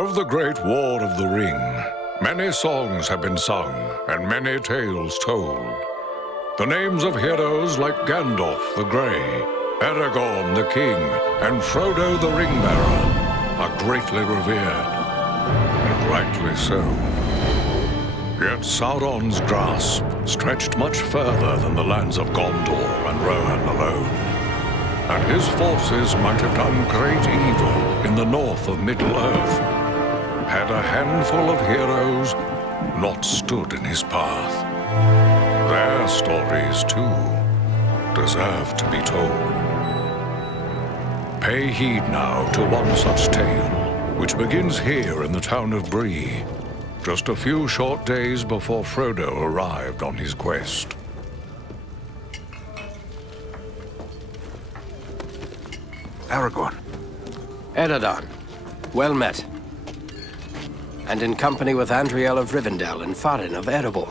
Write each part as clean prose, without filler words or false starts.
Of the Great War of the Ring, many songs have been sung and many tales told. The names of heroes like Gandalf the Grey, Aragorn the King, and Frodo the Ring-Bearer are greatly revered, and rightly so. Yet Sauron's grasp stretched much further than the lands of Gondor and Rohan alone, and his forces might have done great evil in the north of Middle-earth, had a handful of heroes not stood in his path. Their stories, too, deserve to be told. Pay heed now to one such tale, which begins here in the town of Bree, just a few short days before Frodo arrived on his quest. Aragorn. Eredon, well met. And in company with Andriel of Rivendell and Farin of Erebor.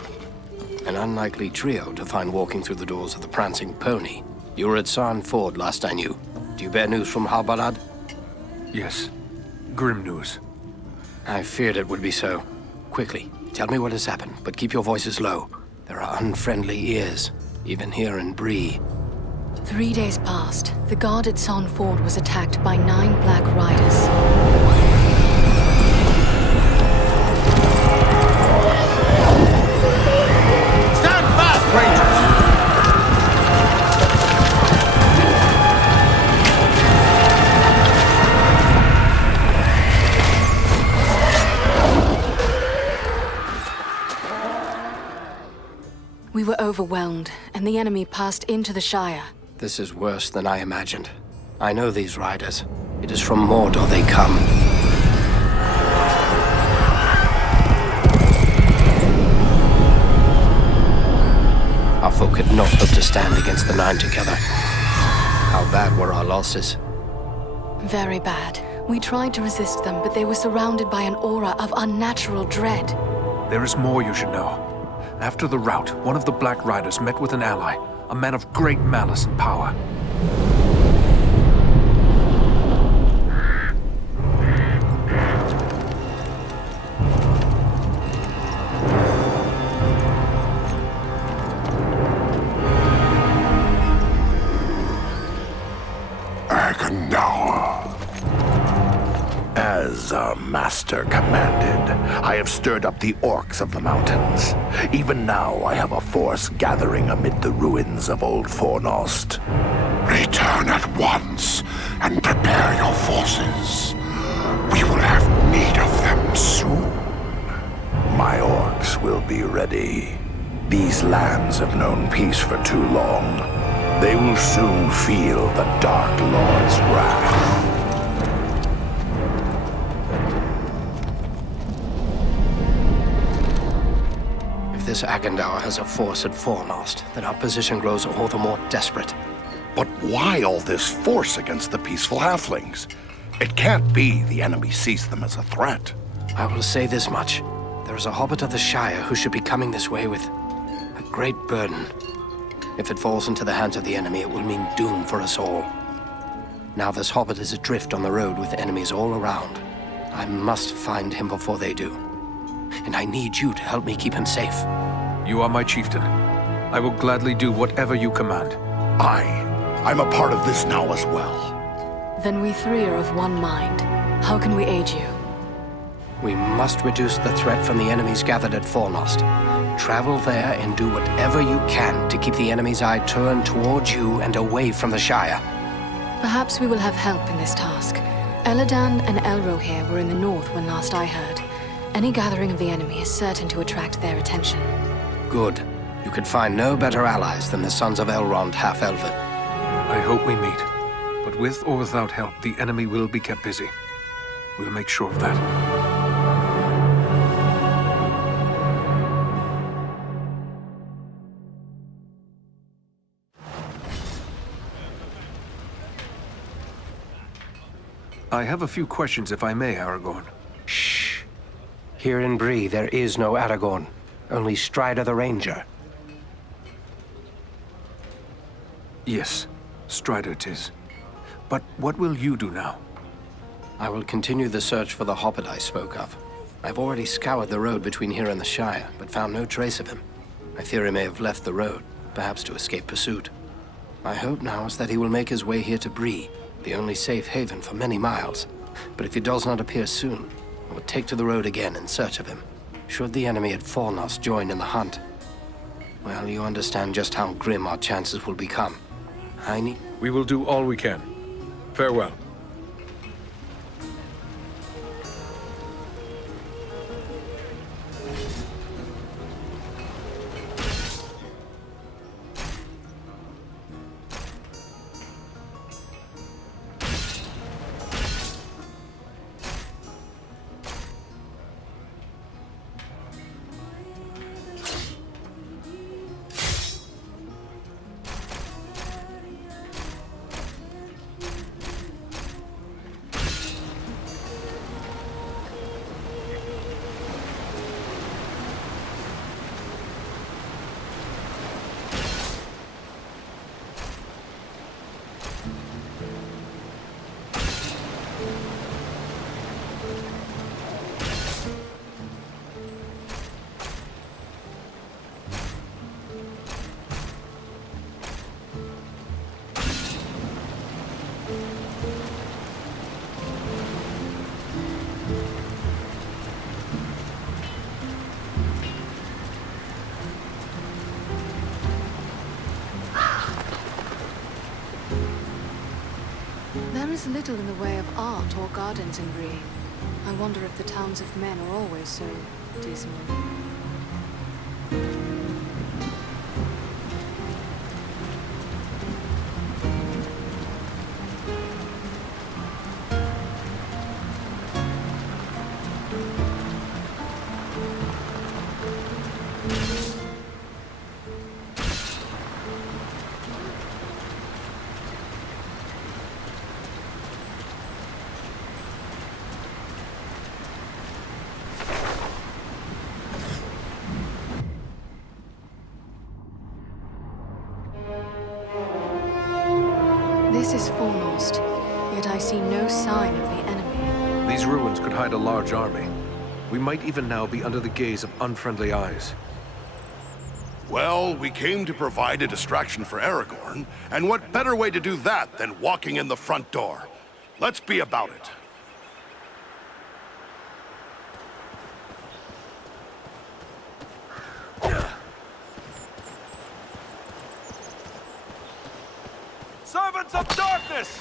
An unlikely trio to find walking through the doors of the Prancing Pony. You were at Sarn Ford last I knew. Do you bear news from Halbarad? Yes. Grim news. I feared it would be so. Quickly, tell me what has happened, but keep your voices low. There are unfriendly ears, even here in Bree. 3 days passed. The guard at Sarn Ford was attacked by 9 Black Riders. Stand fast, Rangers! We were overwhelmed, and the enemy passed into the Shire. This is worse than I imagined. I know these riders. It is from Mordor they come. Our folk could not hope to stand against the 9 together. How bad were our losses? Very bad. We tried to resist them, but they were surrounded by an aura of unnatural dread. There is more you should know. After the rout, one of the Black Riders met with an ally, a man of great malice and power. Agandaûr. As our master commanded, I have stirred up the orcs of the mountains. Even now I have a force gathering amid the ruins of old Fornost. Return at once and prepare your forces. We will have need of them soon. My orcs will be ready. These lands have known peace for too long. They will soon feel the Dark Lord's wrath. This Agandaûr has a force at Fornost, then our position grows all the more desperate. But why all this force against the peaceful halflings? It can't be the enemy sees them as a threat. I will say this much. There is a hobbit of the Shire who should be coming this way with a great burden. If it falls into the hands of the enemy, it will mean doom for us all. Now this hobbit is adrift on the road with enemies all around. I must find him before they do. And I need you to help me keep him safe. You are my chieftain. I will gladly do whatever you command. I'm a part of this now as well. Then we 3 are of one mind. How can we aid you? We must reduce the threat from the enemies gathered at Fornost. Travel there and do whatever you can to keep the enemy's eye turned towards you and away from the Shire. Perhaps we will have help in this task. Elladan and Elrohir were in the north when last I heard. Any gathering of the enemy is certain to attract their attention. Good. You could find no better allies than the sons of Elrond half-elven. I hope we meet. But with or without help, the enemy will be kept busy. We'll make sure of that. I have a few questions, if I may, Aragorn. Shh. Here in Bree, there is no Aragorn. Only Strider the Ranger. Yes, Strider 'tis. But what will you do now? I will continue the search for the hobbit I spoke of. I've already scoured the road between here and the Shire, but found no trace of him. I fear he may have left the road, perhaps to escape pursuit. My hope now is that he will make his way here to Bree, the only safe haven for many miles. But if he does not appear soon, I will take to the road again in search of him. Should the enemy at Fornost join in the hunt, well, you understand just how grim our chances will become. We will do all we can. Farewell. There is little in the way of art or gardens in Bree. I wonder if the towns of men are always so dismal. This is Fornost, yet I see no sign of the enemy. These ruins could hide a large army. We might even now be under the gaze of unfriendly eyes. Well, we came to provide a distraction for Aragorn, and what better way to do that than walking in the front door? Let's be about it. Servants of darkness!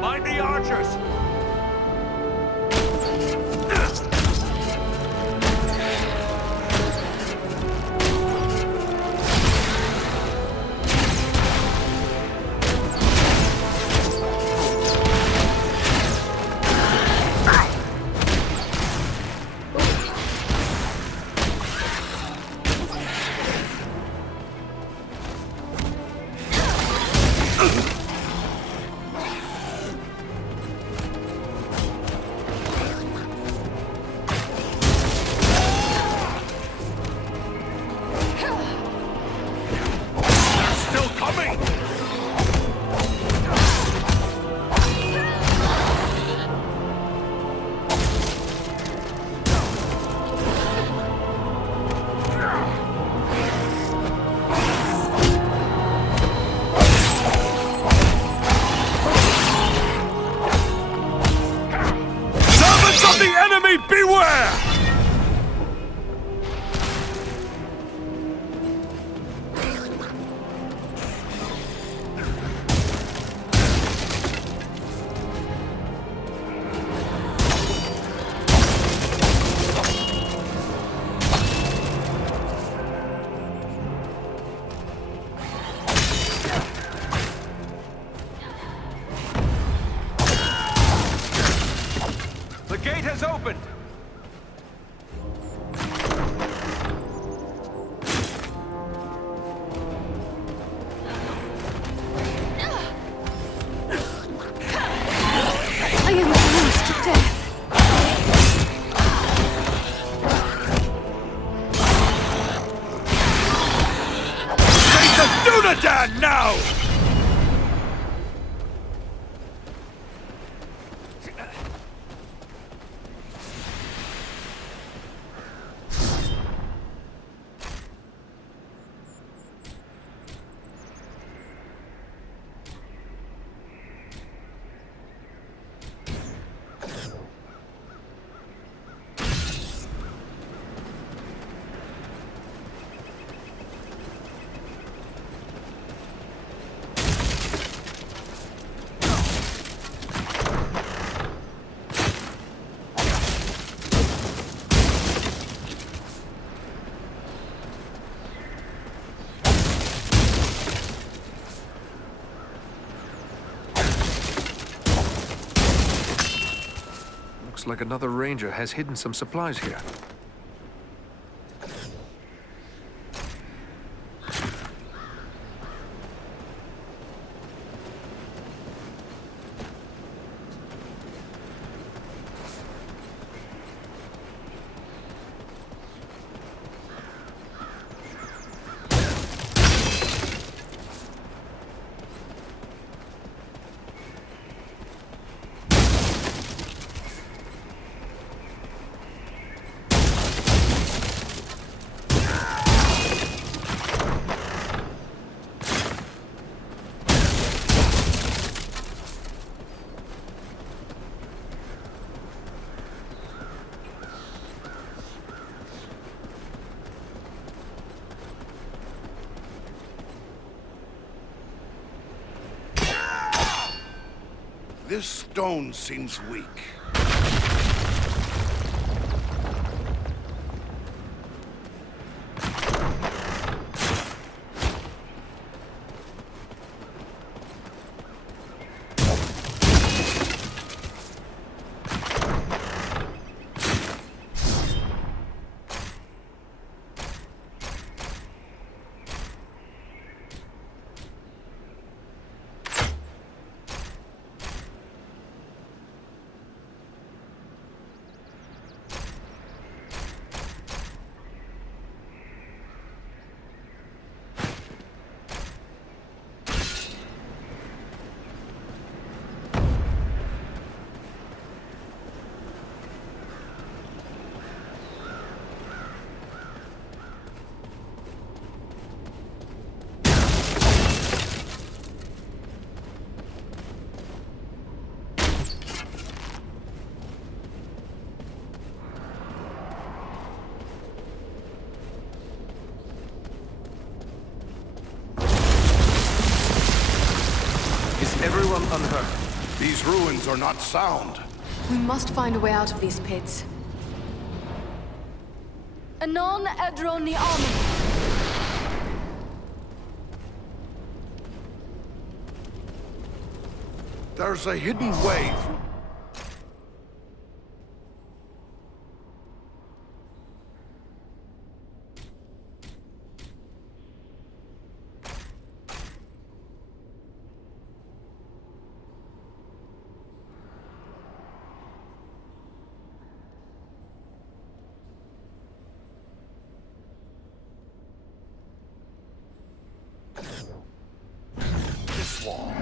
Mind the archers! Nowhere! The gate has opened! I am reduced to death. Face of Dunedain now! Looks like another ranger has hidden some supplies here. This stone seems weak. Everyone unhurt. These ruins are not sound. We must find a way out of these pits. Anon Edron the army. There's a hidden way through. This wall.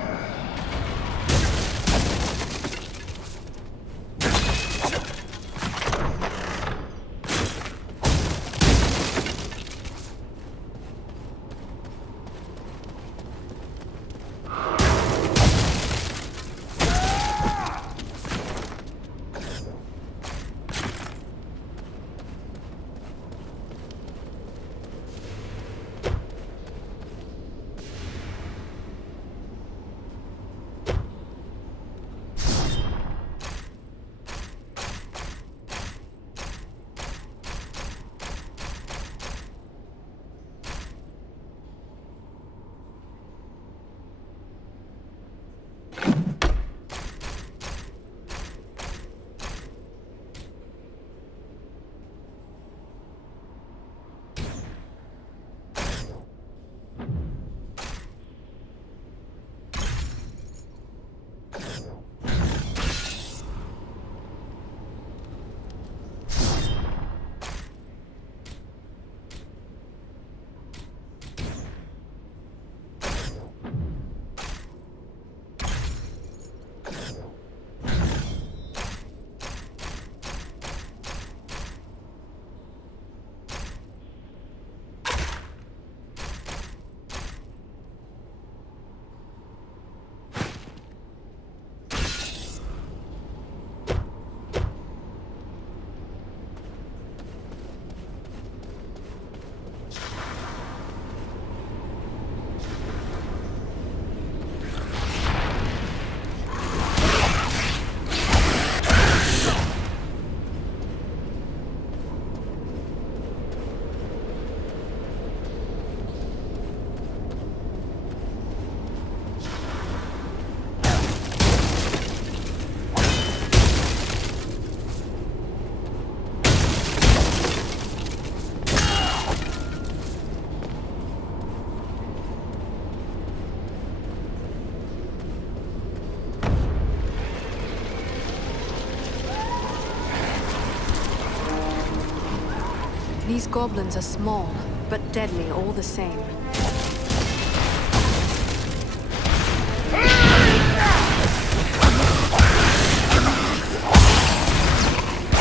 These goblins are small, but deadly all the same.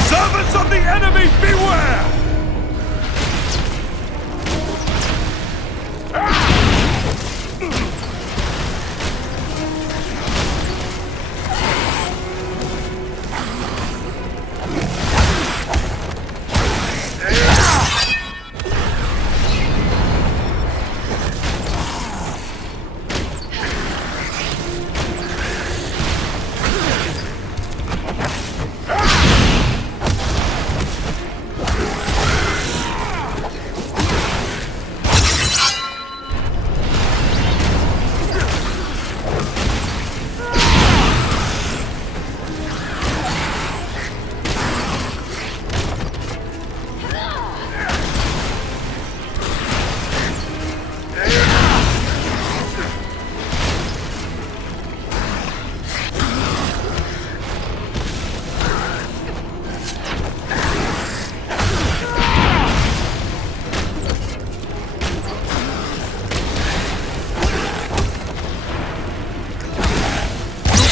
Servants of the enemy, beware!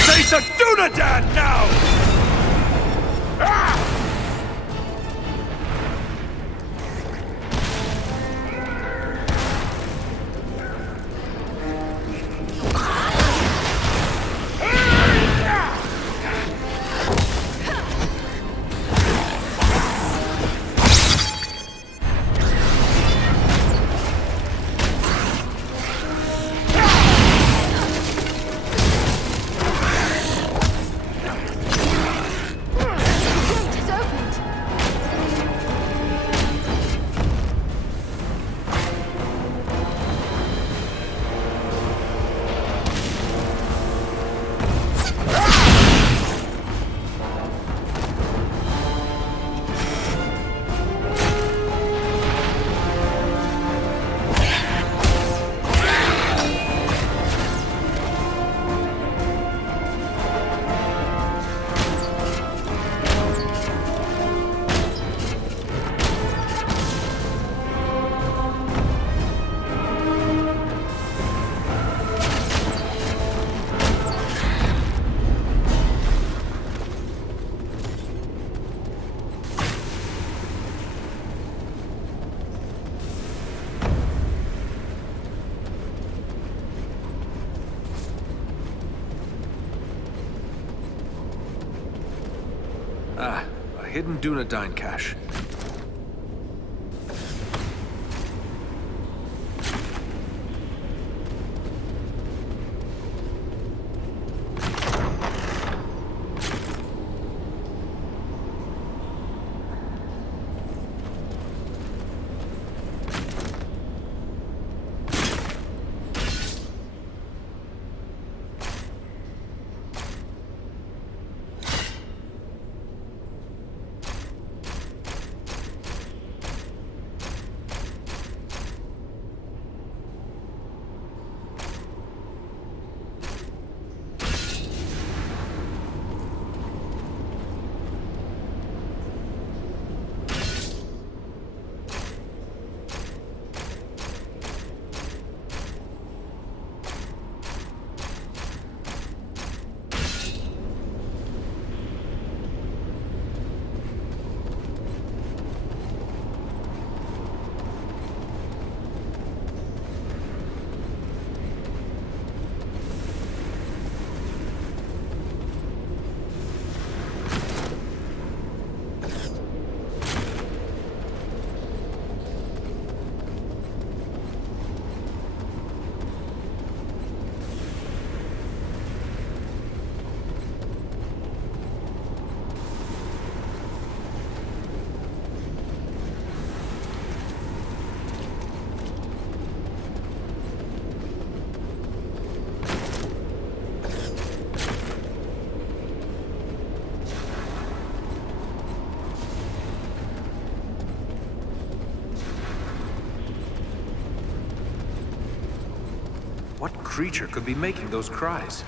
Face a Dunedain now! Ah, a hidden Dunedain cache. What creature could be making those cries?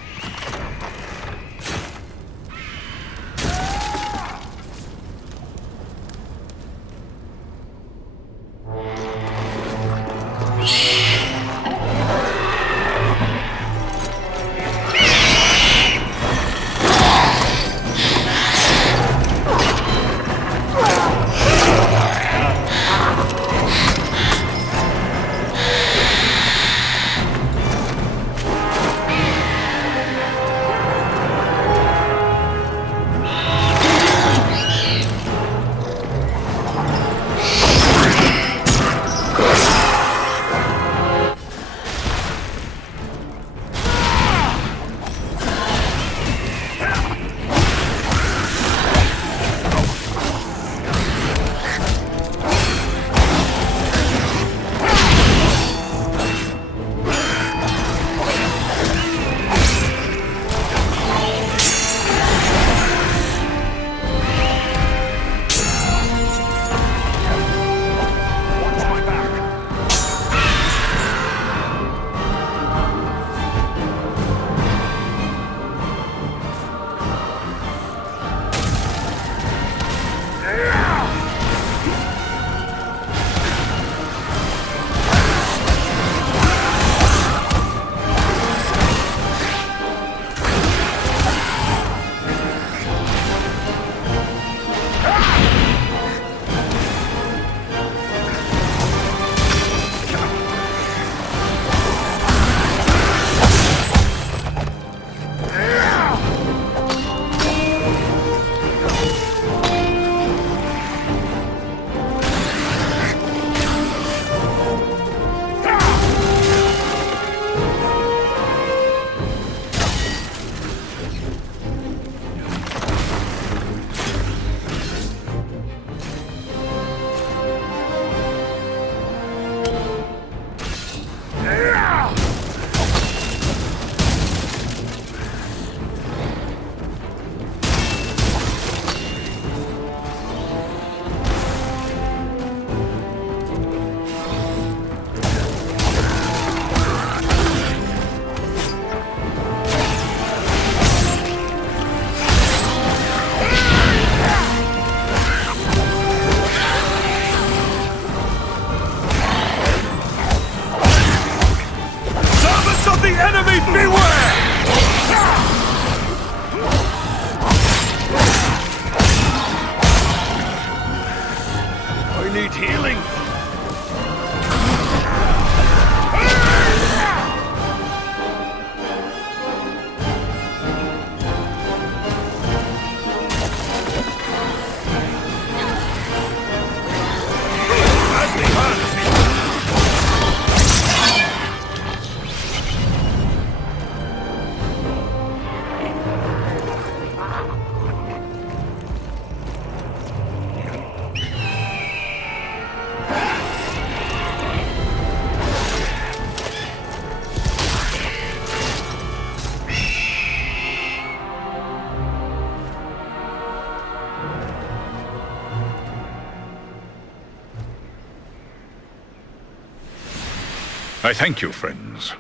I thank you, friends.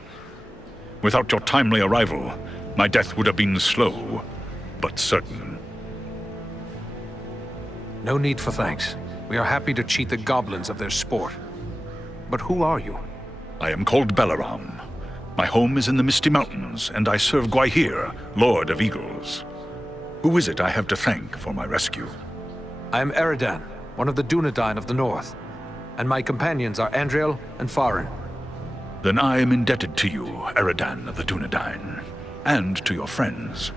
Without your timely arrival, my death would have been slow, but certain. No need for thanks. We are happy to cheat the goblins of their sport. But who are you? I am called Balaram. My home is in the Misty Mountains, and I serve Gwaihir, Lord of Eagles. Who is it I have to thank for my rescue? I am Eridan, one of the Dunedain of the North. And my companions are Andriel and Farin. Then I am indebted to you, Eridan of the Dunedain, and to your friends.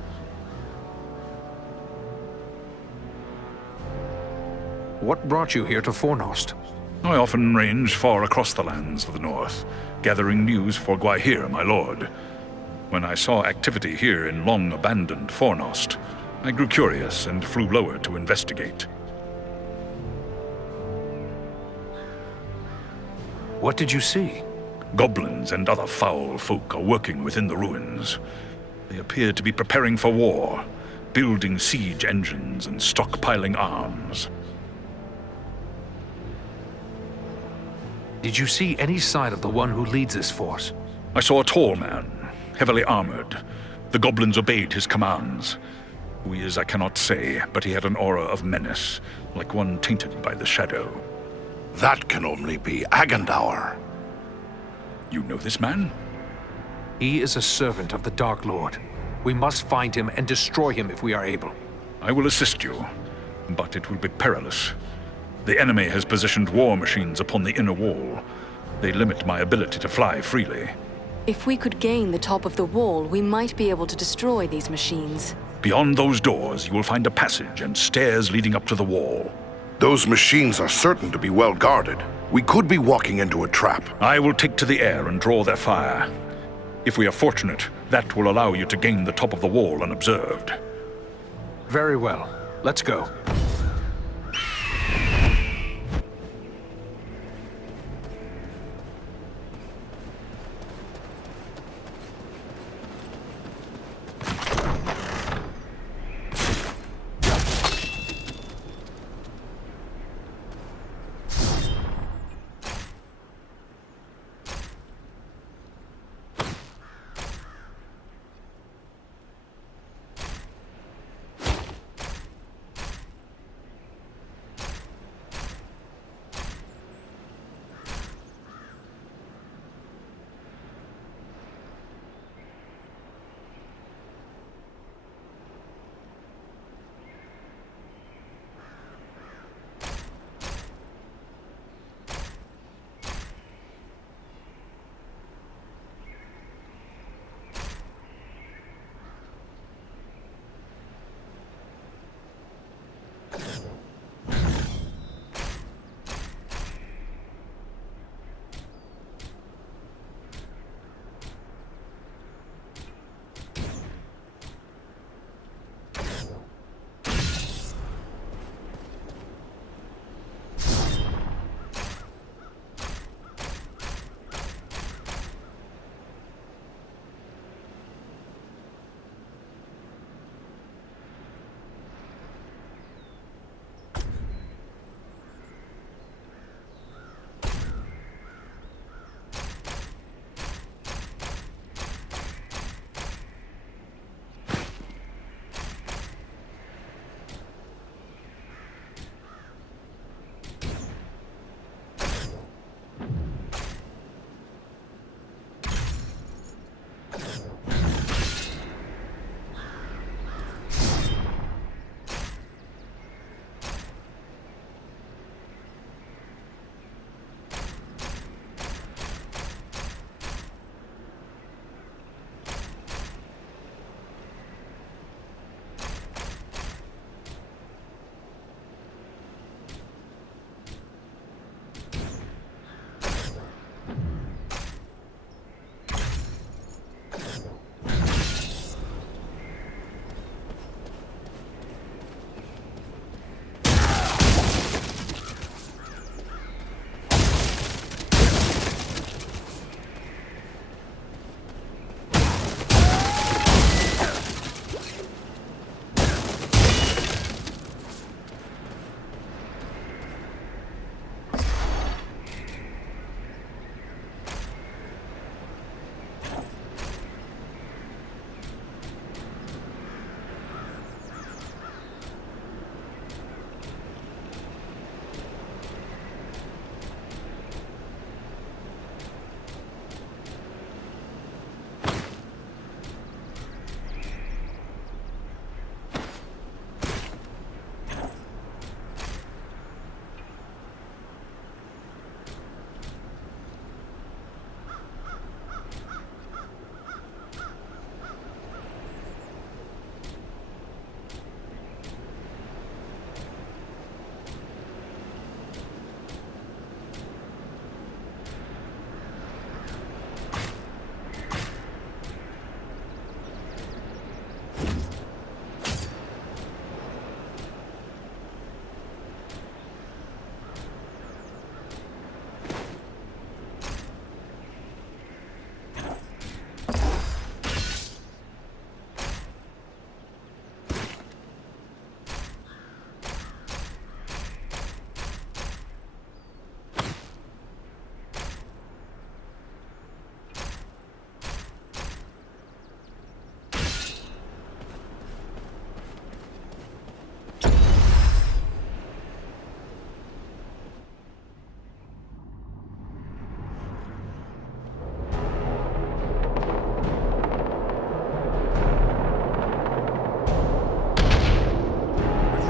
What brought you here to Fornost? I often range far across the lands of the North, gathering news for Gwaihir, my lord. When I saw activity here in long-abandoned Fornost, I grew curious and flew lower to investigate. What did you see? Goblins and other foul folk are working within the ruins. They appear to be preparing for war, building siege engines and stockpiling arms. Did you see any sign of the one who leads this force? I saw a tall man, heavily armored. The goblins obeyed his commands. Who he is, I cannot say, but he had an aura of menace, like one tainted by the shadow. That can only be Agandaûr. You know this man? He is a servant of the Dark Lord. We must find him and destroy him if we are able. I will assist you, but it will be perilous. The enemy has positioned war machines upon the inner wall. They limit my ability to fly freely. If we could gain the top of the wall, we might be able to destroy these machines. Beyond those doors, you will find a passage and stairs leading up to the wall. Those machines are certain to be well guarded. We could be walking into a trap. I will take to the air and draw their fire. If we are fortunate, that will allow you to gain the top of the wall unobserved. Very well. Let's go.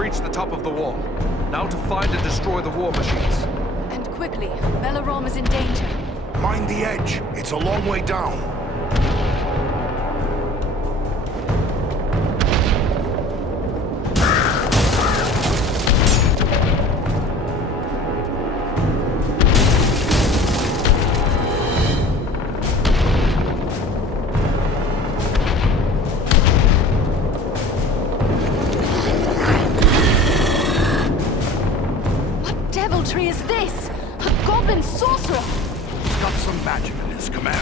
reached the top of the wall. Now to find and destroy the war machines. And quickly. Belarom is in danger. Mind the edge. It's a long way down. Deviltry is this? A goblin sorcerer! He's got some magic in his command.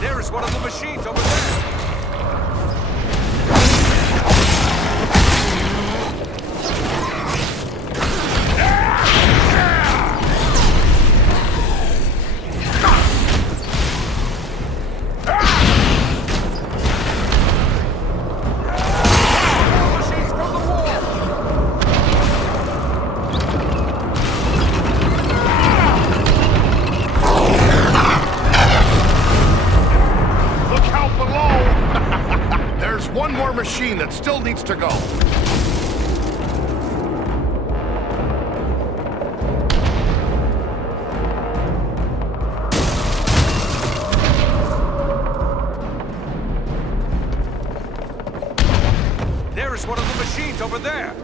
There is one of the machines over there! Machine that still needs to go. There is one of the machines over there!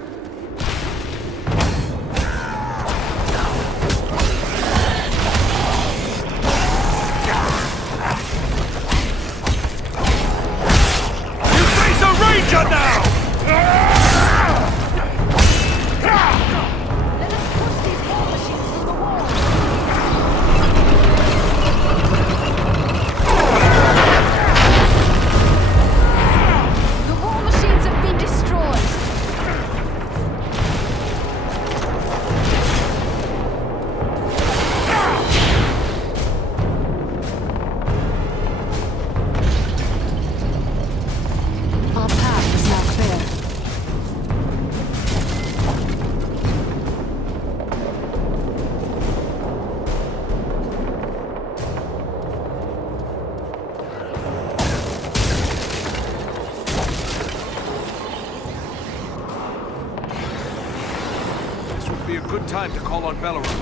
Ranger now! Let us push these war machines through the wall. The war machines have been destroyed. Our path is now clear. This would be a good time to call on Belarom.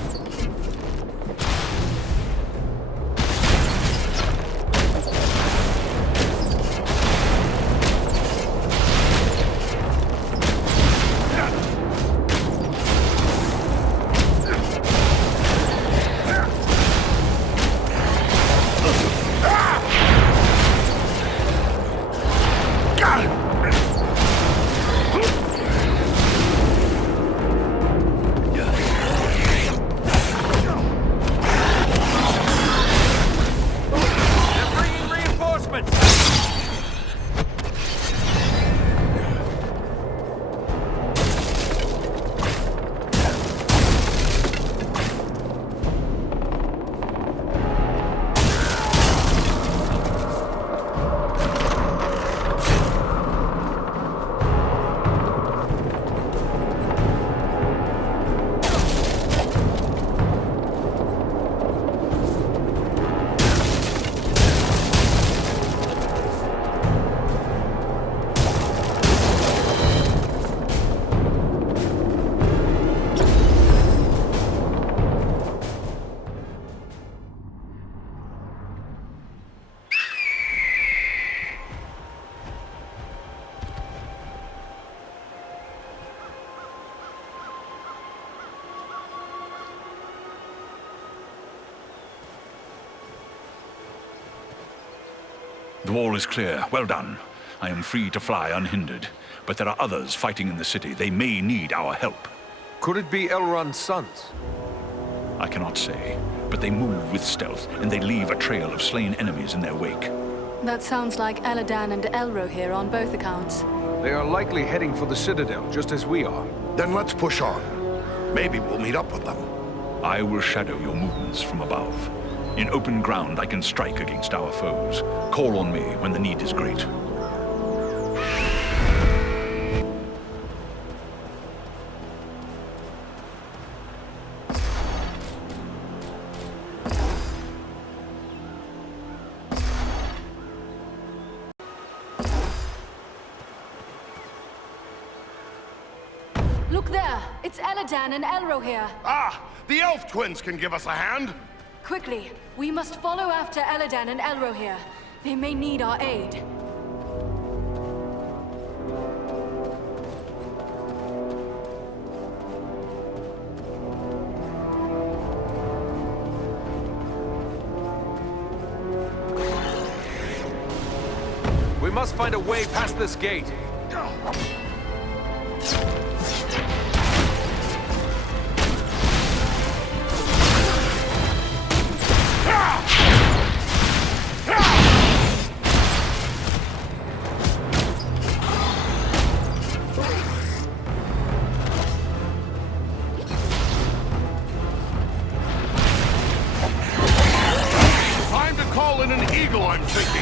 The wall is clear. Well done. I am free to fly unhindered. But there are others fighting in the city. They may need our help. Could it be Elrond's sons? I cannot say, but they move with stealth, and they leave a trail of slain enemies in their wake. That sounds like Eladan and Elro here on both accounts. They are likely heading for the Citadel, just as we are. Then let's push on. Maybe we'll meet up with them. I will shadow your movements from above. In open ground, I can strike against our foes. Call on me when the need is great. Look there! It's Eladan and Elro here. Ah! The elf twins can give us a hand! Quickly, we must follow after Eladan and Elro here. They may need our aid. We must find a way past this gate. Time to call in an eagle, I'm thinking.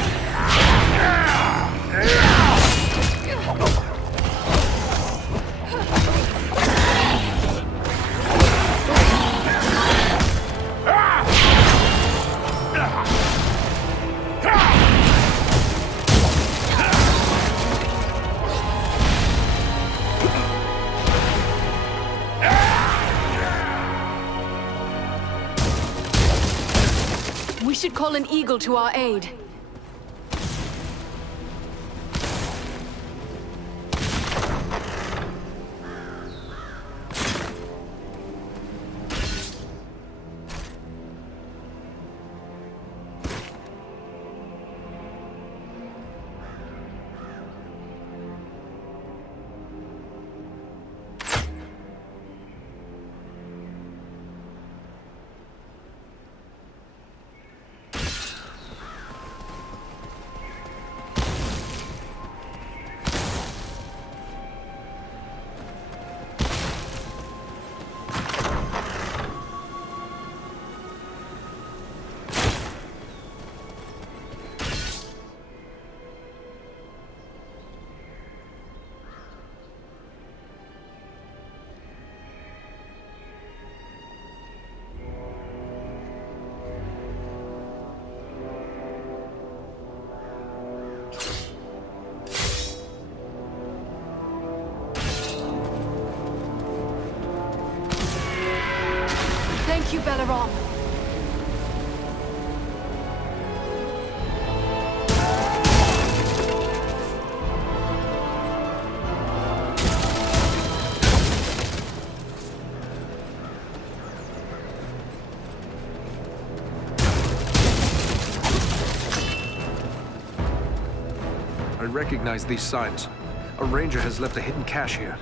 We should call an eagle to our aid. Thank you, Belaram. I recognize these signs. A ranger has left a hidden cache here.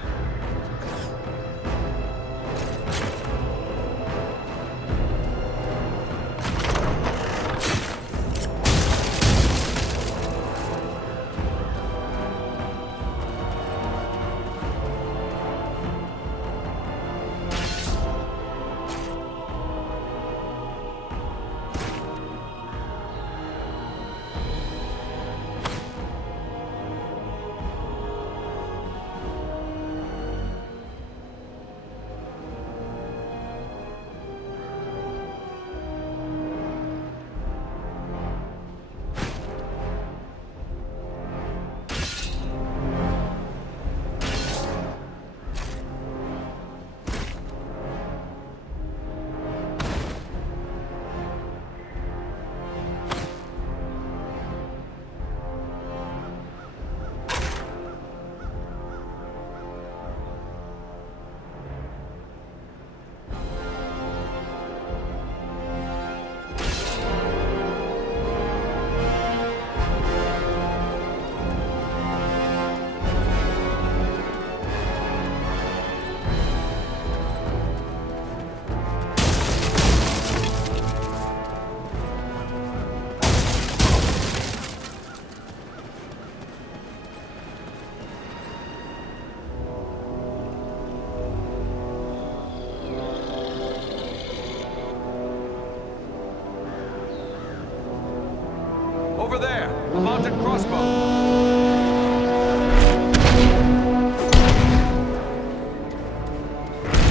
Over there! A mounted crossbow!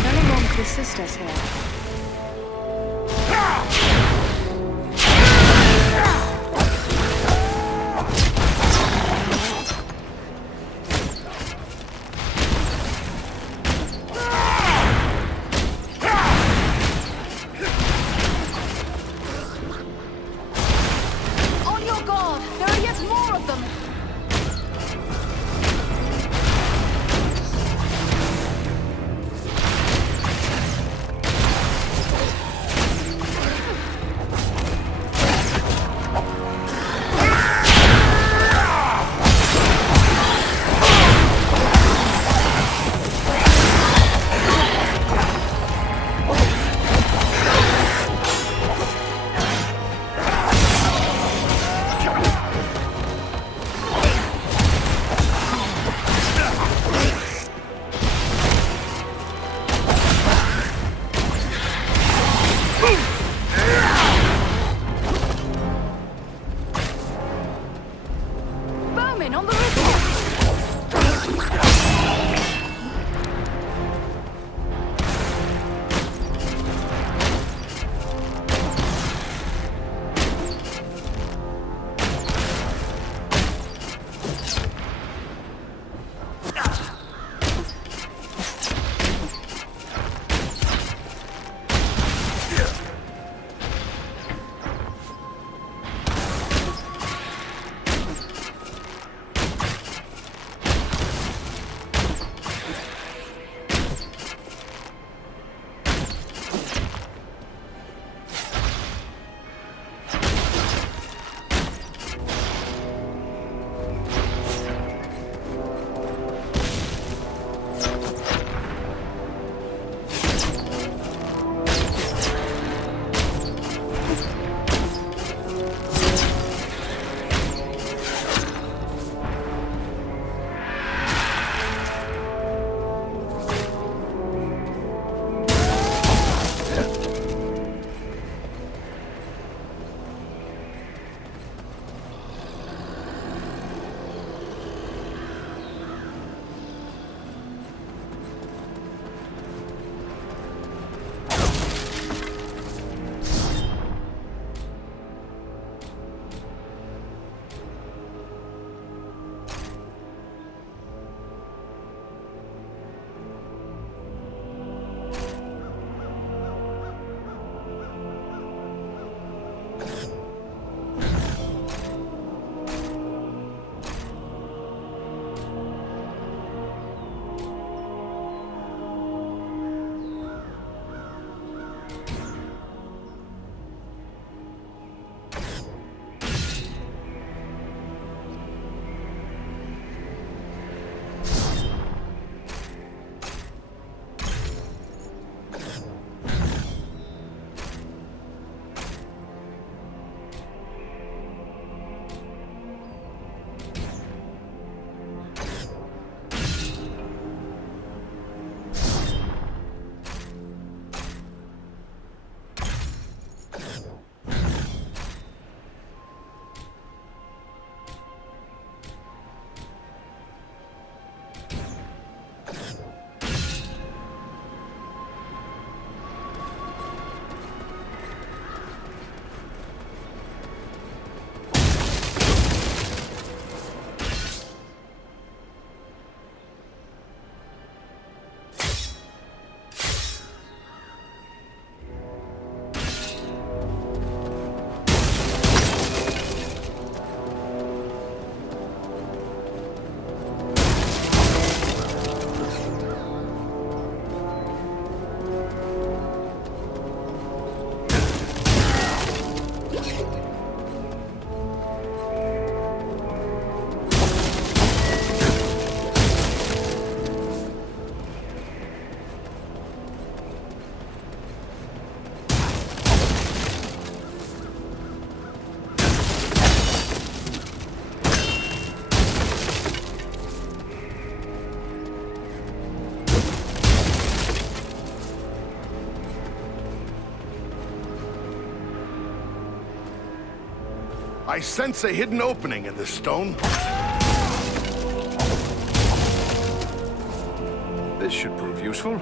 Belaram could assist us here. I sense a hidden opening in this stone. This should prove useful.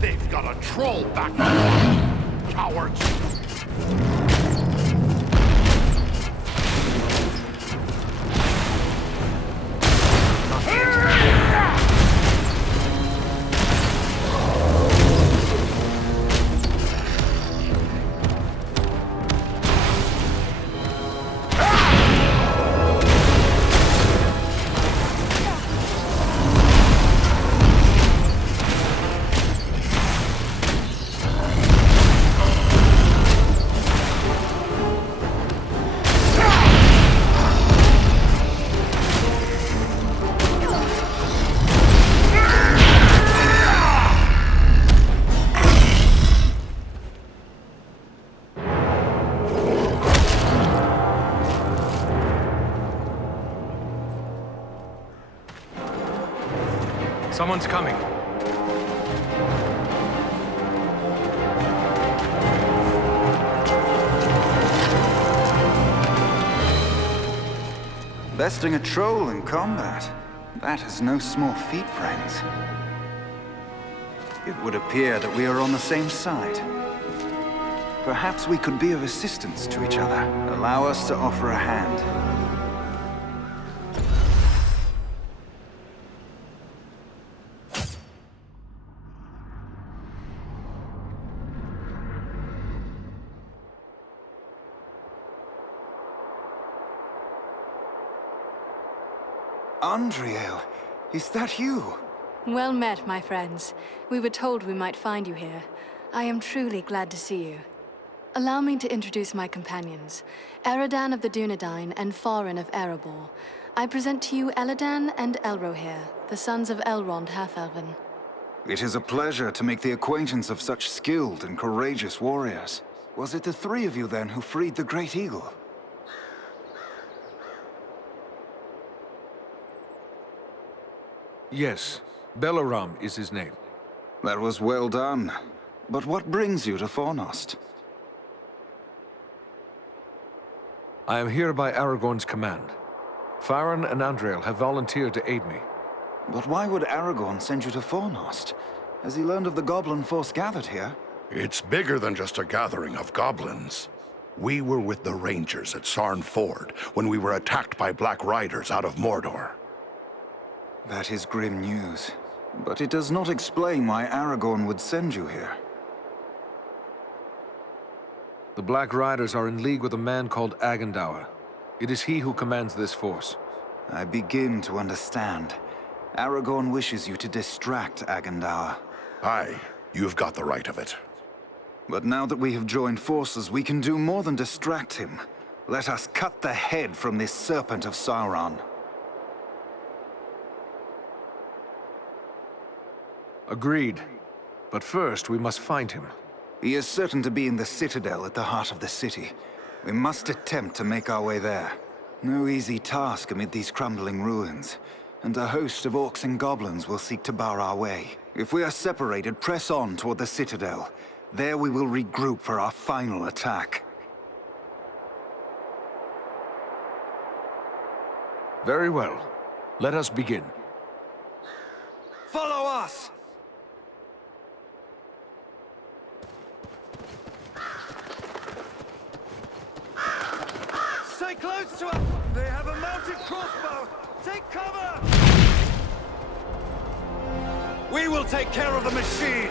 They've got a troll back there! Cowards! Someone's coming. Besting a troll in combat. That is no small feat, friends. It would appear that we are on the same side. Perhaps we could be of assistance to each other. Allow us to offer a hand. Andriel, is that you? Well met, my friends. We were told we might find you here. I am truly glad to see you. Allow me to introduce my companions, Eredin of the Dunedain and Farin of Erebor. I present to you Elladan and Elrohir, the sons of Elrond Half-Elven. It is a pleasure to make the acquaintance of such skilled and courageous warriors. Was it the three of you then who freed the Great Eagle? Yes, Belaram is his name. That was well done. But what brings you to Fornost? I am here by Aragorn's command. Farin and Andriel have volunteered to aid me. But why would Aragorn send you to Fornost? Has he learned of the goblin force gathered here? It's bigger than just a gathering of goblins. We were with the Rangers at Sarn Ford when we were attacked by Black Riders out of Mordor. That is grim news. But it does not explain why Aragorn would send you here. The Black Riders are in league with a man called Agandaûr. It is he who commands this force. I begin to understand. Aragorn wishes you to distract Agandaûr. Aye, you've got the right of it. But now that we have joined forces, we can do more than distract him. Let us cut the head from this serpent of Sauron. Agreed. But first, we must find him. He is certain to be in the citadel at the heart of the city. We must attempt to make our way there. No easy task amid these crumbling ruins. And a host of orcs and goblins will seek to bar our way. If we are separated, press on toward the citadel. There we will regroup for our final attack. Very well. Let us begin. Follow us! Close to us! They have a mounted crossbow! Take cover! We will take care of the machine!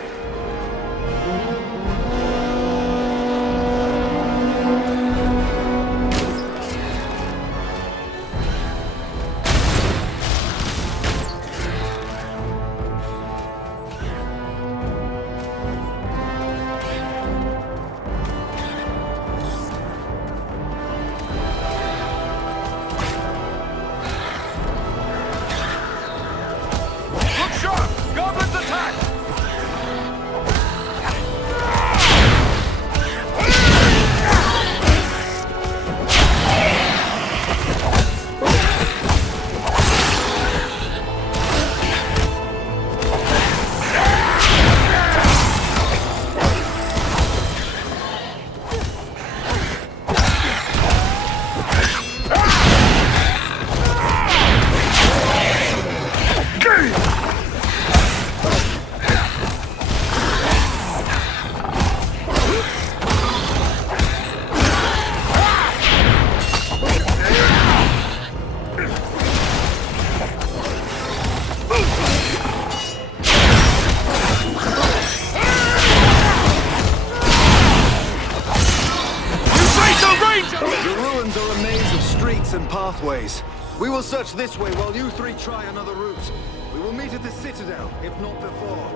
Pathways. We will search this way while you three try another route. We will meet at the Citadel, if not before.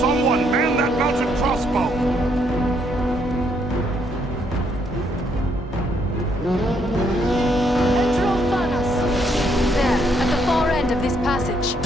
Someone man that mounted crossbow! Enter Fornost. There, at the far end of this passage.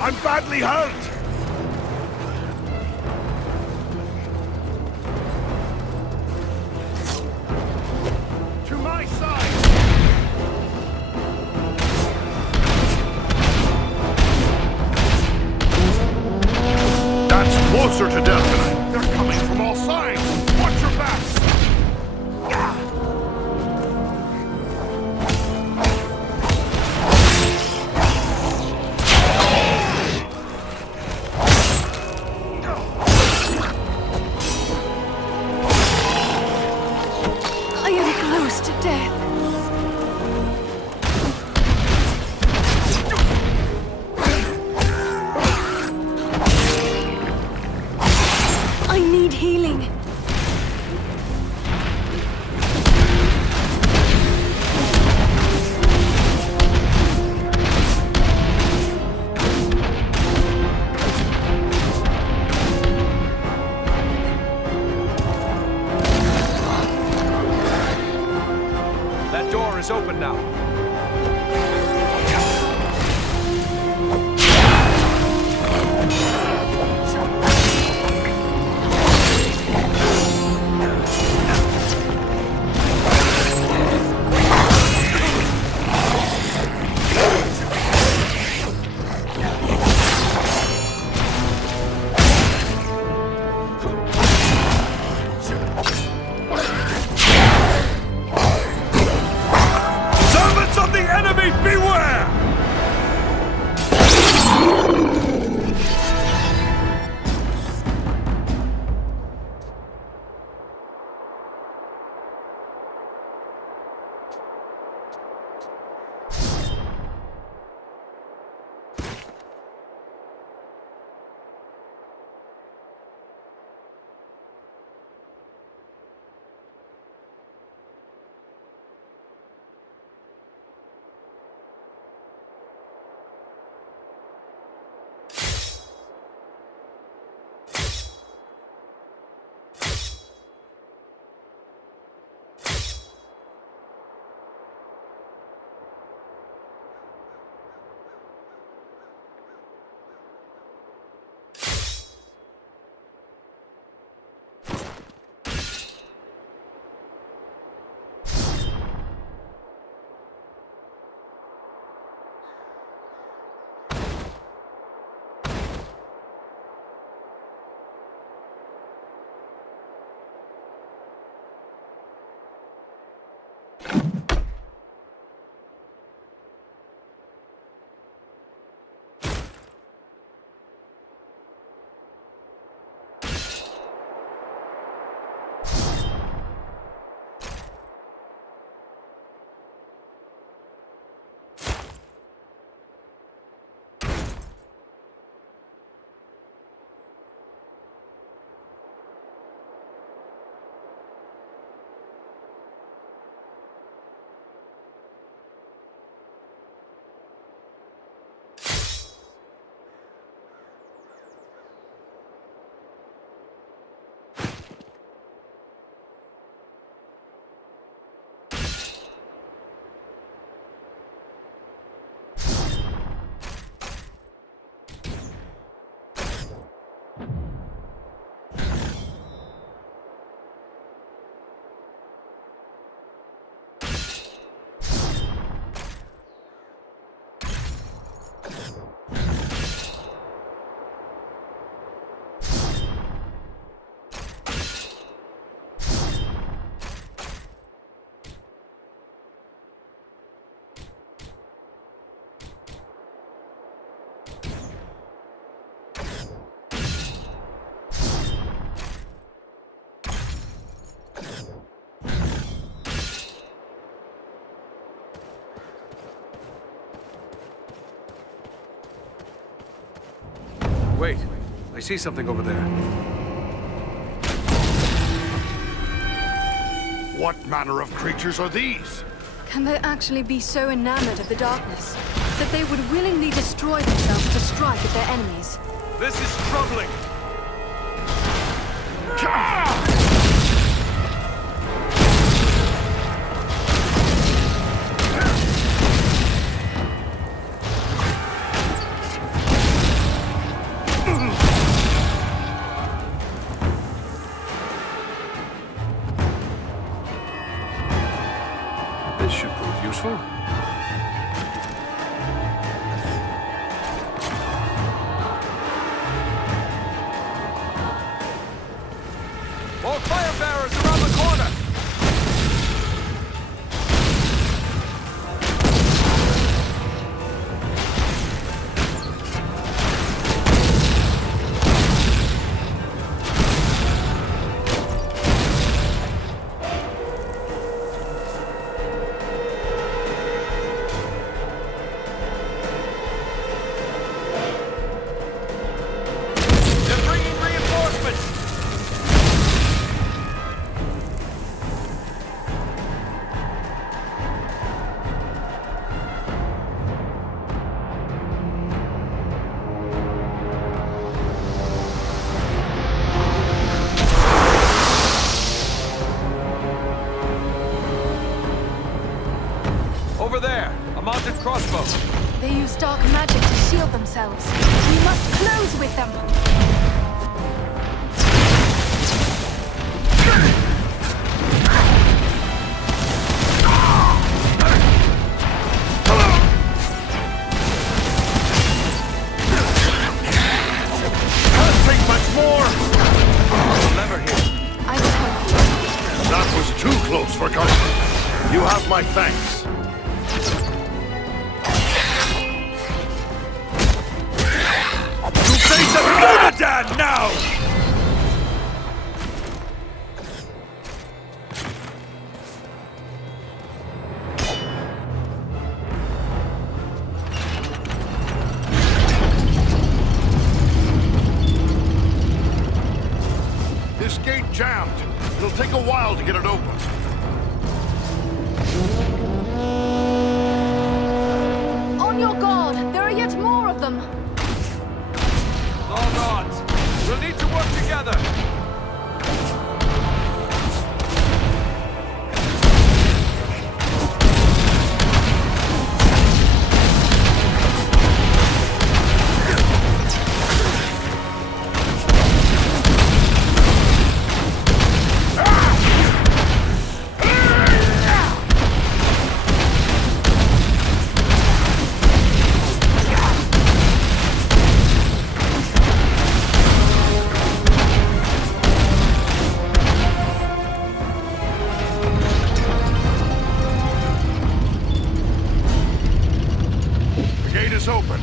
I'm badly hurt! To my side! That's closer to death than I... They're coming from all sides! Watch your backs! I am close to death. I need healing. That door is open now. Servants of the enemy, beware! Wait, I see something over there. What manner of creatures are these? Can they actually be so enamored of the darkness that they would willingly destroy themselves to strike at their enemies? This is troubling! This should prove useful. More fire bearers around the corner! They're bringing reinforcements! Over there, a mounted crossbow. They use dark magic to shield themselves. We must close with them. Can't take much more! Lever here. I will help you. That was too close for comfort. You have my thanks. You face a Dunedain now! This gate jammed. It'll take a while to get it open. On your guard! There are yet more of them! Hold on. We'll need to work together. The gate is open.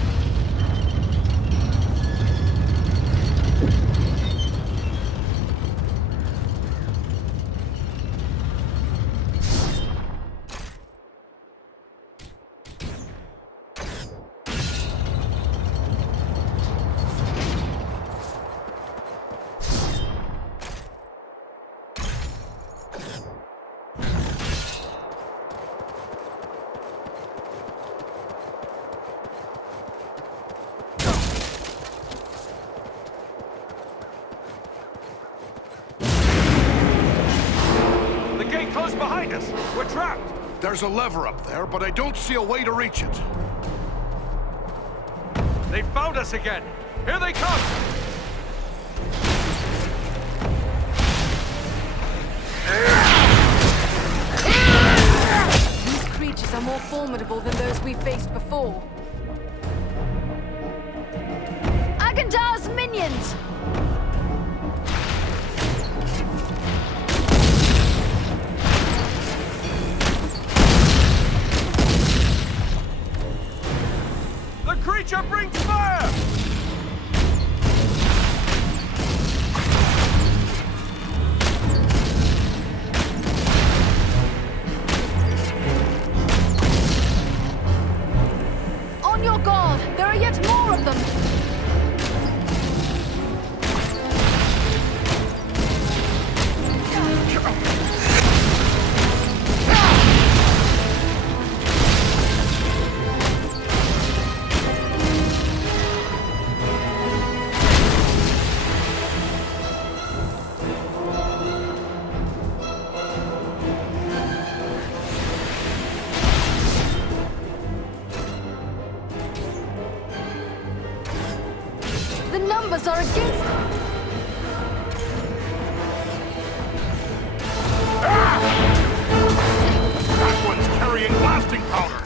The gate closed behind us. We're trapped. There's a lever up there, but I don't see a way to reach it. They found us again. Here they come. These creatures are more formidable than those we faced before. Agandaûr's minions! The creature brings fire! odds are against... That one's carrying blasting powder!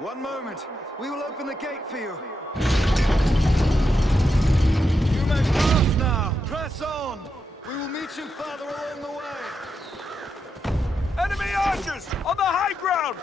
One moment. We will open the gate for you. You may pass now. Press on. We will meet you farther along the way. Enemy archers! On the high ground!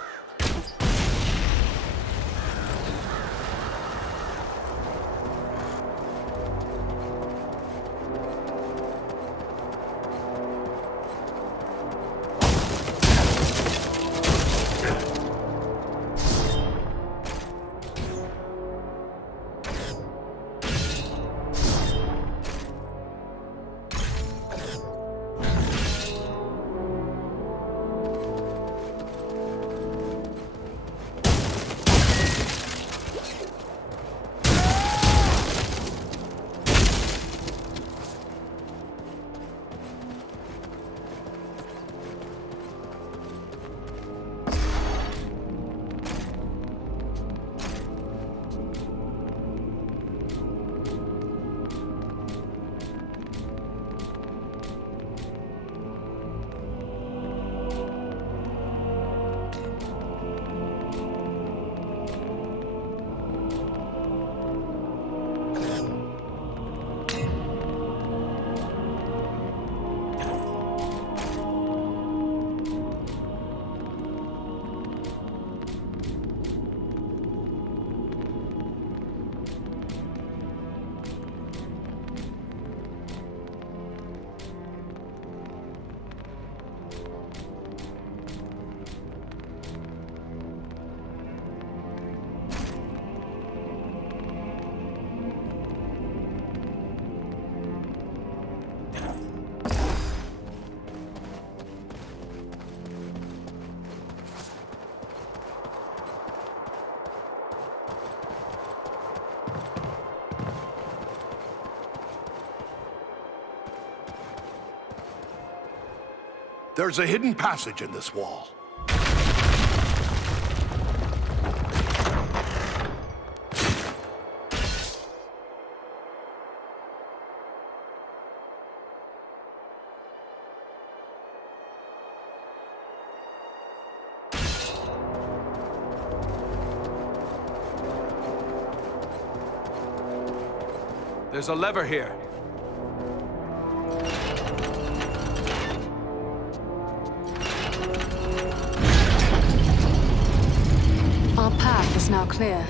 There's a hidden passage in this wall. There's a lever here. Our path is now clear.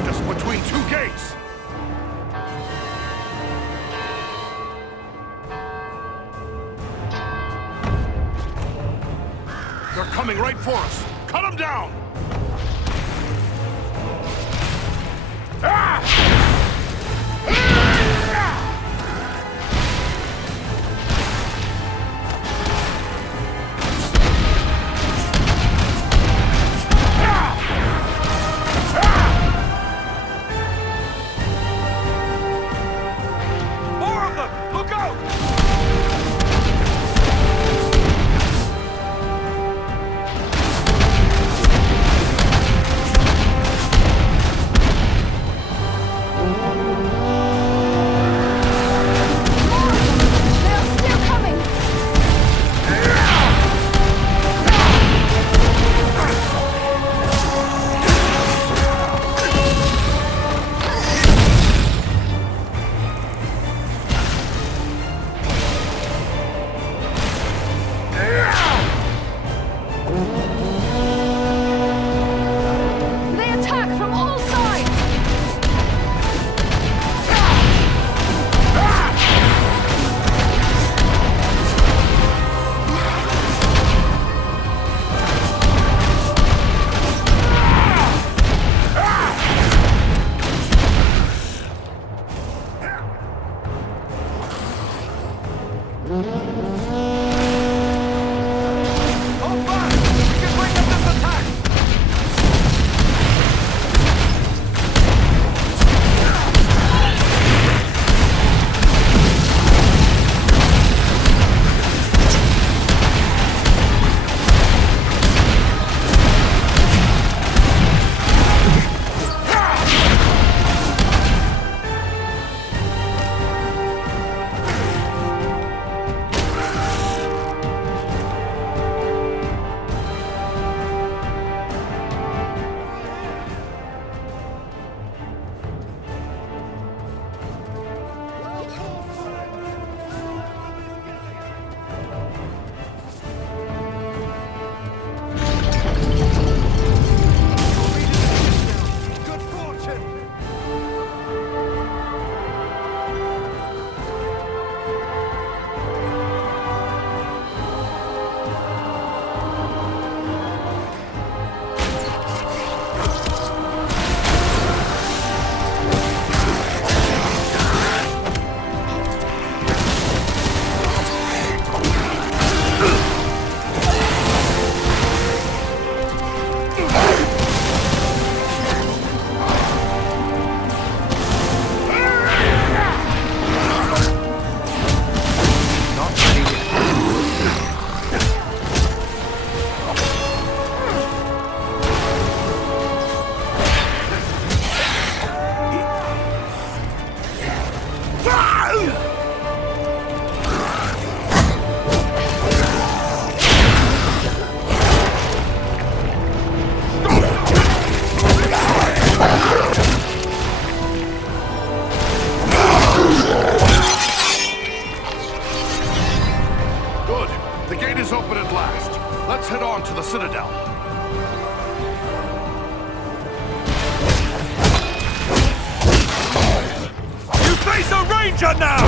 trapped us between two gates! They're coming right for us! Cut them down! More of them! Look out! They're still coming! They attack from all sides! Hold back! We can break up this attack! Good fortune! Not ready yet. Good. The gate is open at last. Let's head on to the Citadel. You face a ranger now!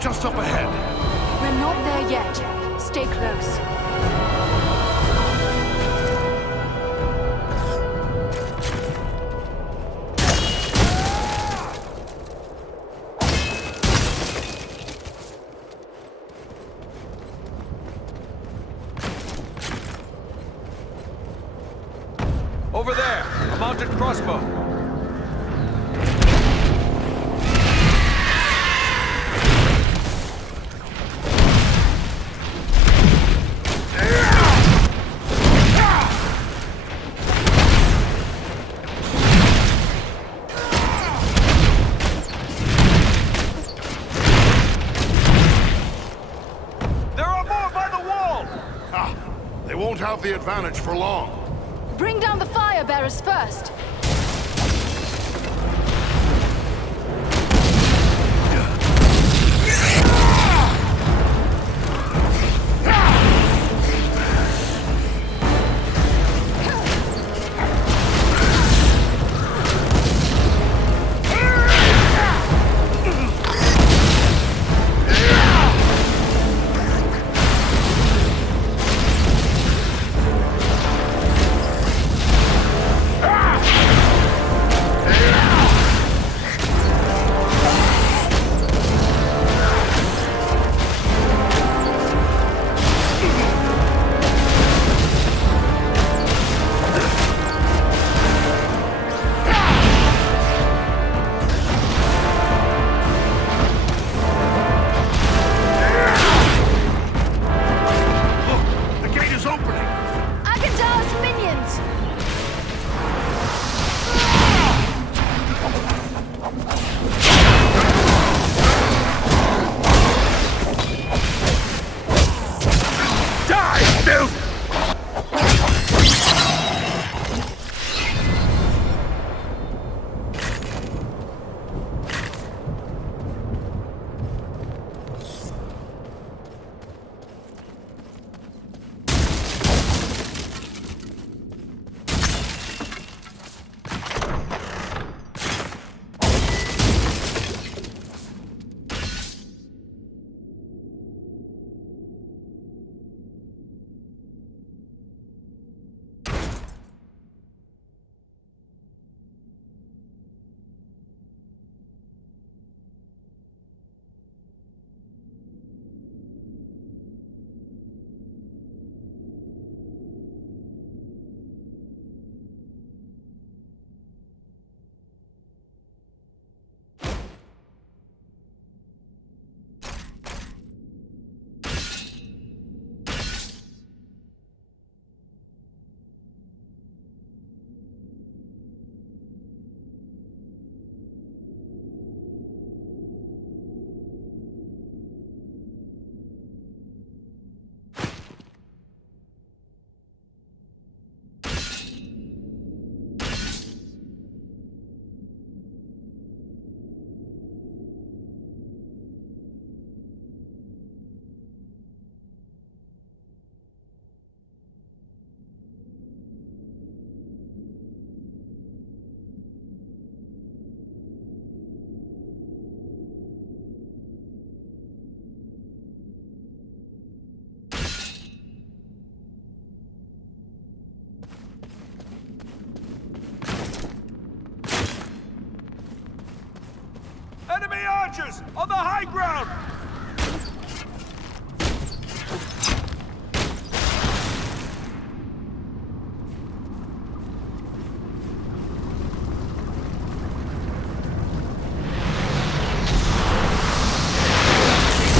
Just up ahead. We're not there yet. Stay close. Over there, a mounted crossbow. There are more by the wall! Ah, they won't have the advantage for long. Bring down the fire bearers first. Agandaûr's minions! Die, filth! Enemy archers on the high ground!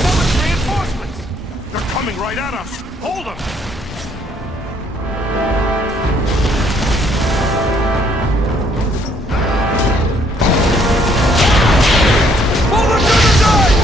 Summon reinforcements! They're coming right at us! Hold them! Pull them to the side!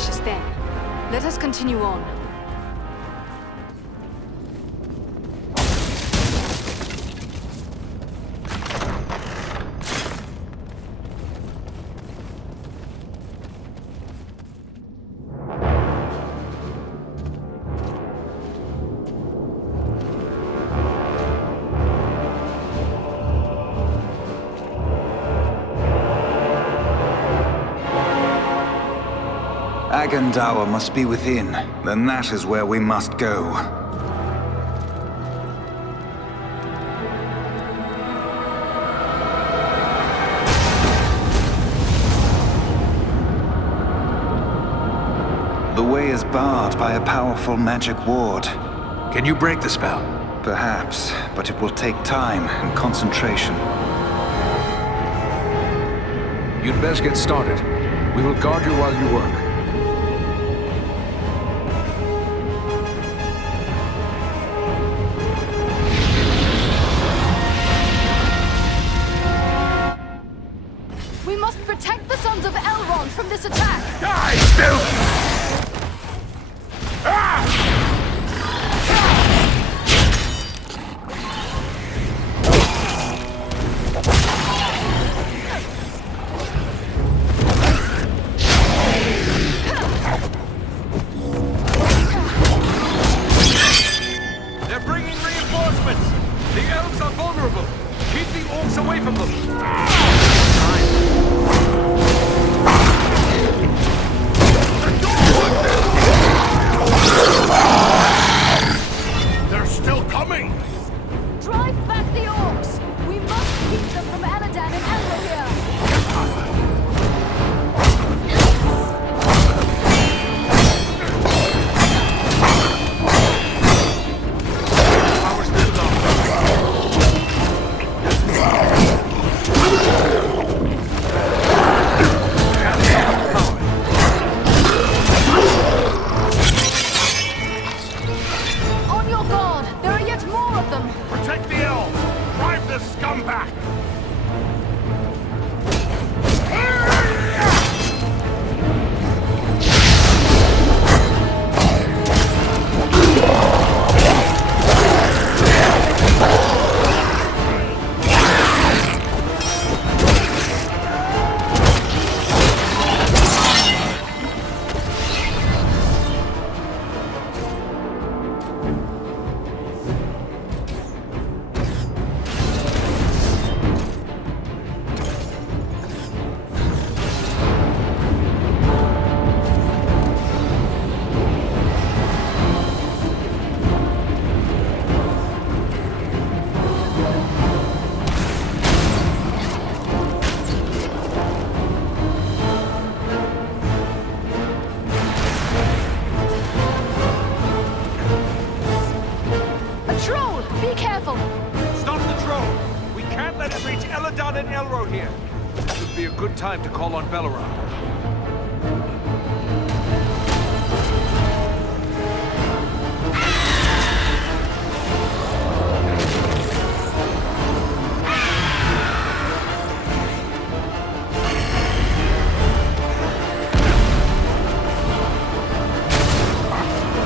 precious thing. Let us continue on. Agandaûr must be within. Then that is where we must go. The way is barred by a powerful magic ward. Can you break the spell? Perhaps, but it will take time and concentration. You'd best get started. We will guard you while you work. We must protect the sons of Elrond from this attack! Die, filth! They're bringing reinforcements! The elves are vulnerable! Keep the orcs away from them! They're still coming! Drive back the orcs! We must keep them from Elladan and Elrohir! Power still low. On your guard! There are yet more of them! Protect the elves! Drive the scum back! A troll! Be careful! Stop the troll! We can't let it reach Elladan and Elrohir! This would be a good time to call on Belleroth.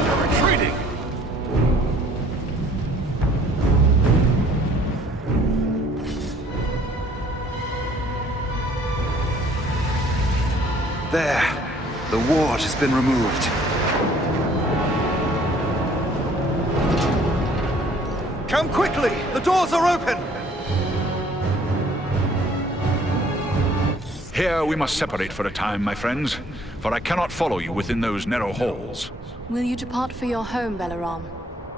They're retreating! There. The ward has been removed. Come quickly! The doors are open! Here we must separate for a time, my friends, for I cannot follow you within those narrow halls. Will you depart for your home, Belleroth?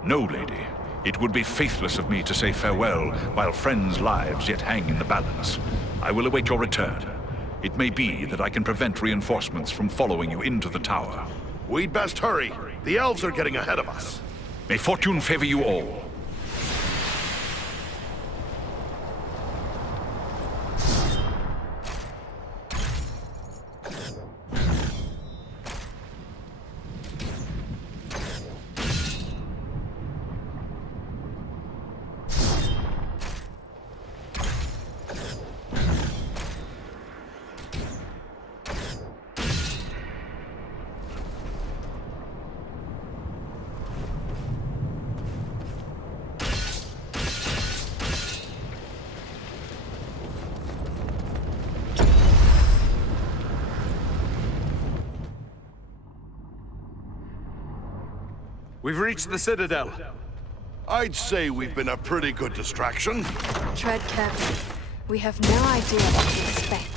No, lady. It would be faithless of me to say farewell while friends' lives yet hang in the balance. I will await your return. It may be that I can prevent reinforcements from following you into the tower. We'd best hurry. The elves are getting ahead of us. May fortune favor you all. We've reached the Citadel. I'd say we've been a pretty good distraction. Tread carefully. We have no idea what to expect.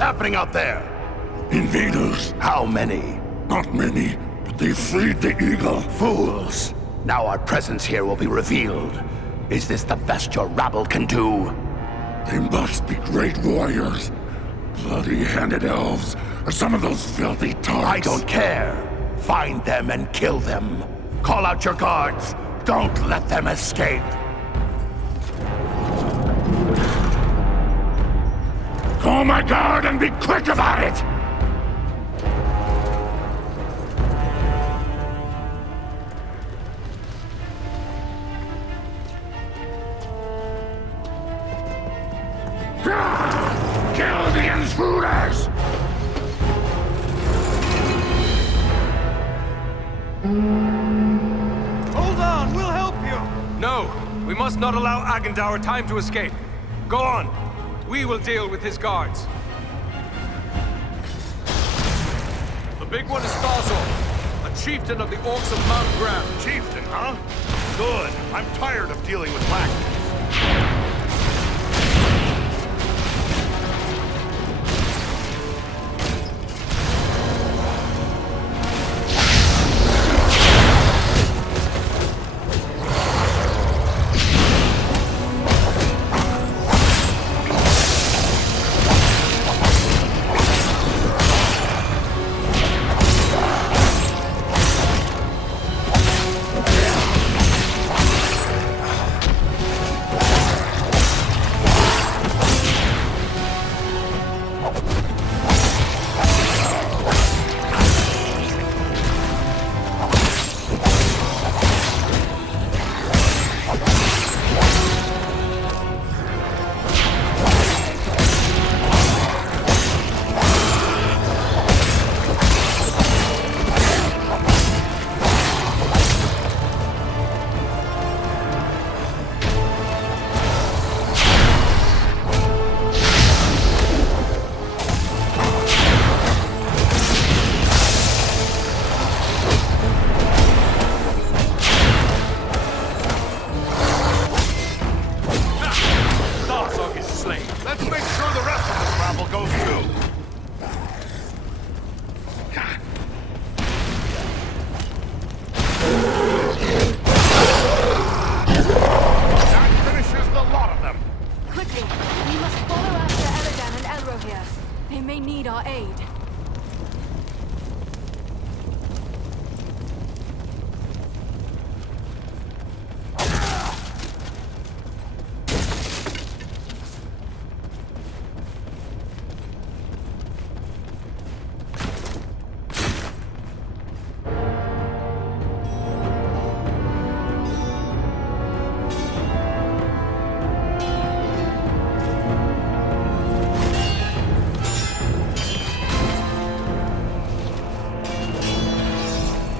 happening out there? Invaders. How many? Not many, but they freed the eagle. Fools! Now our presence here will be revealed. Is this the best your rabble can do? They must be great warriors. Bloody-handed elves, or some of those filthy tarks. I don't care. Find them and kill them. Call out your guards. Don't let them escape. Call my guard and be quick about it! Kill the intruders! Hold on, we'll help you! No, we must not allow Agandaûr time to escape. Go on. We will deal with his guards. The big one is Sauron, a chieftain of the Orcs of Mount Graham. Chieftain, huh? Good. I'm tired of dealing with black.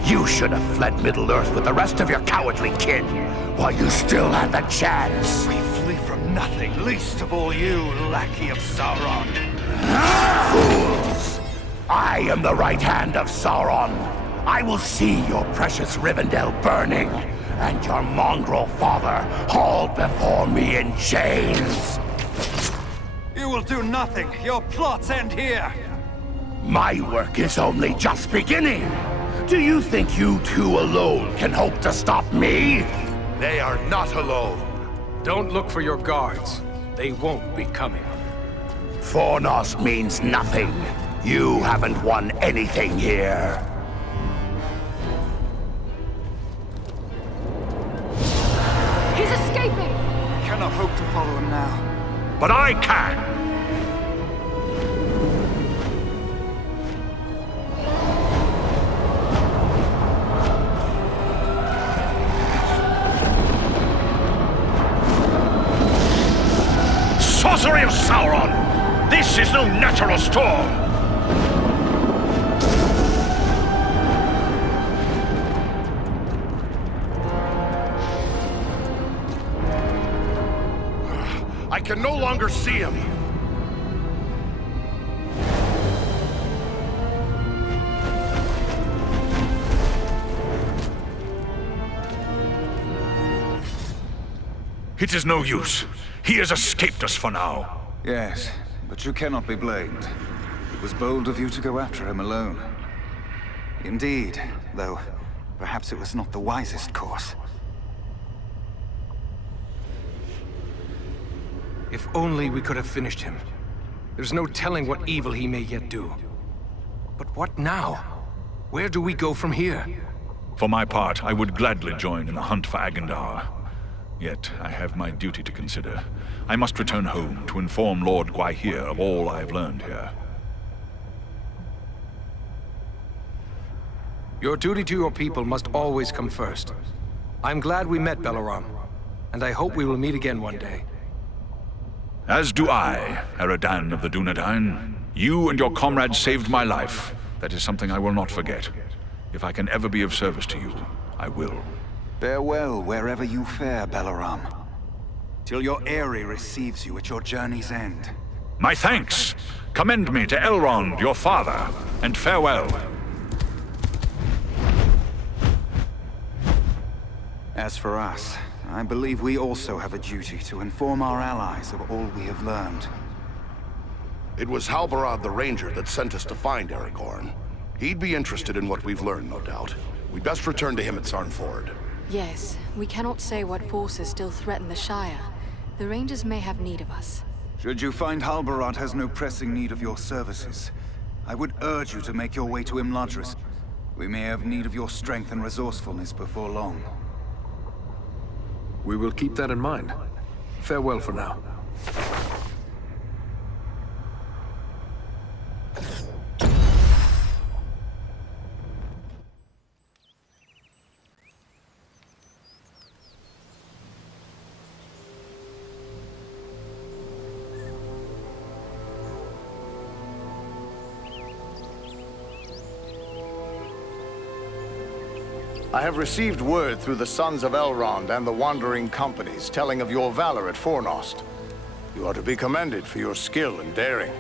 You should have fled Middle-earth with the rest of your cowardly kin, while you still had the chance. We flee from nothing, least of all you, lackey of Sauron. Fools! I am the right hand of Sauron. I will see your precious Rivendell burning, and your mongrel father hauled before me in chains. You will do nothing. Your plots end here. My work is only just beginning. Do you think you two alone can hope to stop me? They are not alone. Don't look for your guards. They won't be coming. Fornost means nothing. You haven't won anything here. He's escaping! I cannot hope to follow him now. But I can! Sorcery of Sauron! This is no natural storm! I can no longer see him. It is no use. He has escaped us for now. Yes, but you cannot be blamed. It was bold of you to go after him alone. Indeed, though perhaps it was not the wisest course. If only we could have finished him. There's no telling what evil he may yet do. But what now? Where do we go from here? For my part, I would gladly join in the hunt for Agandaûr. Yet, I have my duty to consider. I must return home to inform Lord Gwaihir of all I have learned here. Your duty to your people must always come first. I'm glad we met, Balaram, and I hope we will meet again one day. As do I, Eradan of the Dunedain. You and your comrades saved my life. That is something I will not forget. If I can ever be of service to you, I will. Farewell wherever you fare, Balaram. Till your Eyrie receives you at your journey's end. My thanks! Commend me to Elrond, your father, and farewell. As for us, I believe we also have a duty to inform our allies of all we have learned. It was Halbarad the Ranger that sent us to find Aragorn. He'd be interested in what we've learned, no doubt. We'd best return to him at Sarnford. Yes, we cannot say what forces still threaten the Shire. The Rangers may have need of us. Should you find Halbarad has no pressing need of your services, I would urge you to make your way to Imladris. We may have need of your strength and resourcefulness before long. We will keep that in mind. Farewell for now. I have received word through the Sons of Elrond and the Wandering Companies telling of your valor at Fornost. You are to be commended for your skill and daring.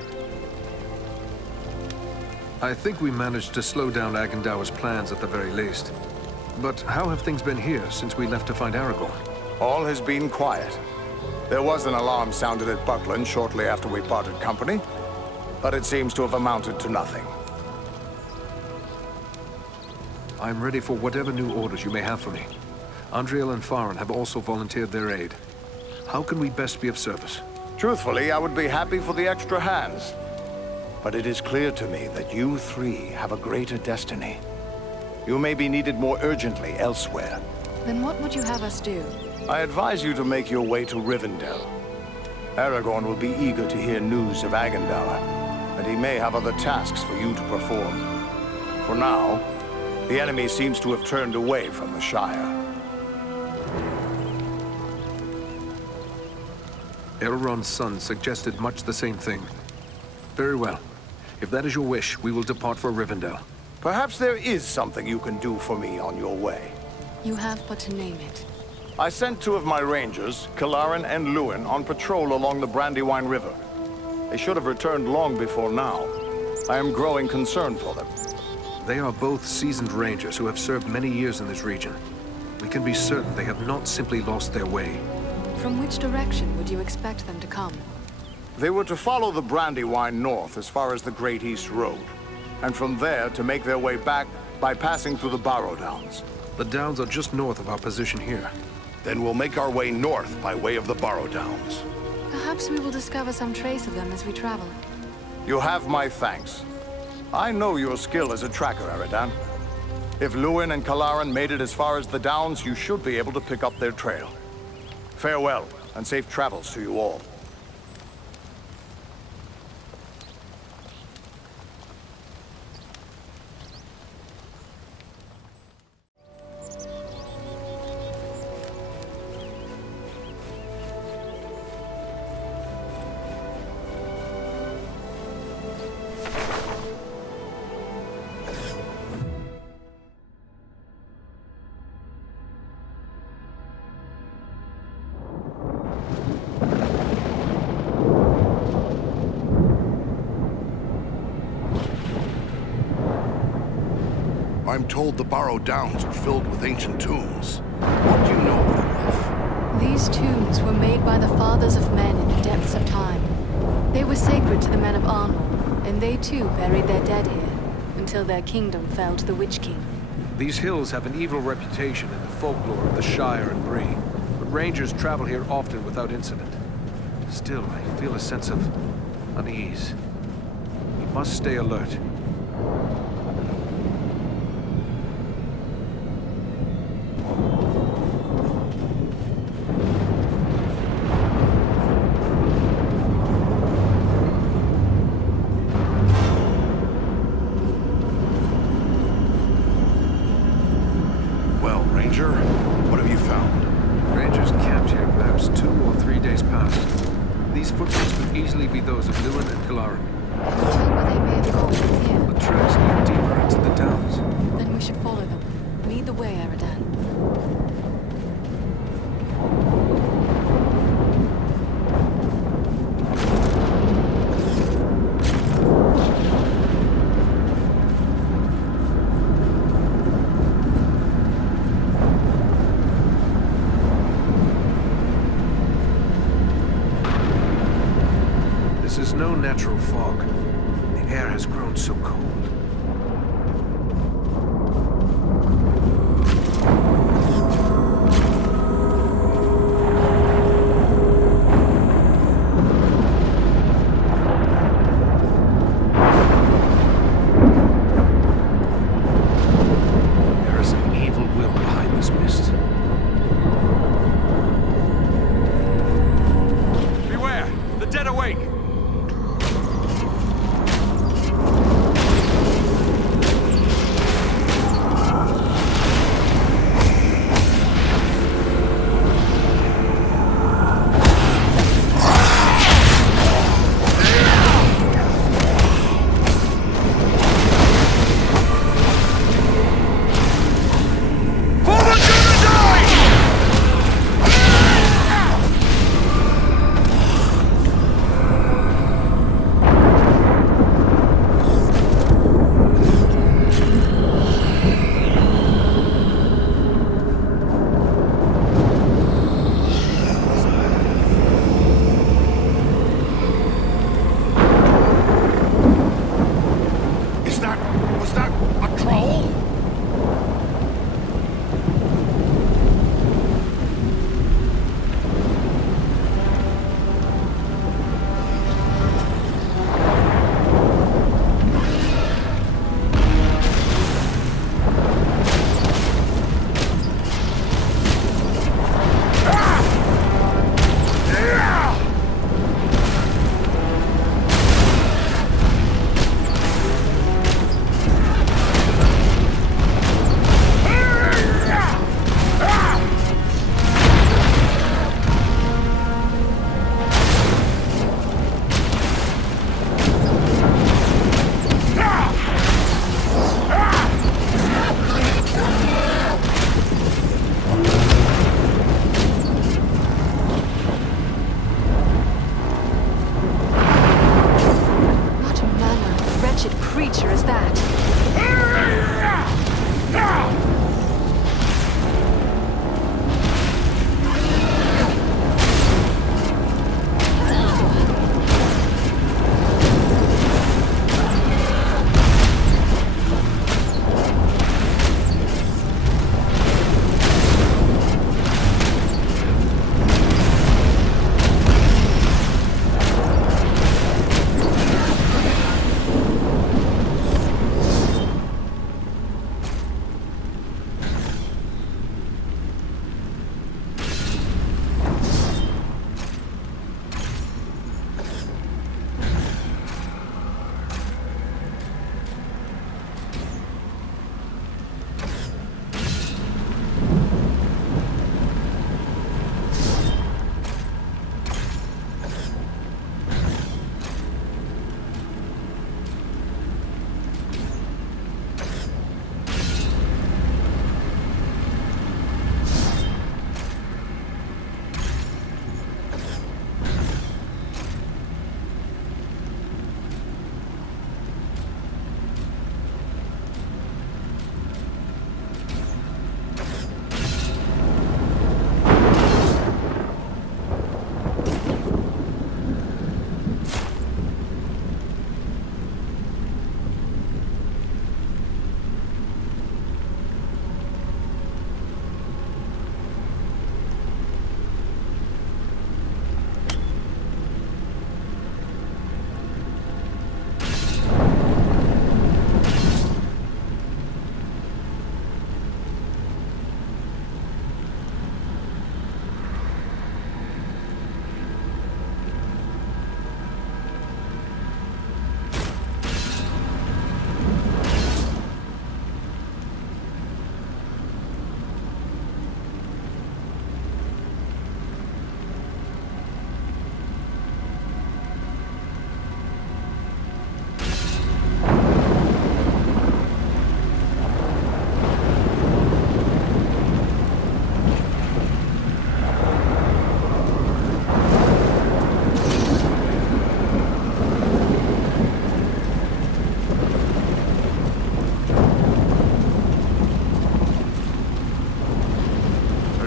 I think we managed to slow down Agandaûr's plans at the very least. But how have things been here since we left to find Aragorn? All has been quiet. There was an alarm sounded at Buckland shortly after we parted company, but it seems to have amounted to nothing. I am ready for whatever new orders you may have for me. Andriel and Farin have also volunteered their aid. How can we best be of service? Truthfully, I would be happy for the extra hands. But it is clear to me that you three have a greater destiny. You may be needed more urgently elsewhere. Then what would you have us do? I advise you to make your way to Rivendell. Aragorn will be eager to hear news of Agandaûr, and he may have other tasks for you to perform. For now, the enemy seems to have turned away from the Shire. Elrond's son suggested much the same thing. Very well. If that is your wish, we will depart for Rivendell. Perhaps there is something you can do for me on your way. You have but to name it. I sent two of my rangers, Kalarin and Luin, on patrol along the Brandywine River. They should have returned long before now. I am growing concerned for them. They are both seasoned rangers who have served many years in this region. We can be certain they have not simply lost their way. From which direction would you expect them to come? They were to follow the Brandywine north as far as the Great East Road, and from there to make their way back by passing through the Barrow Downs. The Downs are just north of our position here. Then we'll make our way north by way of the Barrow Downs. Perhaps we will discover some trace of them as we travel. You have my thanks. I know your skill as a tracker, Eradan. If Luin and Kalarin made it as far as the Downs, you should be able to pick up their trail. Farewell, and safe travels to you all. I'm told the Barrow Downs are filled with ancient tombs. What do you know of them? These tombs were made by the fathers of men in the depths of time. They were sacred to the men of Arnor, And they too buried their dead here, until their kingdom fell to the Witch King. These hills have an evil reputation in the folklore of the Shire and Bree, but rangers travel here often without incident. Still, I feel a sense of unease. We must stay alert. Well, Ranger, what have you found? Rangers camped here perhaps 2 or 3 days past. These footprints could easily be those of Lewin and Galarin. Well, they may have gone from here. The tracks lead deeper into the downs. Then we should follow them. Lead the way, Eridan. This is no natural fog. The air has grown so cold. There is an evil will behind this mist. Beware! The dead awake!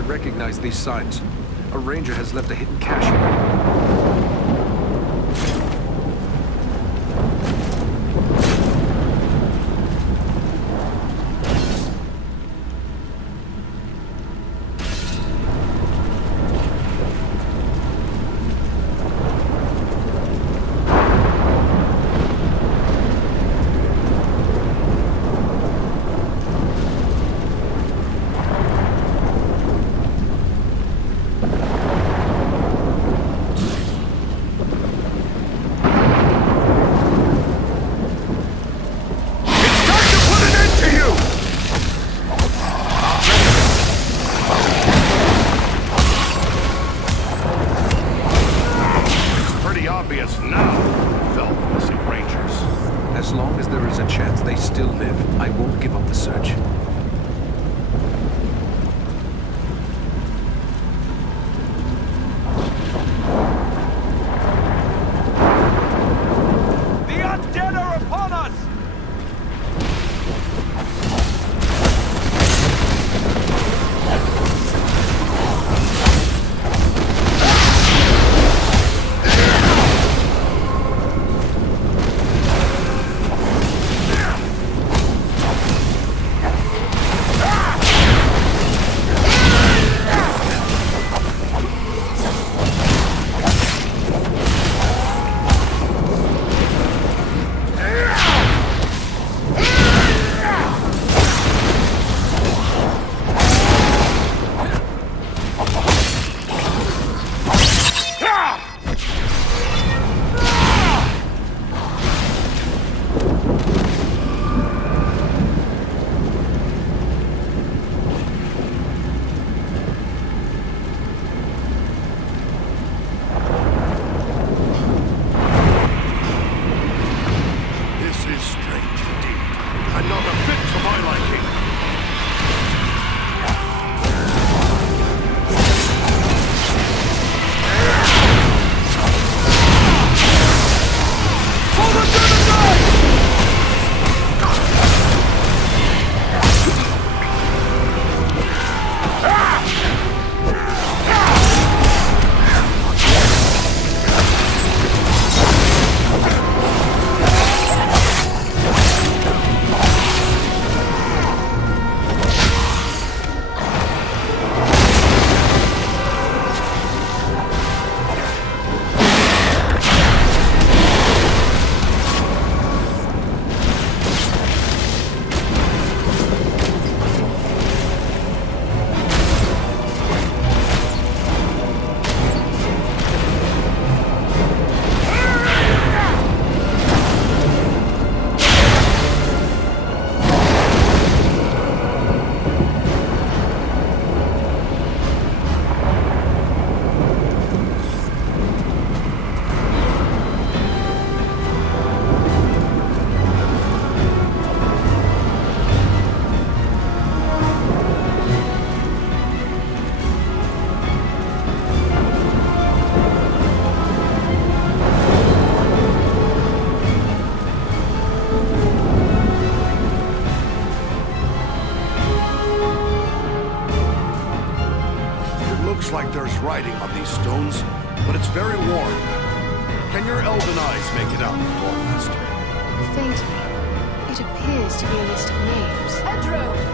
recognize these signs. A ranger has left a hidden cache here. writing on these stones, but it's very worn. Can your elven eyes make it out, Lord Master? Faintly. It appears to be a list of names. Pedro!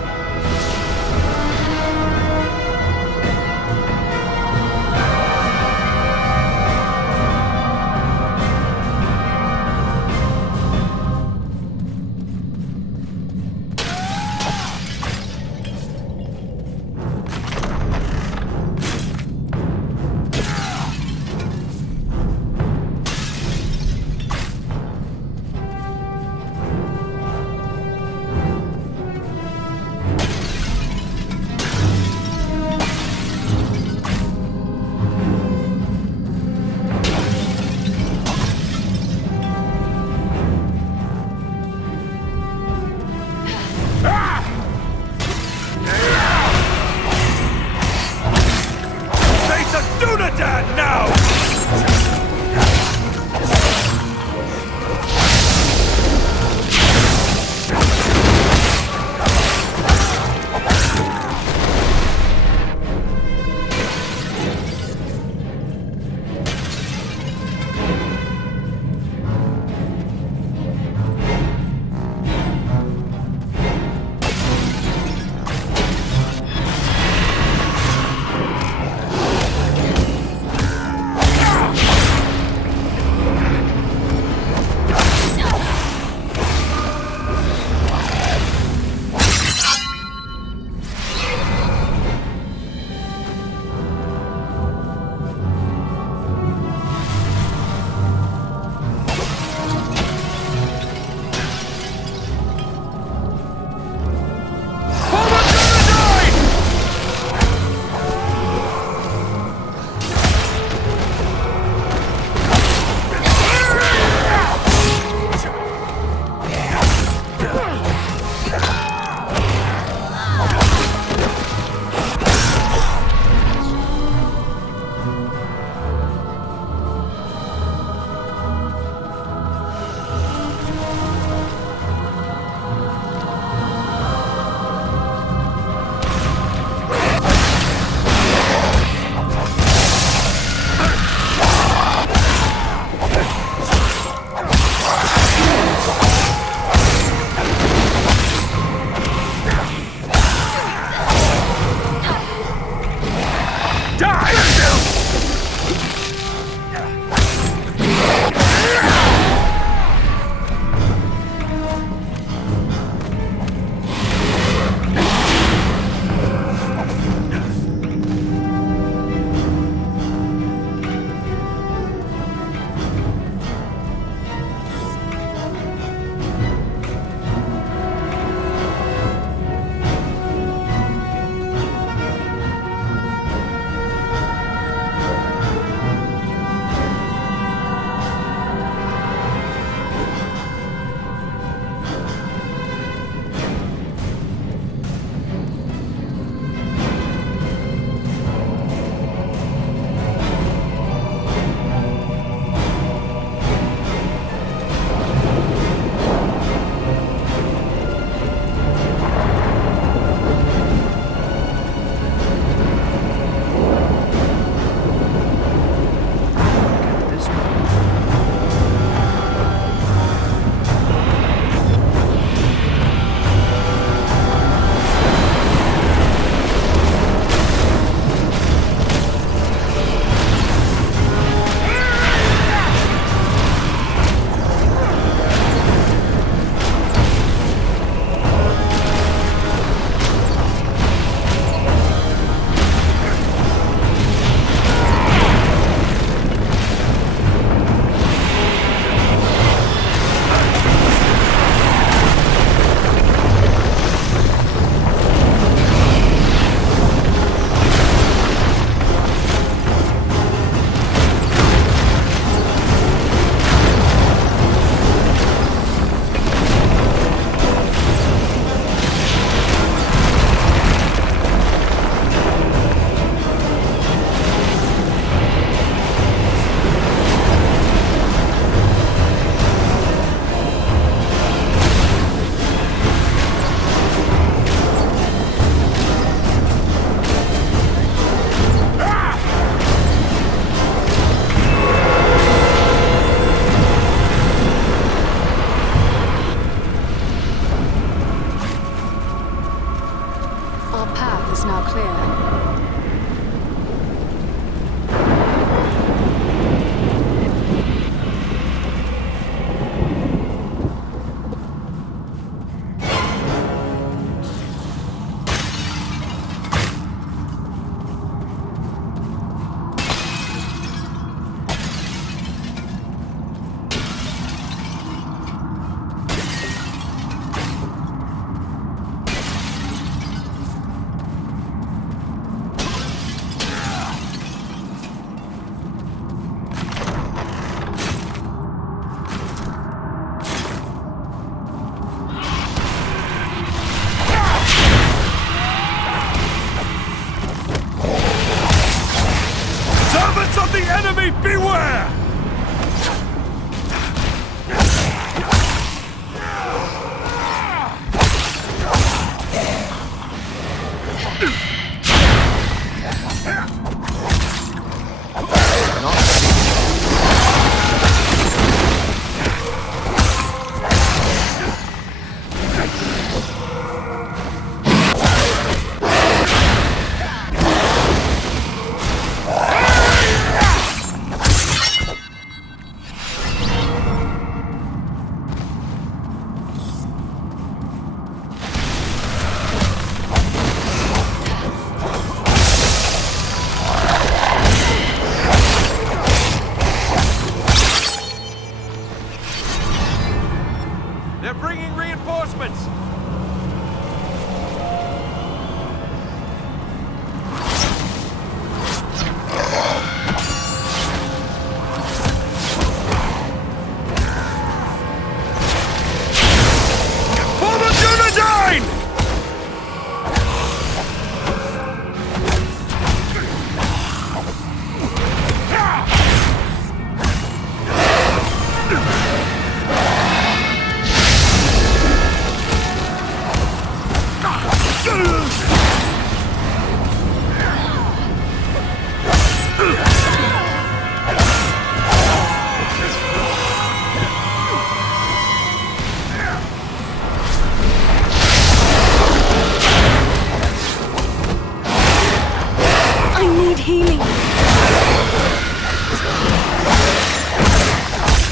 need healing.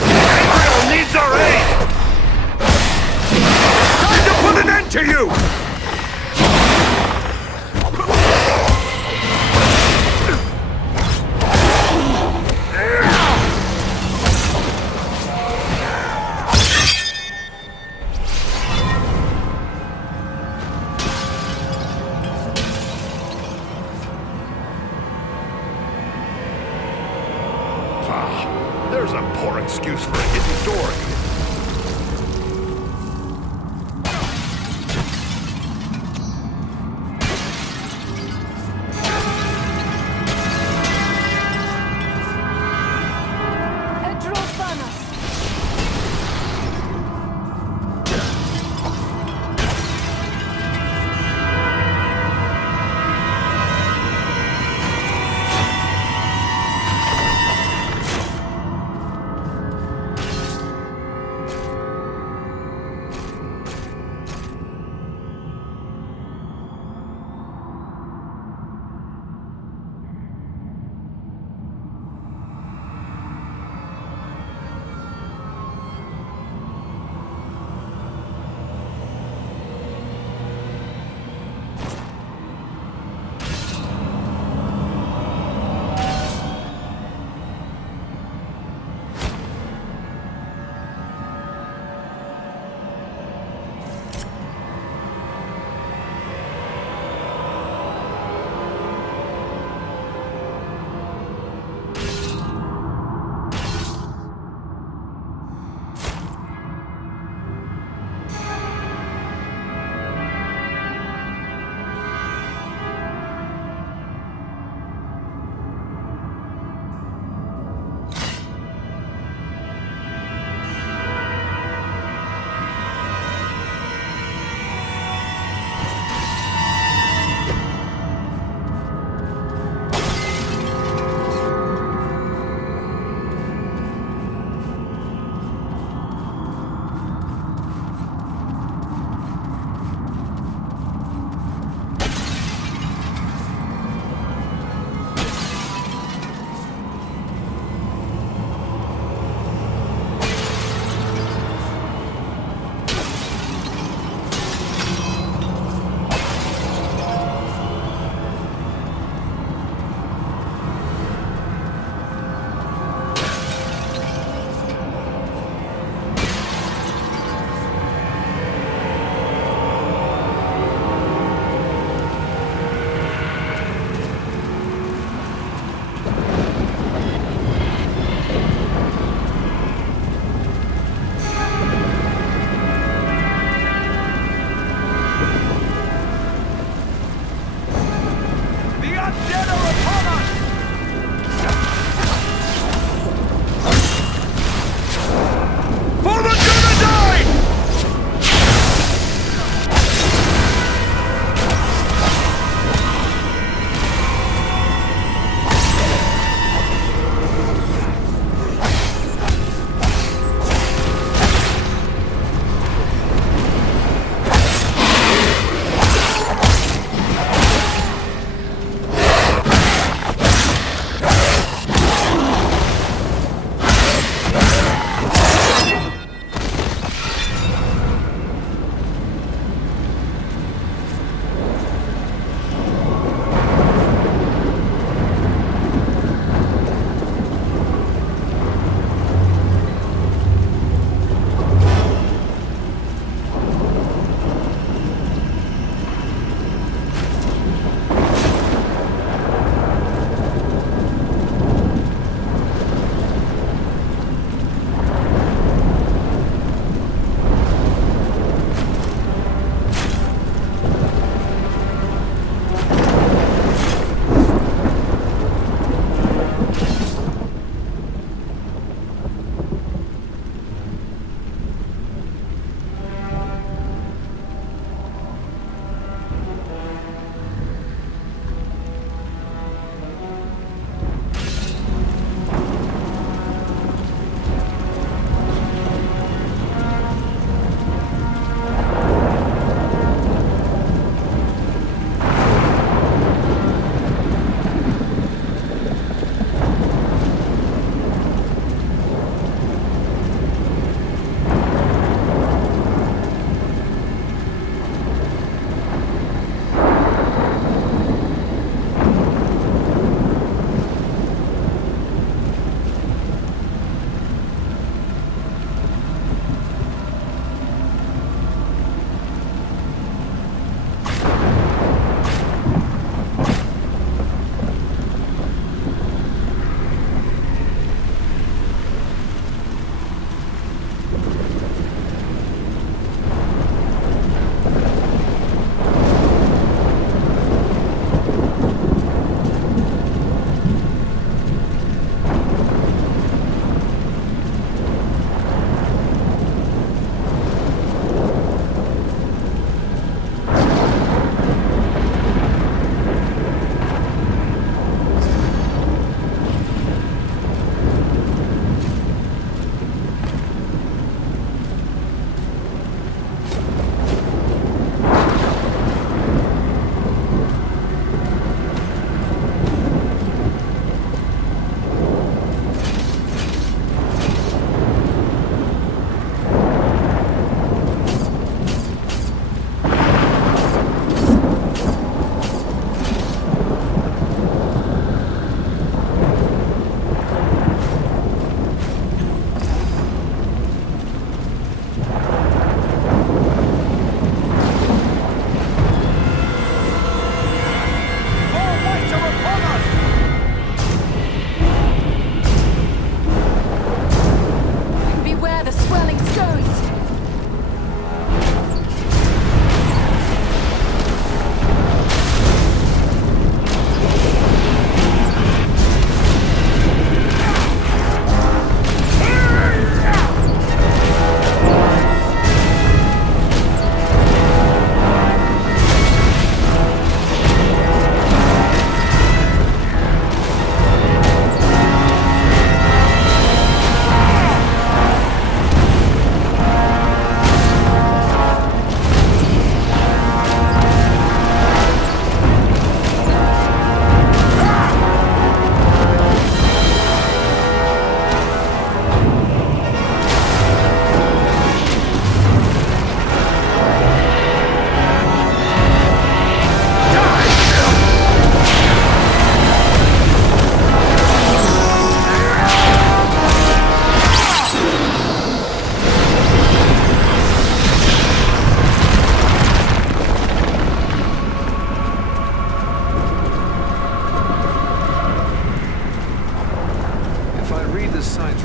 Gabriel needs our aid! Time to put an end to you! There's a poor excuse for a hidden door here.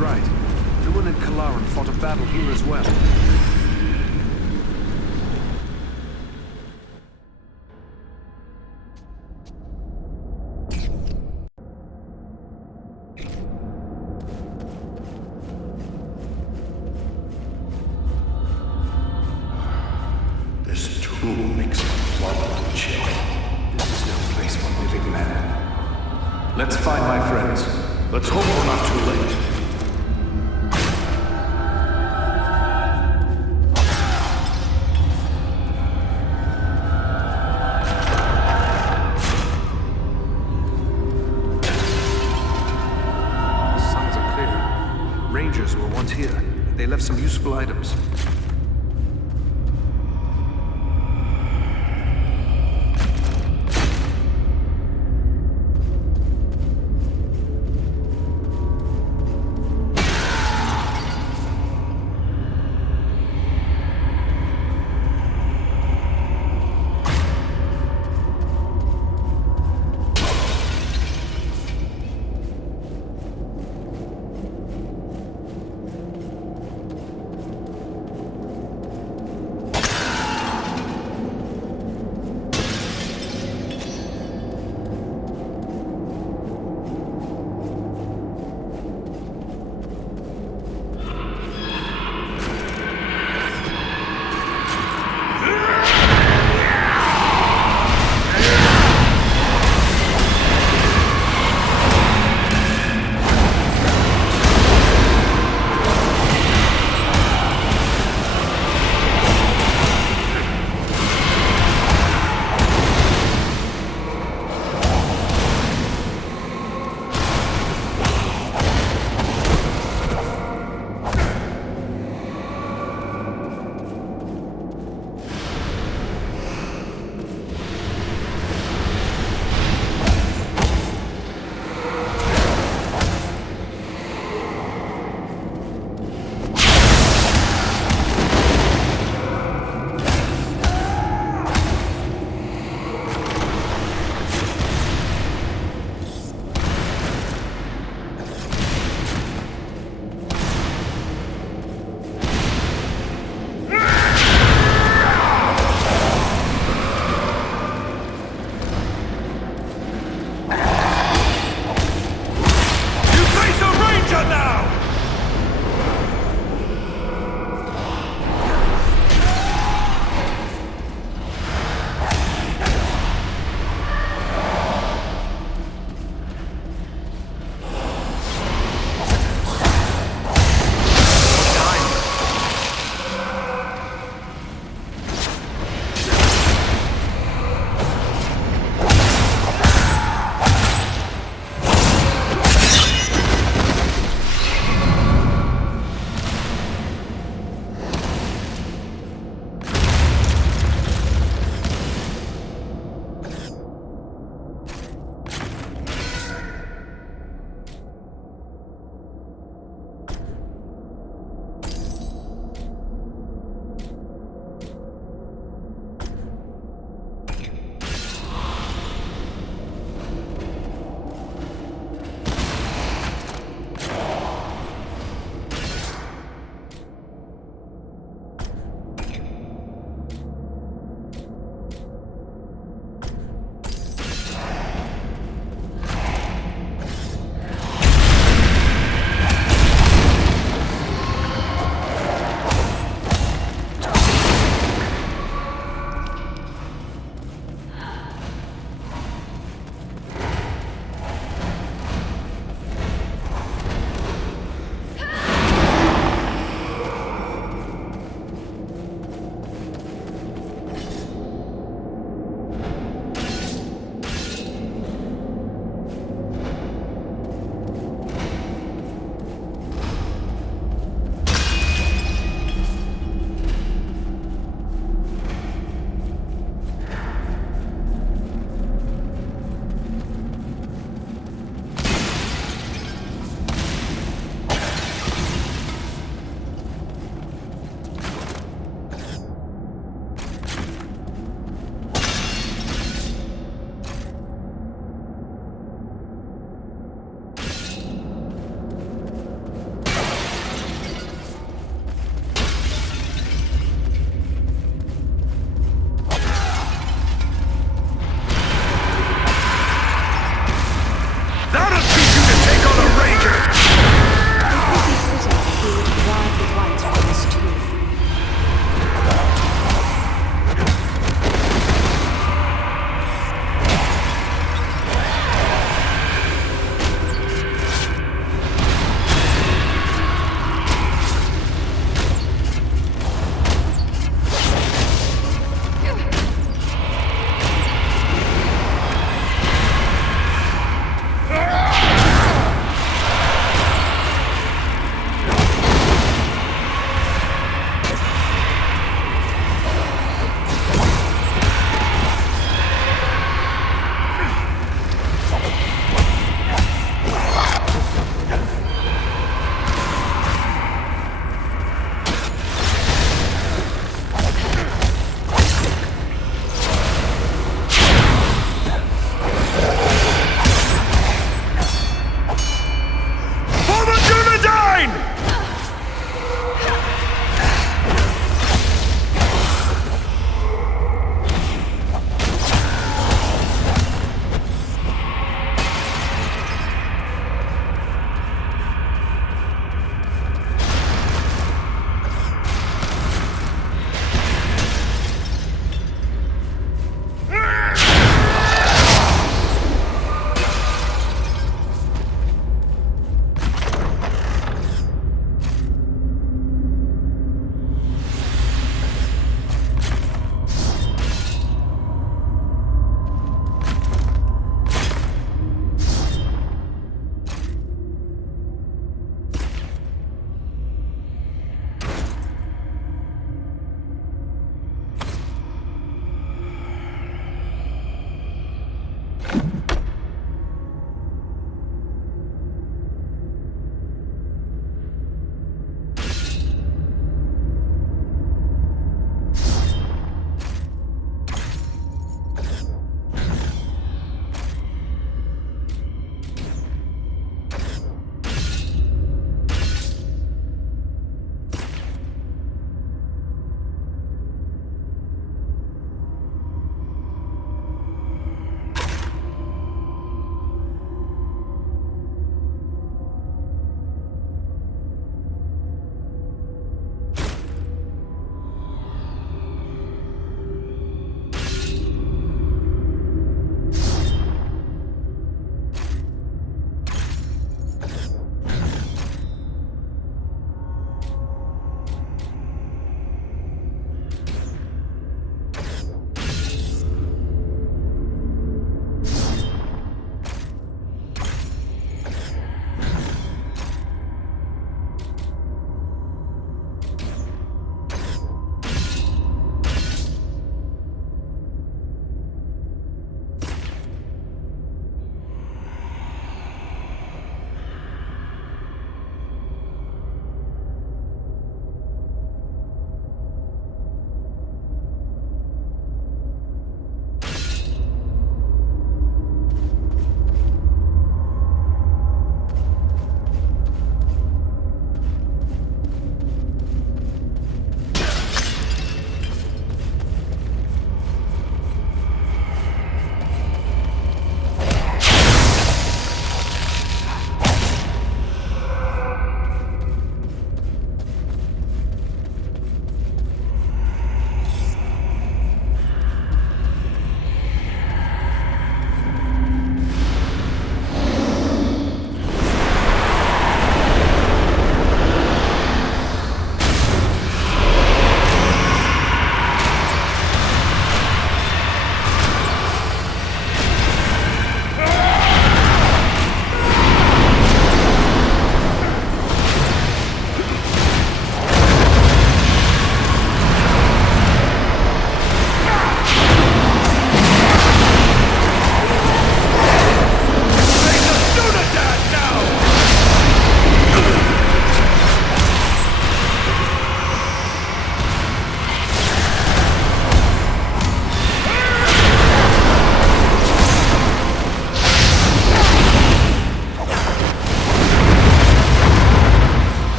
right. Lúin and Kalaran fought a battle here as well. This tomb makes my blood chill. This is no place for living men. Let's find my friends. Let's hope we're not too late. The signs are clear. Rangers were once here. They left some useful items.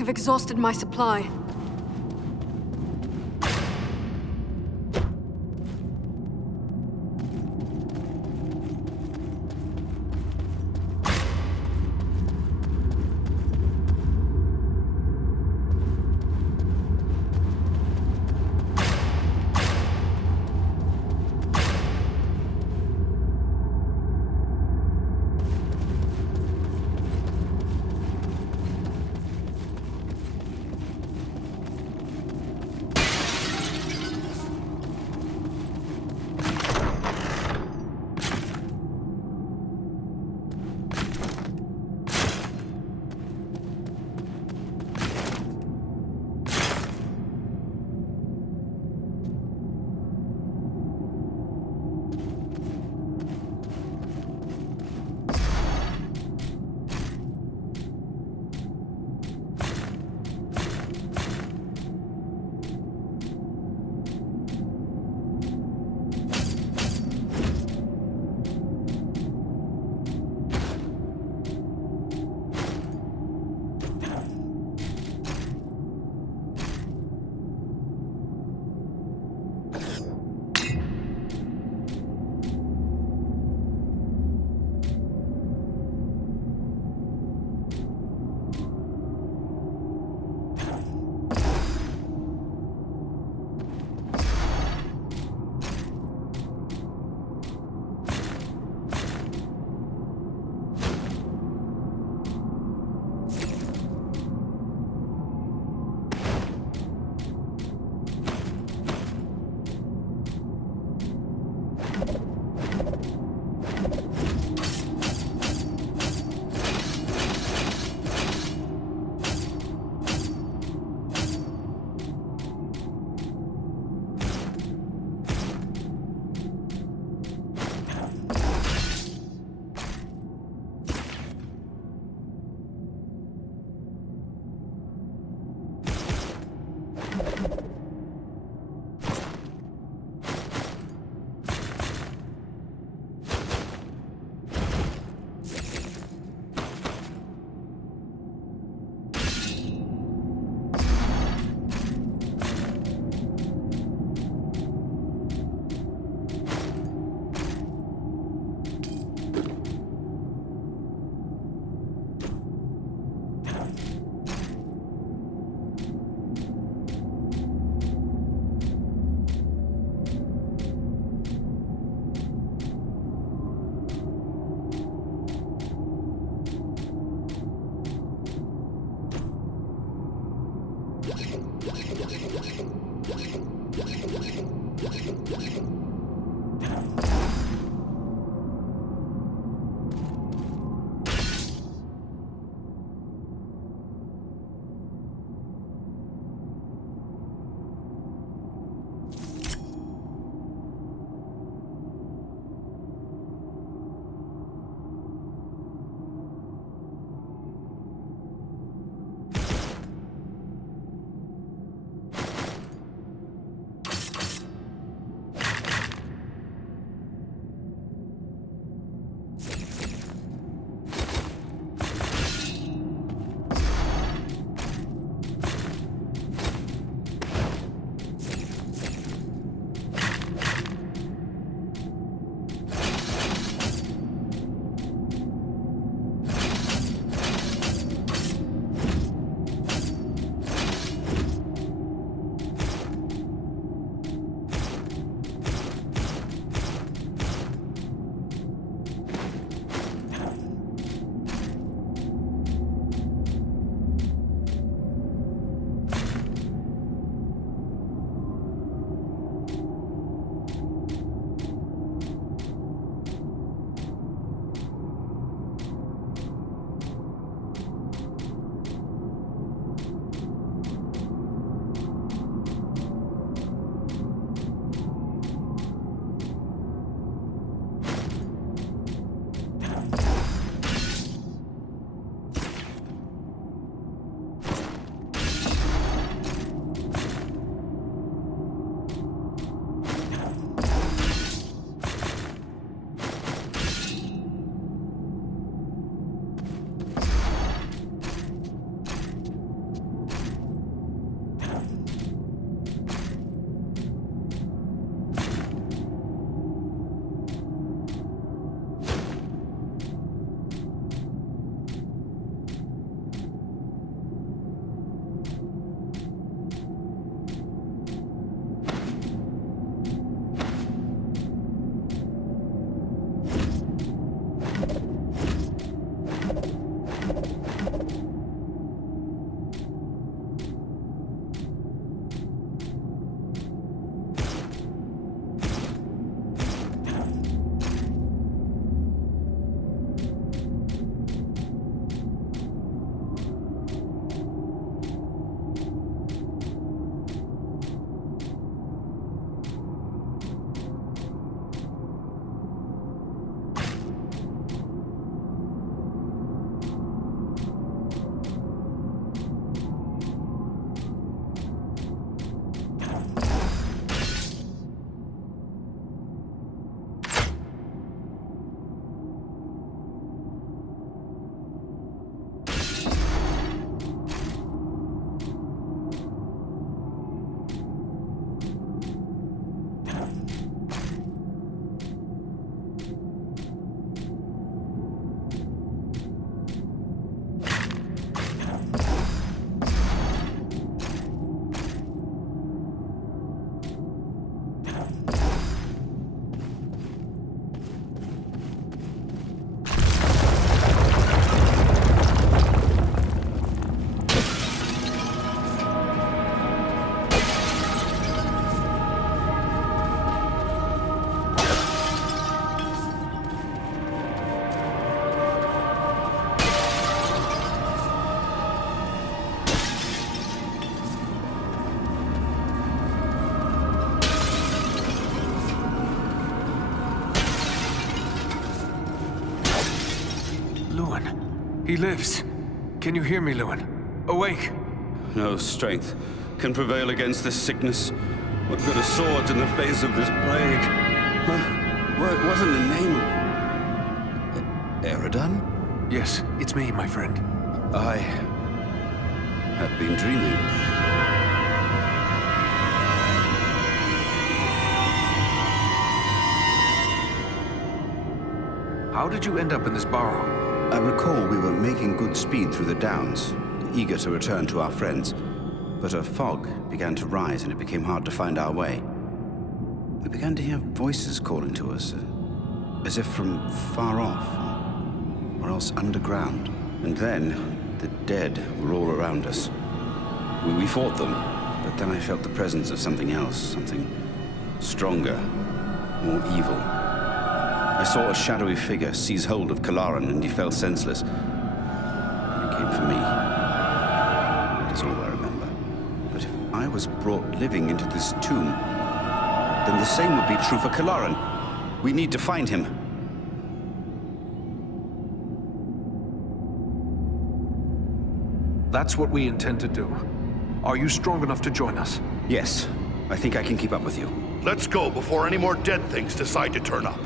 I've exhausted my supply. He lives. Can you hear me, Lewin? Awake! No strength can prevail against this sickness. What good are swords in the face of this plague? What wasn't the name of... Eridan? Yes, it's me, my friend. I have been dreaming. How did you end up in this burrow? I recall we were making good speed through the downs, eager to return to our friends. But a fog began to rise and it became hard to find our way. We began to hear voices calling to us, as if from far off, or else underground. And then, the dead were all around us. We fought them, but then I felt the presence of something else, something stronger, more evil. I saw a shadowy figure seize hold of Kalaran and he fell senseless. And it came for me. That is all I remember. But if I was brought living into this tomb, then the same would be true for Kalaran. We need to find him. That's what we intend to do. Are you strong enough to join us? Yes, I think I can keep up with you. Let's go before any more dead things decide to turn up.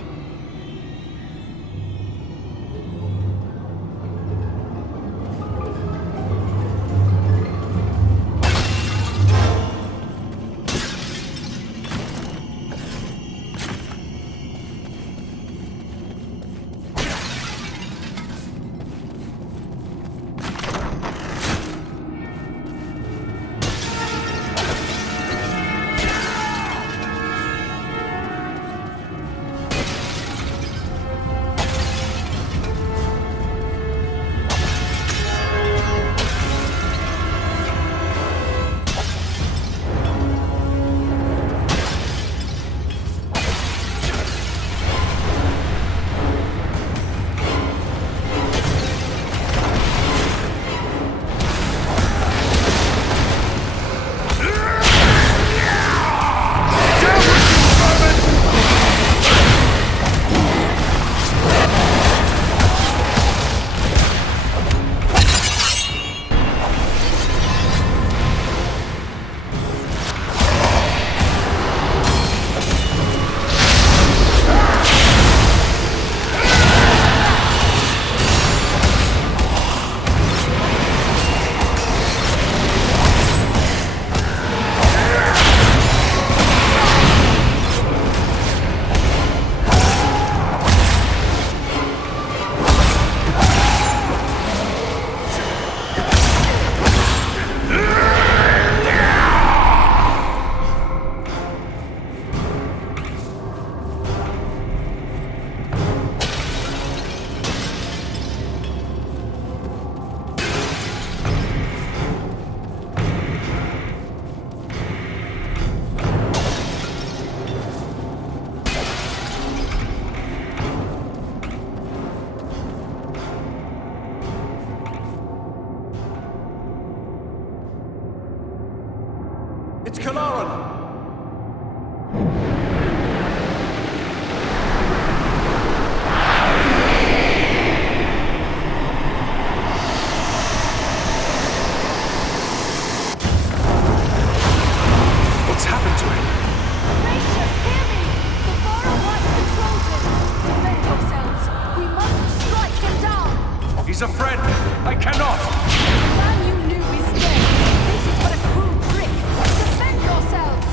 It's Kalaran! What's happened to him? Rangers, hear me! The Forest White controls it! Defend yourselves! We must strike him down! He's a friend! I cannot! The man you knew is dead! This is but a cruel trick! Defend yourselves!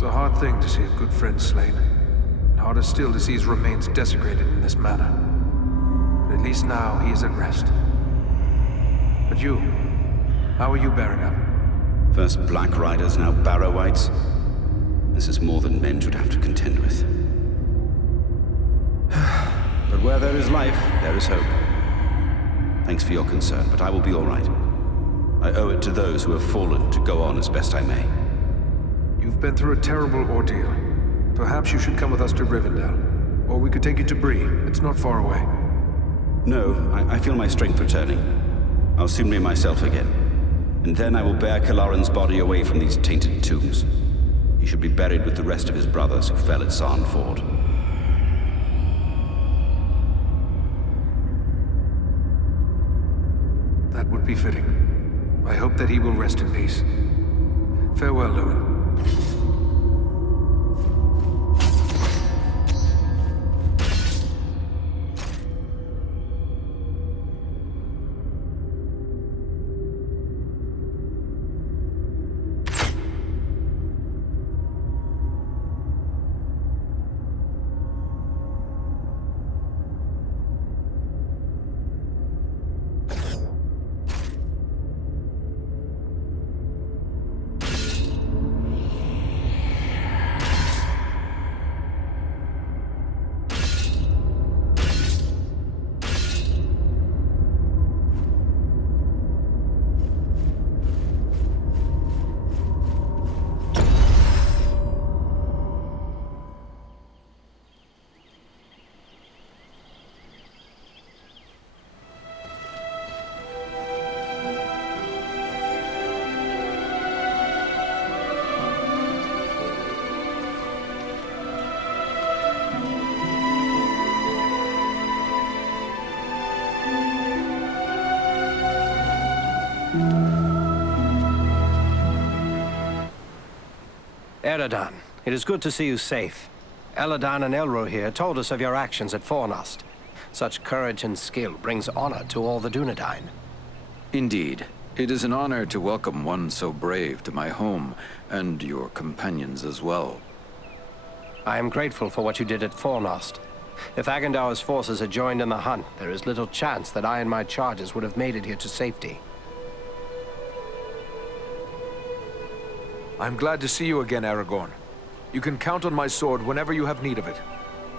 It's a hard thing to see a good friend slain. And harder still to see his remains desecrated in this manner. But at least now he is at rest. But you, how are you bearing up? First Black Riders, now Barrow-wights. This is more than men should have to contend with. But where there is life, there is hope. Thanks for your concern, but I will be all right. I owe it to those who have fallen to go on as best I may. You've been through a terrible ordeal. Perhaps you should come with us to Rivendell. Or we could take you to Bree. It's not far away. No, I feel my strength returning. I'll soon be myself again. And then I will bear Kalaran's body away from these tainted tombs. He should be buried with the rest of his brothers who fell at Sarn Ford. That would be fitting. I hope that he will rest in peace. Farewell, Lewin. Eredon, it is good to see you safe. Eladan and Elro here told us of your actions at Fornost. Such courage and skill brings honor to all the Dunedain. Indeed. It is an honor to welcome one so brave to my home, and your companions as well. I am grateful for what you did at Fornost. If Agandaûr's forces had joined in the hunt, there is little chance that I and my charges would have made it here to safety. I'm glad to see you again, Aragorn. You can count on my sword whenever you have need of it.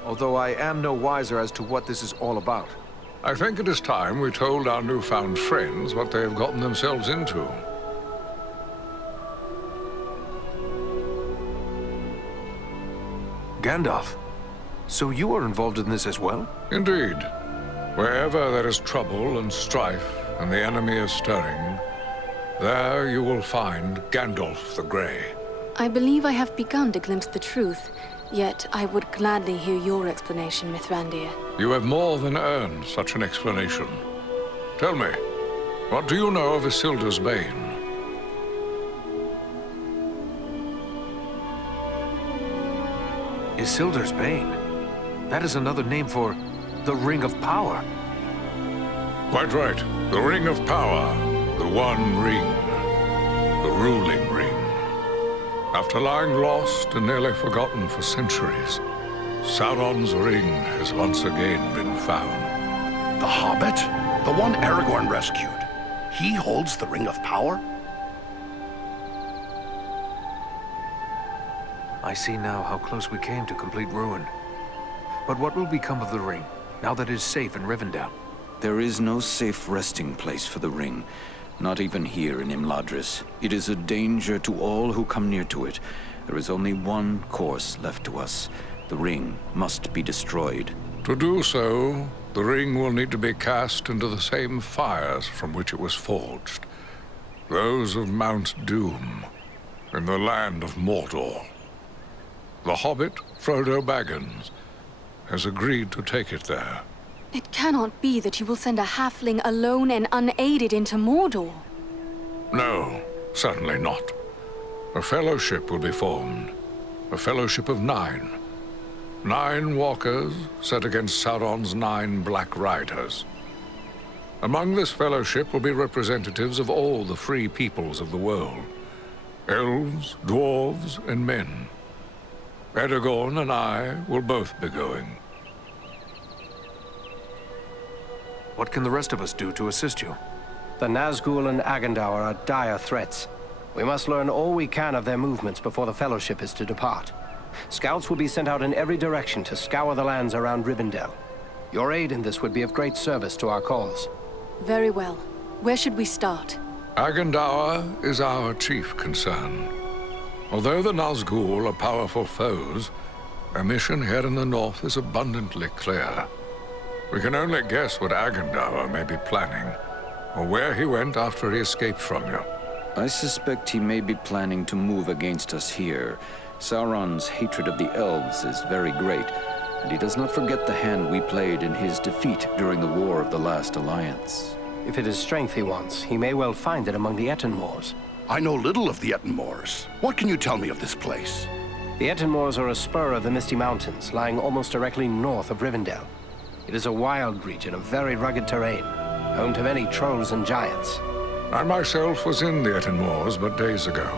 Although I am no wiser as to what this is all about. I think it is time we told our newfound friends what they have gotten themselves into. Gandalf, so you are involved in this as well? Indeed. Wherever there is trouble and strife, and the enemy is stirring, there you will find Gandalf the Grey. I believe I have begun to glimpse the truth, yet I would gladly hear your explanation, Mithrandir. You have more than earned such an explanation. Tell me, what do you know of Isildur's Bane? Isildur's Bane? That is another name for the Ring of Power. Quite right. The Ring of Power. The One Ring. The ruling ring. After lying lost and nearly forgotten for centuries, Sauron's ring has once again been found. The Hobbit? The one Aragorn rescued. He holds the Ring of Power? I see now how close we came to complete ruin. But what will become of the ring, now that it is safe in Rivendell? There is no safe resting place for the ring. Not even here in Imladris. It is a danger to all who come near to it. There is only one course left to us. The ring must be destroyed. To do so, the ring will need to be cast into the same fires from which it was forged. Those of Mount Doom, in the land of Mordor. The Hobbit, Frodo Baggins, has agreed to take it there. It cannot be that you will send a halfling alone and unaided into Mordor. No, certainly not. A fellowship will be formed. A fellowship of 9. 9 walkers set against Sauron's 9 Black Riders. Among this fellowship will be representatives of all the free peoples of the world. Elves, dwarves, and men. Aragorn and I will both be going. What can the rest of us do to assist you? The Nazgûl and Agandaûr are dire threats. We must learn all we can of their movements before the Fellowship is to depart. Scouts will be sent out in every direction to scour the lands around Rivendell. Your aid in this would be of great service to our cause. Very well. Where should we start? Agandaûr is our chief concern. Although the Nazgûl are powerful foes, our mission here in the north is abundantly clear. We can only guess what Agandaûr may be planning, or where he went after he escaped from you. I suspect he may be planning to move against us here. Sauron's hatred of the elves is very great, and he does not forget the hand we played in his defeat during the War of the Last Alliance. If it is strength he wants, he may well find it among the Ettenmoors. I know little of the Ettenmoors. What can you tell me of this place? The Ettenmoors are a spur of the Misty Mountains, lying almost directly north of Rivendell. It is a wild region of very rugged terrain, home to many trolls and giants. I myself was in the Ettenmoors but days ago.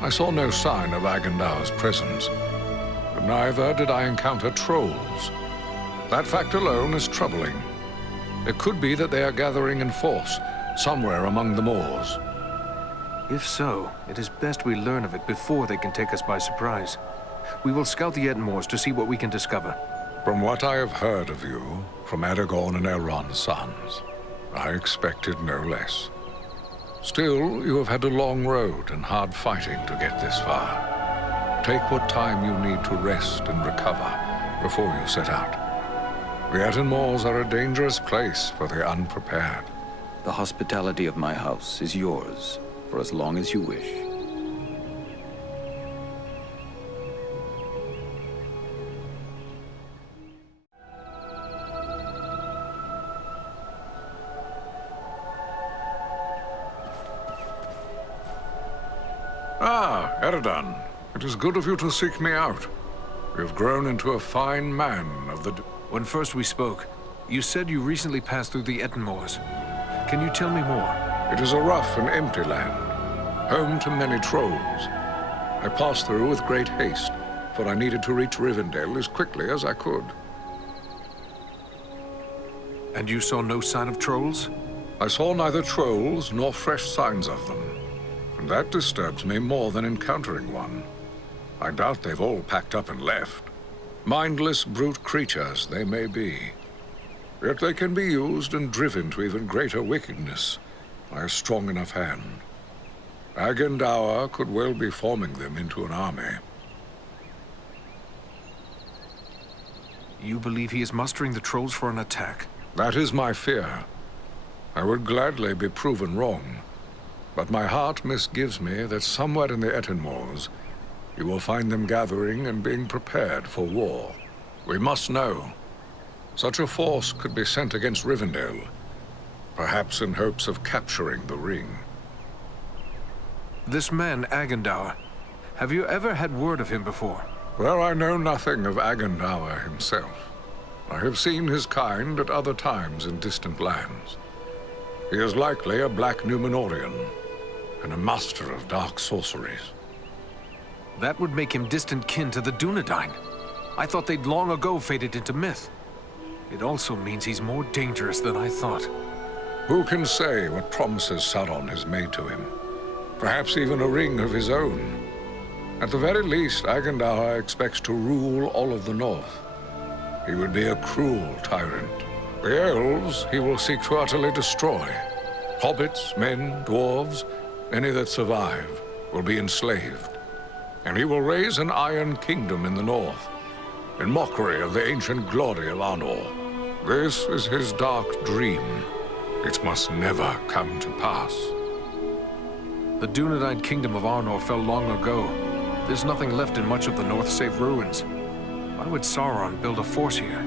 I saw no sign of Agandaur's presence, but neither did I encounter trolls. That fact alone is troubling. It could be that they are gathering in force, somewhere among the moors. If so, it is best we learn of it before they can take us by surprise. We will scout the Ettenmoors to see what we can discover. From what I have heard of you, from Aragorn and Elrond's sons, I expected no less. Still, you have had a long road and hard fighting to get this far. Take what time you need to rest and recover before you set out. The Ettenmoors are a dangerous place for the unprepared. The hospitality of my house is yours, for as long as you wish. Ah, Eredan. It is good of you to seek me out. You have grown into a fine man of the... When first we spoke, you said you recently passed through the Ettenmoors. Can you tell me more? It is a rough and empty land, home to many trolls. I passed through with great haste, for I needed to reach Rivendell as quickly as I could. And you saw no sign of trolls? I saw neither trolls nor fresh signs of them. And that disturbs me more than encountering one. I doubt they've all packed up and left. Mindless brute creatures they may be. Yet they can be used and driven to even greater wickedness by a strong enough hand. Agandaûr could well be forming them into an army. You believe he is mustering the trolls for an attack? That is my fear. I would gladly be proven wrong, but my heart misgives me that somewhere in the Ettenmoors, you will find them gathering and being prepared for war. We must know. Such a force could be sent against Rivendell, perhaps in hopes of capturing the ring. This man, Agandaûr, have you ever had word of him before? Well, I know nothing of Agandaûr himself. I have seen his kind at other times in distant lands. He is likely a Black Númenórean, and a master of dark sorceries. That would make him distant kin to the Dunedain. I thought they'd long ago faded into myth. It also means he's more dangerous than I thought. Who can say what promises Sauron has made to him? Perhaps even a ring of his own. At the very least, Agandaûr expects to rule all of the North. He would be a cruel tyrant. The elves he will seek to utterly destroy. Hobbits, men, dwarves, any that survive, will be enslaved. And he will raise an iron kingdom in the north, in mockery of the ancient glory of Arnor. This is his dark dream. It must never come to pass. The Dunedain kingdom of Arnor fell long ago. There's nothing left in much of the north save ruins. Why would Sauron build a force here?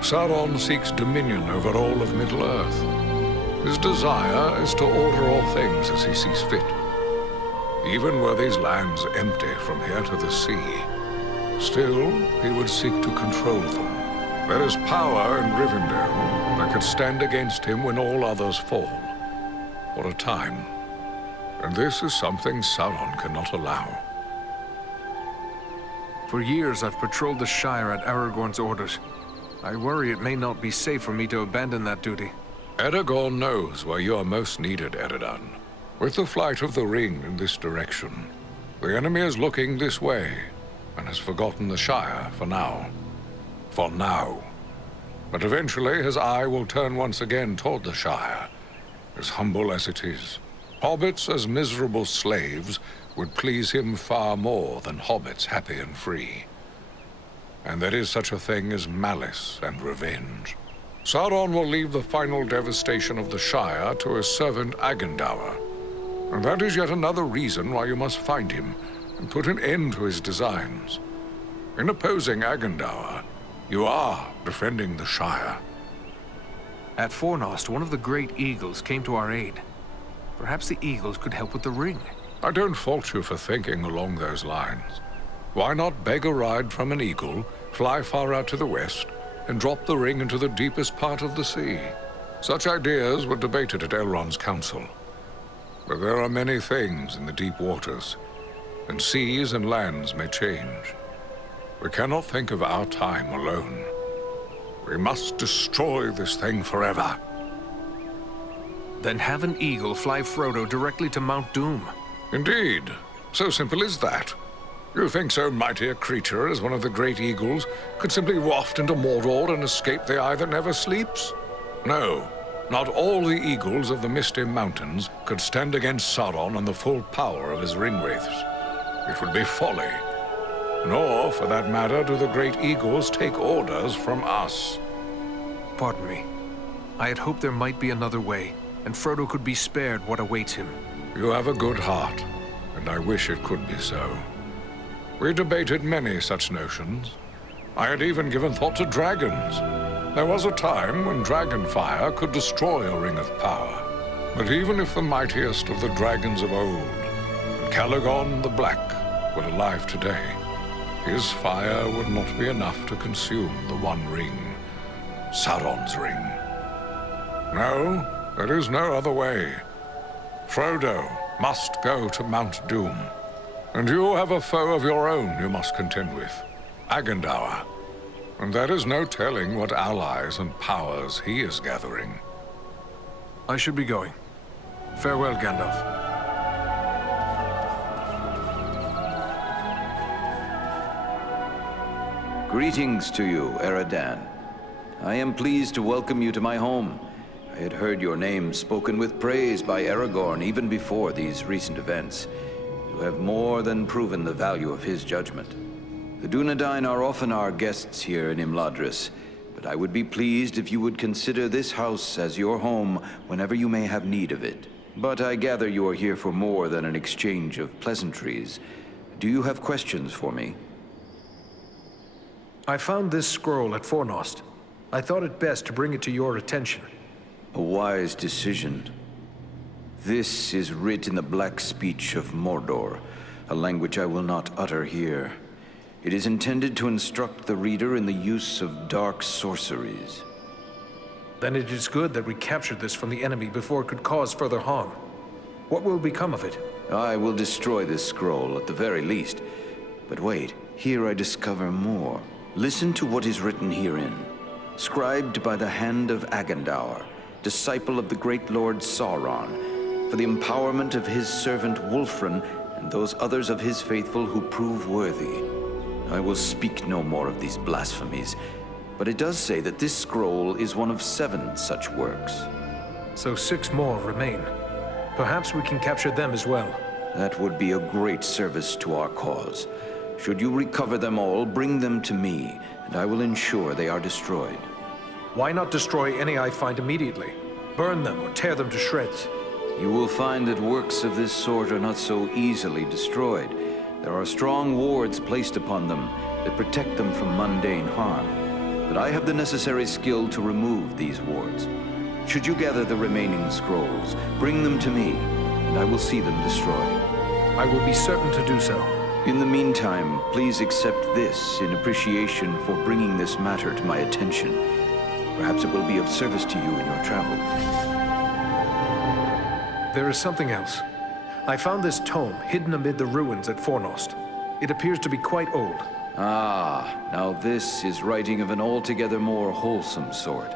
Sauron seeks dominion over all of Middle-earth. His desire is to order all things as he sees fit. Even were these lands empty from here to the sea, still he would seek to control them. There is power in Rivendell that could stand against him when all others fall, for a time. And this is something Sauron cannot allow. For years, I've patrolled the Shire at Aragorn's orders. I worry it may not be safe for me to abandon that duty. Aragorn knows where you are most needed, Eredan. With the flight of the ring in this direction, the enemy is looking this way and has forgotten the Shire for now. For now. But eventually his eye will turn once again toward the Shire, as humble as it is. Hobbits as miserable slaves would please him far more than hobbits happy and free. And there is such a thing as malice and revenge. Sauron will leave the final devastation of the Shire to his servant Agandaûr. And that is yet another reason why you must find him and put an end to his designs. In opposing Agandaûr, you are defending the Shire. At Fornost, one of the great eagles came to our aid. Perhaps the eagles could help with the ring. I don't fault you for thinking along those lines. Why not beg a ride from an eagle, fly far out to the west, and drop the ring into the deepest part of the sea? Such ideas were debated at Elrond's council. But there are many things in the deep waters, and seas and lands may change. We cannot think of our time alone. We must destroy this thing forever. Then have an eagle fly Frodo directly to Mount Doom. Indeed. So simple as that. You think so mighty a creature as one of the great eagles could simply waft into Mordor and escape the eye that never sleeps? No. Not all the eagles of the Misty Mountains could stand against Sauron and the full power of his ringwraiths. It would be folly. Nor, for that matter, do the great eagles take orders from us. Pardon me. I had hoped there might be another way, and Frodo could be spared what awaits him. You have a good heart, and I wish it could be so. We debated many such notions. I had even given thought to dragons. There was a time when dragonfire could destroy a ring of power. But even if the mightiest of the dragons of old, and Calagon the Black, were alive today, his fire would not be enough to consume the One Ring, Sauron's ring. No, there is no other way. Frodo must go to Mount Doom. And you have a foe of your own you must contend with, Agandaûr. And there is no telling what allies and powers he is gathering. I should be going. Farewell, Gandalf. Greetings to you, Eredan. I am pleased to welcome you to my home. I had heard your name spoken with praise by Aragorn even before these recent events. You have more than proven the value of his judgment. The Dunedain are often our guests here in Imladris, but I would be pleased if you would consider this house as your home whenever you may have need of it. But I gather you are here for more than an exchange of pleasantries. Do you have questions for me? I found this scroll at Fornost. I thought it best to bring it to your attention. A wise decision. This is writ in the black speech of Mordor, a language I will not utter here. It is intended to instruct the reader in the use of dark sorceries. Then it is good that we captured this from the enemy before it could cause further harm. What will become of it? I will destroy this scroll at the very least. But wait, here I discover more. Listen to what is written herein. Scribed by the hand of Agandaûr, disciple of the great Lord Sauron, for the empowerment of his servant Wulfrun and those others of his faithful who prove worthy. I will speak no more of these blasphemies, but it does say that this scroll is one of 7 such works. So 6 more remain. Perhaps we can capture them as well. That would be a great service to our cause. Should you recover them all, bring them to me, and I will ensure they are destroyed. Why not destroy any I find immediately? Burn them or tear them to shreds. You will find that works of this sort are not so easily destroyed. There are strong wards placed upon them that protect them from mundane harm. But I have the necessary skill to remove these wards. Should you gather the remaining scrolls, bring them to me, and I will see them destroyed. I will be certain to do so. In the meantime, please accept this in appreciation for bringing this matter to my attention. Perhaps it will be of service to you in your travels. There is something else. I found this tome hidden amid the ruins at Fornost. It appears to be quite old, Ah, now this is writing of an altogether more wholesome sort.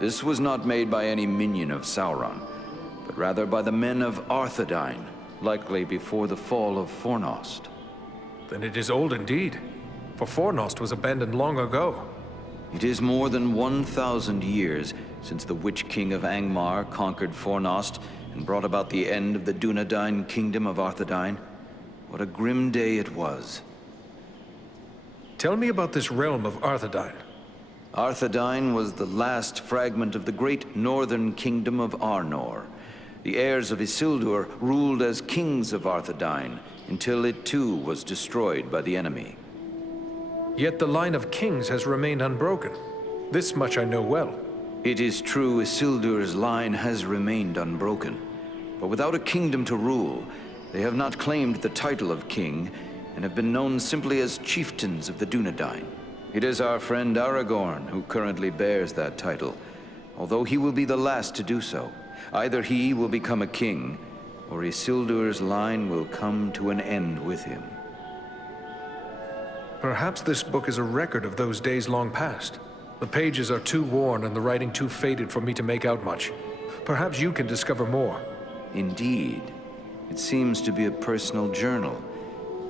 This was not made by any minion of Sauron, but rather by the men of Arthedain, likely before the fall of Fornost. Then it is old indeed, for Fornost was abandoned long ago. It is more than 1,000 years since the Witch King of Angmar conquered Fornost and brought about the end of the Dunedain kingdom of Arthedain. What a grim day it was. Tell me about this realm of Arthedain. Arthedain was the last fragment of the great northern kingdom of Arnor. The heirs of Isildur ruled as kings of Arthedain until it too was destroyed by the enemy. Yet the line of kings has remained unbroken. This much I know well. It is true Isildur's line has remained unbroken. But without a kingdom to rule, they have not claimed the title of king and have been known simply as chieftains of the Dunedain. It is our friend Aragorn who currently bears that title, although he will be the last to do so. Either he will become a king, or Isildur's line will come to an end with him. Perhaps this book is a record of those days long past. The pages are too worn and the writing too faded for me to make out much. Perhaps you can discover more. Indeed. It seems to be a personal journal.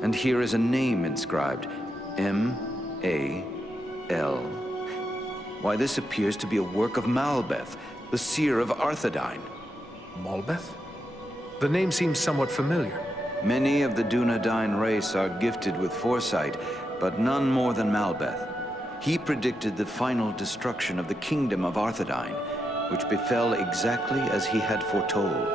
And here is a name inscribed, M-A-L. Why, this appears to be a work of Malbeth, the seer of Arthedain. Malbeth? The name seems somewhat familiar. Many of the Dunedain race are gifted with foresight, but none more than Malbeth. He predicted the final destruction of the kingdom of Arthedain, which befell exactly as he had foretold.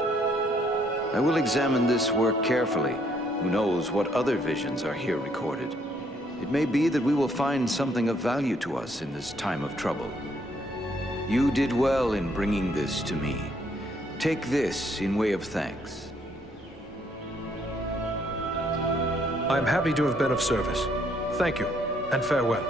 I will examine this work carefully. Who knows what other visions are here recorded? It may be that we will find something of value to us in this time of trouble. You did well in bringing this to me. Take this in way of thanks. I am happy to have been of service. Thank you, and farewell.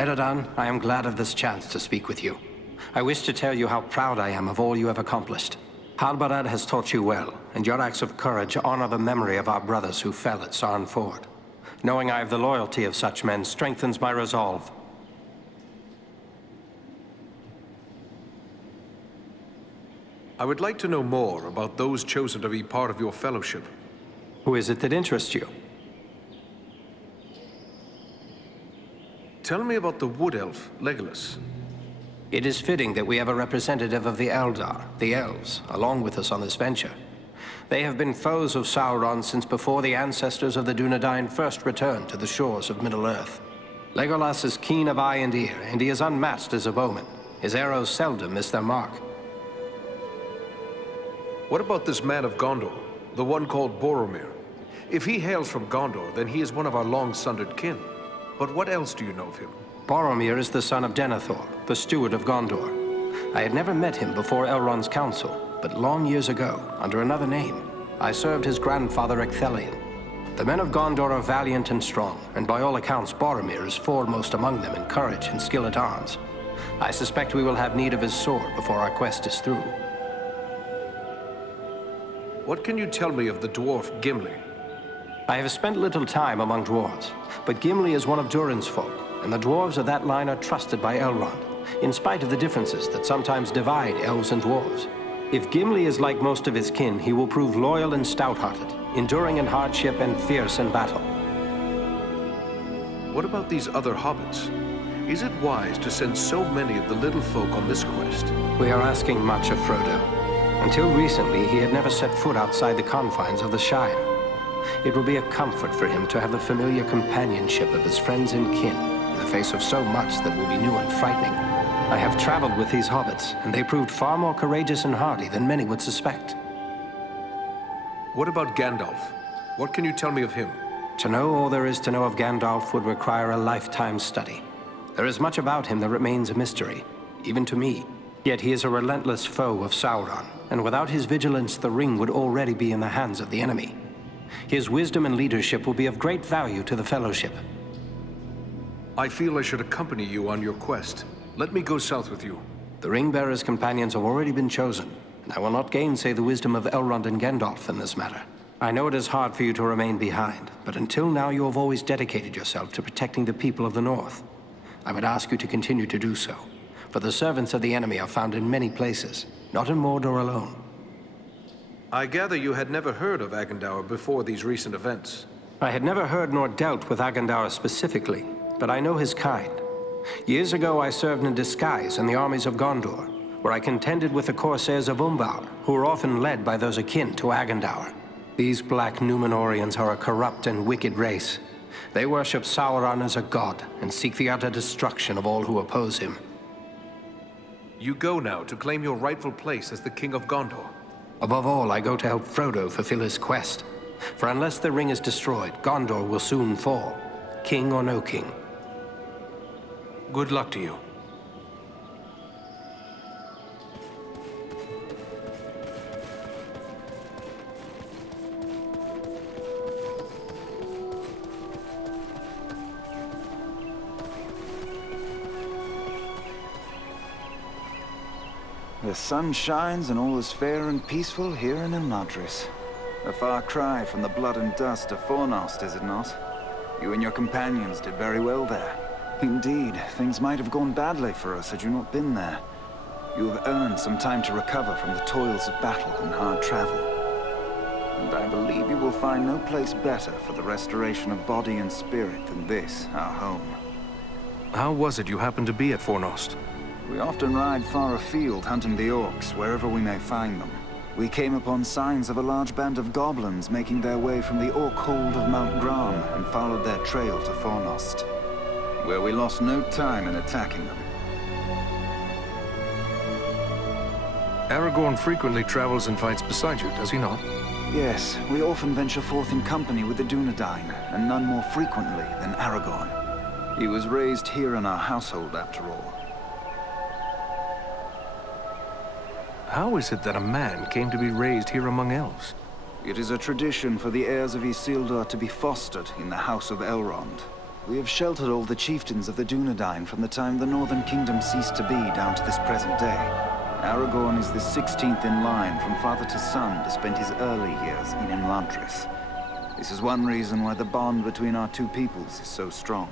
Eredan, I am glad of this chance to speak with you. I wish to tell you how proud I am of all you have accomplished. Halbarad has taught you well, and your acts of courage honor the memory of our brothers who fell at Sarn Ford. Knowing I have the loyalty of such men strengthens my resolve. I would like to know more about those chosen to be part of your fellowship. Who is it that interests you? Tell me about the wood elf, Legolas. It is fitting that we have a representative of the Eldar, the Elves, along with us on this venture. They have been foes of Sauron since before the ancestors of the Dunedain first returned to the shores of Middle-earth. Legolas is keen of eye and ear, and he is unmatched as a bowman. His arrows seldom miss their mark. What about this man of Gondor, the one called Boromir? If he hails from Gondor, then he is one of our long-sundered kin. But what else do you know of him? Boromir is the son of Denethor, the steward of Gondor. I had never met him before Elrond's council, but long years ago, under another name, I served his grandfather Ecthelion. The men of Gondor are valiant and strong, and by all accounts Boromir is foremost among them in courage and skill at arms. I suspect we will have need of his sword before our quest is through. What can you tell me of the dwarf Gimli? I have spent little time among dwarves, but Gimli is one of Durin's folk, and the dwarves of that line are trusted by Elrond, in spite of the differences that sometimes divide elves and dwarves. If Gimli is like most of his kin, he will prove loyal and stout-hearted, enduring in hardship and fierce in battle. What about these other hobbits? Is it wise to send so many of the little folk on this quest? We are asking much of Frodo. Until recently, he had never set foot outside the confines of the Shire. It will be a comfort for him to have the familiar companionship of his friends and kin in the face of so much that will be new and frightening. I have traveled with these hobbits, and they proved far more courageous and hardy than many would suspect. What about Gandalf? What can you tell me of him? To know all there is to know of Gandalf would require a lifetime study. There is much about him that remains a mystery, even to me. Yet he is a relentless foe of Sauron, and without his vigilance, the ring would already be in the hands of the enemy. His wisdom and leadership will be of great value to the Fellowship. I feel I should accompany you on your quest. Let me go south with you. The Ring-Bearer's companions have already been chosen, and I will not gainsay the wisdom of Elrond and Gandalf in this matter. I know it is hard for you to remain behind, but until now you have always dedicated yourself to protecting the people of the North. I would ask you to continue to do so, for the servants of the enemy are found in many places, not in Mordor alone. I gather you had never heard of Agandaûr before these recent events. I had never heard nor dealt with Agandaûr specifically, but I know his kind. Years ago I served in disguise in the armies of Gondor, where I contended with the corsairs of Umbar, who were often led by those akin to Agandaûr. These Black Númenóreans are a corrupt and wicked race. They worship Sauron as a god and seek the utter destruction of all who oppose him. You go now to claim your rightful place as the King of Gondor. Above all, I go to help Frodo fulfill his quest. For unless the ring is destroyed, Gondor will soon fall, king or no king. Good luck to you. The sun shines and all is fair and peaceful here in Imladris. A far cry from the blood and dust of Fornost, is it not? You and your companions did very well there. Indeed, things might have gone badly for us had you not been there. You have earned some time to recover from the toils of battle and hard travel. And I believe you will find no place better for the restoration of body and spirit than this, our home. How was it you happened to be at Fornost? We often ride far afield hunting the orcs, wherever we may find them. We came upon signs of a large band of goblins making their way from the orc hold of Mount Gram and followed their trail to Fornost, where we lost no time in attacking them. Aragorn frequently travels and fights beside you, does he not? Yes, we often venture forth in company with the Dunedain, and none more frequently than Aragorn. He was raised here in our household, after all. How is it that a man came to be raised here among elves? It is a tradition for the heirs of Isildur to be fostered in the House of Elrond. We have sheltered all the chieftains of the Dunedain from the time the Northern Kingdom ceased to be down to this present day. Aragorn is the 16th in line from father to son to spend his early years in Imladris. This is one reason why the bond between our two peoples is so strong.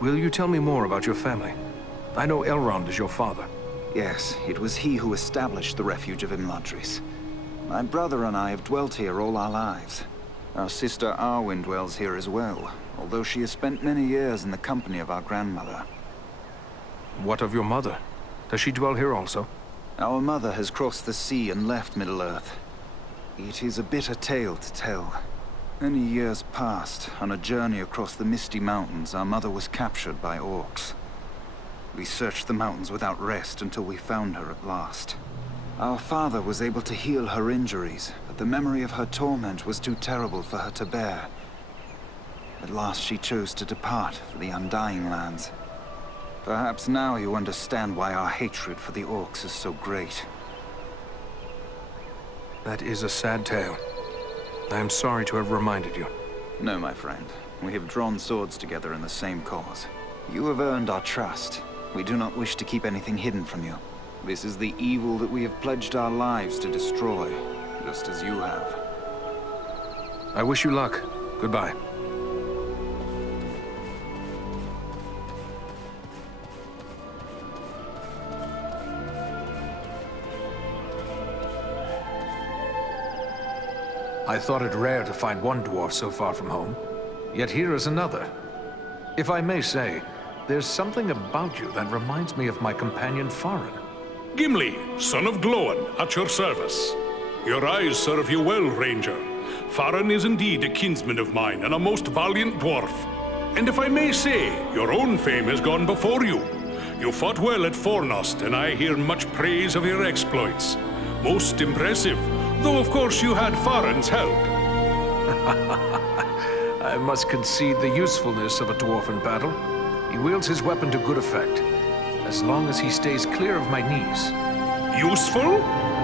Will you tell me more about your family? I know Elrond is your father. Yes, it was he who established the refuge of Imladris. My brother and I have dwelt here all our lives. Our sister Arwen dwells here as well, although she has spent many years in the company of our grandmother. What of your mother? Does she dwell here also? Our mother has crossed the sea and left Middle-earth. It is a bitter tale to tell. Many years past, on a journey across the Misty Mountains, our mother was captured by orcs. We searched the mountains without rest until we found her at last. Our father was able to heal her injuries, but the memory of her torment was too terrible for her to bear. At last she chose to depart for the Undying Lands. Perhaps now you understand why our hatred for the orcs is so great. That is a sad tale. I am sorry to have reminded you. No, my friend. We have drawn swords together in the same cause. You have earned our trust. We do not wish to keep anything hidden from you. This is the evil that we have pledged our lives to destroy, just as you have. I wish you luck. Goodbye. I thought it rare to find one dwarf so far from home. Yet here is another. If I may say, there's something about you that reminds me of my companion Farin. Gimli, son of Glóin, at your service. Your eyes serve you well, Ranger. Farin is indeed a kinsman of mine, and a most valiant dwarf. And if I may say, your own fame has gone before you. You fought well at Fornost, and I hear much praise of your exploits. Most impressive, though of course you had Farin's help. I must concede the usefulness of a dwarf in battle. He wields his weapon to good effect, as long as he stays clear of my knees. Useful?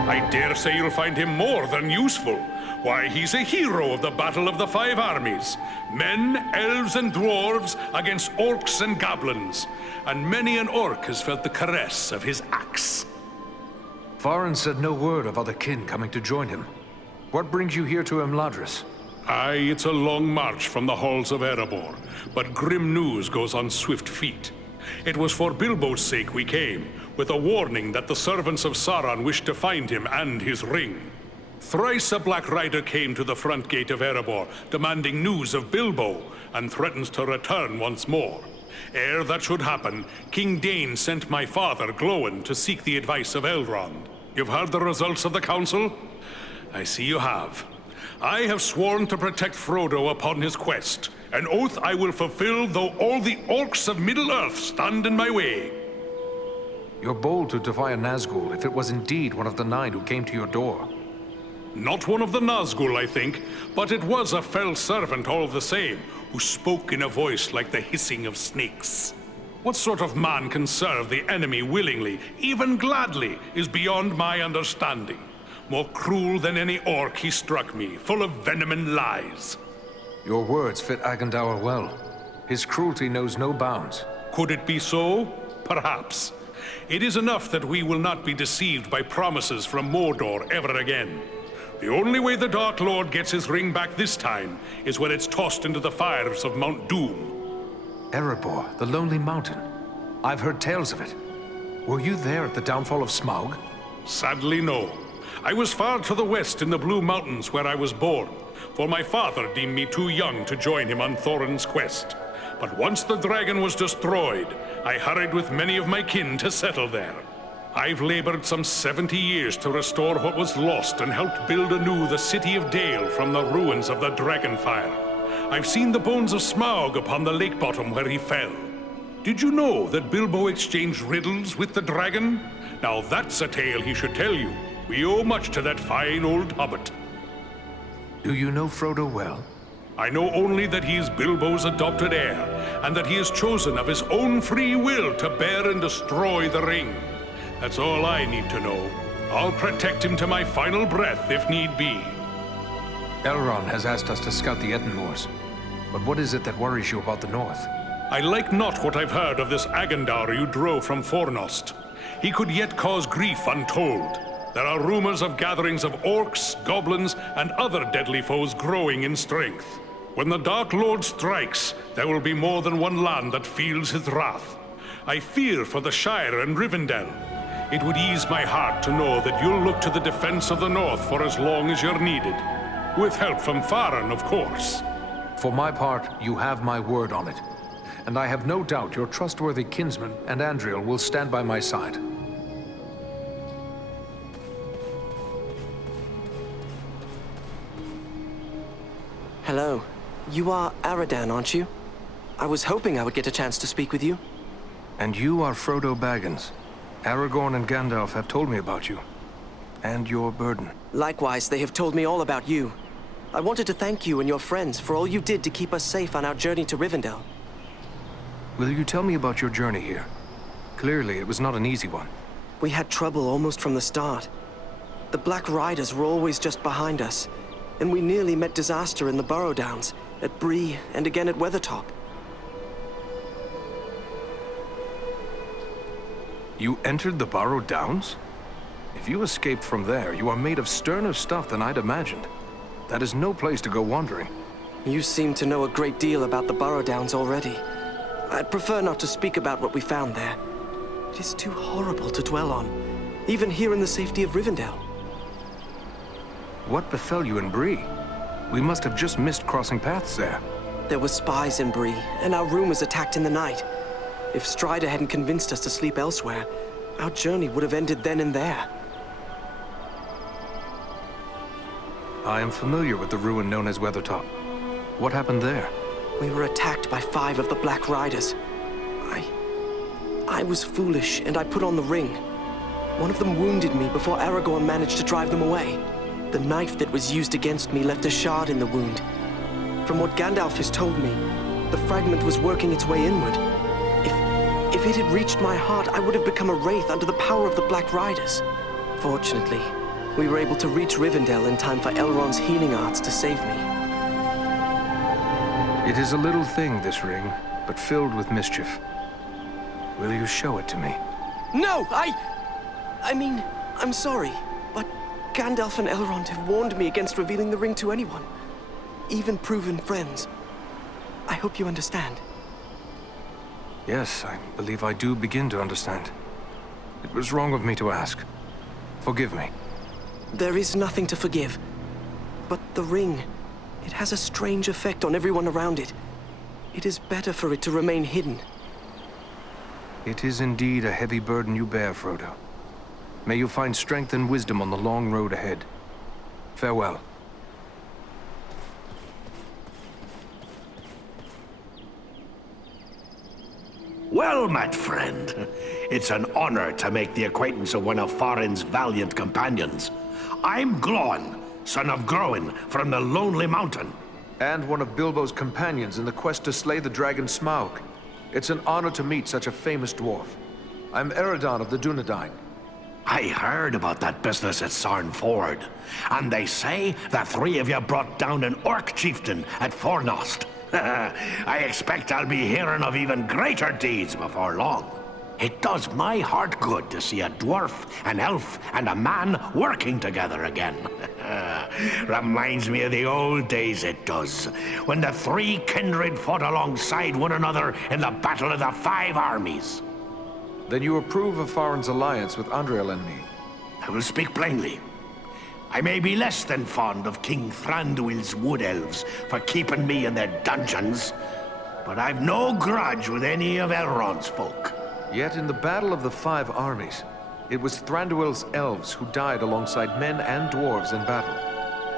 I dare say you'll find him more than useful. Why, he's a hero of the Battle of the Five Armies. Men, elves, and dwarves against orcs and goblins. And many an orc has felt the caress of his axe. Farin said no word of other kin coming to join him. What brings you here to Imladris? Aye, it's a long march from the halls of Erebor, but grim news goes on swift feet. It was for Bilbo's sake we came, with a warning that the servants of Sauron wished to find him and his ring. Thrice a Black Rider came to the front gate of Erebor, demanding news of Bilbo, and threatens to return once more. Ere that should happen, King Dain sent my father, Glóin, to seek the advice of Elrond. You've heard the results of the council? I see you have. I have sworn to protect Frodo upon his quest, an oath I will fulfill though all the orcs of Middle-earth stand in my way. You're bold to defy a Nazgul if it was indeed one of the 9 who came to your door. Not one of the Nazgul, I think, but it was a fell servant all the same, who spoke in a voice like the hissing of snakes. What sort of man can serve the enemy willingly, even gladly, is beyond my understanding. More cruel than any orc he struck me, full of venom and lies. Your words fit Agandaûr well. His cruelty knows no bounds. Could it be so? Perhaps. It is enough that we will not be deceived by promises from Mordor ever again. The only way the Dark Lord gets his ring back this time is when it's tossed into the fires of Mount Doom. Erebor, the Lonely Mountain. I've heard tales of it. Were you there at the downfall of Smaug? Sadly, no. I was far to the west in the Blue Mountains where I was born, for my father deemed me too young to join him on Thorin's quest. But once the dragon was destroyed, I hurried with many of my kin to settle there. I've labored some 70 years to restore what was lost and helped build anew the city of Dale from the ruins of the Dragonfire. I've seen the bones of Smaug upon the lake bottom where he fell. Did you know that Bilbo exchanged riddles with the dragon? Now that's a tale he should tell you. We owe much to that fine old hobbit. Do you know Frodo well? I know only that he is Bilbo's adopted heir, and that he has chosen of his own free will to bear and destroy the ring. That's all I need to know. I'll protect him to my final breath if need be. Elrond has asked us to scout the Ettenmoors. But what is it that worries you about the north? I like not what I've heard of this Agandaûr you drove from Fornost. He could yet cause grief untold. There are rumors of gatherings of orcs, goblins, and other deadly foes growing in strength. When the Dark Lord strikes, there will be more than one land that feels his wrath. I fear for the Shire and Rivendell. It would ease my heart to know that you'll look to the defense of the North for as long as you're needed. With help from Farin, of course. For my part, you have my word on it. And I have no doubt your trustworthy kinsman and Andriel will stand by my side. Hello. You are Aradan, aren't you? I was hoping I would get a chance to speak with you. And you are Frodo Baggins. Aragorn and Gandalf have told me about you. And your burden. Likewise, they have told me all about you. I wanted to thank you and your friends for all you did to keep us safe on our journey to Rivendell. Will you tell me about your journey here? Clearly, it was not an easy one. We had trouble almost from the start. The Black Riders were always just behind us, and we nearly met disaster in the Burrow Downs, at Bree, and again at Weathertop. You entered the Burrow Downs? If you escaped from there, you are made of sterner stuff than I'd imagined. That is no place to go wandering. You seem to know a great deal about the Burrow Downs already. I'd prefer not to speak about what we found there. It is too horrible to dwell on, even here in the safety of Rivendell. What befell you in Bree? We must have just missed crossing paths there. There were spies in Bree, and our room was attacked in the night. If Strider hadn't convinced us to sleep elsewhere, our journey would have ended then and there. I am familiar with the ruin known as Weathertop. What happened there? We were attacked by 5 of the Black Riders. I was foolish, and I put on the ring. One of them wounded me before Aragorn managed to drive them away. The knife that was used against me left a shard in the wound. From what Gandalf has told me, the fragment was working its way inward. If it had reached my heart, I would have become a wraith under the power of the Black Riders. Fortunately, we were able to reach Rivendell in time for Elrond's healing arts to save me. It is a little thing, this ring, but filled with mischief. Will you show it to me? No, I mean, I'm sorry, but Gandalf and Elrond have warned me against revealing the ring to anyone, even proven friends. I hope you understand. Yes, I believe I do begin to understand. It was wrong of me to ask. Forgive me. There is nothing to forgive. But the ring, it has a strange effect on everyone around it. It is better for it to remain hidden. It is indeed a heavy burden you bear, Frodo. May you find strength and wisdom on the long road ahead. Farewell. Well met, friend. It's an honor to make the acquaintance of one of Thorin's valiant companions. I'm Glóin, son of Groin, from the Lonely Mountain. And one of Bilbo's companions in the quest to slay the dragon Smaug. It's an honor to meet such a famous dwarf. I'm Eredon of the Dúnedain. I heard about that business at Sarn Ford, and they say the 3 of you brought down an orc chieftain at Fornost. I expect I'll be hearing of even greater deeds before long. It does my heart good to see a dwarf, an elf, and a man working together again. Reminds me of the old days, it does, when the 3 kindred fought alongside one another in the Battle of the 5 Armies. Then you approve of Farin's alliance with Andriel and me? I will speak plainly. I may be less than fond of King Thranduil's wood elves for keeping me in their dungeons, but I've no grudge with any of Elrond's folk. Yet in the Battle of the 5 Armies, it was Thranduil's elves who died alongside men and dwarves in battle.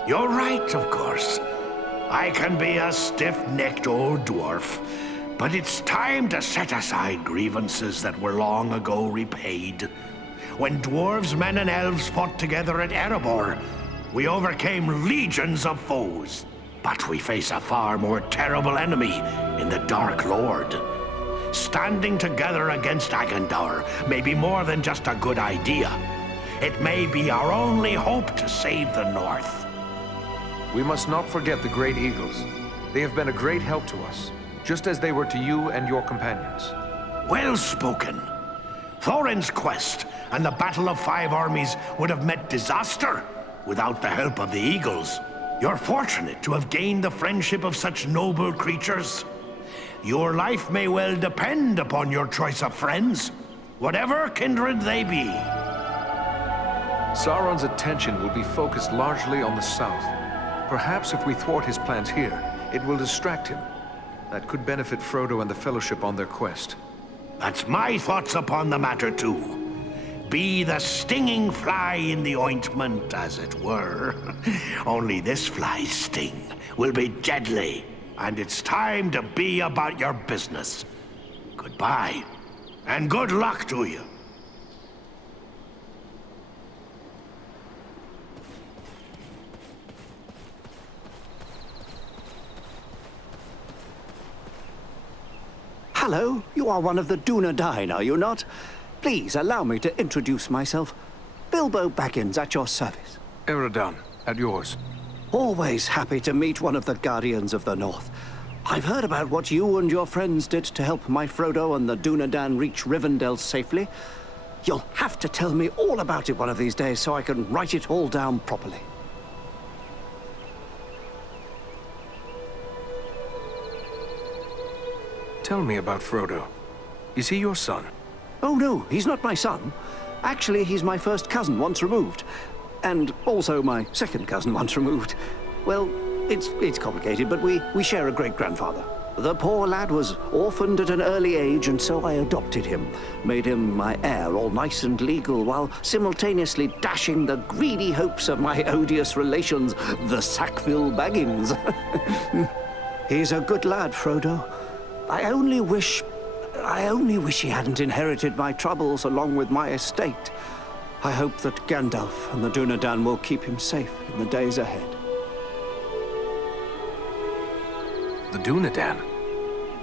You're right, of course. I can be a stiff-necked old dwarf, but it's time to set aside grievances that were long ago repaid. When dwarves, men, and elves fought together at Erebor, we overcame legions of foes. But we face a far more terrible enemy in the Dark Lord. Standing together against Agandaûr may be more than just a good idea. It may be our only hope to save the North. We must not forget the Great Eagles. They have been a great help to us, just as they were to you and your companions. Well spoken. Thorin's quest and the Battle of 5 Armies would have met disaster without the help of the Eagles. You're fortunate to have gained the friendship of such noble creatures. Your life may well depend upon your choice of friends, whatever kindred they be. Sauron's attention will be focused largely on the south. Perhaps if we thwart his plans here, it will distract him. That could benefit Frodo and the Fellowship on their quest. That's my thoughts upon the matter, too. Be the stinging fly in the ointment, as it were. Only this fly's sting will be deadly, and it's time to be about your business. Goodbye, and good luck to you. Hello, you are one of the Dúnedain, are you not? Please allow me to introduce myself. Bilbo Baggins at your service. Eredon, at yours. Always happy to meet one of the Guardians of the North. I've heard about what you and your friends did to help my Frodo and the Dúnedain reach Rivendell safely. You'll have to tell me all about it one of these days so I can write it all down properly. Tell me about Frodo. Is he your son? Oh no, he's not my son. Actually, he's my first cousin once removed. And also my second cousin once removed. Well, it's complicated, but we share a great-grandfather. The poor lad was orphaned at an early age, and so I adopted him. Made him my heir, all nice and legal, while simultaneously dashing the greedy hopes of my odious relations, the Sackville Baggins. He's a good lad, Frodo. I only wish he hadn't inherited my troubles along with my estate. I hope that Gandalf and the Dunedain will keep him safe in the days ahead. The Dunedain?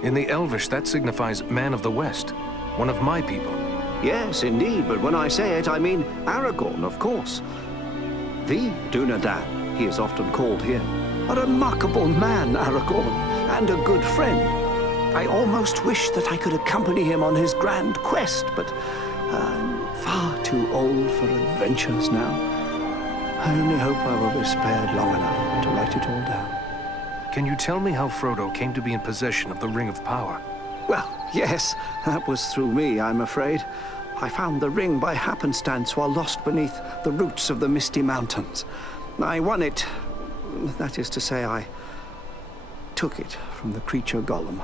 In the Elvish, that signifies man of the West. One of my people. Yes, indeed, but when I say it, I mean Aragorn, of course. The Dunedain, he is often called here. A remarkable man, Aragorn, and a good friend. I almost wish that I could accompany him on his grand quest, but I'm far too old for adventures now. I only hope I will be spared long enough to write it all down. Can you tell me how Frodo came to be in possession of the Ring of Power? Well, yes, that was through me, I'm afraid. I found the ring by happenstance while lost beneath the roots of the Misty Mountains. I won it. That is to say, I took it from the creature Gollum.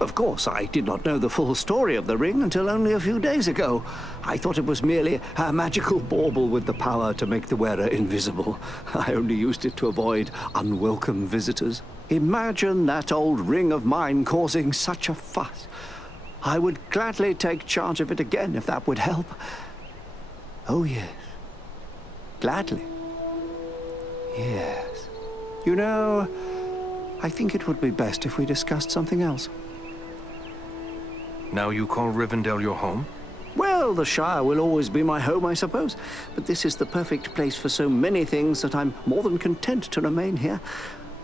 Of course, I did not know the full story of the ring until only a few days ago. I thought it was merely a magical bauble with the power to make the wearer invisible. I only used it to avoid unwelcome visitors. Imagine that old ring of mine causing such a fuss. I would gladly take charge of it again if that would help. Oh, yes. Gladly. Yes. You know, I think it would be best if we discussed something else. Now you call Rivendell your home? Well, the Shire will always be my home, I suppose. But this is the perfect place for so many things that I'm more than content to remain here.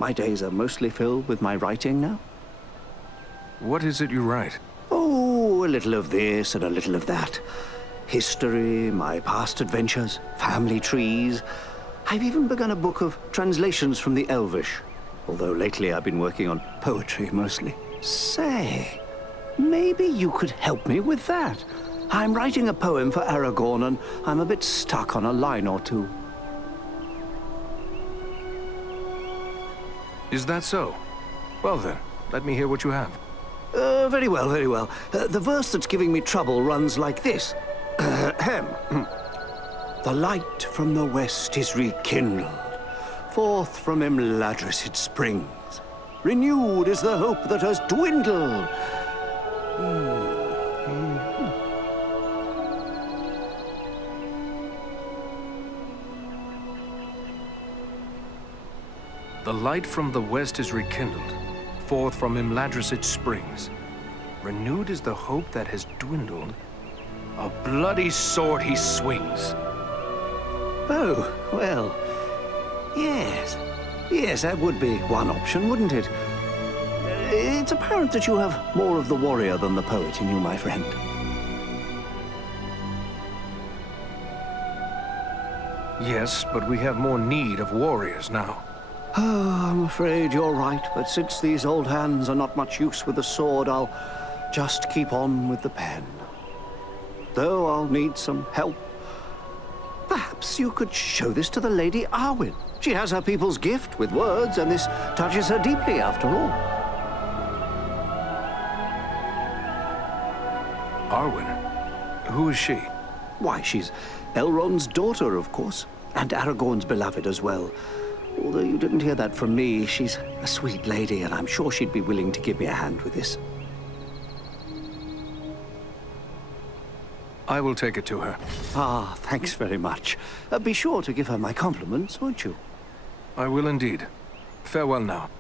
My days are mostly filled with my writing now. What is it you write? Oh, a little of this and a little of that. History, my past adventures, family trees. I've even begun a book of translations from the Elvish. Although lately I've been working on poetry mostly. Say, maybe you could help me with that. I'm writing a poem for Aragorn, and I'm a bit stuck on a line or two. Is that so? Well then, let me hear what you have. Very well, very well. The verse that's giving me trouble runs like this. The light from the west is rekindled. Forth from Imladris it springs. Renewed is the hope that has dwindled. The light from the west is rekindled. Forth from Imladris it springs. Renewed is the hope that has dwindled. A bloody sword he swings. Oh, well, yes. Yes, that would be one option, wouldn't it? It's apparent that you have more of the warrior than the poet in you, my friend. Yes, but we have more need of warriors now. Oh, I'm afraid you're right, but since these old hands are not much use with the sword, I'll just keep on with the pen. Though I'll need some help. Perhaps you could show this to the Lady Arwen. She has her people's gift with words, and this touches her deeply, after all. Arwen? Who is she? Why, she's Elrond's daughter, of course, and Aragorn's beloved as well. Although you didn't hear that from me, she's a sweet lady, and I'm sure she'd be willing to give me a hand with this. I will take it to her. Ah, thanks very much. Be sure to give her my compliments, won't you? I will indeed. Farewell now.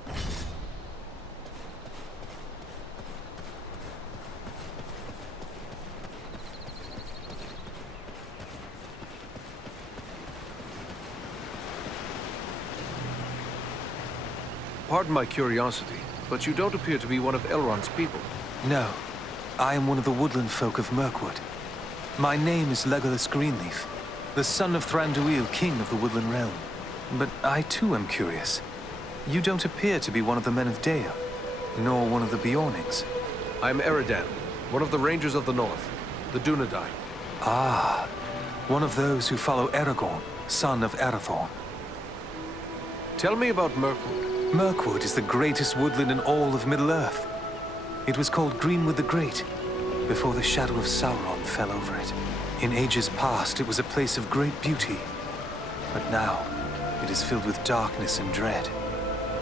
Pardon my curiosity, but you don't appear to be one of Elrond's people. No. I am one of the woodland folk of Mirkwood. My name is Legolas Greenleaf, the son of Thranduil, king of the Woodland Realm. But I too am curious. You don't appear to be one of the men of Dale, nor one of the Beornings. I'm Eredan, one of the Rangers of the North, the Dunedain. Ah, one of those who follow Aragorn, son of Arathorn. Tell me about Mirkwood. Mirkwood is the greatest woodland in all of Middle-earth. It was called Greenwood the Great, before the shadow of Sauron fell over it. In ages past, it was a place of great beauty. But now, it is filled with darkness and dread,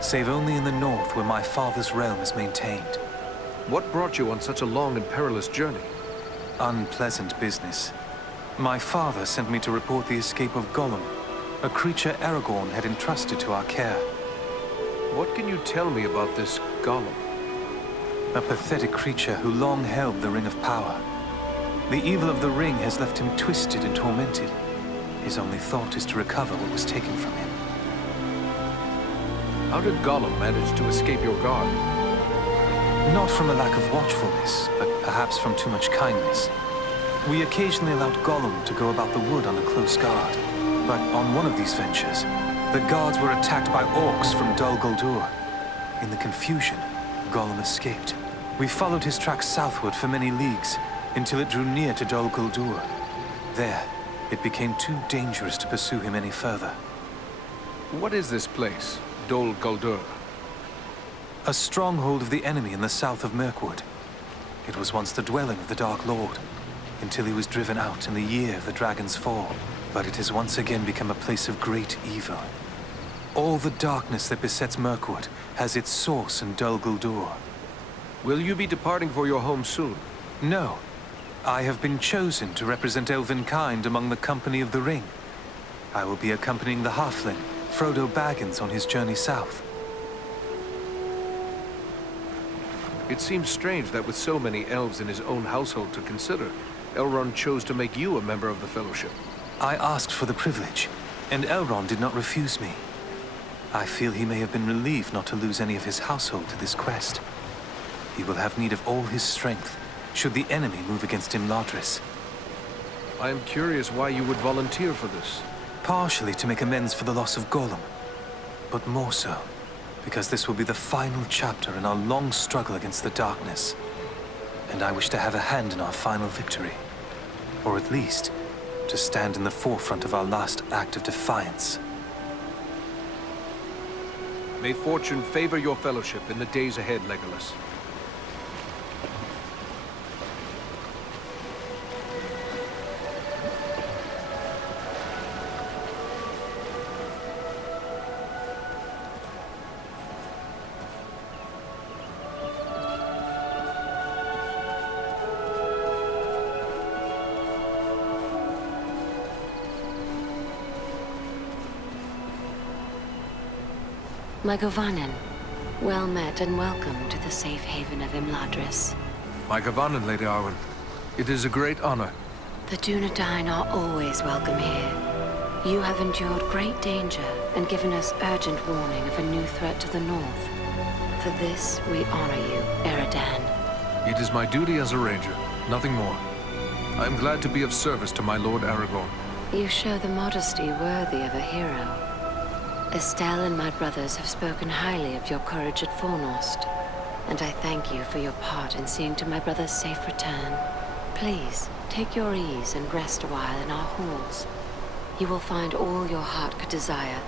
save only in the north where my father's realm is maintained. What brought you on such a long and perilous journey? Unpleasant business. My father sent me to report the escape of Gollum, a creature Aragorn had entrusted to our care. What can you tell me about this Gollum? A pathetic creature who long held the Ring of Power. The evil of the ring has left him twisted and tormented. His only thought is to recover what was taken from him. How did Gollum manage to escape your guard? Not from a lack of watchfulness, but perhaps from too much kindness. We occasionally allowed Gollum to go about the wood on a close guard. But on one of these ventures, the guards were attacked by orcs from Dol Guldur. In the confusion, Gollum escaped. We followed his tracks southward for many leagues, until it drew near to Dol Guldur. There, it became too dangerous to pursue him any further. What is this place, Dol Guldur? A stronghold of the enemy in the south of Mirkwood. It was once the dwelling of the Dark Lord, until he was driven out in the year of the Dragon's Fall. But it has once again become a place of great evil. All the darkness that besets Mirkwood has its source in Dol Guldur. Will you be departing for your home soon? No. I have been chosen to represent Elvenkind among the Company of the Ring. I will be accompanying the halfling, Frodo Baggins, on his journey south. It seems strange that with so many elves in his own household to consider, Elrond chose to make you a member of the Fellowship. I asked for the privilege, and Elrond did not refuse me. I feel he may have been relieved not to lose any of his household to this quest. He will have need of all his strength, should the enemy move against Imladris. I am curious why you would volunteer for this. Partially to make amends for the loss of Gollum, but more so because this will be the final chapter in our long struggle against the darkness. And I wish to have a hand in our final victory. Or at least, to stand in the forefront of our last act of defiance. May fortune favor your fellowship in the days ahead, Legolas. My Govannen, well met and welcome to the safe haven of Imladris. My Govannen, Lady Arwen. It is a great honor. The Dunedain are always welcome here. You have endured great danger and given us urgent warning of a new threat to the north. For this, we honor you, Eredan. It is my duty as a ranger, nothing more. I am glad to be of service to my Lord Aragorn. You show the modesty worthy of a hero. Estelle and my brothers have spoken highly of your courage at Fornost, and I thank you for your part in seeing to my brother's safe return. Please, take your ease and rest a while in our halls. You will find all your heart could desire,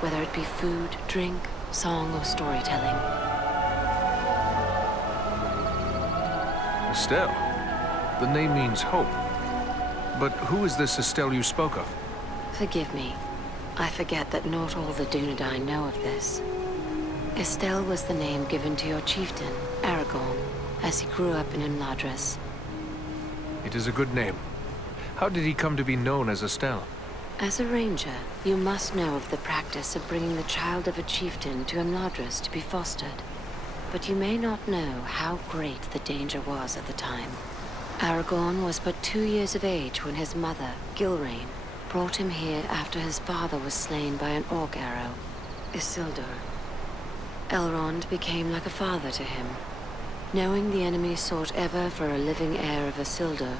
whether it be food, drink, song, or storytelling. Estelle? The name means hope. But who is this Estelle you spoke of? Forgive me. I forget that not all the Dunedain know of this. Estelle was the name given to your chieftain, Aragorn, as he grew up in Imladris. It is a good name. How did he come to be known as Estelle? As a ranger, you must know of the practice of bringing the child of a chieftain to Imladris to be fostered. But you may not know how great the danger was at the time. Aragorn was but 2 years of age when his mother, Gilrain, brought him here after his father was slain by an orc arrow, Isildur. Elrond became like a father to him. Knowing the enemy sought ever for a living heir of Isildur,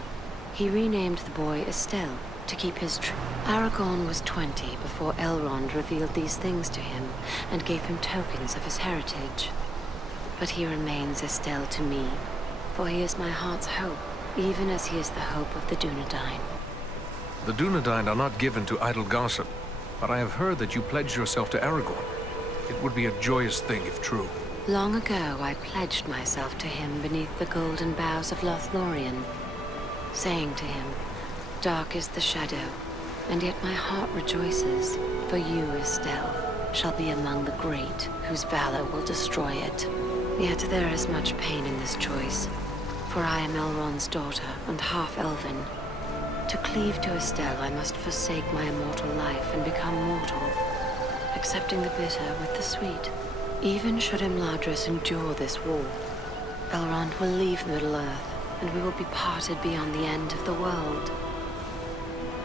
he renamed the boy Estelle to keep his Aragorn was 20 before Elrond revealed these things to him and gave him tokens of his heritage. But he remains Estelle to me, for he is my heart's hope, even as he is the hope of the Dunedain. The Dunedain are not given to idle gossip, but I have heard that you pledged yourself to Aragorn. It would be a joyous thing if true. Long ago, I pledged myself to him beneath the golden boughs of Lothlorien, saying to him, "Dark is the shadow, and yet my heart rejoices, for you, Estelle, shall be among the great, whose valor will destroy it." Yet there is much pain in this choice, for I am Elrond's daughter and half-elven. To cleave to Estelle, I must forsake my immortal life and become mortal, accepting the bitter with the sweet. Even should Imladris endure this war, Elrond will leave Middle-earth, and we will be parted beyond the end of the world.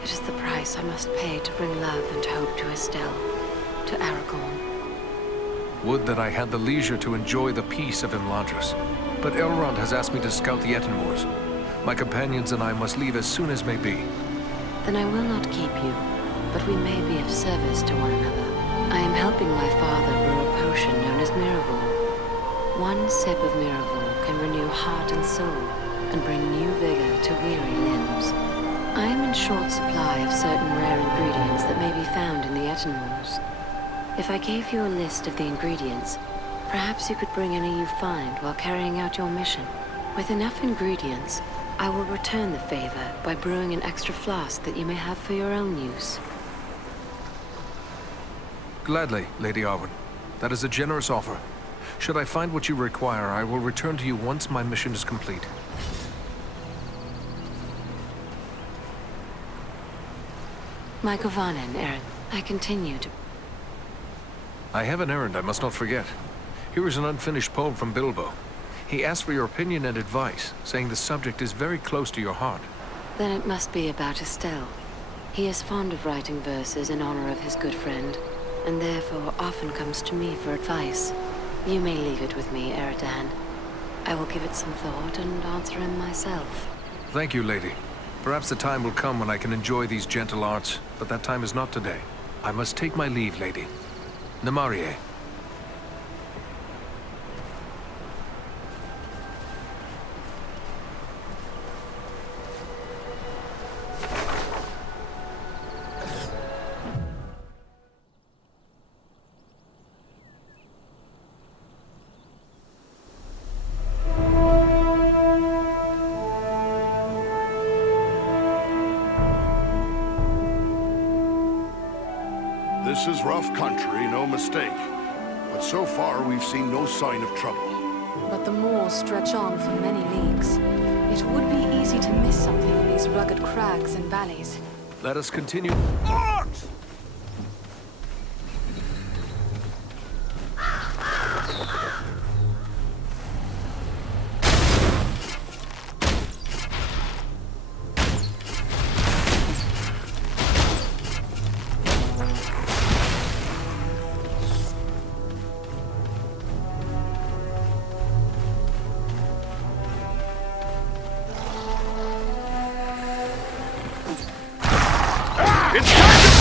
It is the price I must pay to bring love and hope to Estelle, to Aragorn. Would that I had the leisure to enjoy the peace of Imladris. But Elrond has asked me to scout the Etenmoors. My companions and I must leave as soon as may be. Then I will not keep you, but we may be of service to one another. I am helping my father brew a potion known as Miraval. One sip of Miraval can renew heart and soul, and bring new vigor to weary limbs. I am in short supply of certain rare ingredients that may be found in the Etenmoors. If I gave you a list of the ingredients, perhaps you could bring any you find while carrying out your mission. With enough ingredients, I will return the favor by brewing an extra flask that you may have for your own use. Gladly, Lady Arwen. That is a generous offer. Should I find what you require, I will return to you once my mission is complete. My Govanen, Eren, I continue to... I have an errand I must not forget. Here is an unfinished poem from Bilbo. He asked for your opinion and advice, saying the subject is very close to your heart. Then it must be about Estelle. He is fond of writing verses in honor of his good friend, and therefore often comes to me for advice. You may leave it with me, Eredan. I will give it some thought and answer him myself. Thank you, lady. Perhaps the time will come when I can enjoy these gentle arts, but that time is not today. I must take my leave, lady. Namarie. This is rough country, no mistake. But so far, we've seen no sign of trouble. But the moors stretch on for many leagues. It would be easy to miss something in these rugged crags and valleys. Let us continue. It's time to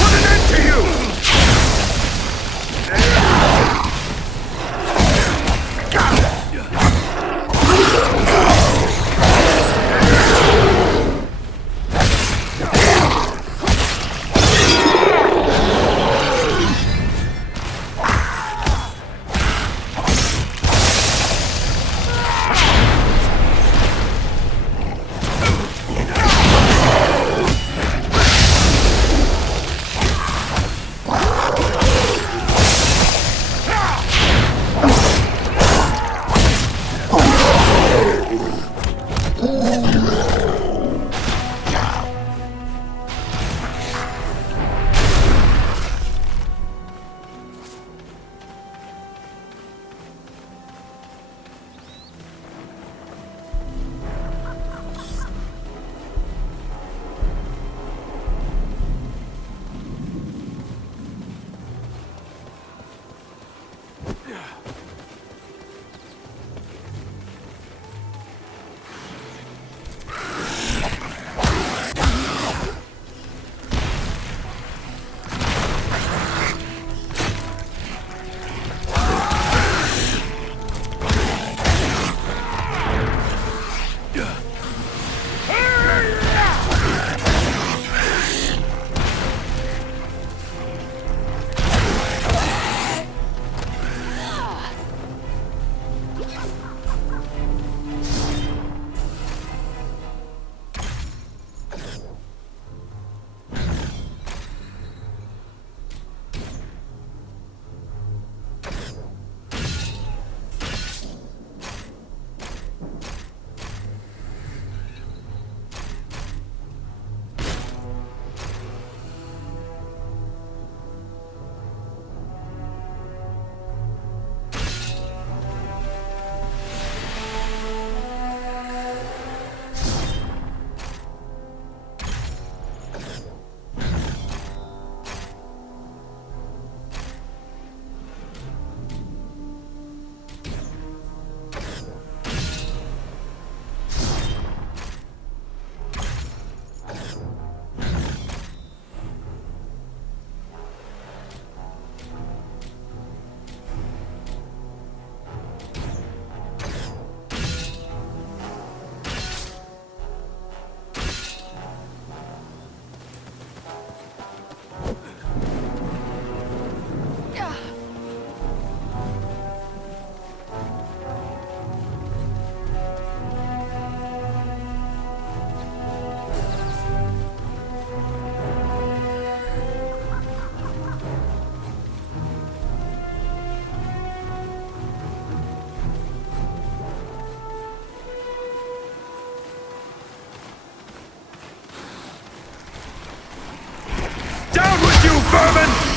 vermin!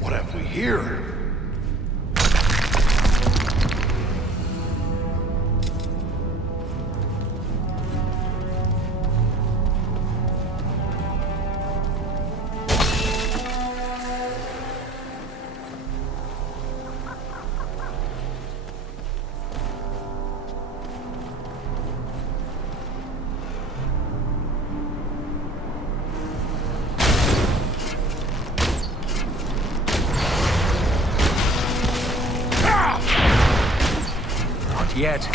What have we here? Yet.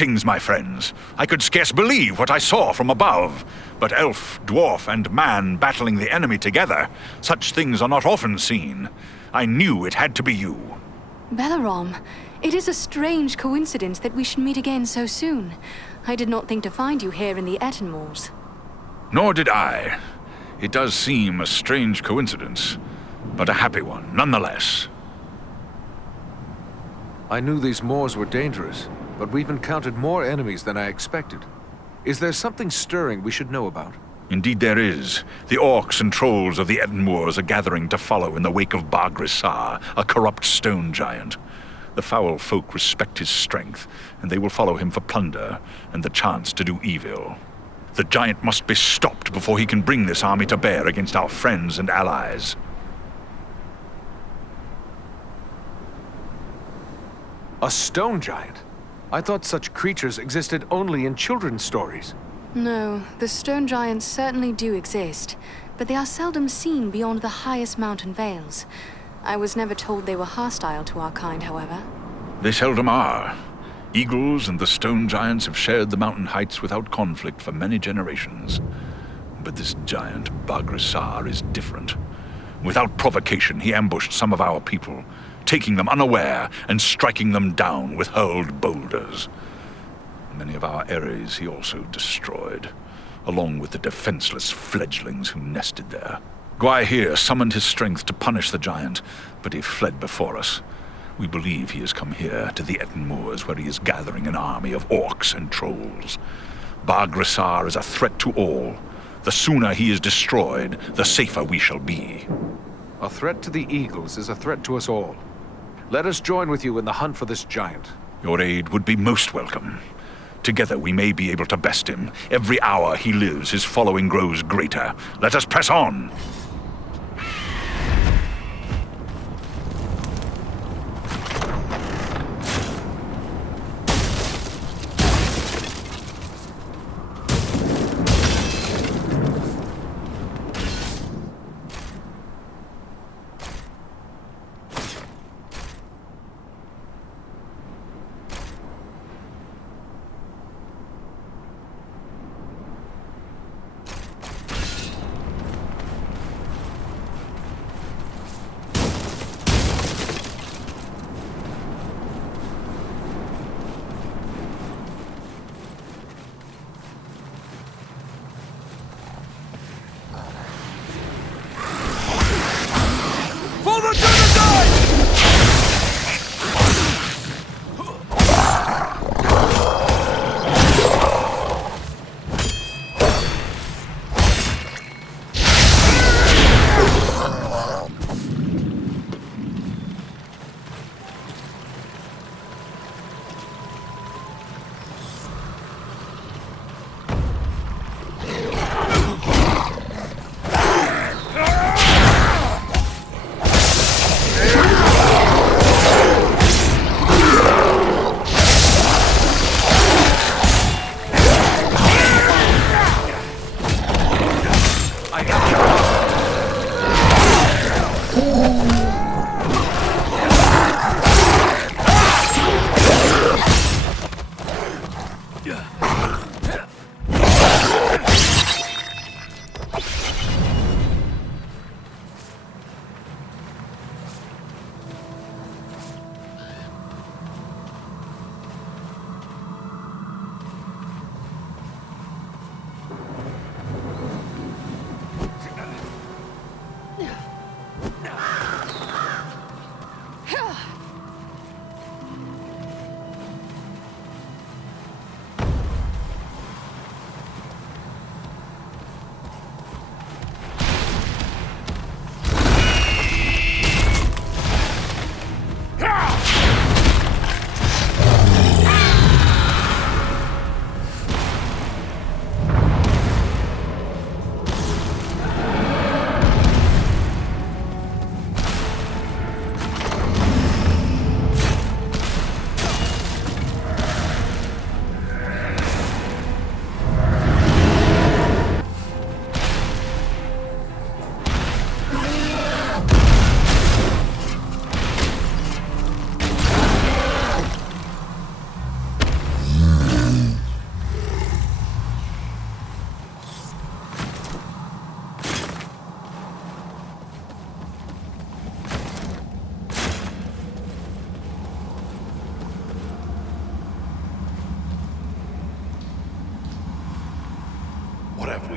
Greetings, my friends. I could scarce believe what I saw from above. But elf, dwarf, and man battling the enemy together, such things are not often seen. I knew it had to be you. Belarom, it is a strange coincidence that we should meet again so soon. I did not think to find you here in the Ettenmoors. Nor did I. It does seem a strange coincidence, but a happy one, nonetheless. I knew these moors were dangerous, but we've encountered more enemies than I expected. Is there something stirring we should know about? Indeed there is. The orcs and trolls of the Ettenmoors are gathering to follow in the wake of Bar-Grisar, a corrupt stone giant. The foul folk respect his strength, and they will follow him for plunder and the chance to do evil. The giant must be stopped before he can bring this army to bear against our friends and allies. A stone giant? I thought such creatures existed only in children's stories. No, the stone giants certainly do exist, but they are seldom seen beyond the highest mountain vales. I was never told they were hostile to our kind, however. They seldom are. Eagles and the stone giants have shared the mountain heights without conflict for many generations. But this giant, Bar-Grisar, is different. Without provocation, he ambushed some of our people, taking them unaware and striking them down with hurled boulders. Many of our aeries he also destroyed, along with the defenseless fledglings who nested there. Gwaihir summoned his strength to punish the giant, but he fled before us. We believe he has come here to the Ettenmoors, where he is gathering an army of orcs and trolls. Bar-Grisar is a threat to all. The sooner he is destroyed, the safer we shall be. A threat to the Eagles is a threat to us all. Let us join with you in the hunt for this giant. Your aid would be most welcome. Together we may be able to best him. Every hour he lives, his following grows greater. Let us press on!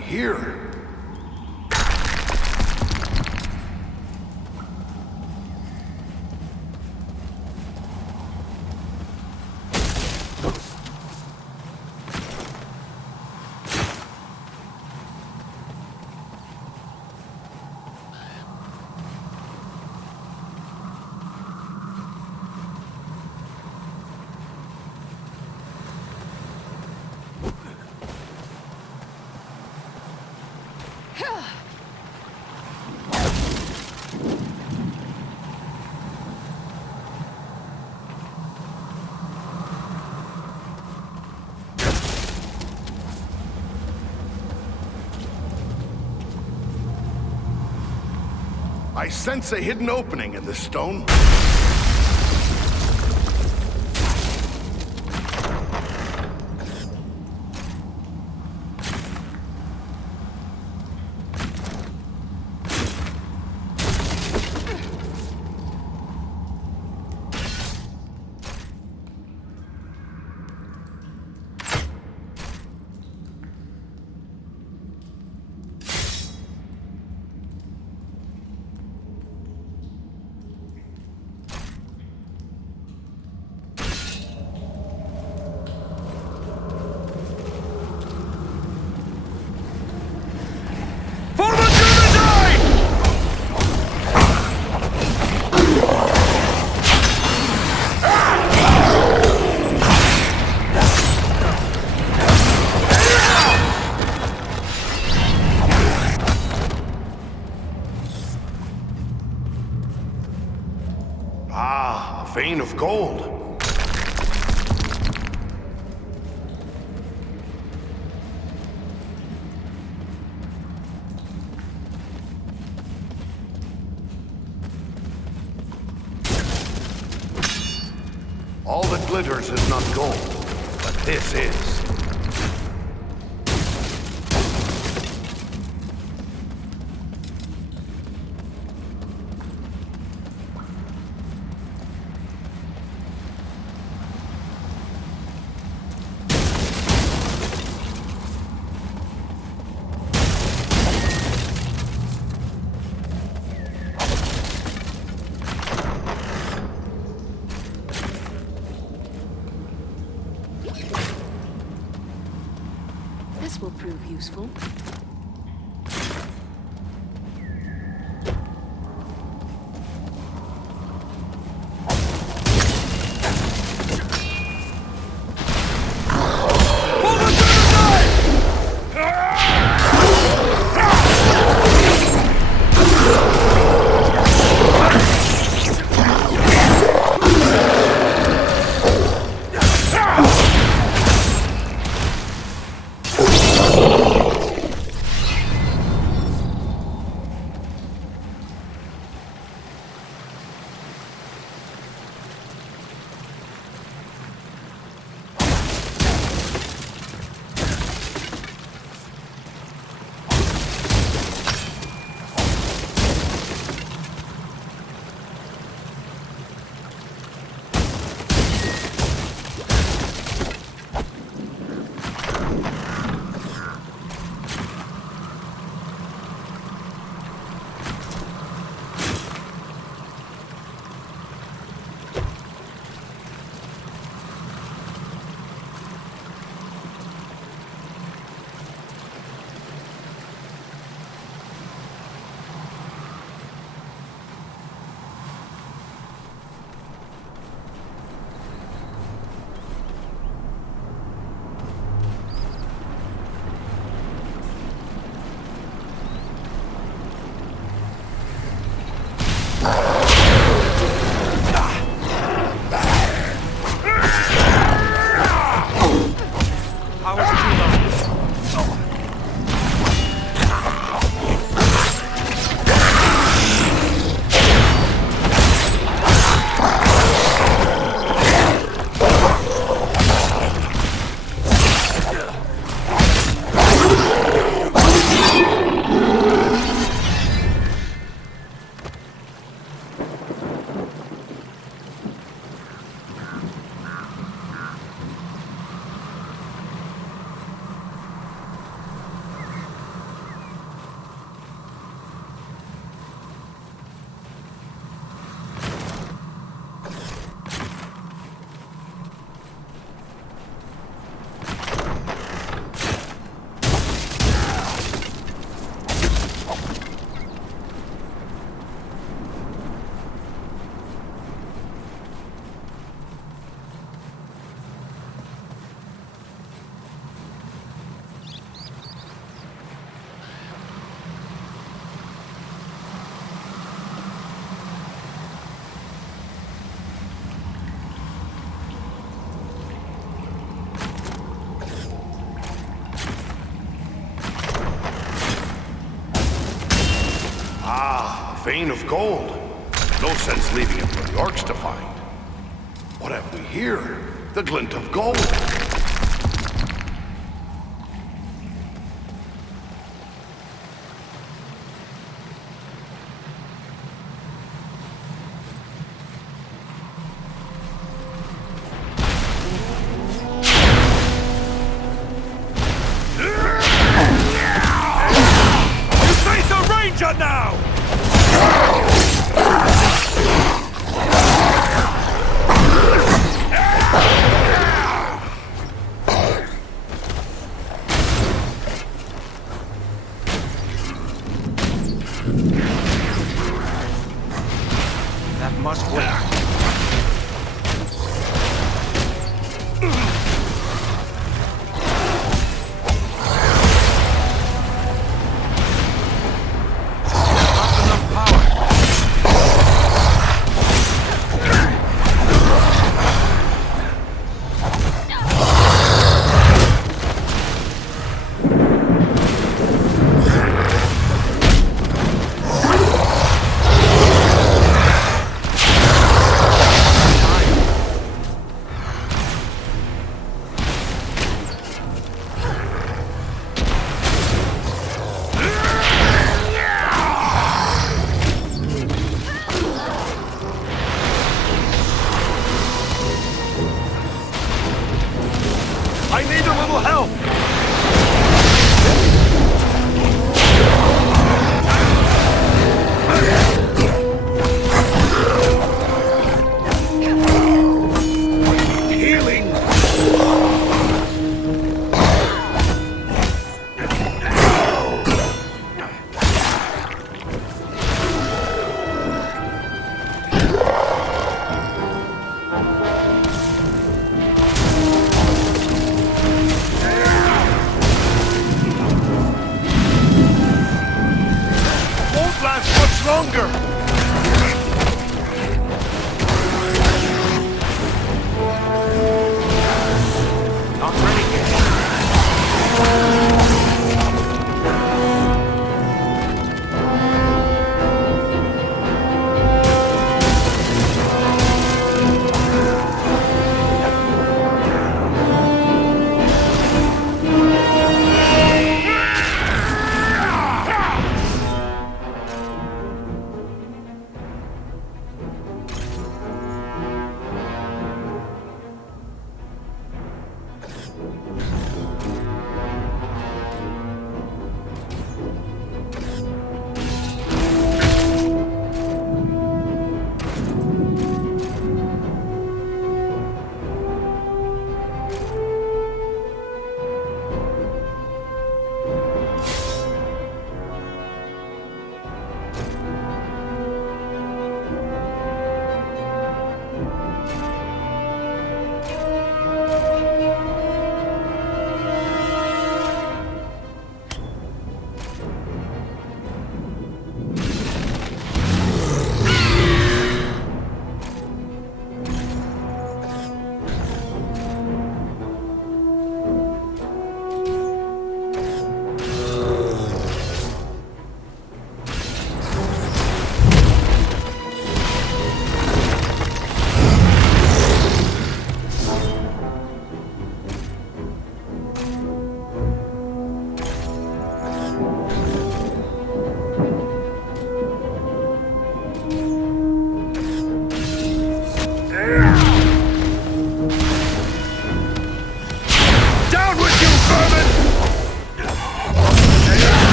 here? I sense a hidden opening in the stone. Vein of gold. All that glitters is not gold, but this is. This will prove useful. vein of gold. No sense leaving it for the orcs to find. What have we here? The glint of gold. You face a ranger now!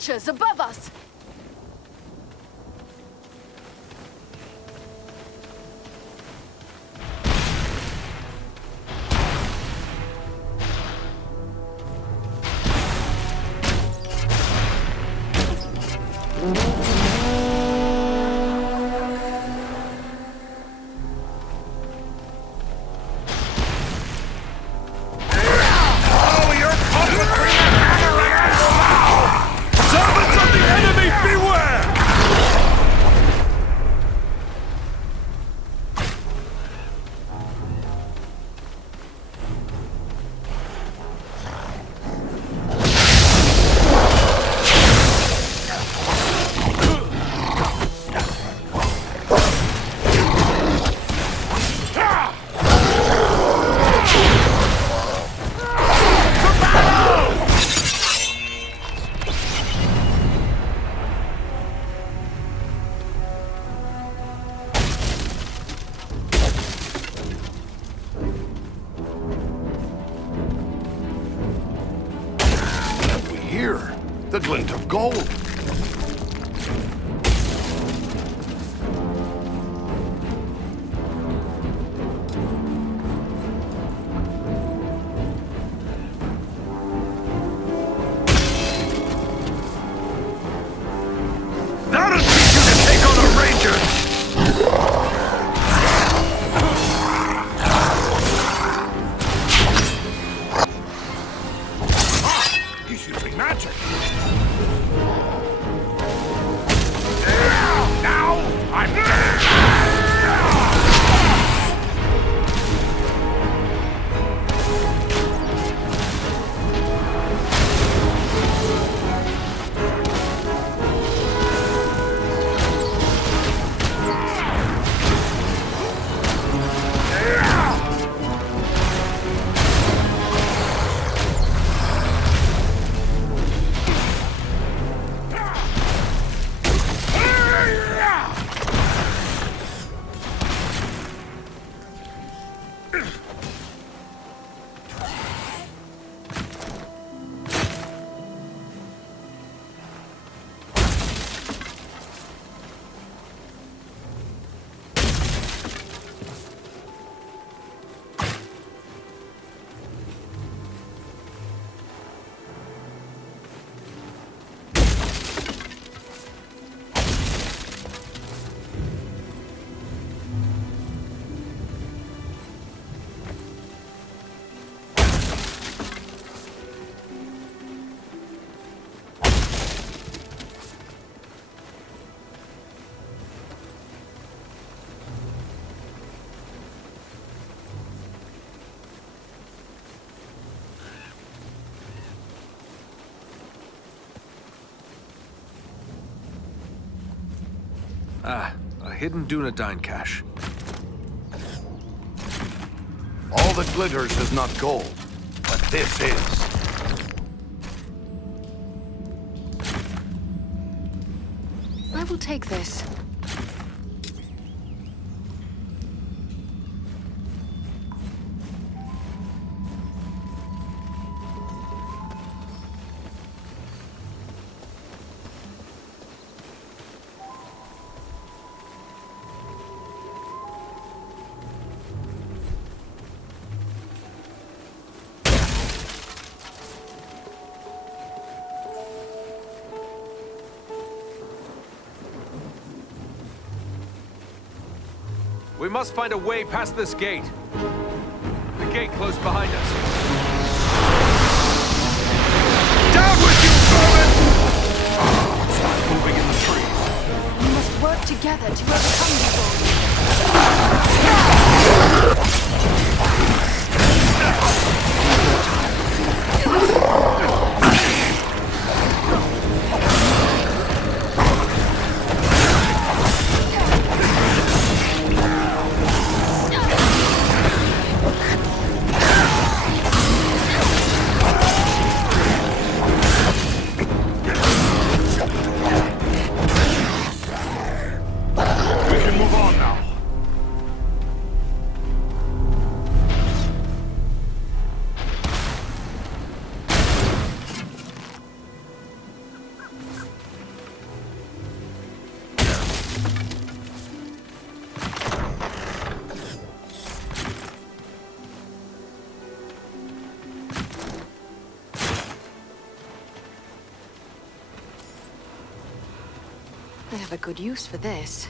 Archers above us! The glint of gold. That'll teach you to take on the Rangers! He's using magic. Now, I'm... Ah, a hidden Dunedain cache. All that glitters is not gold, but this is. I will take this. We must find a way past this gate. The gate close behind us. Down with you, vermin! It's not moving in the trees. We must work together to overcome these all. I have a good use for this.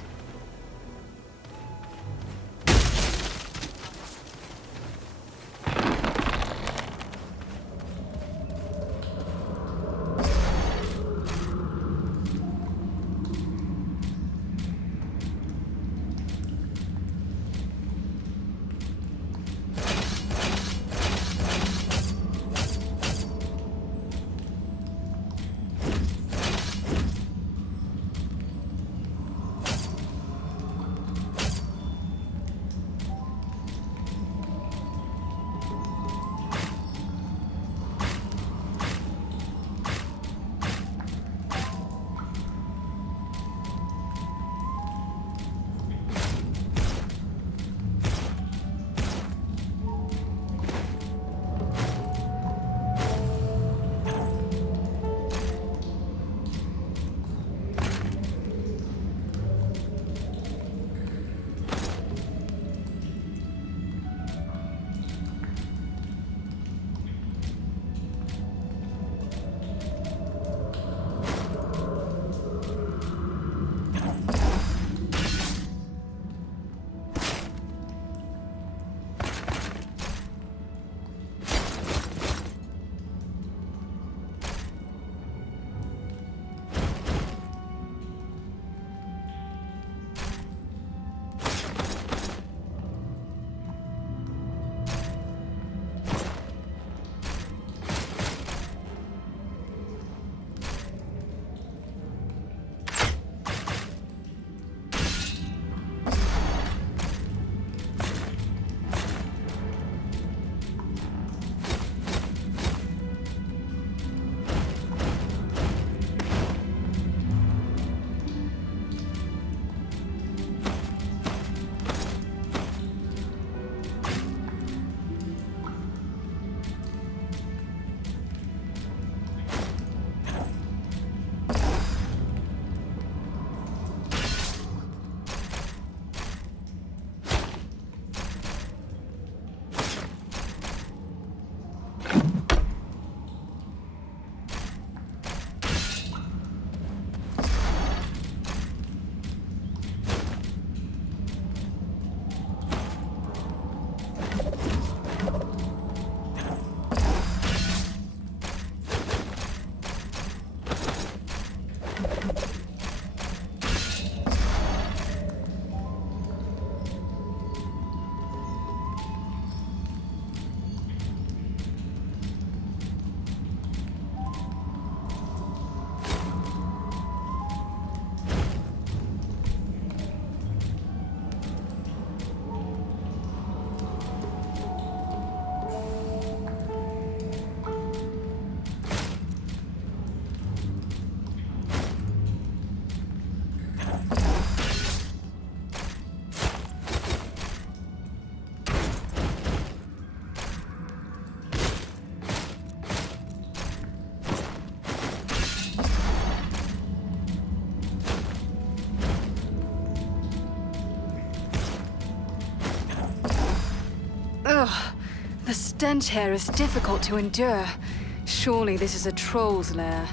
Ugh, the stench here is difficult to endure. Surely this is a troll's lair.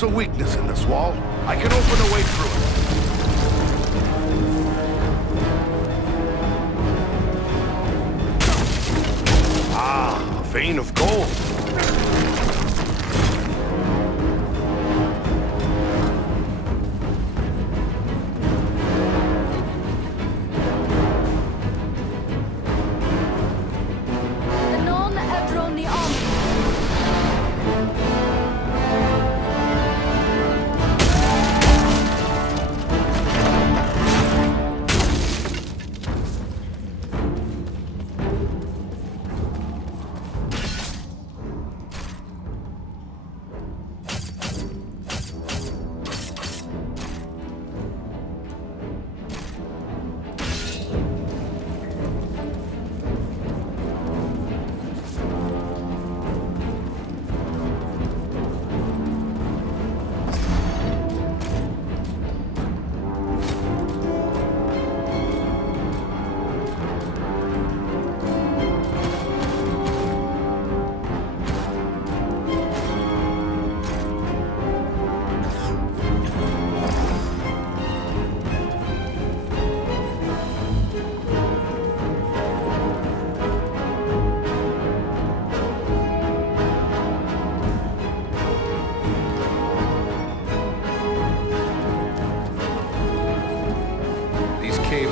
sense a weakness in this wall. I can open a way through it. Ah, a vein of gold.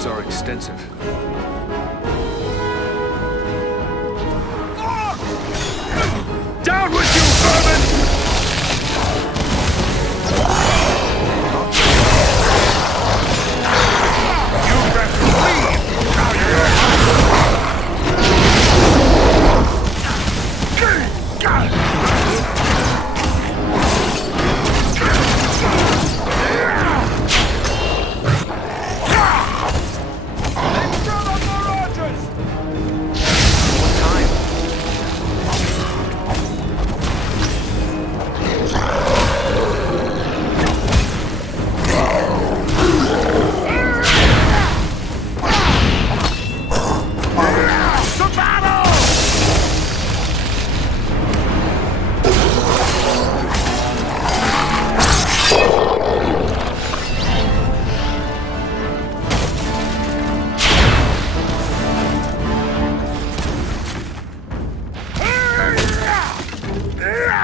Are extensive. Down with you, vermin! You best leave! Now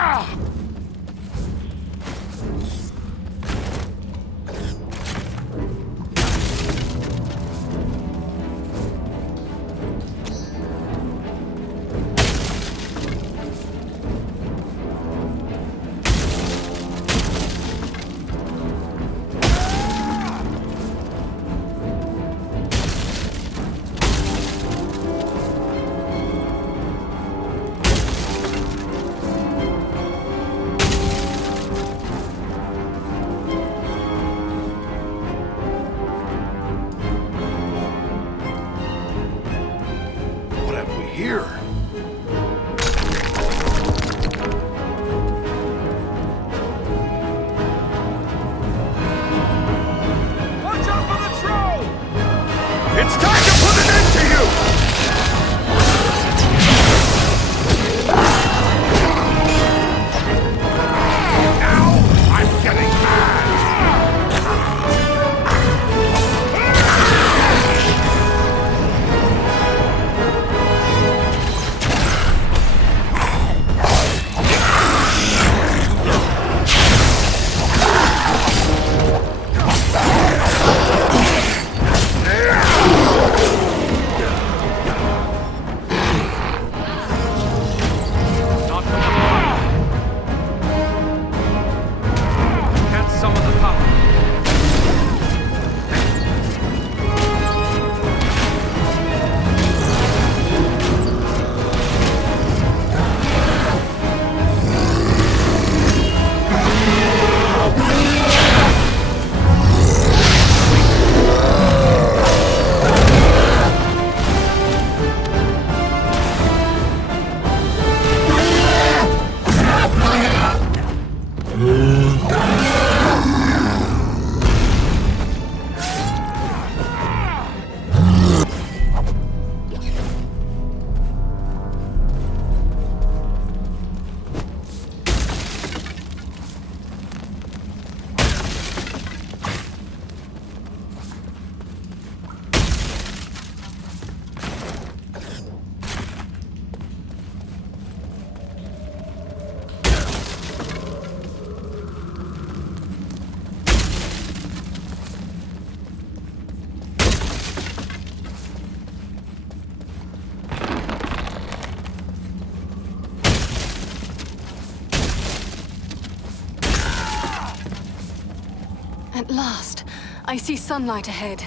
At last, I see sunlight ahead.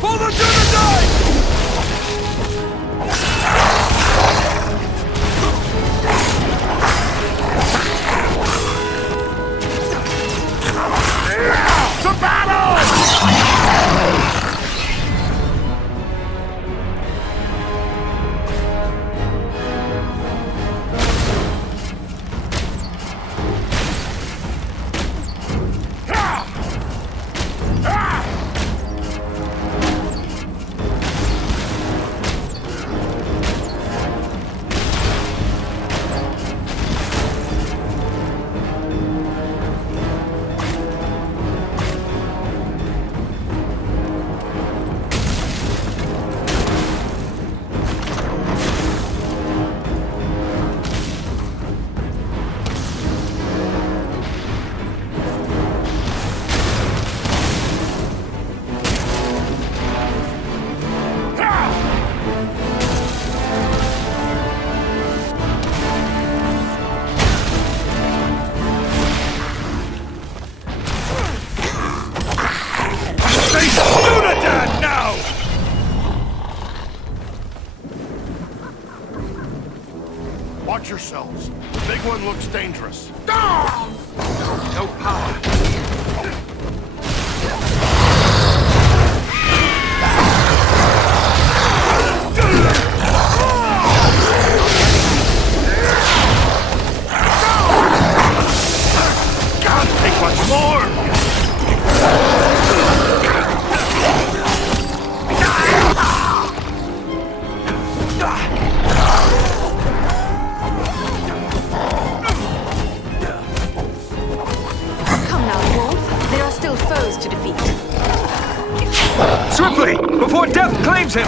For the Dunedain! To battle! Watch yourselves. The big one looks dangerous. No power. Can't take much more! Foes to defeat. Swiftly, before death claims him!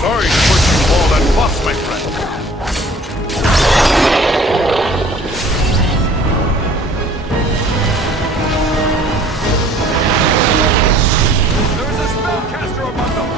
Sorry to put you all at fuss, my friend. There's a spellcaster among them!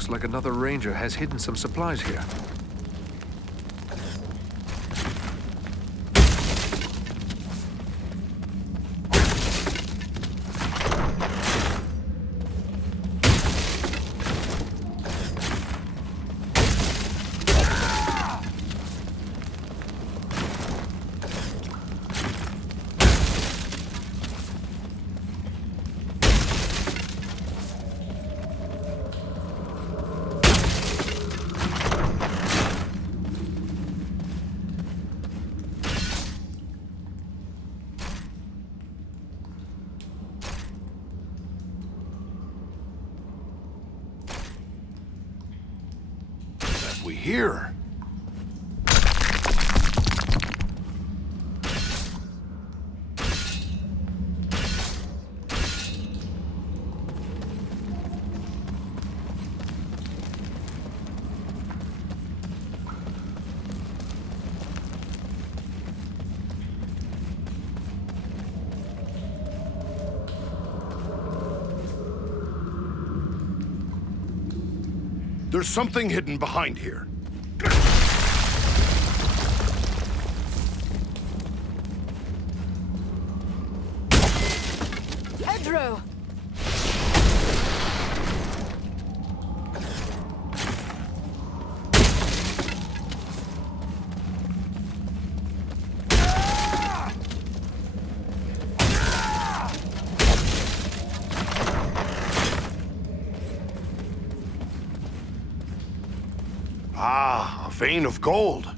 Looks like another ranger has hidden some supplies here. We hear. There's something hidden behind here. Pedro! Ah, a vein of gold.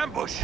Ambush!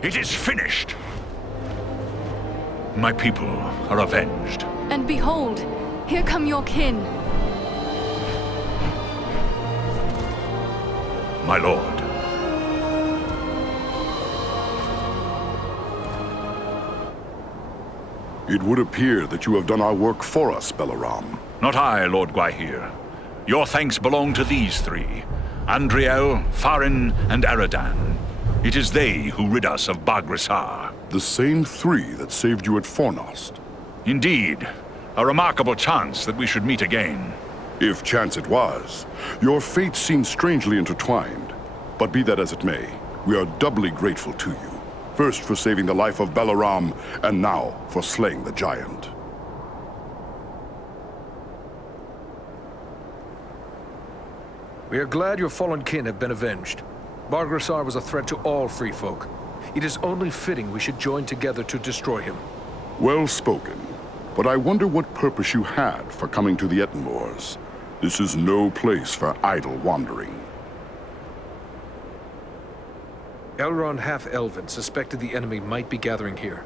It is finished! My people are avenged. And behold, here come your kin. My lord. It would appear that you have done our work for us, Balaram. Not I, Lord Gwaihir. Your thanks belong to these three. Andriel, Farin, and Aradan. It is they who rid us of Baghrasar. The same three that saved you at Fornost. Indeed. A remarkable chance that we should meet again. If chance it was. Your fates seem strangely intertwined. But be that as it may, we are doubly grateful to you. First for saving the life of Balaram, and now for slaying the giant. We are glad your fallen kin have been avenged. Baghrasar was a threat to all free folk. It is only fitting we should join together to destroy him. Well spoken. But I wonder what purpose you had for coming to the Ettenmoors. This is no place for idle wandering. Elrond Half-Elven suspected the enemy might be gathering here.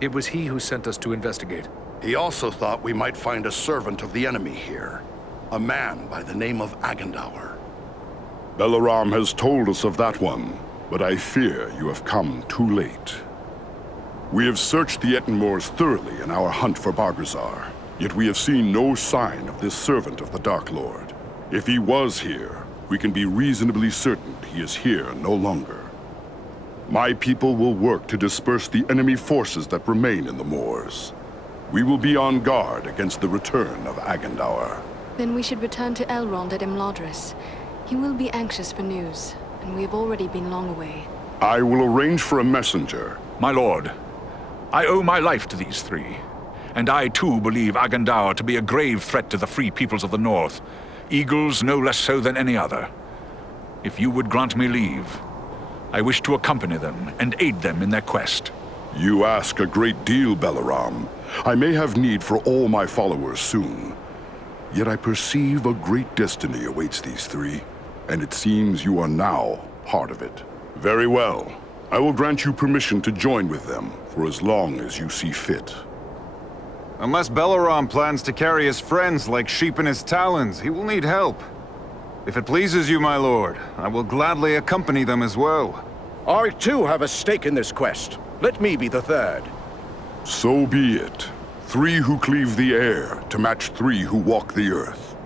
It was he who sent us to investigate. He also thought we might find a servant of the enemy here. A man by the name of Agandaûr. Balaram has told us of that one, but I fear you have come too late. We have searched the Ettenmoors thoroughly in our hunt for Baghrasar, yet we have seen no sign of this servant of the Dark Lord. If he was here, we can be reasonably certain he is here no longer. My people will work to disperse the enemy forces that remain in the moors. We will be on guard against the return of Agandaûr. Then we should return to Elrond at Imladris. He will be anxious for news, and we have already been long away. I will arrange for a messenger. My lord, I owe my life to these three. And I too believe Agandaûr to be a grave threat to the free peoples of the North. Eagles no less so than any other. If you would grant me leave, I wish to accompany them and aid them in their quest. You ask a great deal, Balaram. I may have need for all my followers soon. Yet I perceive a great destiny awaits these three, and it seems you are now part of it. Very well. I will grant you permission to join with them for as long as you see fit. Unless Balaram plans to carry his friends like sheep in his talons, he will need help. If it pleases you, my lord, I will gladly accompany them as well. I too have a stake in this quest. Let me be the third. So be it. 3 who cleave the air to match 3 who walk the earth.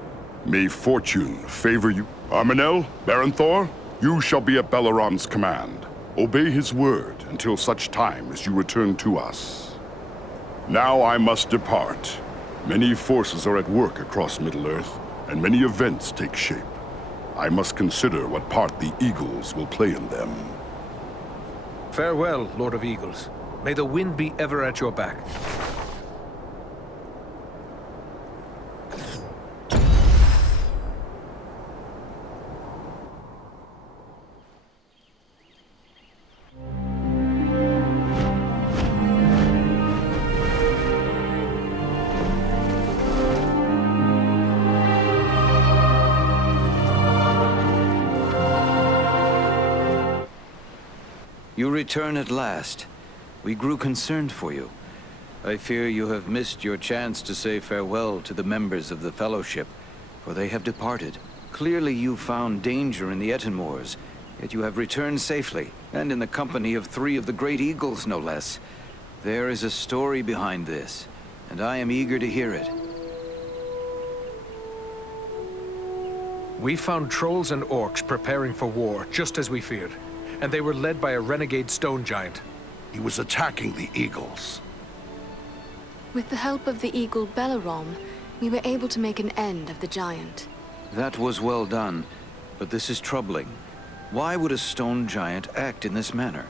May fortune favor you. Armanel, Baranthor, you shall be at Balaram's command. Obey his word until such time as you return to us. Now I must depart. Many forces are at work across Middle-earth, and many events take shape. I must consider what part the Eagles will play in them. Farewell, Lord of Eagles. May the wind be ever at your back. You return at last. We grew concerned for you. I fear you have missed your chance to say farewell to the members of the Fellowship, for they have departed. Clearly you found danger in the Ettenmoors, yet you have returned safely, and in the company of 3 of the great eagles, no less. There is a story behind this, and I am eager to hear it. We found trolls and orcs preparing for war, just as we feared. And they were led by a renegade stone giant. He was attacking the eagles. With the help of the eagle Balaram, we were able to make an end of the giant. That was well done, but this is troubling. Why would a stone giant act in this manner?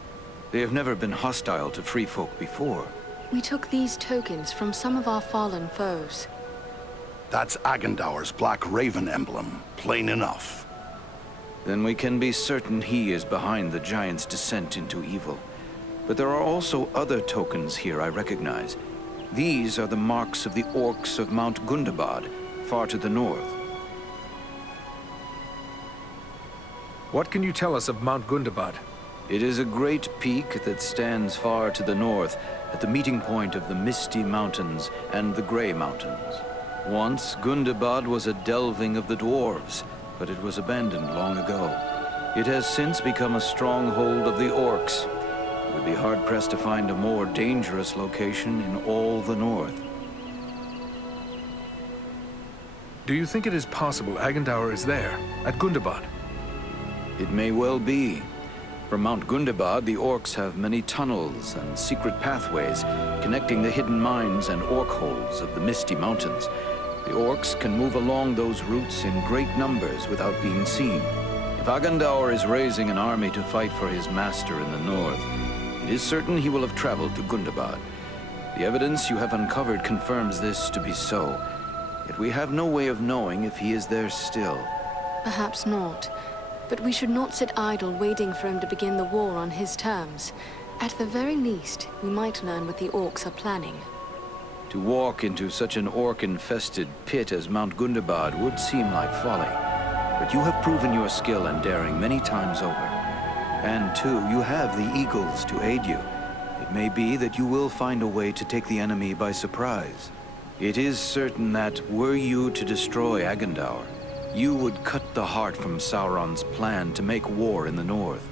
They have never been hostile to free folk before. We took these tokens from some of our fallen foes. That's Agandaûr's Black Raven emblem, plain enough. Then we can be certain he is behind the giant's descent into evil. But there are also other tokens here I recognize. These are the marks of the orcs of Mount Gundabad, far to the north. What can you tell us of Mount Gundabad? It is a great peak that stands far to the north, at the meeting point of the Misty Mountains and the Grey Mountains. Once, Gundabad was a delving of the dwarves, but it was abandoned long ago. It has since become a stronghold of the orcs. It would be hard-pressed to find a more dangerous location in all the north. Do you think it is possible Agandaûr is there, at Gundabad? It may well be. From Mount Gundabad, the orcs have many tunnels and secret pathways connecting the hidden mines and orc holes of the Misty Mountains. The orcs can move along those routes in great numbers without being seen. If Agandaûr is raising an army to fight for his master in the north, it is certain he will have traveled to Gundabad. The evidence you have uncovered confirms this to be so. Yet we have no way of knowing if he is there still. Perhaps not. But we should not sit idle waiting for him to begin the war on his terms. At the very least, we might learn what the orcs are planning. To walk into such an orc-infested pit as Mount Gundabad would seem like folly. But you have proven your skill and daring many times over. And too, you have the eagles to aid you. It may be that you will find a way to take the enemy by surprise. It is certain that, were you to destroy Agandaûr, you would cut the heart from Sauron's plan to make war in the north.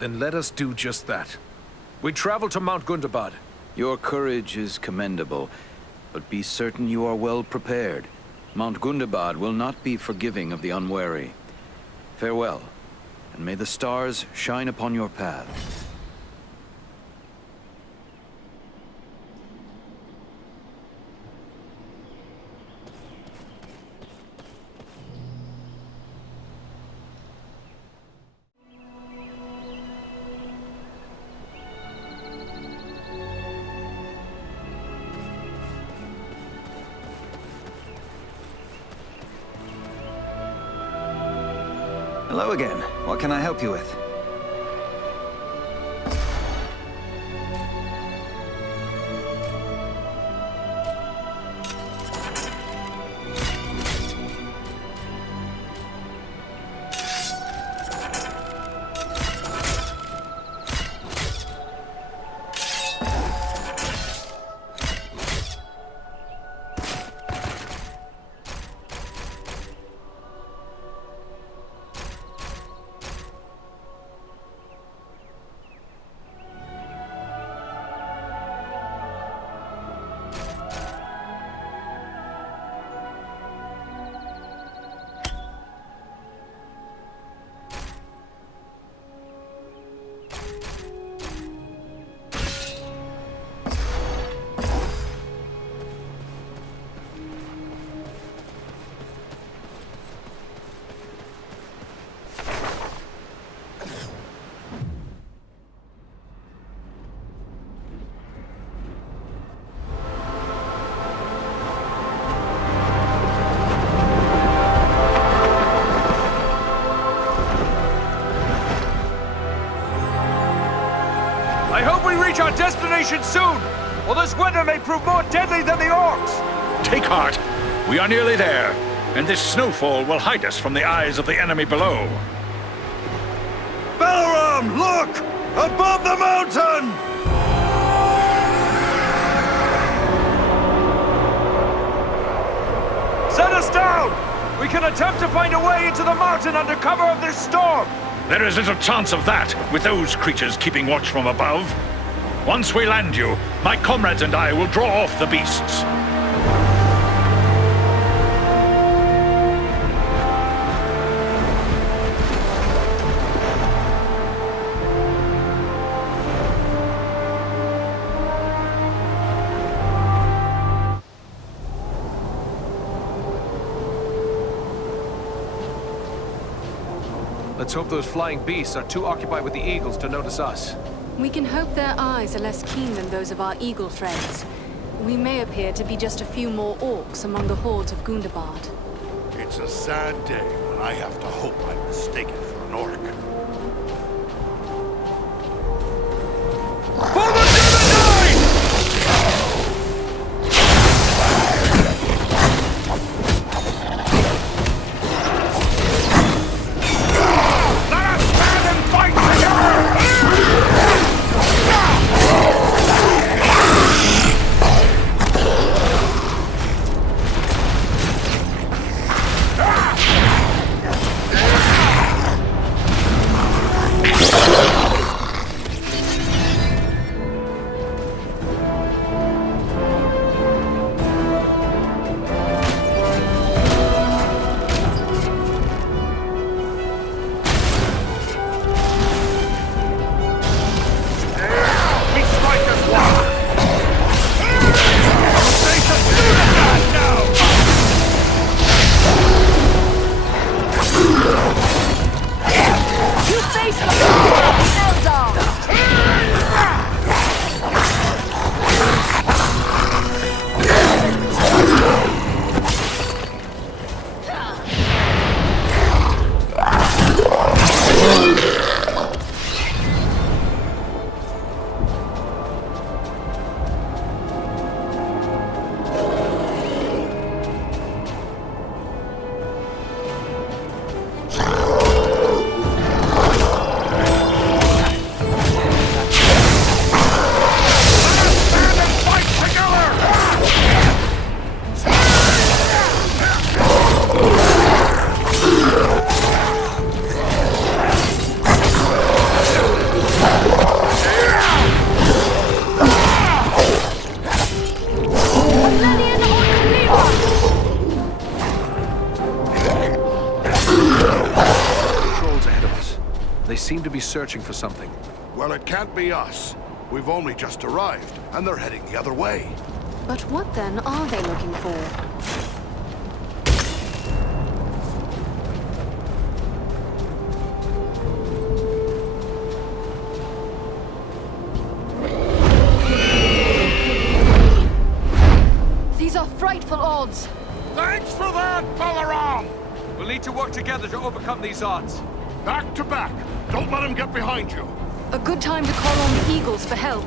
Then let us do just that. We travel to Mount Gundabad. Your courage is commendable, but be certain you are well prepared. Mount Gundabad will not be forgiving of the unwary. Farewell, and may the stars shine upon your path. Hello again. What can I help you with? Reach our destination soon, or this winter may prove more deadly than the orcs! Take heart. We are nearly there, and this snowfall will hide us from the eyes of the enemy below. Balaram, look! Above the mountain! Set us down! We can attempt to find a way into the mountain under cover of this storm! There is little chance of that, with those creatures keeping watch from above. Once we land you, my comrades and I will draw off the beasts. Let's hope those flying beasts are too occupied with the eagles to notice us. We can hope their eyes are less keen than those of our eagle friends. We may appear to be just a few more orcs among the hordes of Gundabad. It's a sad day when I have to hope I'm mistaken for an orc. For the Dunedain! Let us stand and fight together! seem to be searching for something. Well, it can't be us. We've only just arrived, and they're heading the other way. But what then are they looking for? These are frightful odds. Thanks for that, Balaram! We'll need to work together to overcome these odds. Back to back. Don't let him get behind you. A good time to call on the Eagles for help.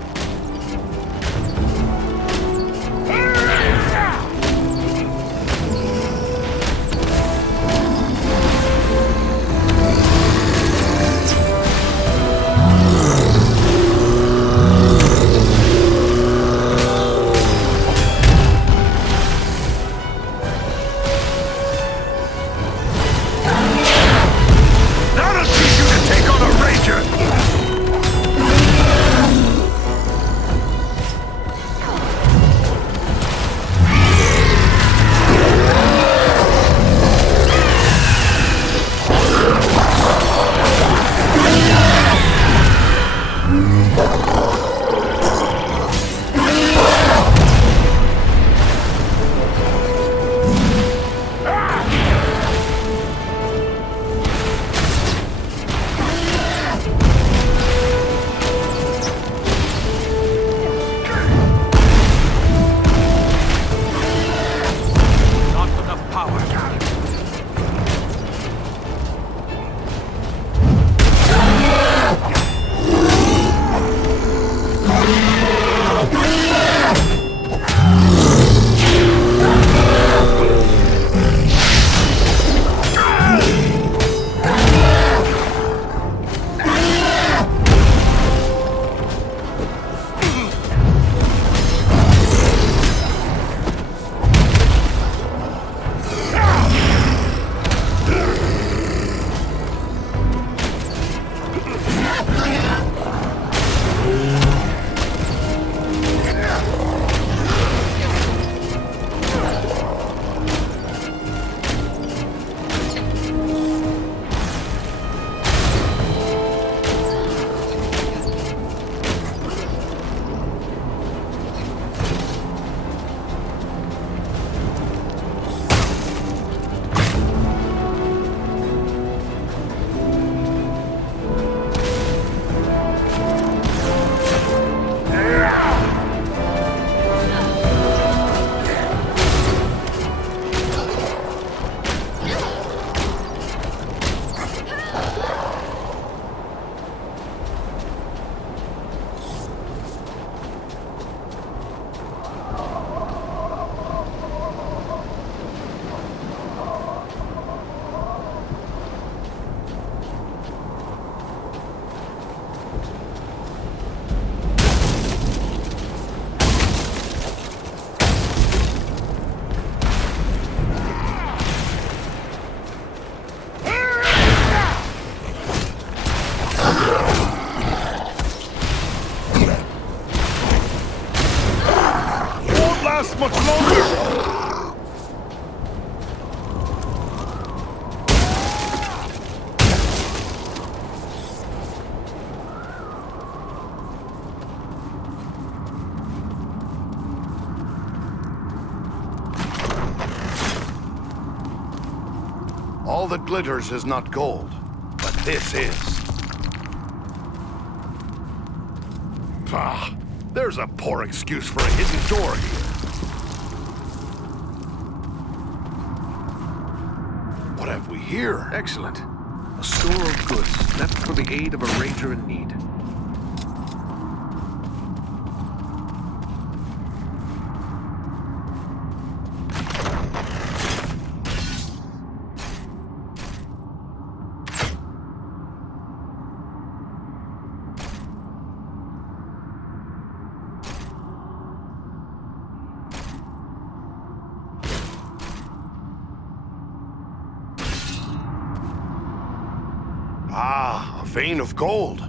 That'll teach you to take on a ranger! last much longer! All that glitters is not gold, but this is. Ah, there's a poor excuse for a hidden door here. What have we here? Excellent. A store of goods left for the aid of a ranger in need. Ah, a vein of gold.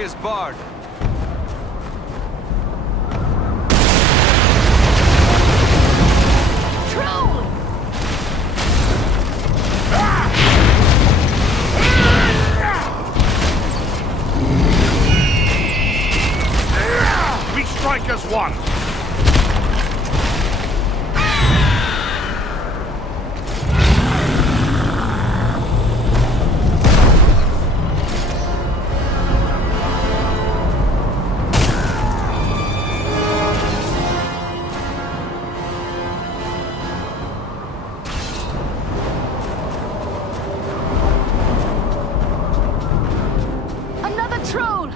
way is barred. Troll! We strike as one! Another troll!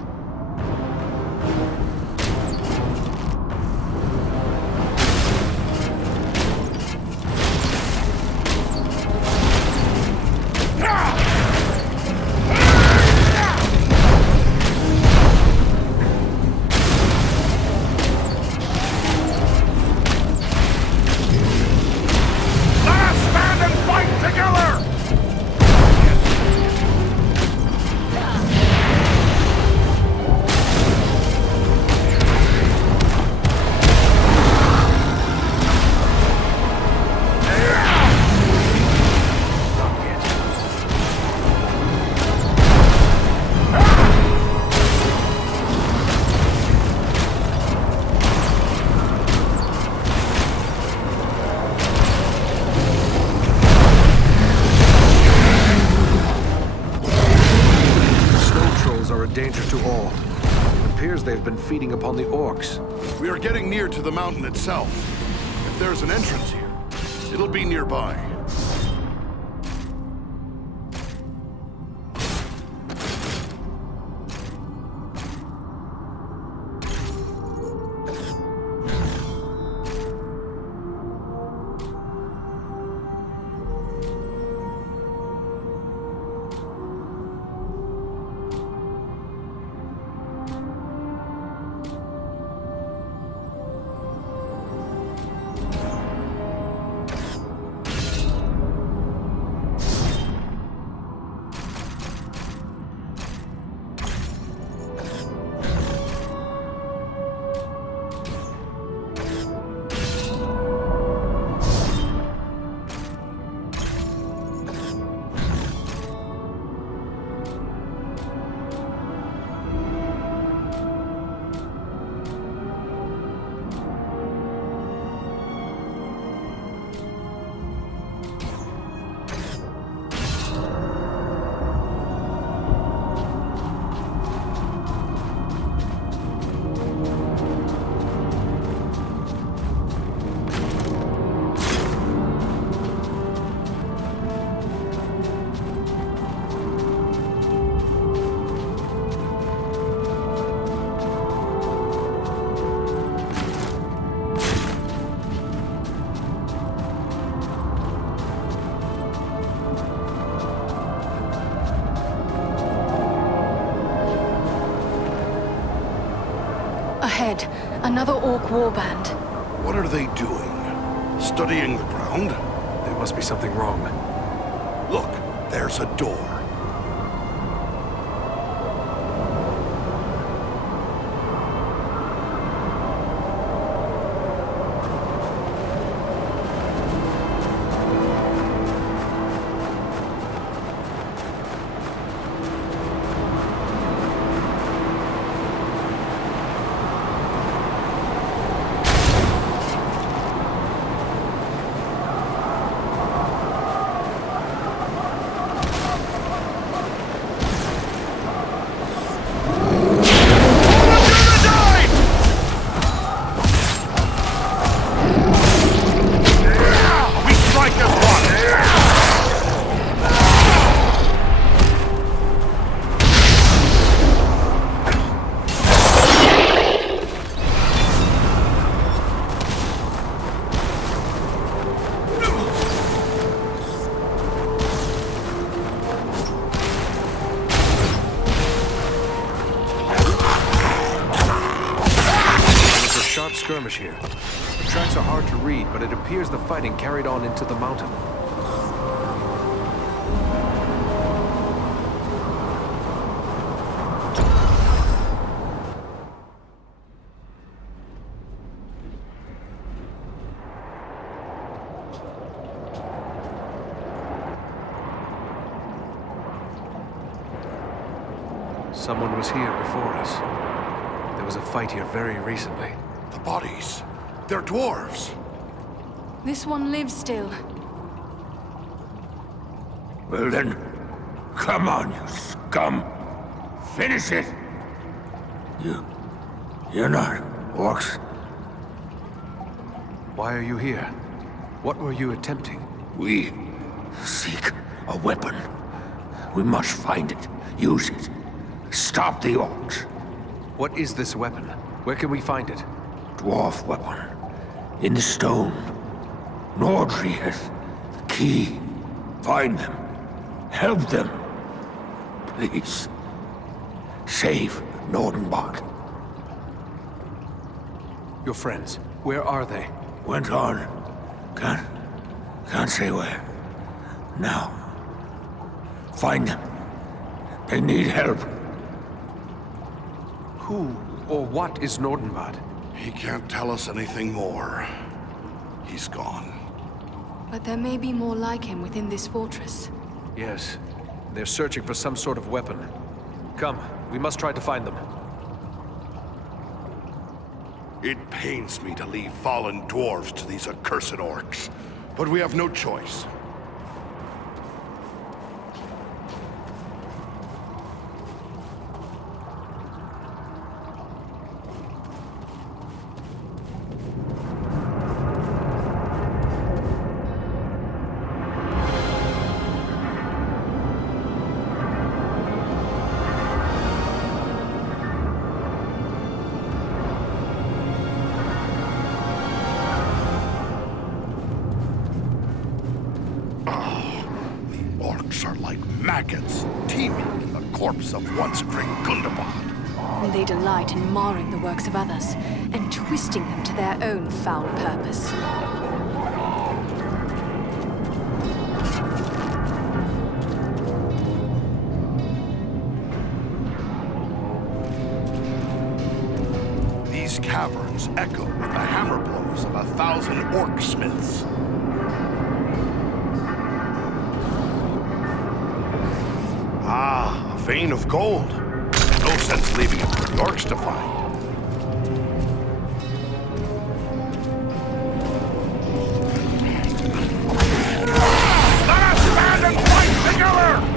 Let us stand and fight together! The snow trolls are a danger to all. It appears they've been feeding upon the orcs. We are getting near to the mountain itself. If there's an entrance here, it'll be nearby. Ahead, another orc warband. What are they doing? Studying the ground? There must be something wrong. Look, there's a door. skirmish here. The tracks are hard to read, but it appears the fighting carried on into the mountain. Someone was here before us. There was a fight here very recently. The bodies. They're dwarves. This one lives still. Well then, come on, you scum. Finish it. You're not orcs. Why are you here? What were you attempting? We seek a weapon. We must find it, use it, stop the orcs. What is this weapon? Where can we find it? Dwarf weapon. In the stone. Nordri has the key. Find them. Help them. Please. Save Nordenbot. Your friends, where are they? Went on. Can't say where. Now. Find them. They need help. Who or what is Nordenbot? He can't tell us anything more. He's gone. But there may be more like him within this fortress. Yes. They're searching for some sort of weapon. Come, we must try to find them. It pains me to leave fallen dwarves to these accursed orcs, but we have no choice. Maggots, teeming the corpse of once great Gundabad. They delight in marring the works of others, and twisting them to their own foul purpose. These caverns echo with the hammer blows of 1,000 orc smiths. Ah, a vein of gold. No sense leaving it for the orcs to find. Let us stand and fight together!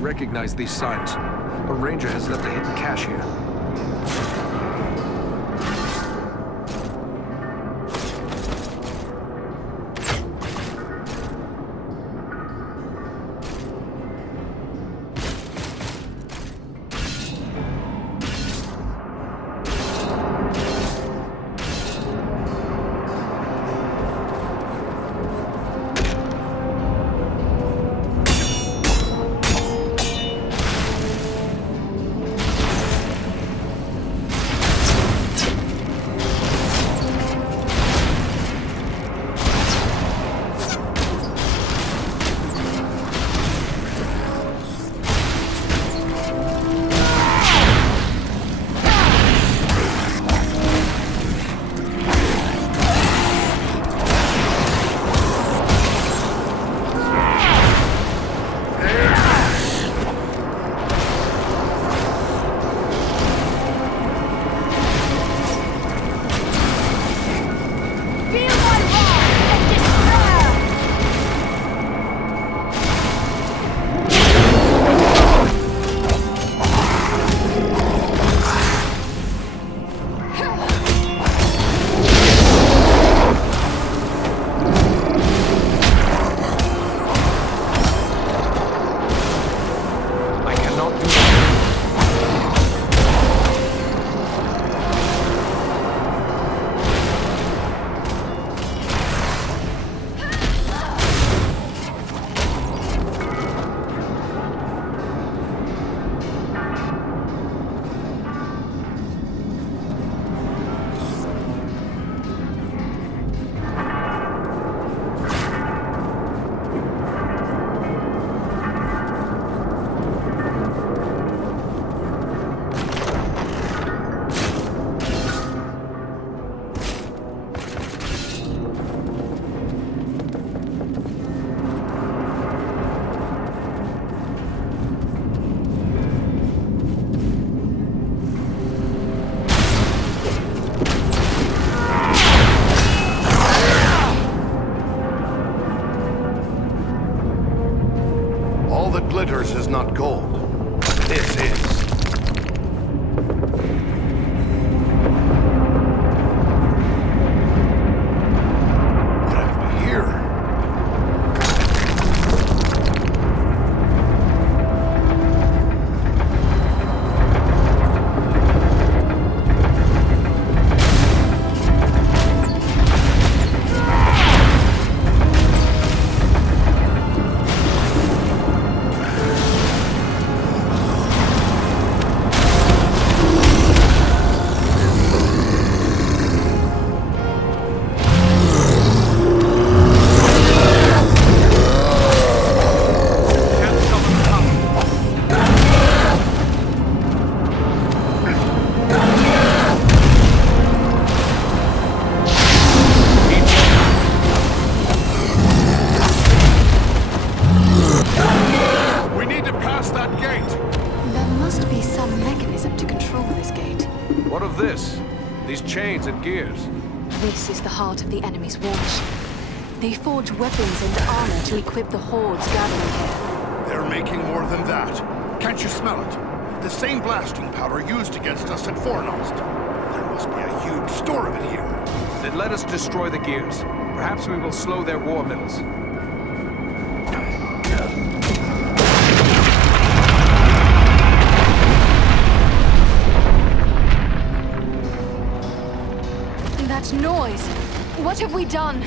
Recognize these signs. A ranger has left a hidden cache here. What of this? These chains and gears? This is the heart of the enemy's war machine. They forge weapons and armor to equip the hordes gathering here. They're making more than that. Can't you smell it? The same blasting powder used against us at Fornost. There must be a huge store of it here. Then let us destroy the gears. Perhaps we will slow their war mills. That noise! What have we done?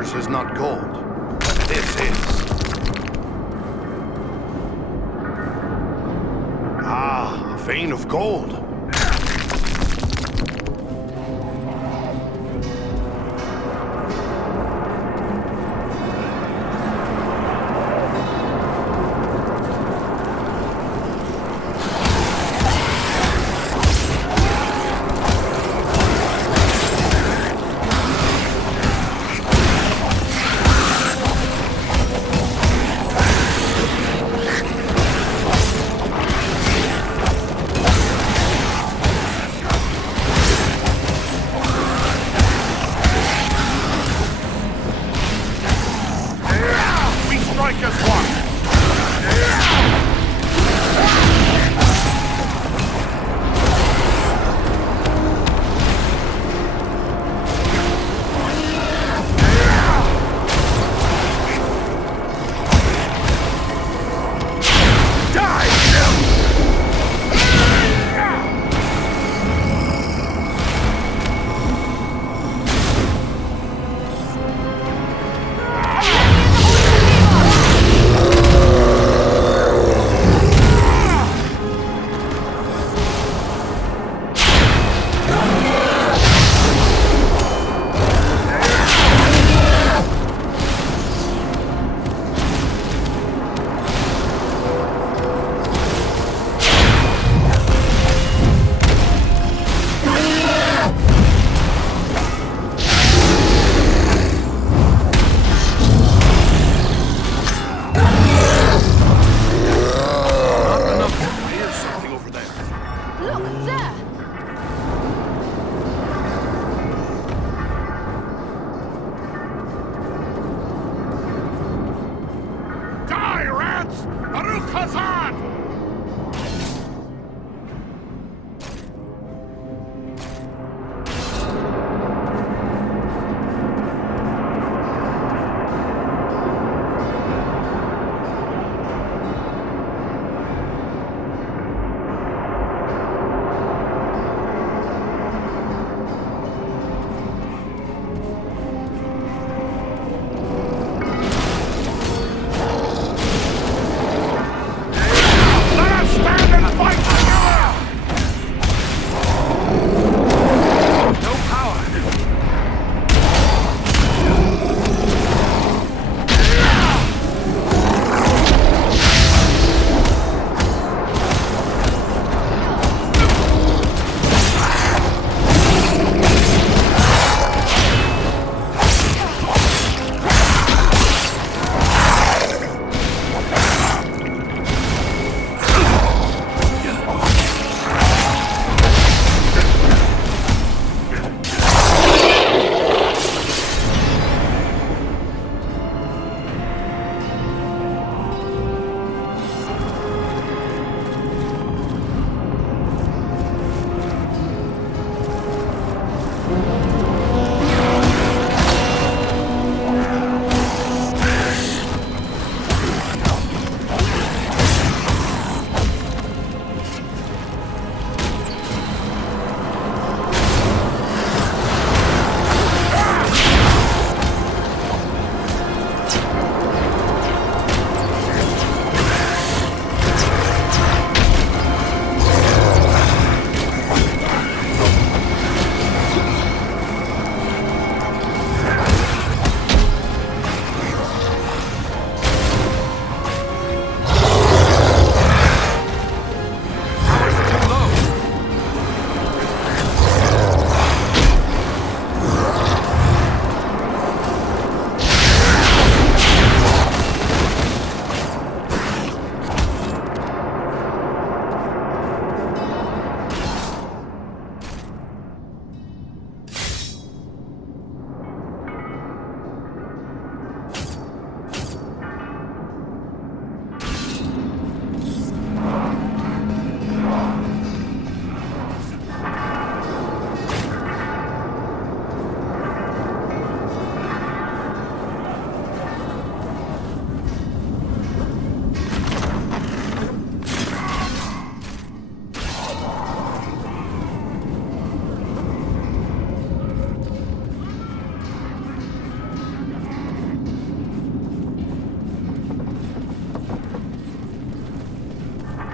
yours is not gold. But this is. Ah, a vein of gold.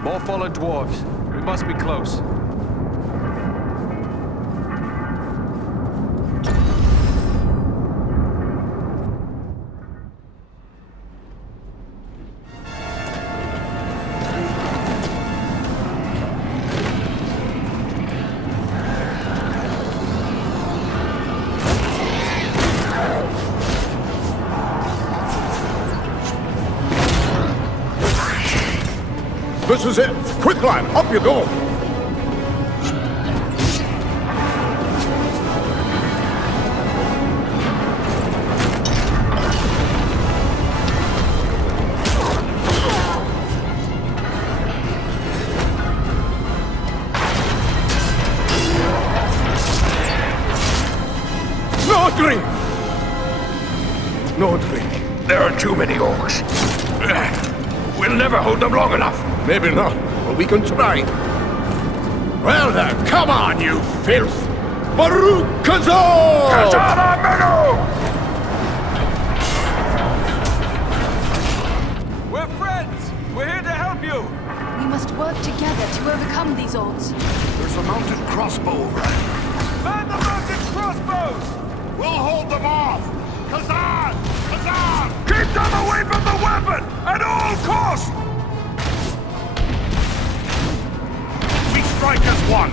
More fallen dwarves. We must be close. This is it! Quick, lad! Up you go! No drink! No drink. There are too many orcs. We'll never hold them long enough. Maybe not, but we can try. Well then, come on, you filth! Baruch Kazor! Kazara Menu! We're friends! We're here to help you! We must work together to overcome these odds. There's a mounted crossbow over it. Man the mounted crossbows! We'll hold them off! Kazan! Kazan! Keep them away from the weapon! At all costs! We strike as one!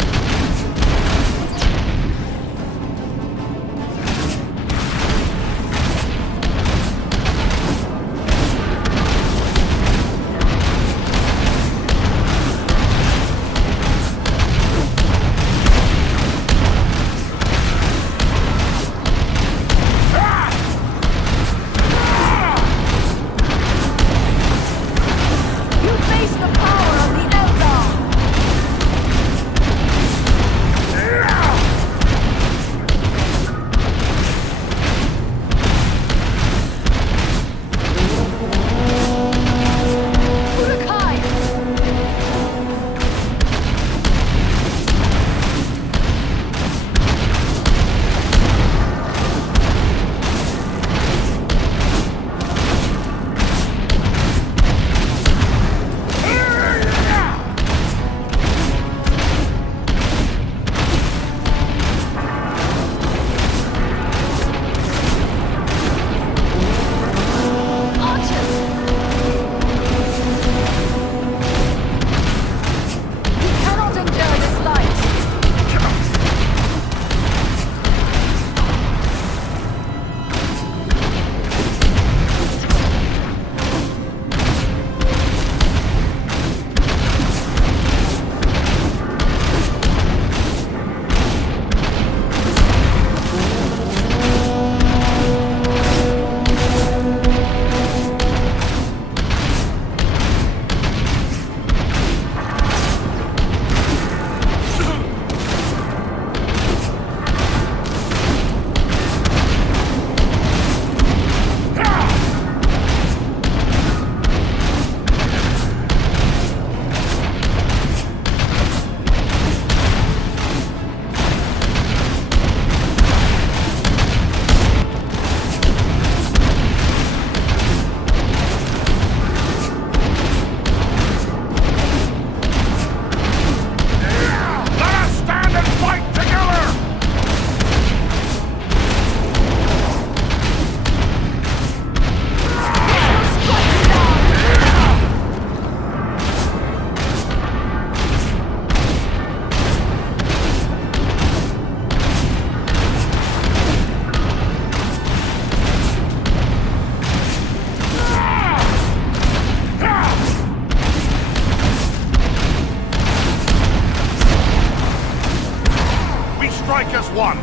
one.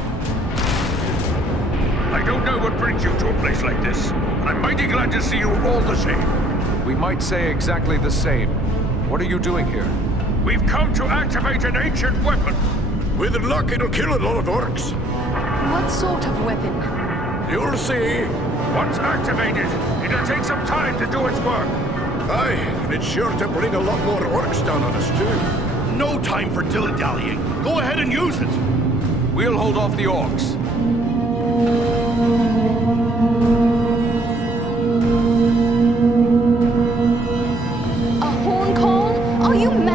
I don't know what brings you to a place like this. I'm mighty glad to see you all the same. We might say exactly the same. What are you doing here? We've come to activate an ancient weapon. With luck, it'll kill a lot of orcs. What sort of weapon? You'll see. Once activated, it'll take some time to do its work. Aye, and it's sure to bring a lot more orcs down on us, too. No time for dilly-dallying. Go ahead and use it. We'll hold off the orcs. A horn call? Are you mad?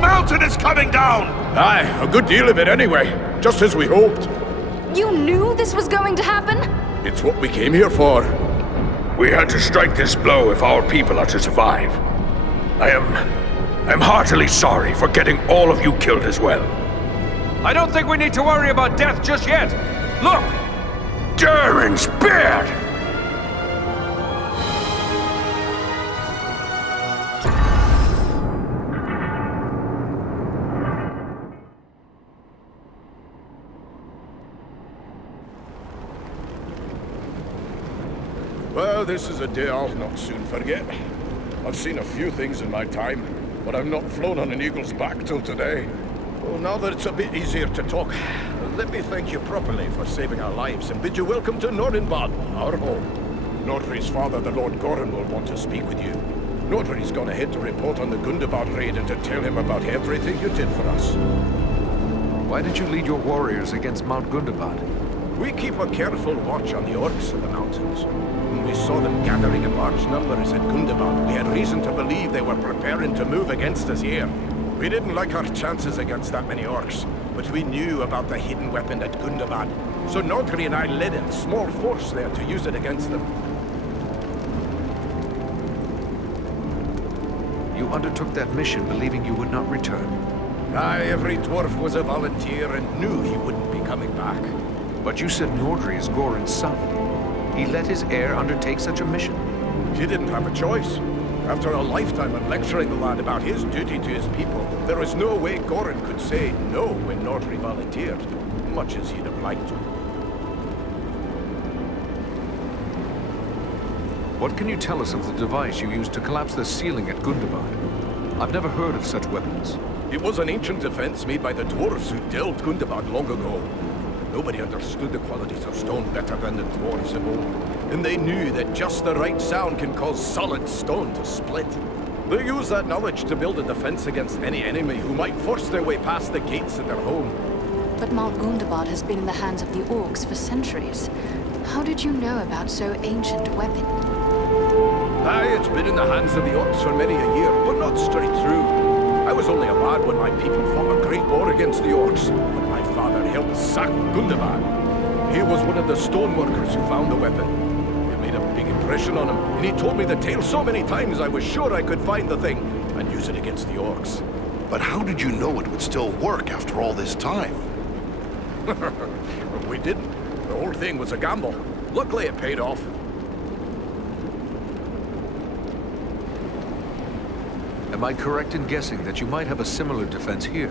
mountain is coming down! Aye, a good deal of it anyway. Just as we hoped. You knew this was going to happen? It's what we came here for. We had to strike this blow if our people are to survive. I'm heartily sorry for getting all of you killed as well. I don't think we need to worry about death just yet. Look! Durin's beard! Well, this is a day I'll not soon forget. I've seen a few things in my time, but I've not flown on an eagle's back till today. Well, now that it's a bit easier to talk, let me thank you properly for saving our lives and bid you welcome to Nordinbad, our home. Nordri's father, the Lord Gorin, will want to speak with you. Nordri's gone ahead to report on the Gundabad raid and to tell him about everything you did for us. Why did you lead your warriors against Mount Gundabad? We keep a careful watch on the orcs of the mountains. When we saw them gathering in large numbers at Gundabad, we had reason to believe they were preparing to move against us here. We didn't like our chances against that many orcs, but we knew about the hidden weapon at Gundabad. So Nordri and I led a small force there to use it against them. You undertook that mission believing you would not return. Aye, every dwarf was a volunteer and knew he wouldn't be coming back. But you said Nordri is Gorin's son. He let his heir undertake such a mission. He didn't have a choice. After a lifetime of lecturing the lad about his duty to his people, there was no way Gorin could say no when Nordri volunteered, much as he'd have liked to. What can you tell us of the device you used to collapse the ceiling at Gundabad? I've never heard of such weapons. It was an ancient defense made by the dwarves who delved Gundabad long ago. Nobody understood the qualities of stone better than the dwarves of old, and they knew that just the right sound can cause solid stone to split. They used that knowledge to build a defense against any enemy who might force their way past the gates of their home. But Mount Gundabad has been in the hands of the orcs for centuries. How did you know about so ancient a weapon? Aye, it's been in the hands of the orcs for many a year, but not straight through. I was only a lad when my people fought a great war against the orcs, but my father helped sack Gundabad. He was one of the stoneworkers who found the weapon. It made a big impression on him, and he told me the tale so many times I was sure I could find the thing and use it against the orcs. But how did you know it would still work after all this time? We didn't. The whole thing was a gamble. Luckily it paid off. Am I correct in guessing that you might have a similar defense here?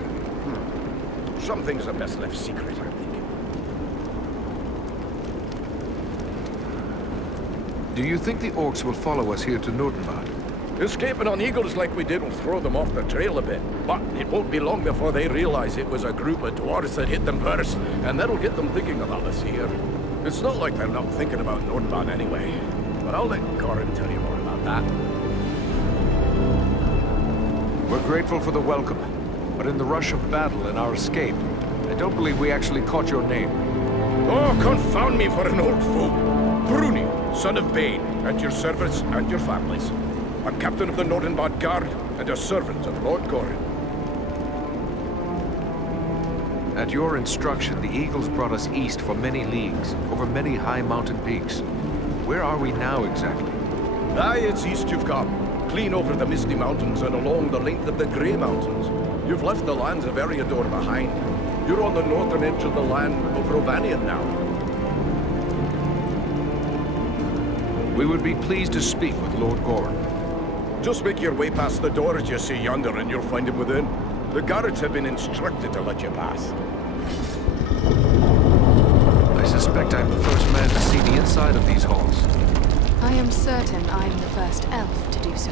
Some things are best left secret, I think. Do you think the orcs will follow us here to Nordinbad? Escaping on eagles like we did will throw them off the trail a bit, but it won't be long before they realize it was a group of dwarves that hit them first, and that'll get them thinking about us here. It's not like they're not thinking about Nordinbad anyway, but I'll let Gorin tell you more about that. We're grateful for the welcome, but in the rush of battle and our escape, I don't believe we actually caught your name. Oh, confound me for an old fool! Bruni, son of Bane, at your service and your families. I'm captain of the Nordinbad Guard and a servant of Lord Gorin. At your instruction, the Eagles brought us east for many leagues, over many high mountain peaks. Where are we now exactly? Aye, it's east you've come. Clean over the Misty Mountains and along the length of the Grey Mountains. You've left the lands of Eriador behind. You're on the northern edge of the land of Rovanion now. We would be pleased to speak with Lord Gorin. Just make your way past the doors you see yonder and you'll find him within. The guards have been instructed to let you pass. I suspect I'm the first man to see the inside of these halls. I am certain I am the first elf to do so.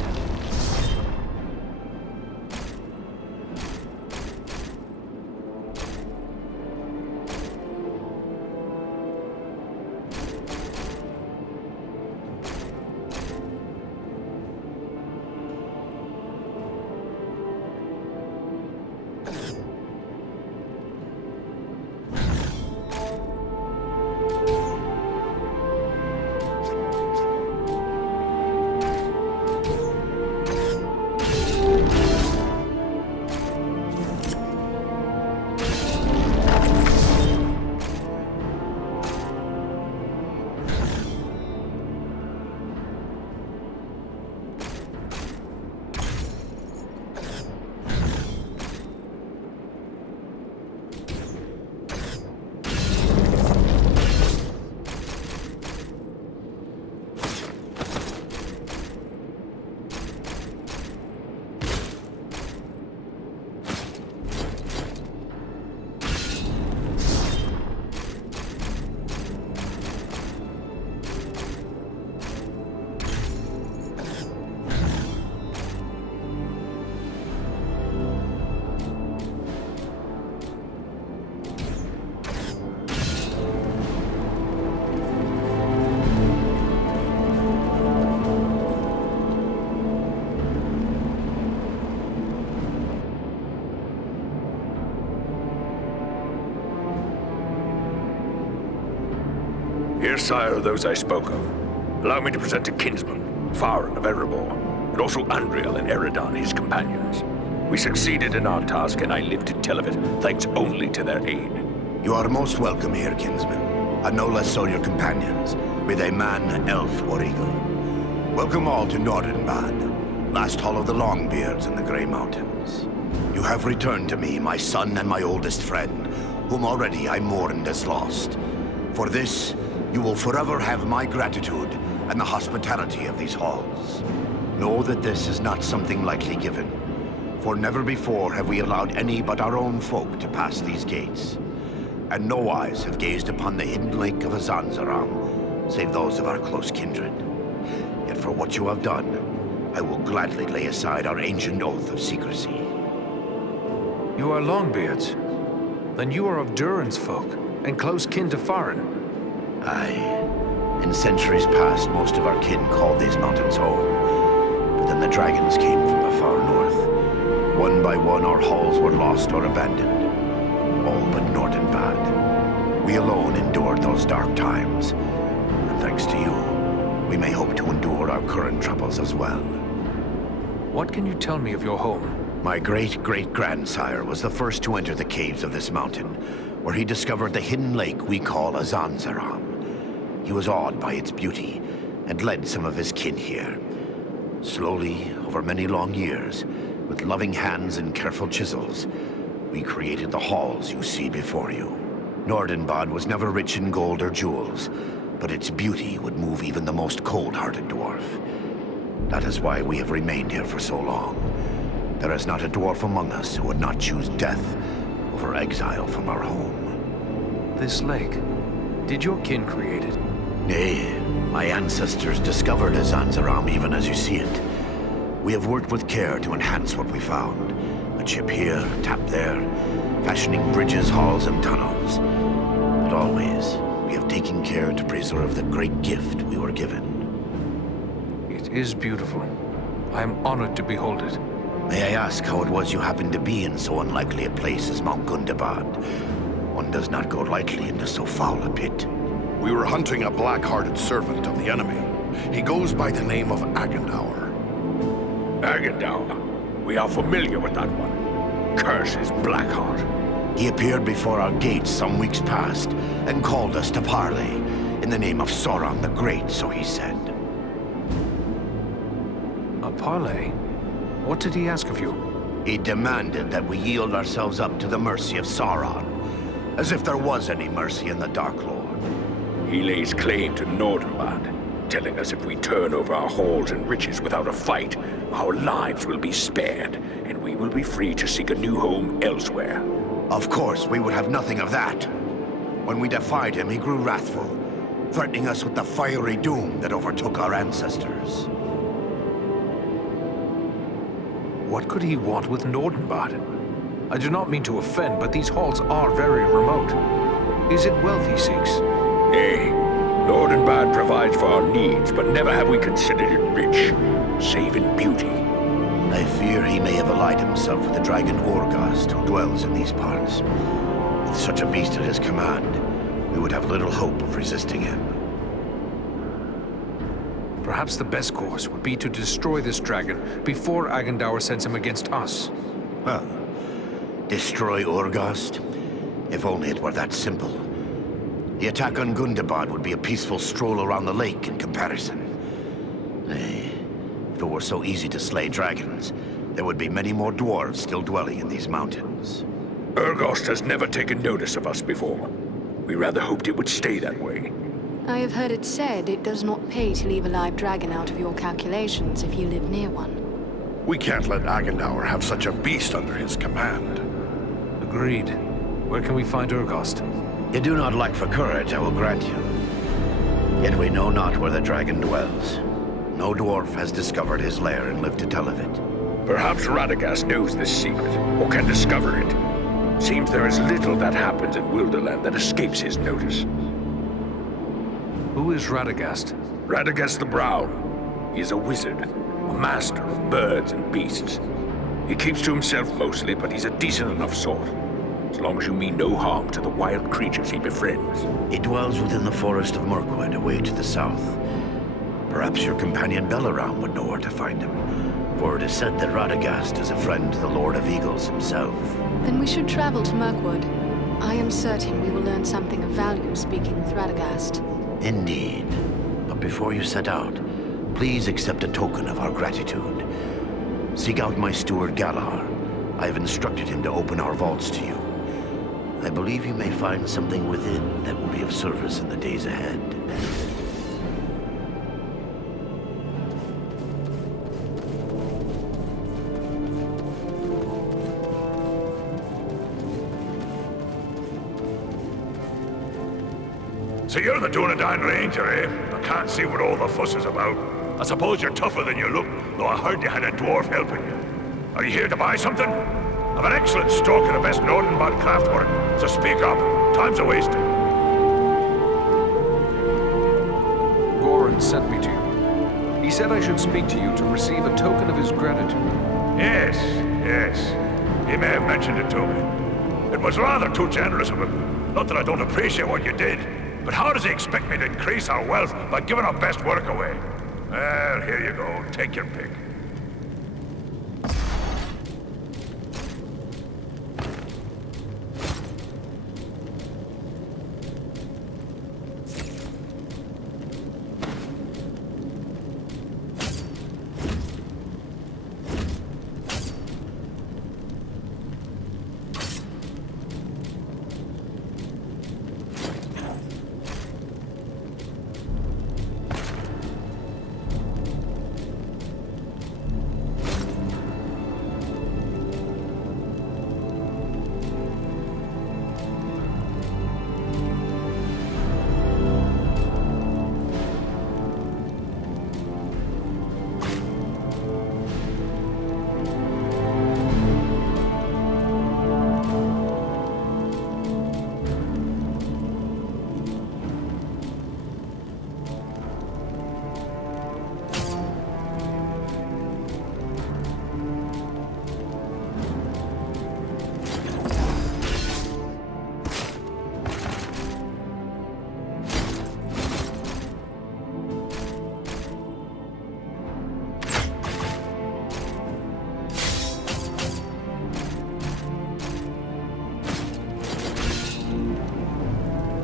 Here, sire, those I spoke of. Allow me to present a kinsman, Farin of Erebor, and also Andriel and Eridan, his companions. We succeeded in our task, and I live to tell of it, thanks only to their aid. You are most welcome here, kinsman, and no less so your companions, be they man, elf, or eagle. Welcome all to Nordenbad, last hall of the Longbeards in the Grey Mountains. You have returned to me, my son and my oldest friend, whom already I mourned as lost. For this, you will forever have my gratitude and the hospitality of these halls. Know that this is not something lightly given, for never before have we allowed any but our own folk to pass these gates, and no eyes have gazed upon the hidden lake of Azanzaram, save those of our close kindred. Yet for what you have done, I will gladly lay aside our ancient oath of secrecy. You are Longbeards. Then you are of Durin's folk, and close kin to Farin. Aye. In centuries past, most of our kin called these mountains home. But then the dragons came from the far north. One by one, our halls were lost or abandoned. All but Nordenbad. We alone endured those dark times. And thanks to you, we may hope to endure our current troubles as well. What can you tell me of your home? My great-great-grandsire was the first to enter the caves of this mountain, where he discovered the hidden lake we call Azanzaram. He was awed by its beauty, and led some of his kin here. Slowly, over many long years, with loving hands and careful chisels, we created the halls you see before you. Nordenbad was never rich in gold or jewels, but its beauty would move even the most cold-hearted dwarf. That is why we have remained here for so long. There is not a dwarf among us who would not choose death over exile from our home. This lake, did your kin create it? Nay, my ancestors discovered Azanzaram even as you see it. We have worked with care to enhance what we found. A chip here, a tap there, fashioning bridges, halls, and tunnels. But always, we have taken care to preserve the great gift we were given. It is beautiful. I am honored to behold it. May I ask how it was you happened to be in so unlikely a place as Mount Gundabad? One does not go lightly into so foul a pit. We were hunting a black-hearted servant of the enemy. He goes by the name of Agandaûr. Agandaûr. We are familiar with that one. Curse his Blackheart. He appeared before our gates some weeks past, and called us to parley, in the name of Sauron the Great, so he said. A parley? What did he ask of you? He demanded that we yield ourselves up to the mercy of Sauron, as if there was any mercy in the Dark Lord. He lays claim to Nordenbad, telling us if we turn over our halls and riches without a fight, our lives will be spared, and we will be free to seek a new home elsewhere. Of course, we would have nothing of that. When we defied him, he grew wrathful, threatening us with the fiery doom that overtook our ancestors. What could he want with Nordenbad? I do not mean to offend, but these halls are very remote. Is it wealth he seeks? Nay, Nordenbad provides for our needs, but never have we considered it rich, save in beauty. I fear he may have allied himself with the dragon Orgast, who dwells in these parts. With such a beast at his command, we would have little hope of resisting him. Perhaps the best course would be to destroy this dragon before Agandaûr sends him against us. Well, destroy Orgast? If only it were that simple. The attack on Gundabad would be a peaceful stroll around the lake in comparison. Nay, if it were so easy to slay dragons, there would be many more dwarves still dwelling in these mountains. Urgost has never taken notice of us before. We rather hoped it would stay that way. I have heard it said it does not pay to leave a live dragon out of your calculations if you live near one. We can't let Agandaûr have such a beast under his command. Agreed. Where can we find Urgost? You do not lack for courage, I will grant you. Yet we know not where the dragon dwells. No dwarf has discovered his lair and lived to tell of it. Perhaps Radagast knows this secret, or can discover it. Seems there is little that happens in Wilderland that escapes his notice. Who is Radagast? Radagast the Brown. He is a wizard, a master of birds and beasts. He keeps to himself mostly, but he's a decent enough sort. as long as you mean no harm to the wild creatures he befriends. He dwells within the forest of Mirkwood, away to the south. Perhaps your companion Belaram would know where to find him, for it is said that Radagast is a friend to the Lord of Eagles himself. Then we should travel to Mirkwood. I am certain we will learn something of value speaking with Radagast. Indeed. But before you set out, please accept a token of our gratitude. Seek out my steward Galar. I have instructed him to open our vaults to you. I believe you may find something within that will be of service in the days ahead. So you're the Dunedain Ranger, eh? I can't see what all the fuss is about. I suppose you're tougher than you look, though I heard you had a dwarf helping you. Are you here to buy something? I've an excellent stock of the best Nordenbad craftwork, so speak up. Time's a-wasting. Goran sent me to you. He said I should speak to you to receive a token of his gratitude. Yes, yes. He may have mentioned it to me. It was rather too generous of him. Not that I don't appreciate what you did, but how does he expect me to increase our wealth by giving our best work away? Well, here you go. Take your pick.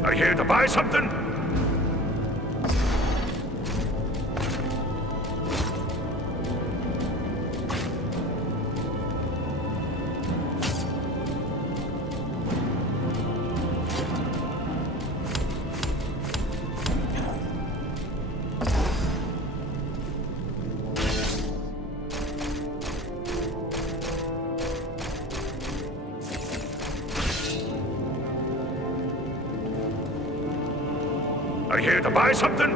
Are you here to buy something? Are you here to buy something?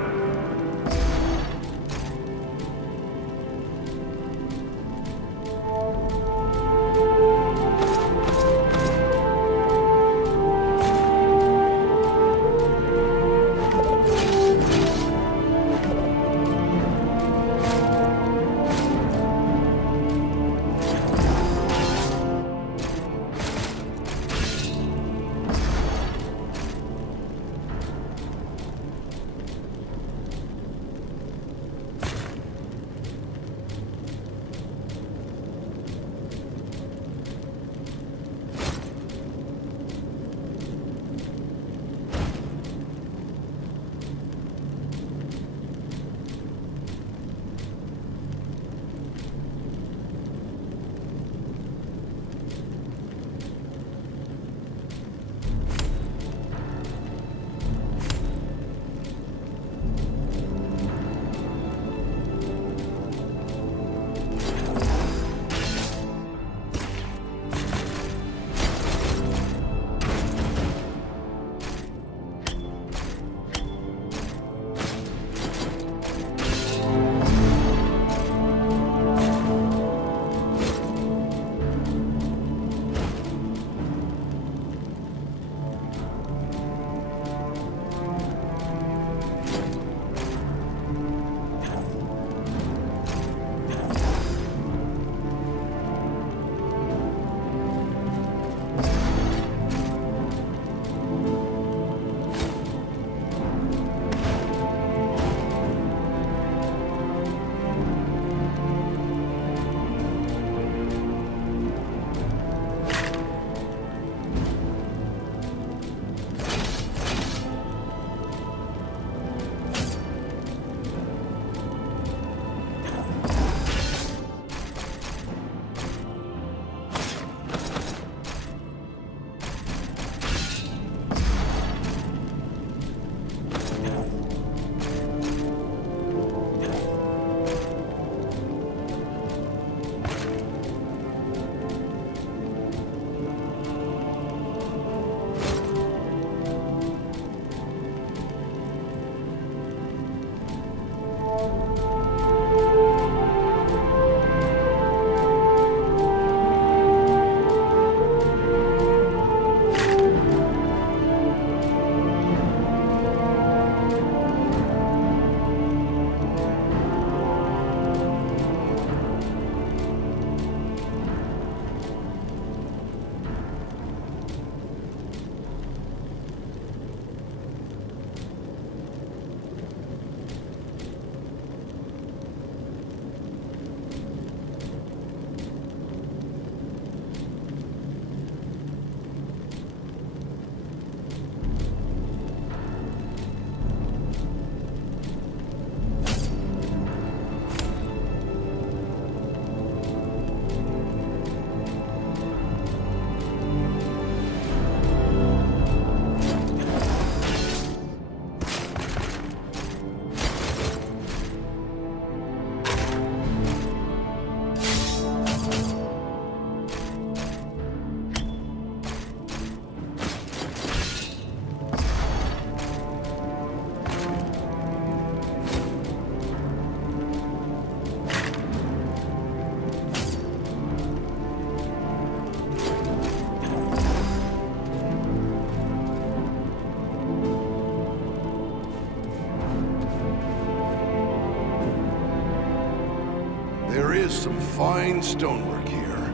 some fine stonework here.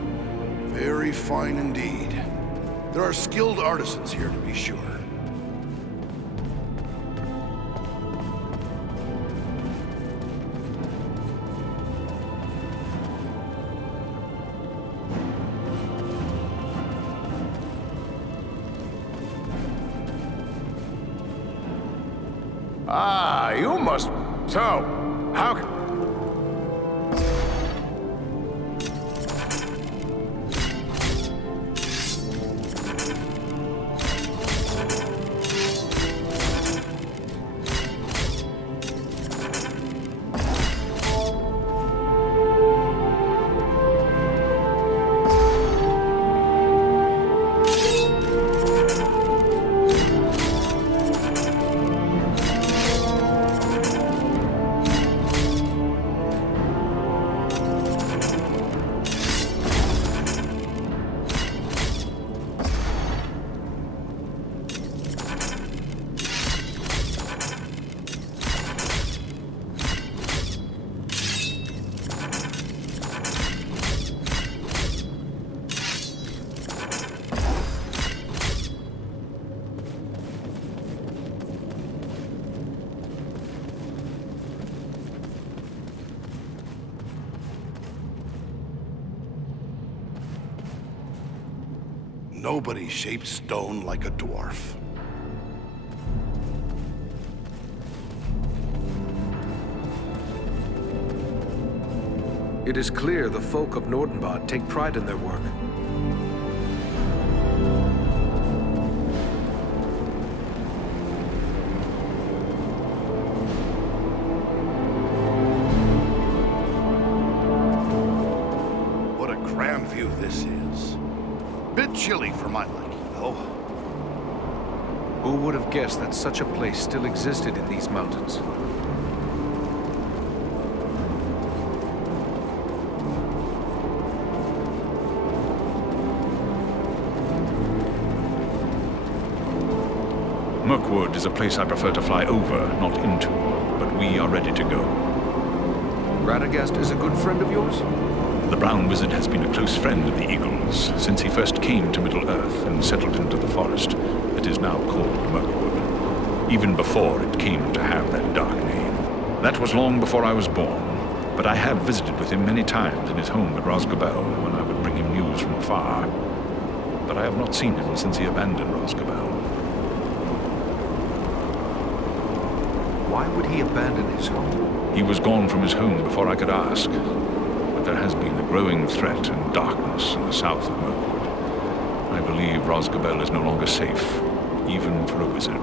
Very fine indeed. There are skilled artisans here, to be sure. Ah, you must... So, how can... Nobody shaped stone like a dwarf. It is clear the folk of Nordenbad take pride in their work. What a grand view this is. Bit chilly for my liking, though. Who would have guessed that such a place still existed in these mountains? Mirkwood is a place I prefer to fly over, not into, but we are ready to go. Radagast is a good friend of yours? The Brown Wizard has been a close friend of the Eagles since he first came to Middle-earth and settled into the forest that is now called Mirkwood, even before it came to have that dark name. That was long before I was born, but I have visited with him many times in his home at Rosgobel when I would bring him news from afar. But I have not seen him since he abandoned Rosgobel. Why would he abandon his home? He was gone from his home before I could ask. But there has been a growing threat and darkness in the south of Mirkwood. I believe Rosgobel is no longer safe, even for a wizard.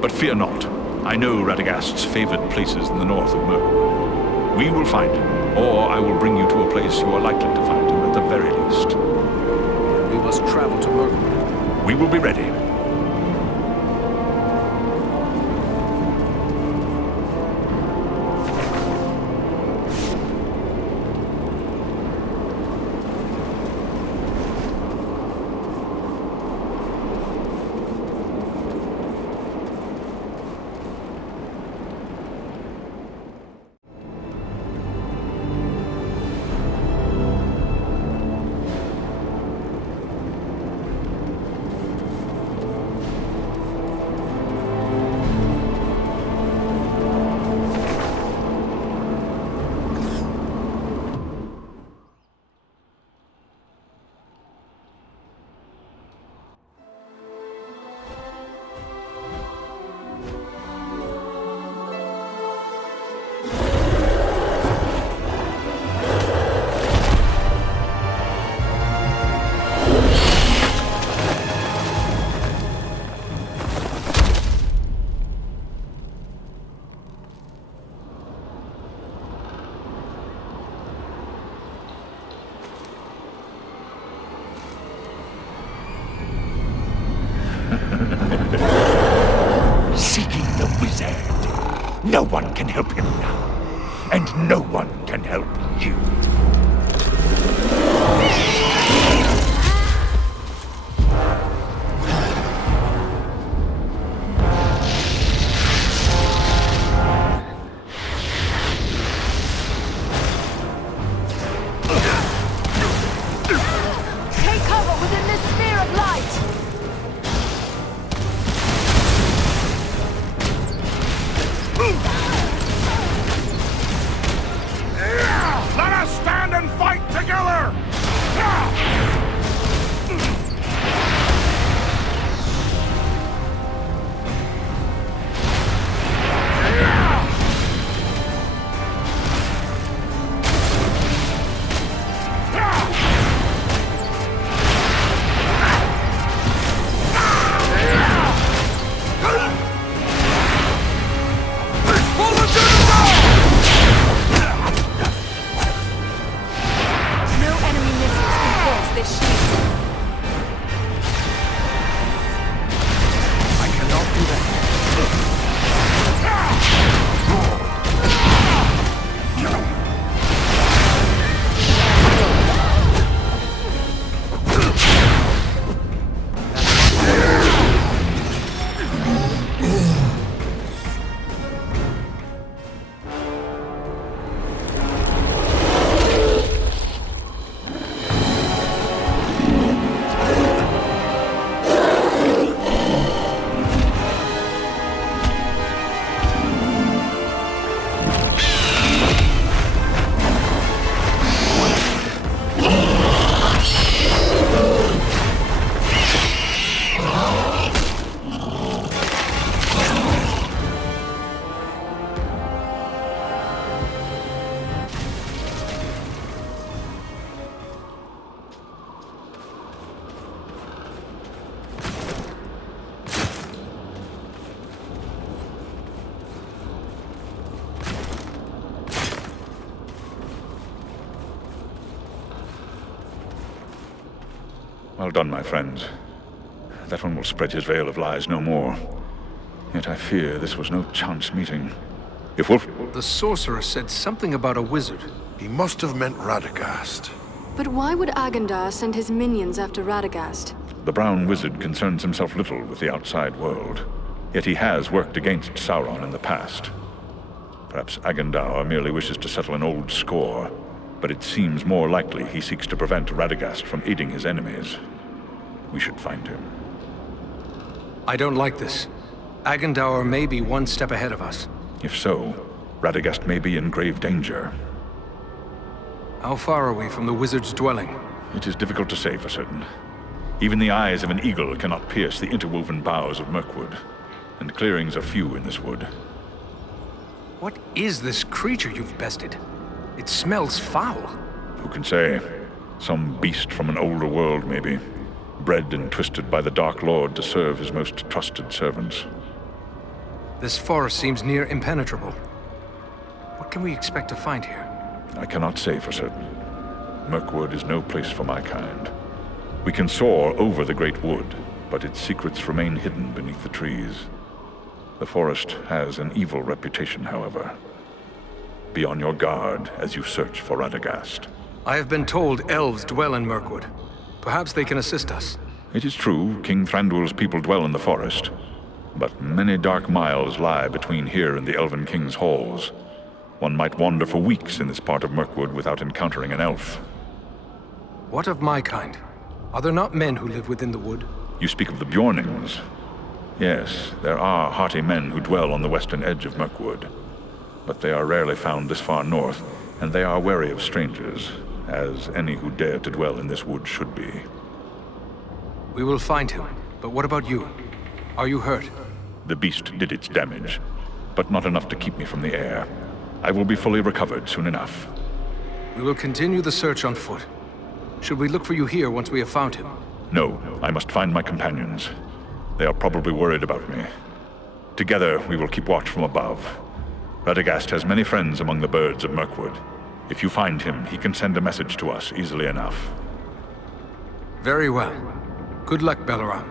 But fear not. I know Radagast's favored places in the north of Mirkwood. We will find him, or I will bring you to a place you are likely to find him at the very least. We must travel to Mirkwood. We will be ready. Seeking the wizard. No one can help him now. And no one can help you. Well done, my friends. That one will spread his veil of lies no more. Yet I fear this was no chance meeting. If Wolf... The sorcerer said something about a wizard. He must have meant Radagast. But why would Agandaûr send his minions after Radagast? The brown wizard concerns himself little with the outside world. Yet he has worked against Sauron in the past. Perhaps Agandaûr merely wishes to settle an old score, but it seems more likely he seeks to prevent Radagast from aiding his enemies. We should find him. I don't like this. Agandaûr may be one step ahead of us. If so, Radagast may be in grave danger. How far are we from the wizard's dwelling? It is difficult to say for certain. Even the eyes of an eagle cannot pierce the interwoven boughs of Mirkwood, and clearings are few in this wood. What is this creature you've bested? It smells foul. Who can say? Some beast from an older world, maybe. Bred and twisted by the Dark Lord to serve his most trusted servants. This forest seems near impenetrable. What can we expect to find here? I cannot say for certain. Mirkwood is no place for my kind. We can soar over the great wood, but its secrets remain hidden beneath the trees. The forest has an evil reputation, however. Be on your guard as you search for Radagast. I have been told elves dwell in Mirkwood. Perhaps they can assist us. It is true, King Thranduil's people dwell in the forest, but many dark miles lie between here and the Elven King's halls. One might wander for weeks in this part of Mirkwood without encountering an elf. What of my kind? Are there not men who live within the wood? You speak of the Bjornings. Yes, there are hearty men who dwell on the western edge of Mirkwood, but they are rarely found this far north, and they are wary of strangers, as any who dare to dwell in this wood should be. We will find him, but what about you? Are you hurt? The beast did its damage, but not enough to keep me from the air. I will be fully recovered soon enough. We will continue the search on foot. Should we look for you here once we have found him? No, I must find my companions. They are probably worried about me. Together, we will keep watch from above. Radagast has many friends among the birds of Mirkwood. If you find him, he can send a message to us easily enough. Very well. Good luck, Balaram.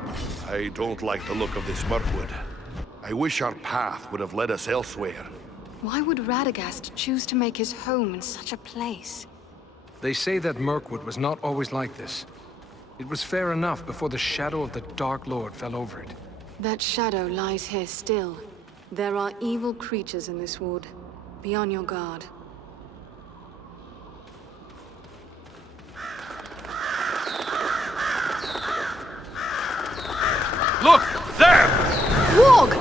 I don't like the look of this Mirkwood. I wish our path would have led us elsewhere. Why would Radagast choose to make his home in such a place? They say that Mirkwood was not always like this. It was fair enough before the shadow of the Dark Lord fell over it. That shadow lies here still. There are evil creatures in this wood. Be on your guard. Look! There! Warg!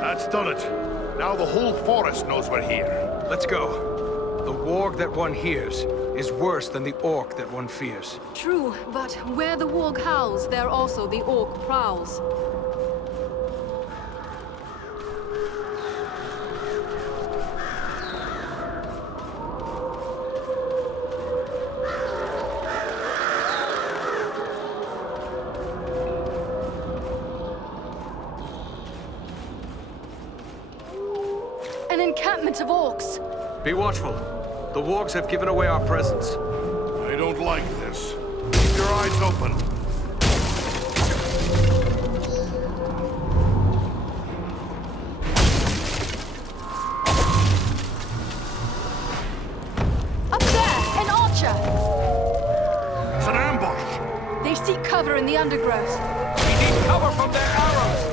That's done it. Now the whole forest knows we're here. Let's go. The warg that one hears is worse than the orc that one fears. True, but where the warg howls, there also the orc prowls. An encampment of orcs! Be watchful. The wargs have given away our presence. I don't like this. Keep your eyes open. Up there! An archer! It's an ambush! They seek cover in the undergrowth. We need cover from their arrows!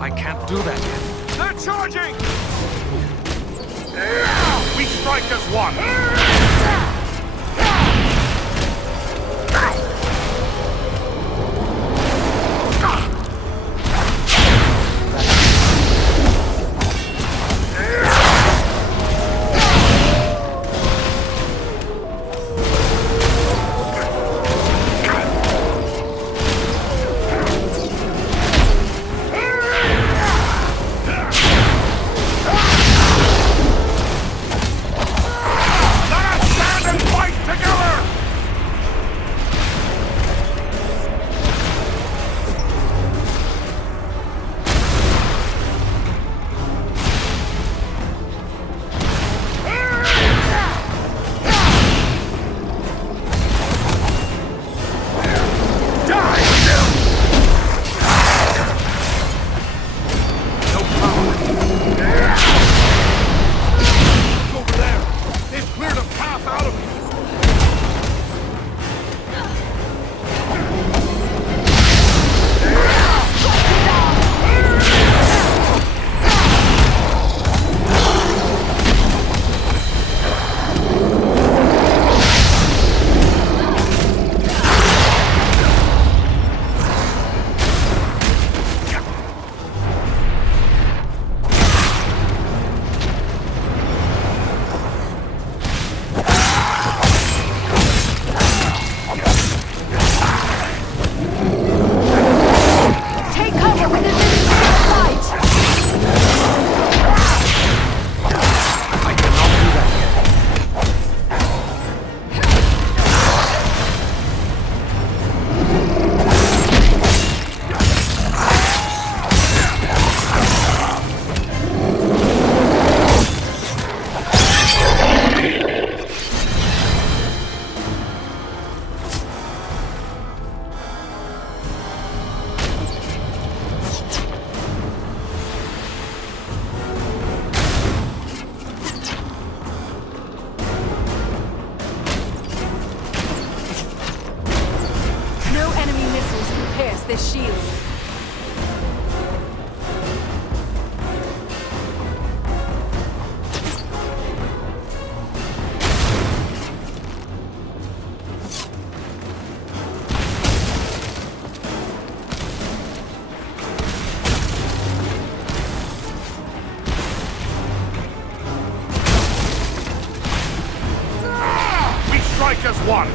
I can't do that yet. They're charging! We strike as one! shield. We strike as one!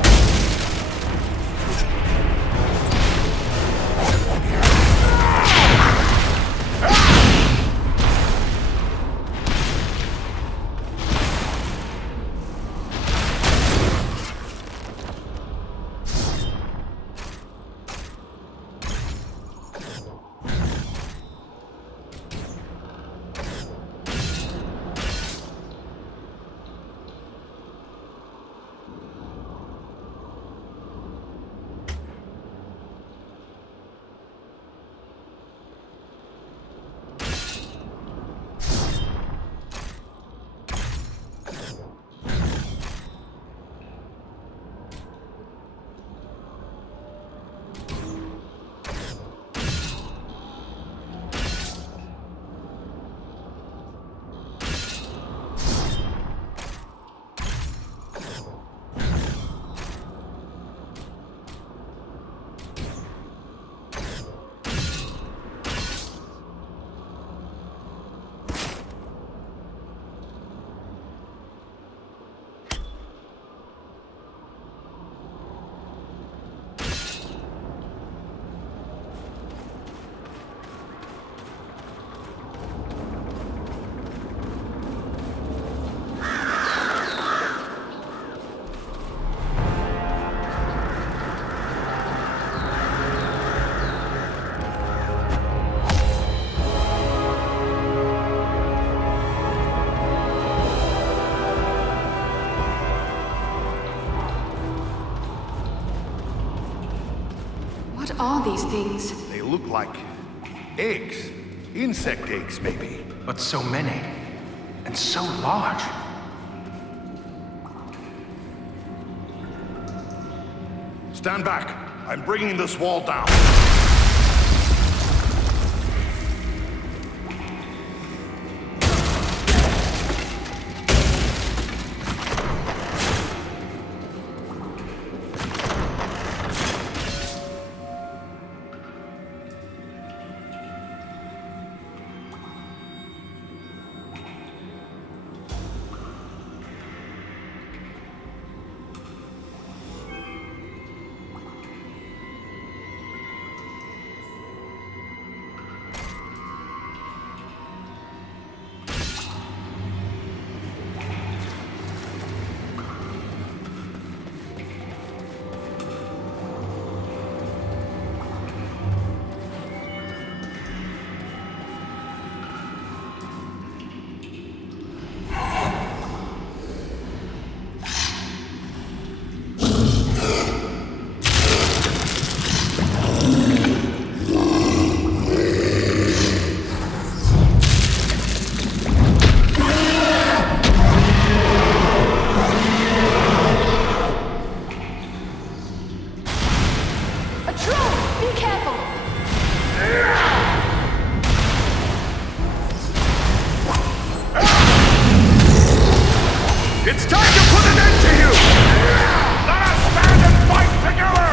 What are these things? They look like eggs. Insect eggs, maybe. But so many. And so large. Stand back. I'm bringing this wall down. It's time to put an end to you! Let us stand and fight together!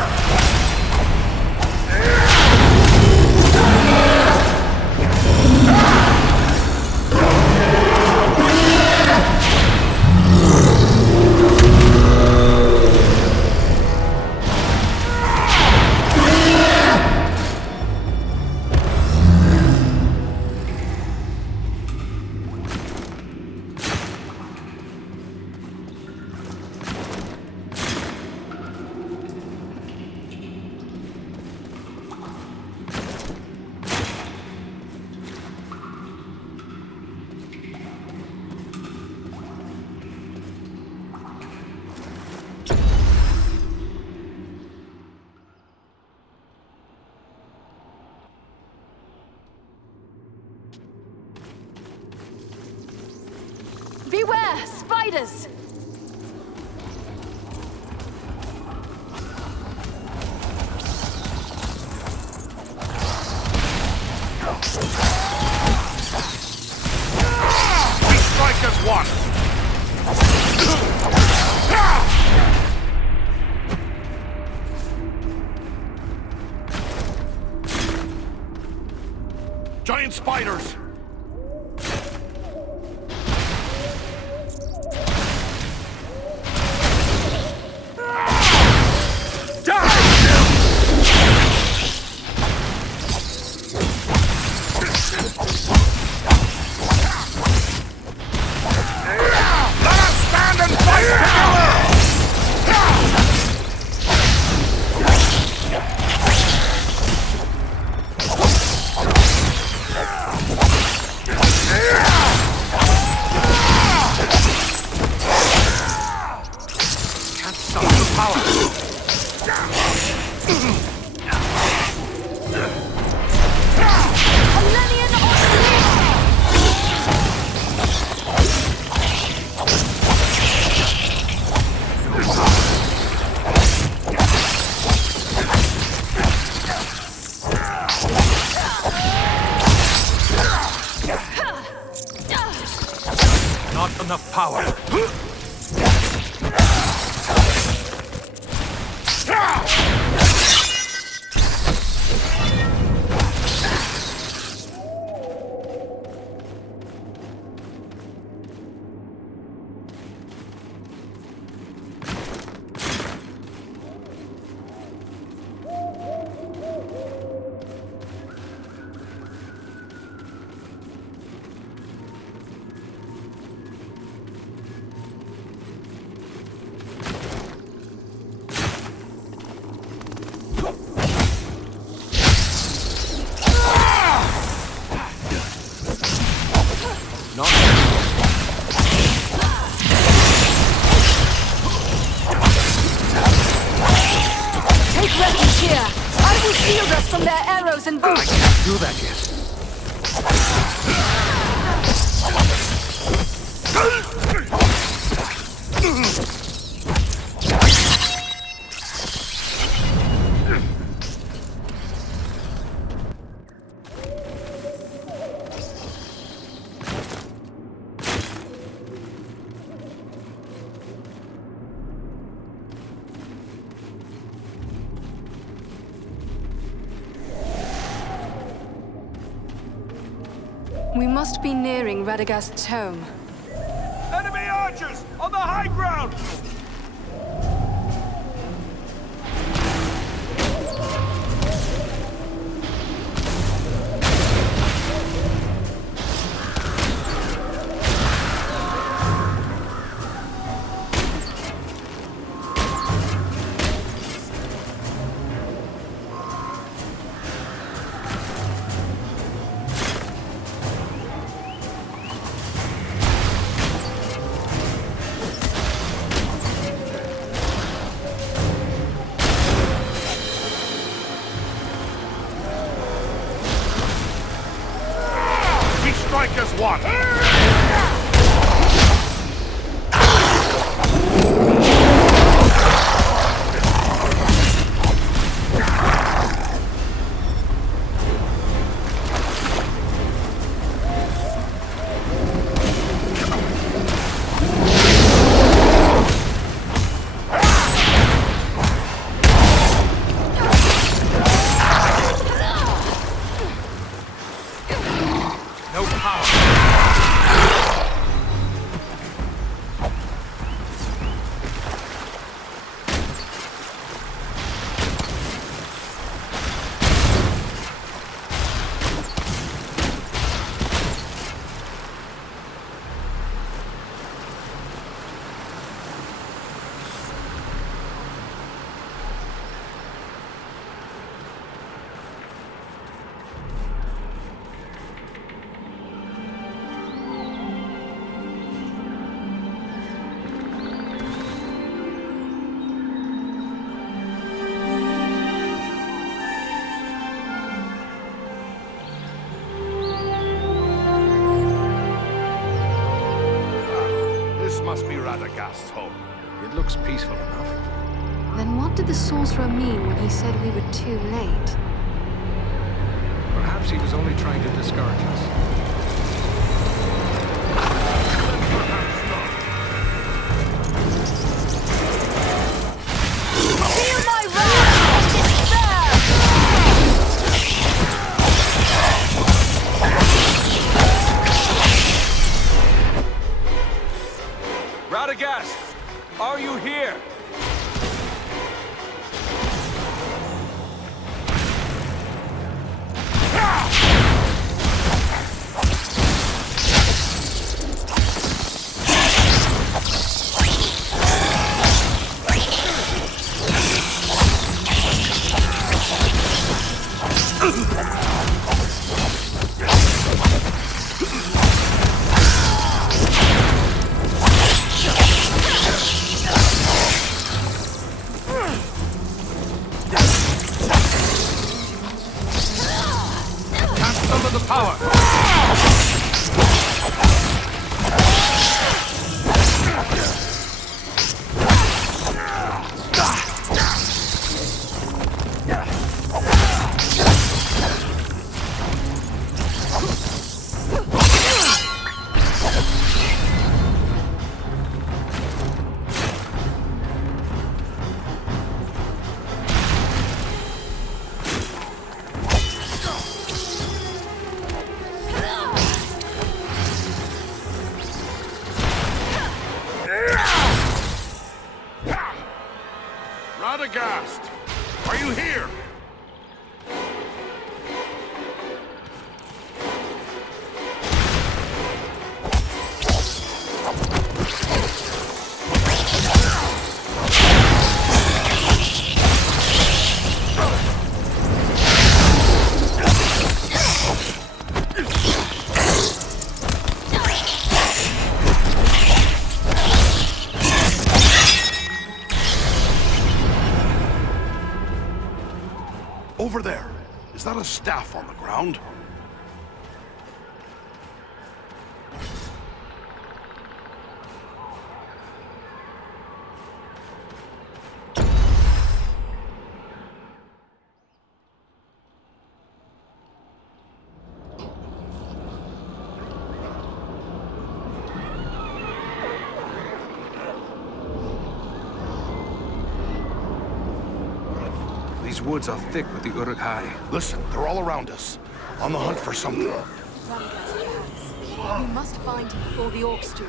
Beware! Spiders! We strike as one! Giant spiders! Not enough power. Take refuge here. I will shield us from their arrows and boots. I can't do that yet. We must be nearing Radagast's home. Enemy archers! On the high ground! Strike as one! Must be Radagast's home. It looks peaceful enough. Then what did the sorcerer mean when he said we were too late? Perhaps Perhaps he was only trying to discourage us. Feel my wrath and despair! Radagast! Are you here? Radagast! Are you here? Over there. Is that a staff on the ground? These woods are thick with the Uruk-hai. Listen, they're all around us. On the hunt for something. We must find him before the orcs do.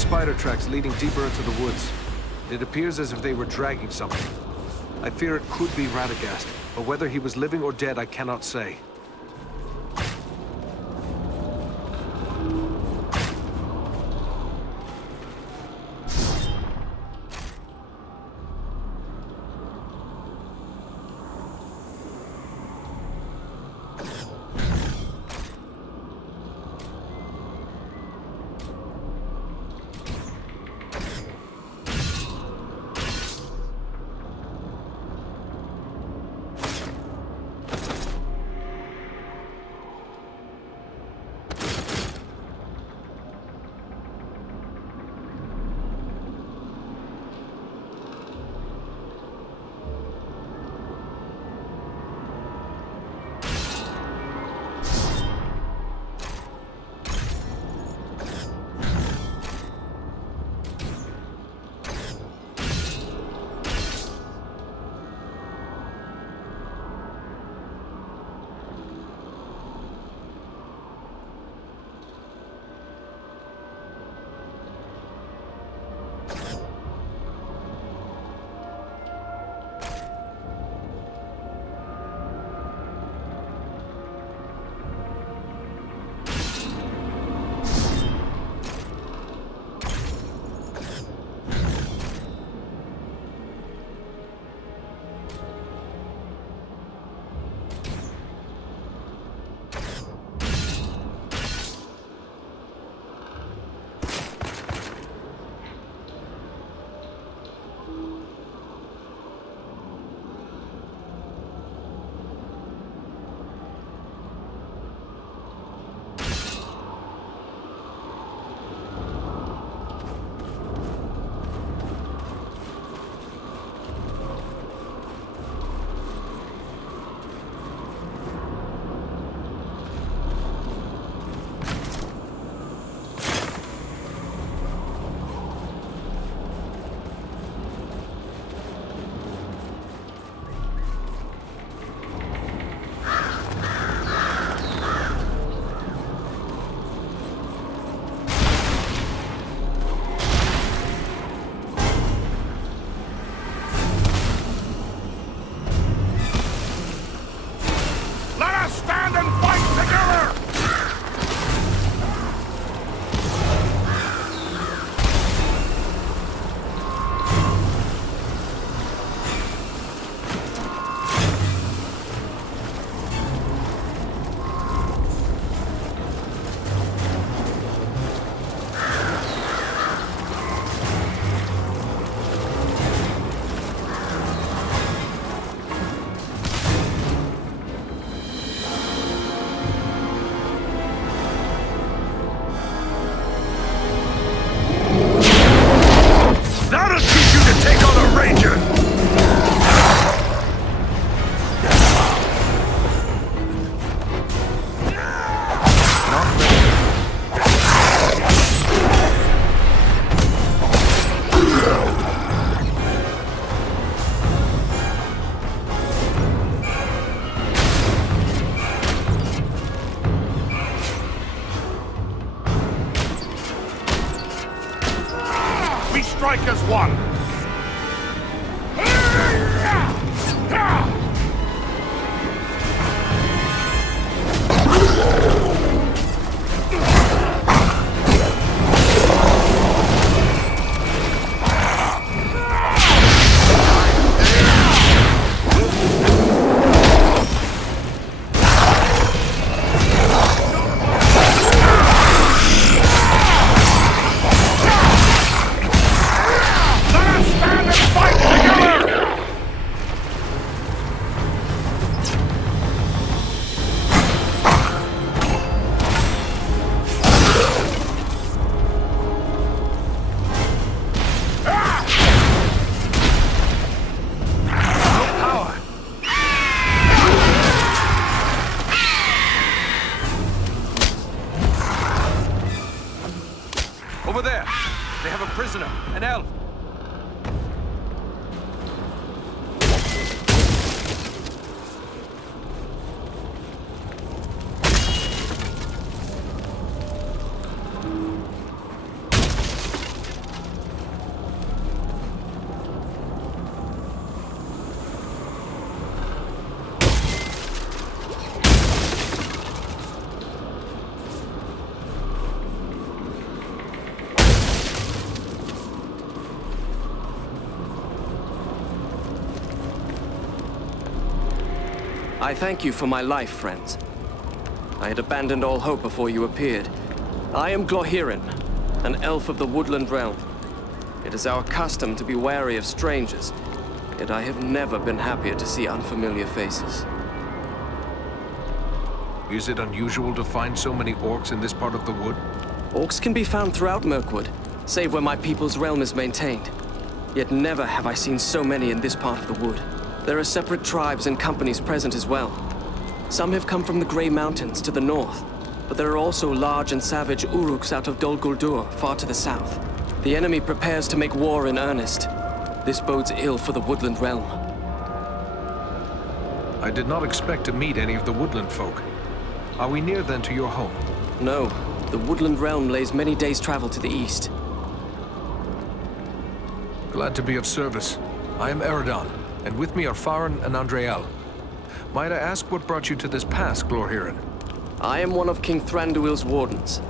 spider tracks leading deeper into the woods. It appears as if they were dragging something. I fear it could be Radagast, but whether he was living or dead, I cannot say. strike as one! Over there! They have a prisoner, an elf! I thank you for my life, friends. I had abandoned all hope before you appeared. I am Glorhiren, an elf of the woodland realm. It is our custom to be wary of strangers, yet I have never been happier to see unfamiliar faces. Is it unusual to find so many orcs in this part of the wood? Orcs can be found throughout Mirkwood, save where my people's realm is maintained. Yet never have I seen so many in this part of the wood. There are separate tribes and companies present as well. Some have come from the Grey Mountains to the north, but there are also large and savage Uruks out of Dol Guldur, far to the south. The enemy prepares to make war in earnest. This bodes ill for the woodland realm. I did not expect to meet any of the woodland folk. Are we near then to your home? No, the woodland realm lays many days' travel to the east. Glad to be of service. I am Eredon, and with me are Farin and Andreal. Might I ask what brought you to this pass, Glorhiren? I am one of King Thranduil's wardens.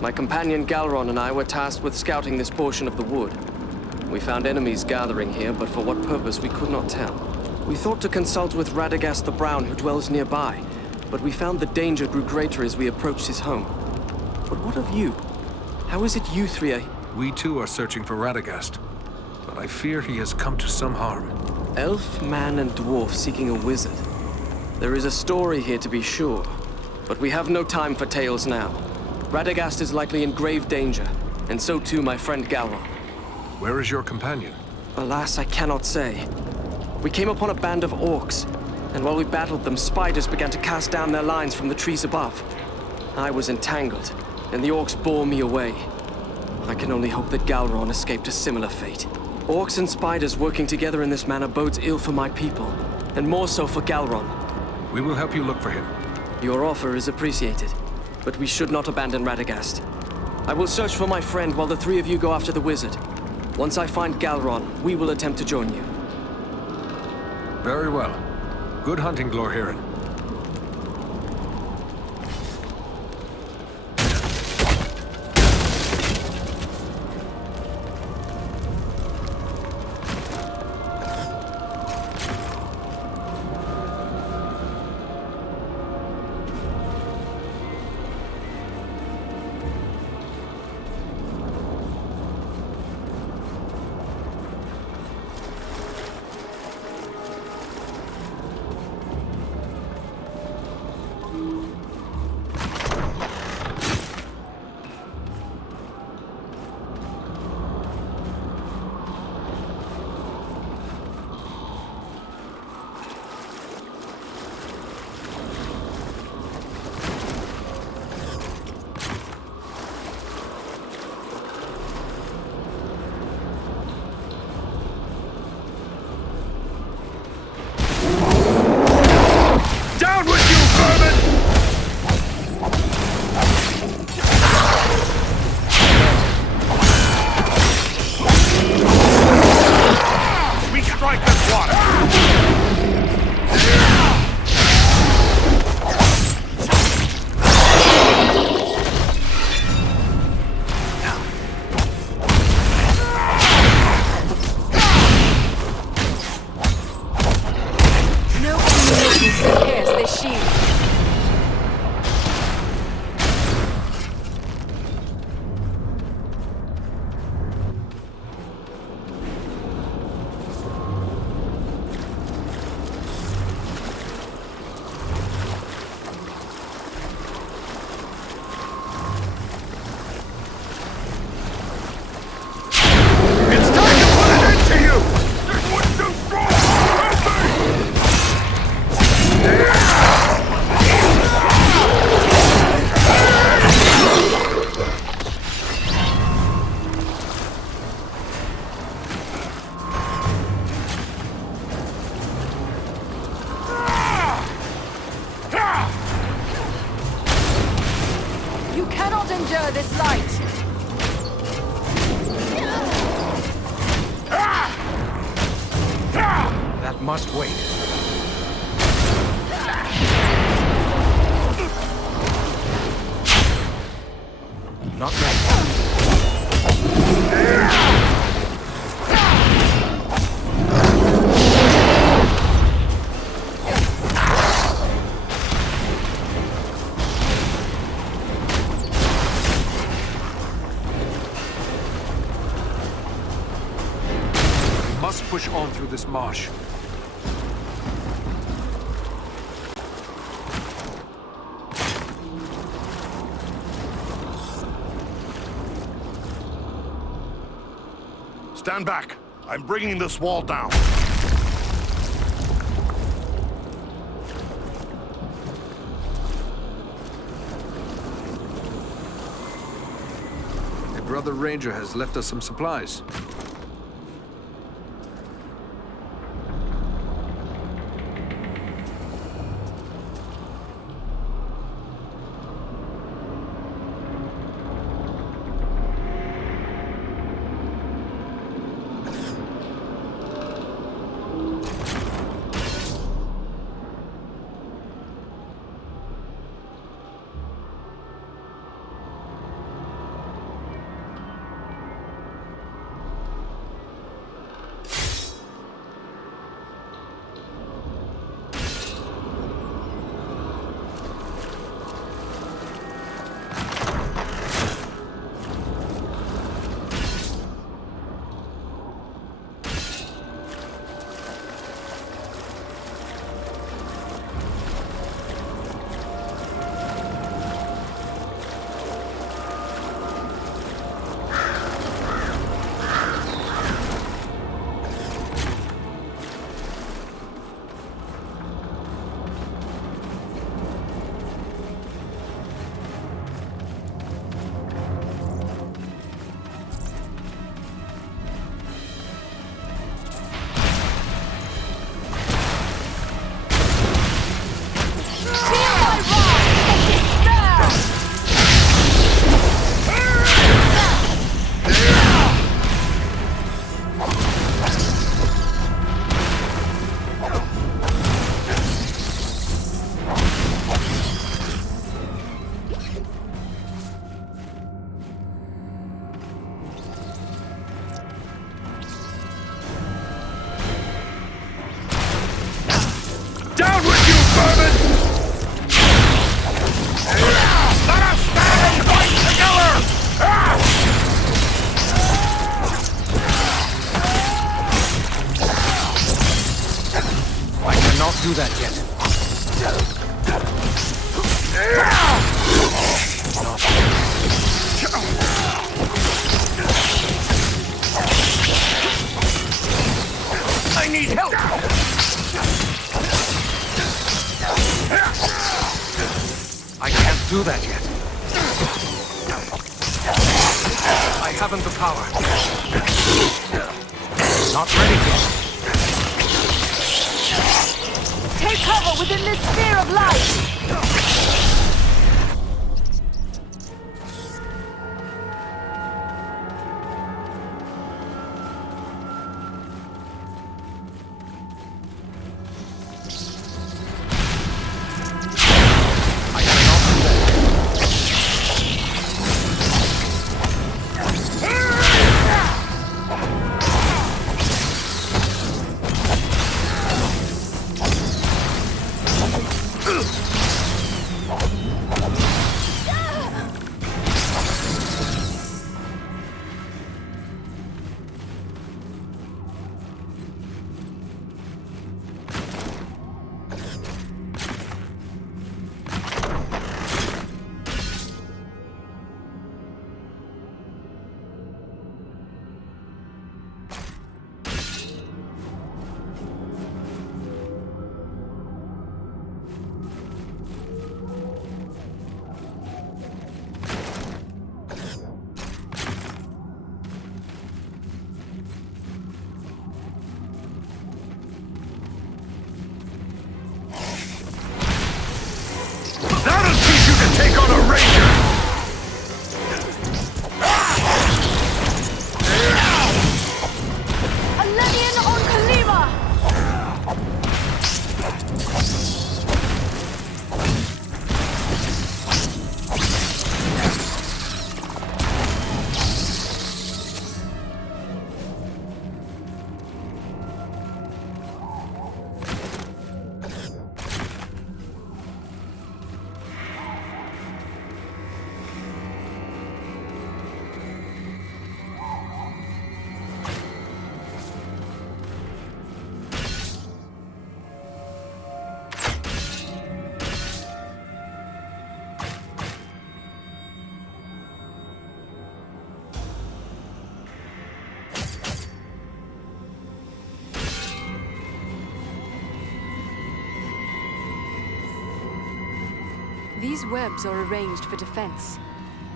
My companion Galron and I were tasked with scouting this portion of the wood. We found enemies gathering here, but for what purpose we could not tell. We thought to consult with Radagast the Brown, who dwells nearby, but we found the danger grew greater as we approached his home. But what of you? How is it you three are... We too are searching for Radagast, but I fear he has come to some harm. Elf, man, and dwarf seeking a wizard. There is a story here to be sure, but we have no time for tales now. Radagast is likely in grave danger, and so too my friend Galron. Where is your companion? Alas, I cannot say. We came upon a band of orcs, and while we battled them, spiders began to cast down their lines from the trees above. I was entangled, and the orcs bore me away. I can only hope that Galron escaped a similar fate. Orcs and spiders working together in this manner bodes ill for my people, and more so for Galron. We will help you look for him. Your offer is appreciated, but we should not abandon Radagast. I will search for my friend while the three of you go after the wizard. Once I find Galron, we will attempt to join you. Very well. Good hunting, Glorhiren. endure this light. That must wait. Not ready. Let's push on through this marsh. Stand back. I'm bringing this wall down. A brother ranger has left us some supplies. Do that yet. I need help! I can't do that yet. I haven't the power. Not ready yet. Take cover within this sphere of light! These webs are arranged for defense.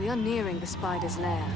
We are nearing the spider's lair.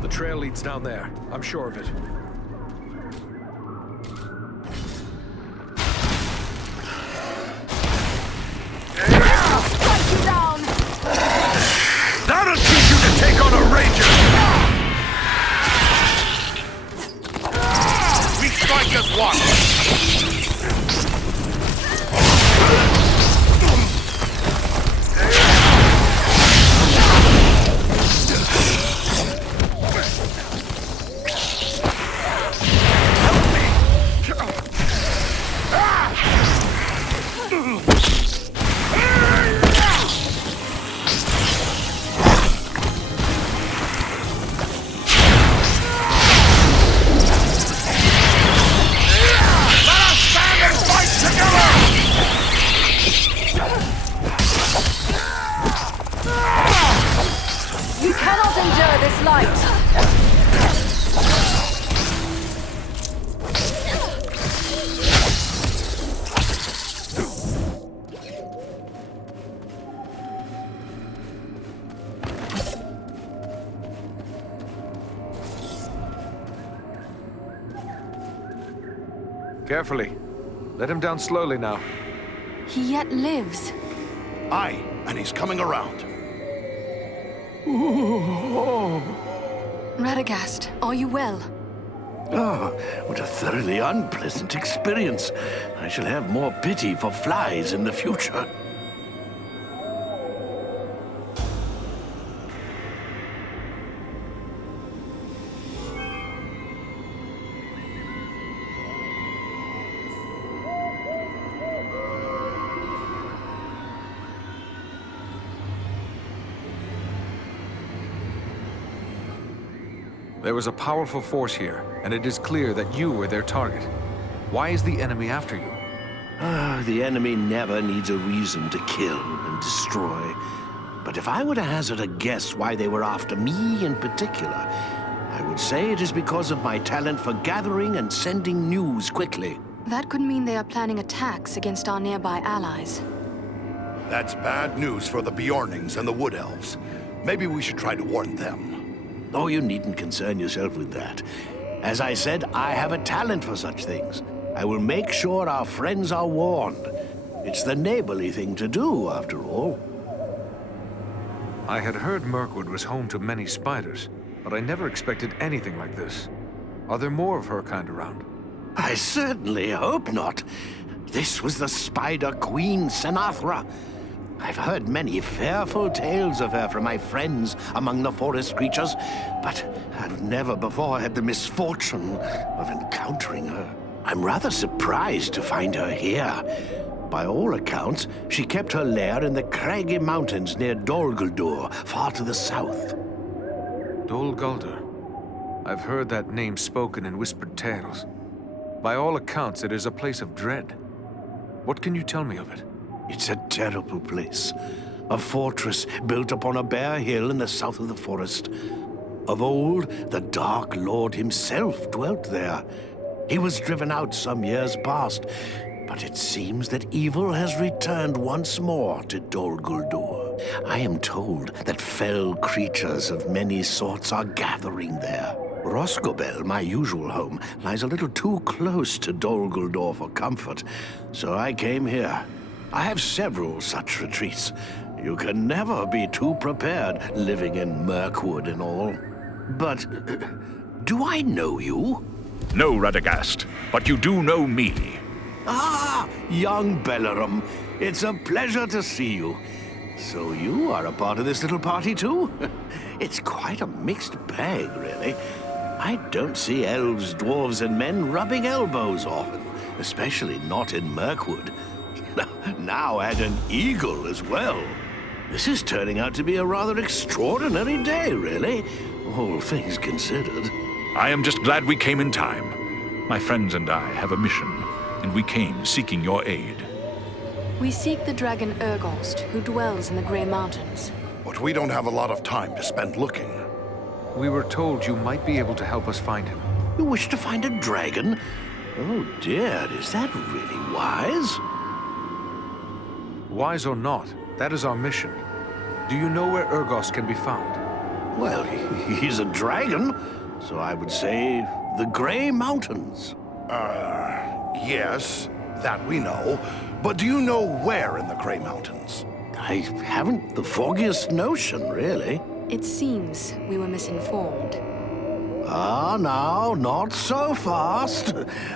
The trail leads down there. I'm sure of it. Strike you down! That'll teach you to take on a ranger! We strike as one! You cannot endure this light! Carefully. Let him down slowly now. He yet lives. Aye, and he's coming around. Radagast, are you well? Oh, what a thoroughly unpleasant experience. I shall have more pity for flies in the future. There was a powerful force here, and it is clear that you were their target. Why is the enemy after you? The enemy never needs a reason to kill and destroy. But if I were to hazard a guess why they were after me in particular, I would say it is because of my talent for gathering and sending news quickly. That could mean they are planning attacks against our nearby allies. That's bad news for the Bjornings and the Wood Elves. Maybe we should try to warn them. Oh, you needn't concern yourself with that. As I said, I have a talent for such things. I will make sure our friends are warned. It's the neighborly thing to do, after all. I had heard Mirkwood was home to many spiders, but I never expected anything like this. Are there more of her kind around? I certainly hope not. This was the Spider Queen, Senathra. I've heard many fearful tales of her from my friends among the forest creatures, but I've never before had the misfortune of encountering her. I'm rather surprised to find her here. By all accounts, she kept her lair in the craggy mountains near Dol Guldur, far to the south. Dol Guldur. I've heard that name spoken in whispered tales. By all accounts, it is a place of dread. What can you tell me of it? It's a terrible place. A fortress built upon a bare hill in the south of the forest. Of old, the Dark Lord himself dwelt there. He was driven out some years past, but it seems that evil has returned once more to Dol Guldur. I am told that fell creatures of many sorts are gathering there. Rosgobel, my usual home, lies a little too close to Dol Guldur for comfort, so I came here. I have several such retreats. You can never be too prepared, living in Mirkwood and all. But, do I know you? No, Radagast, but you do know me. Ah, young Bellerum. It's a pleasure to see you. So you are a part of this little party too? It's quite a mixed bag, really. I don't see elves, dwarves, and men rubbing elbows often, especially not in Mirkwood. Now add an eagle as well. This is turning out to be a rather extraordinary day, really, all things considered. I am just glad we came in time. My friends and I have a mission, and we came seeking your aid. We seek the dragon Urgost, who dwells in the Grey Mountains. But we don't have a lot of time to spend looking. We were told you might be able to help us find him. You wish to find a dragon? Oh dear, is that really wise? Wise or not, that is our mission. Do you know where Urgost can be found? Well, he's a dragon, so I would say the Grey Mountains. Yes, that we know. But do you know where in the Grey Mountains? I haven't the foggiest notion, really. It seems we were misinformed. Ah, now, not so fast.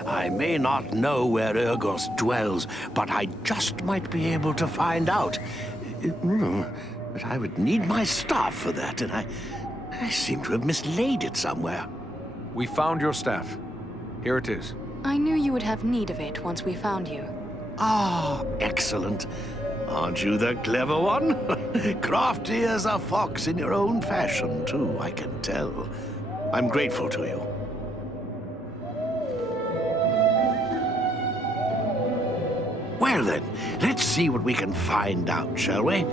I may not know where Urgos dwells, but I just might be able to find out. But I would need my staff for that, and I seem to have mislaid it somewhere. We found your staff. Here it is. I knew you would have need of it once we found you. Ah, excellent. Aren't you the clever one? Crafty as a fox in your own fashion, too, I can tell. I'm grateful to you. Well then, let's see what we can find out, shall we?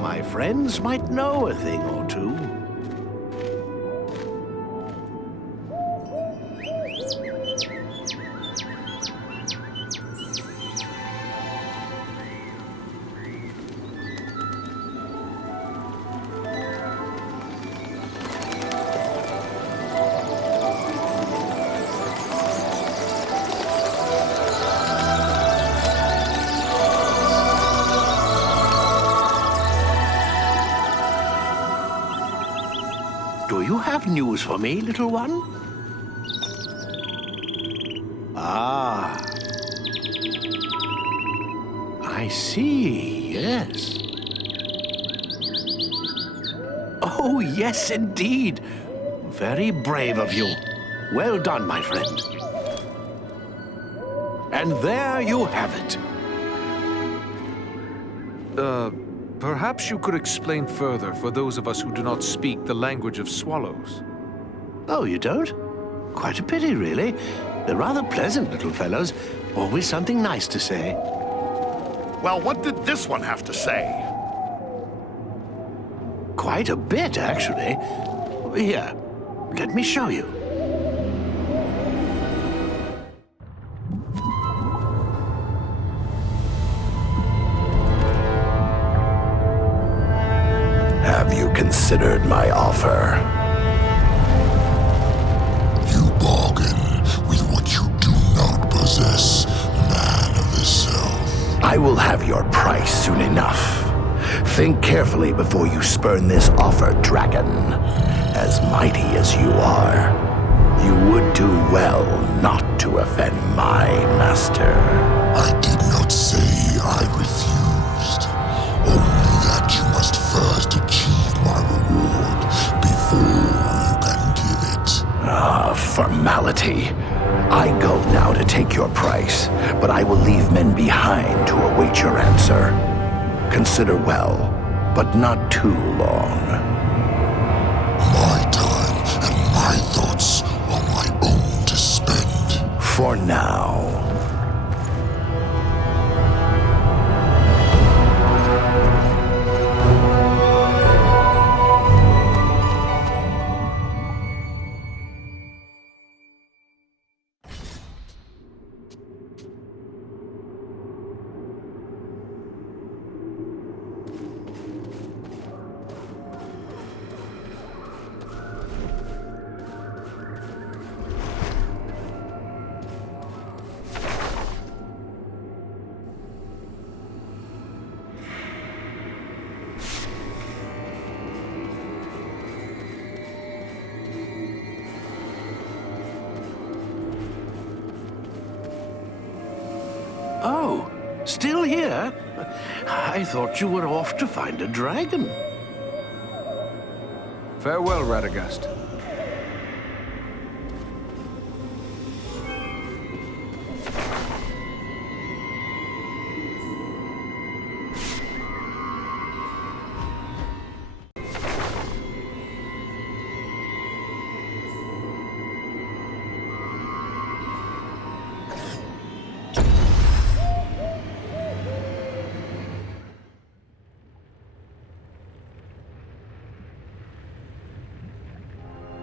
My friends might know a thing or two. Do you have news for me, little one? Ah. I see, yes. Oh, yes, indeed. Very brave of you. Well done, my friend. And there you have it. Perhaps you could explain further for those of us who do not speak the language of swallows. Oh, you don't? Quite a pity, really. They're rather pleasant little fellows. Always something nice to say. Well, what did this one have to say? Quite a bit, actually. Here, let me show you. Have you considered my offer? You bargain with what you do not possess, man of the South. I will have your price soon enough. Think carefully before you spurn this offer, dragon. As mighty as you are, you would do well not to offend my master. I did not say I refused. Only that you must first achieve my reward before you can give it. Ah, formality. I go now to take your price, but I will leave men behind to await your answer. Consider well, but not too long. My time and my thoughts are my own to spend. For now. Oh, still here? I thought you were off to find a dragon. Farewell, Radagast.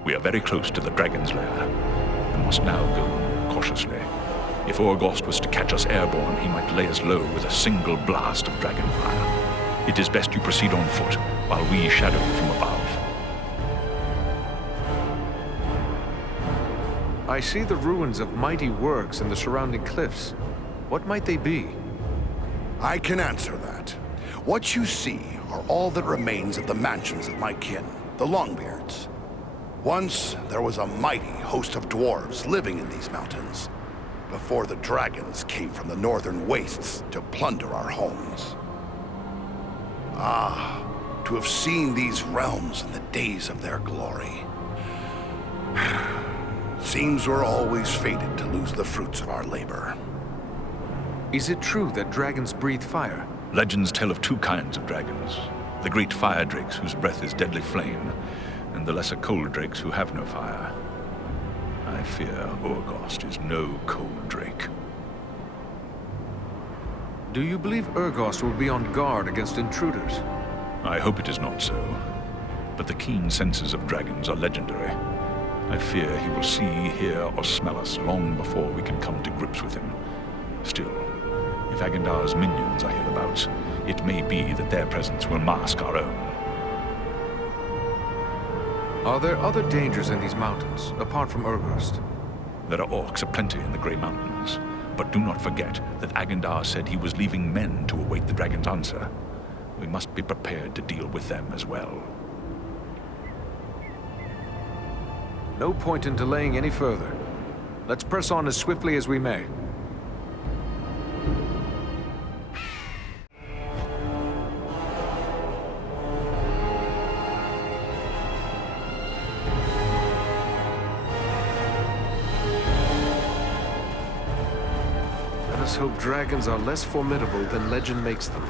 We are very close to the dragon's lair, and must now go cautiously. If Orgost was to catch us airborne, he might lay us low with a single blast of dragon fire. It is best you proceed on foot, while we shadow from above. I see the ruins of mighty works in the surrounding cliffs. What might they be? I can answer that. What you see are all that remains of the mansions of my kin, the Longbeards. Once, there was a mighty host of dwarves living in these mountains, before the dragons came from the northern wastes to plunder our homes. Ah, to have seen these realms in the days of their glory. Seems we're always fated to lose the fruits of our labor. Is it true that dragons breathe fire? Legends tell of two kinds of dragons. The great fire drakes whose breath is deadly flame, and the lesser cold drakes who have no fire. I fear Urgost is no cold drake. Do you believe Urgost will be on guard against intruders? I hope it is not so. But the keen senses of dragons are legendary. I fear he will see, hear, or smell us long before we can come to grips with him. Still, if Agandaûr's minions are hereabouts, it may be that their presence will mask our own. Are there other dangers in these mountains, apart from Urgost? There are orcs aplenty in the Grey Mountains, but do not forget that Agandaûr said he was leaving men to await the dragon's answer. We must be prepared to deal with them as well. No point in delaying any further. Let's press on as swiftly as we may. Let us hope dragons are less formidable than legend makes them.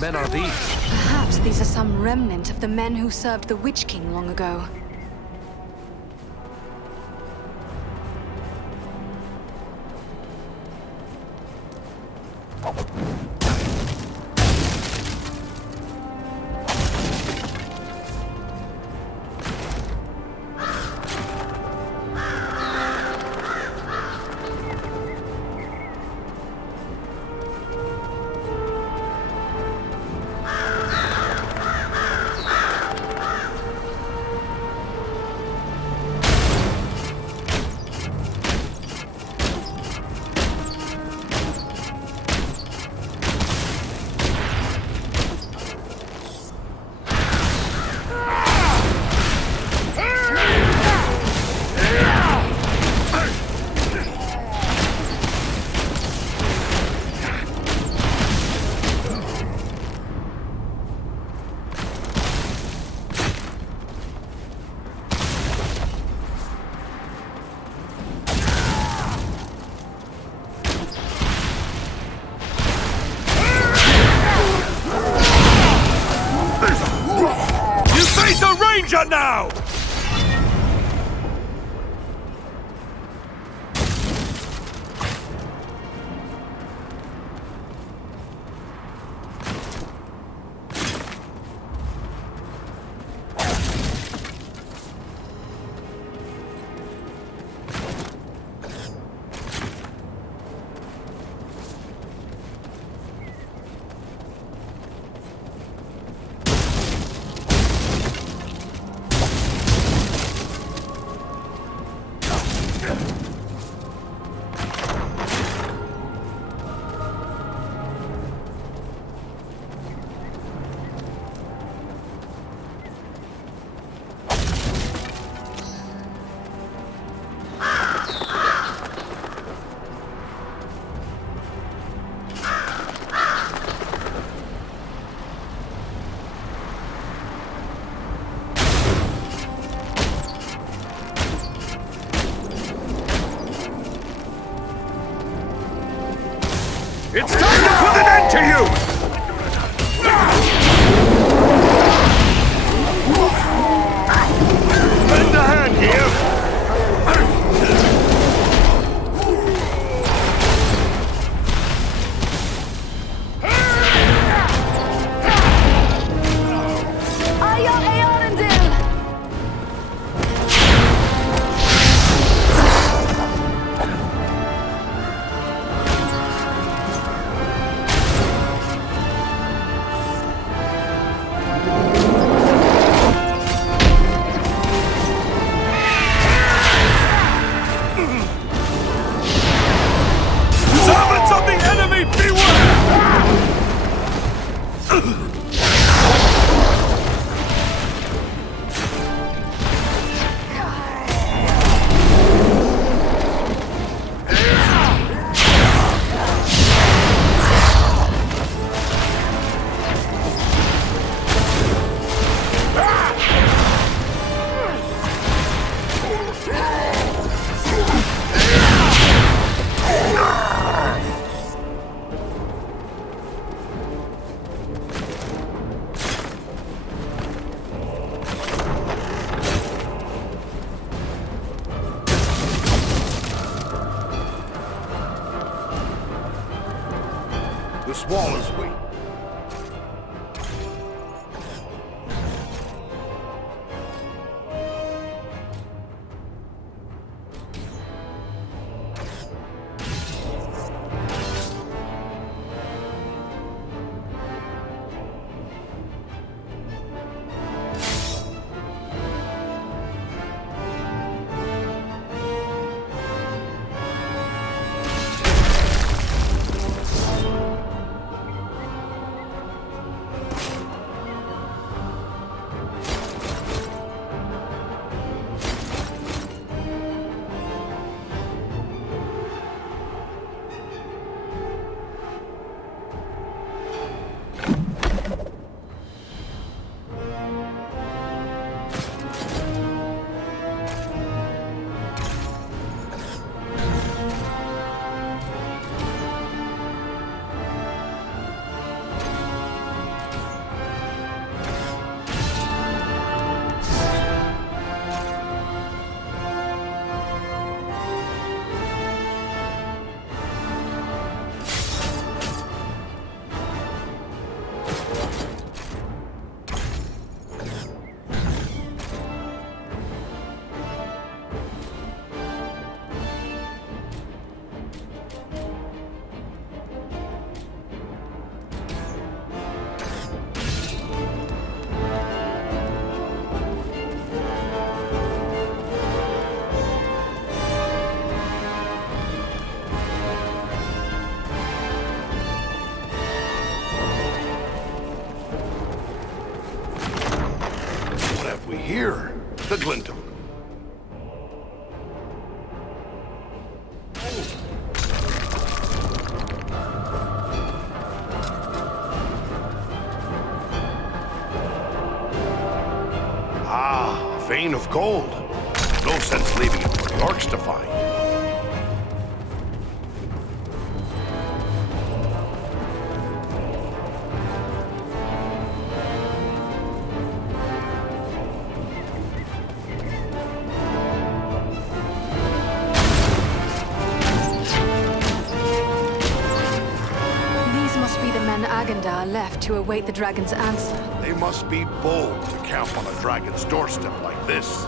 Men are these? Perhaps these are some remnant of the men who served the Witch King long ago. Now! Hiya, Agandaûr! Servants of the enemy, beware! This wall is weak. Here, the glint of a vein of gold. No sense leaving it for the orcs to find. Agandaûr left to await the dragon's answer. They must be bold to camp on a dragon's doorstep like this.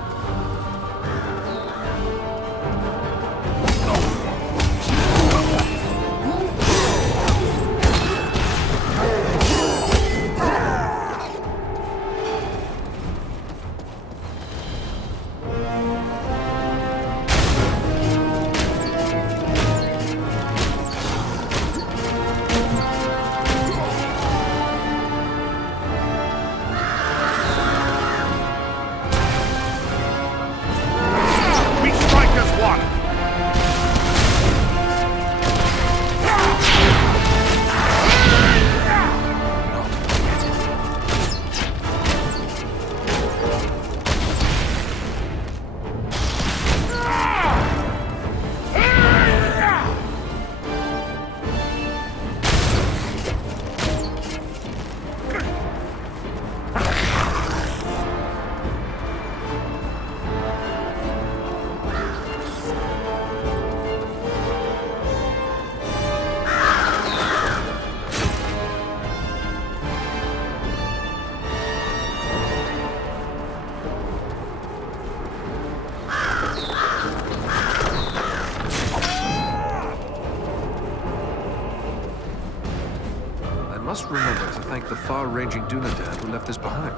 far-ranging Dunedain who left us behind.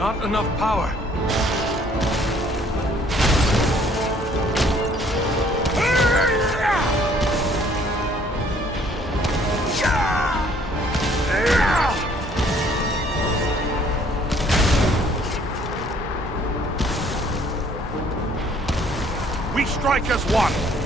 Not enough power. We strike as one.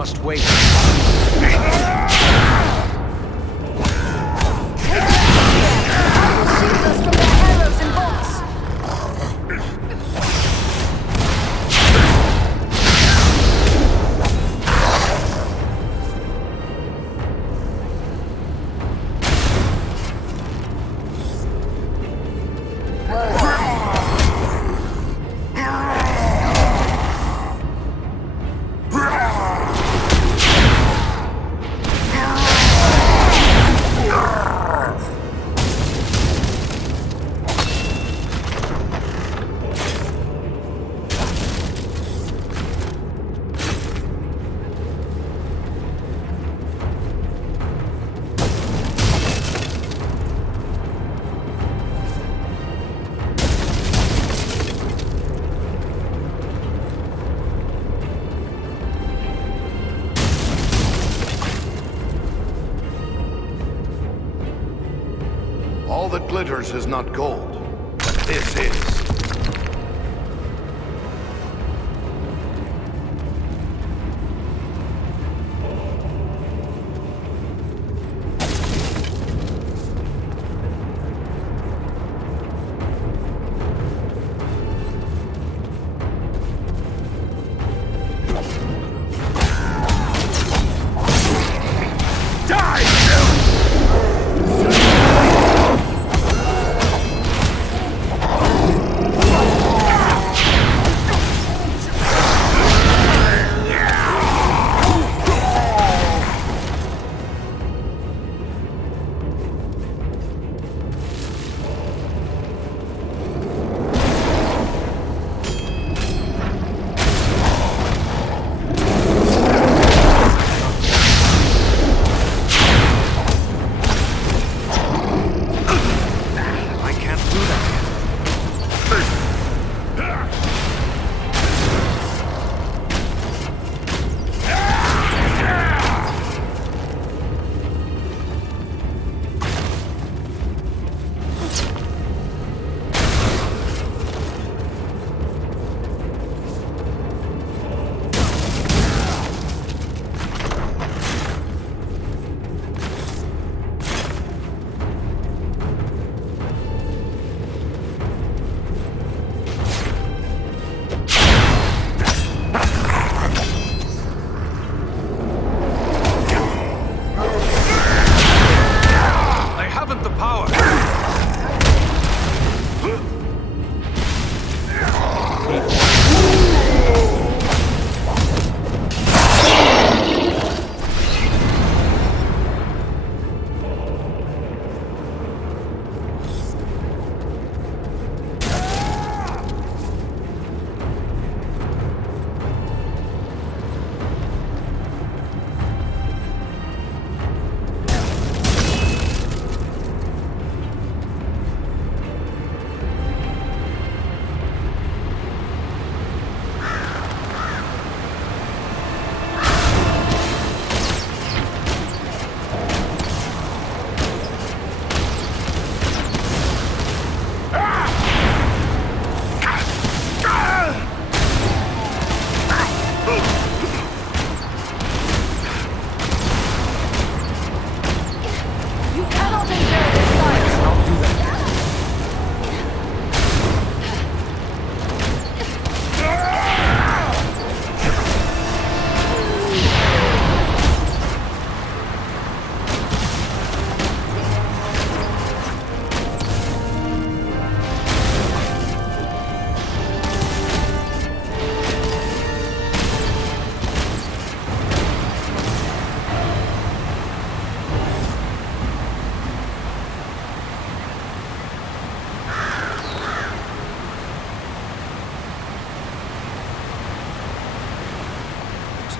must wait. All that glitters is not gold, but this is.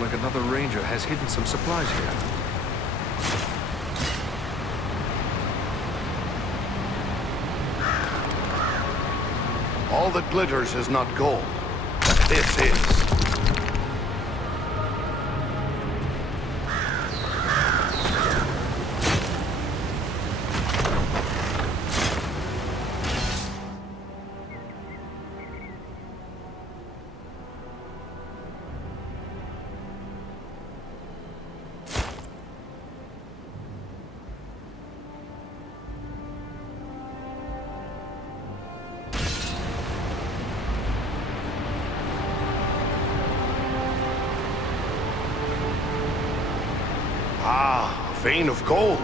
Like another ranger has hidden some supplies here. All that glitters is not gold, but this is. vein of gold.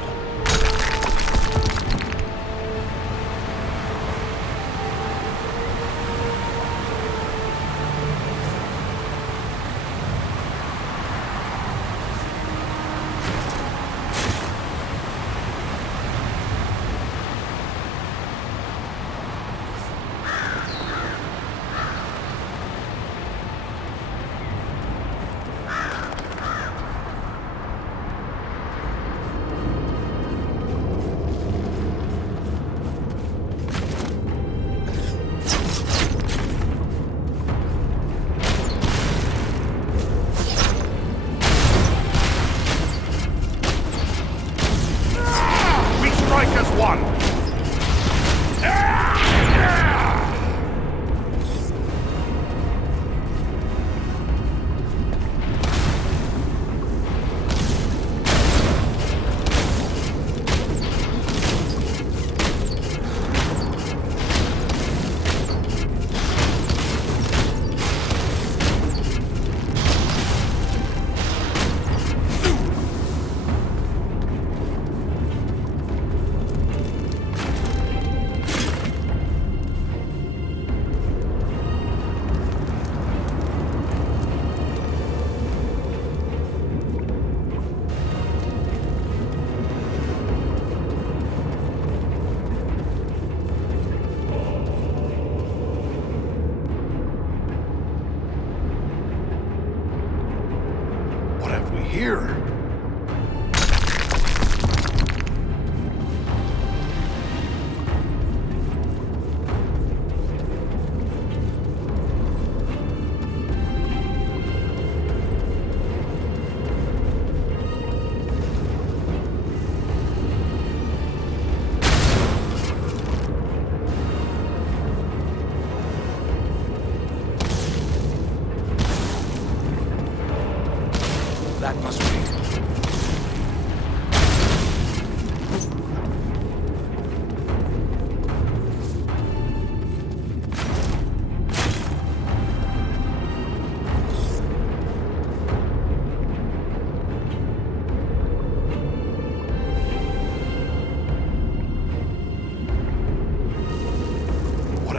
Here. That must be. What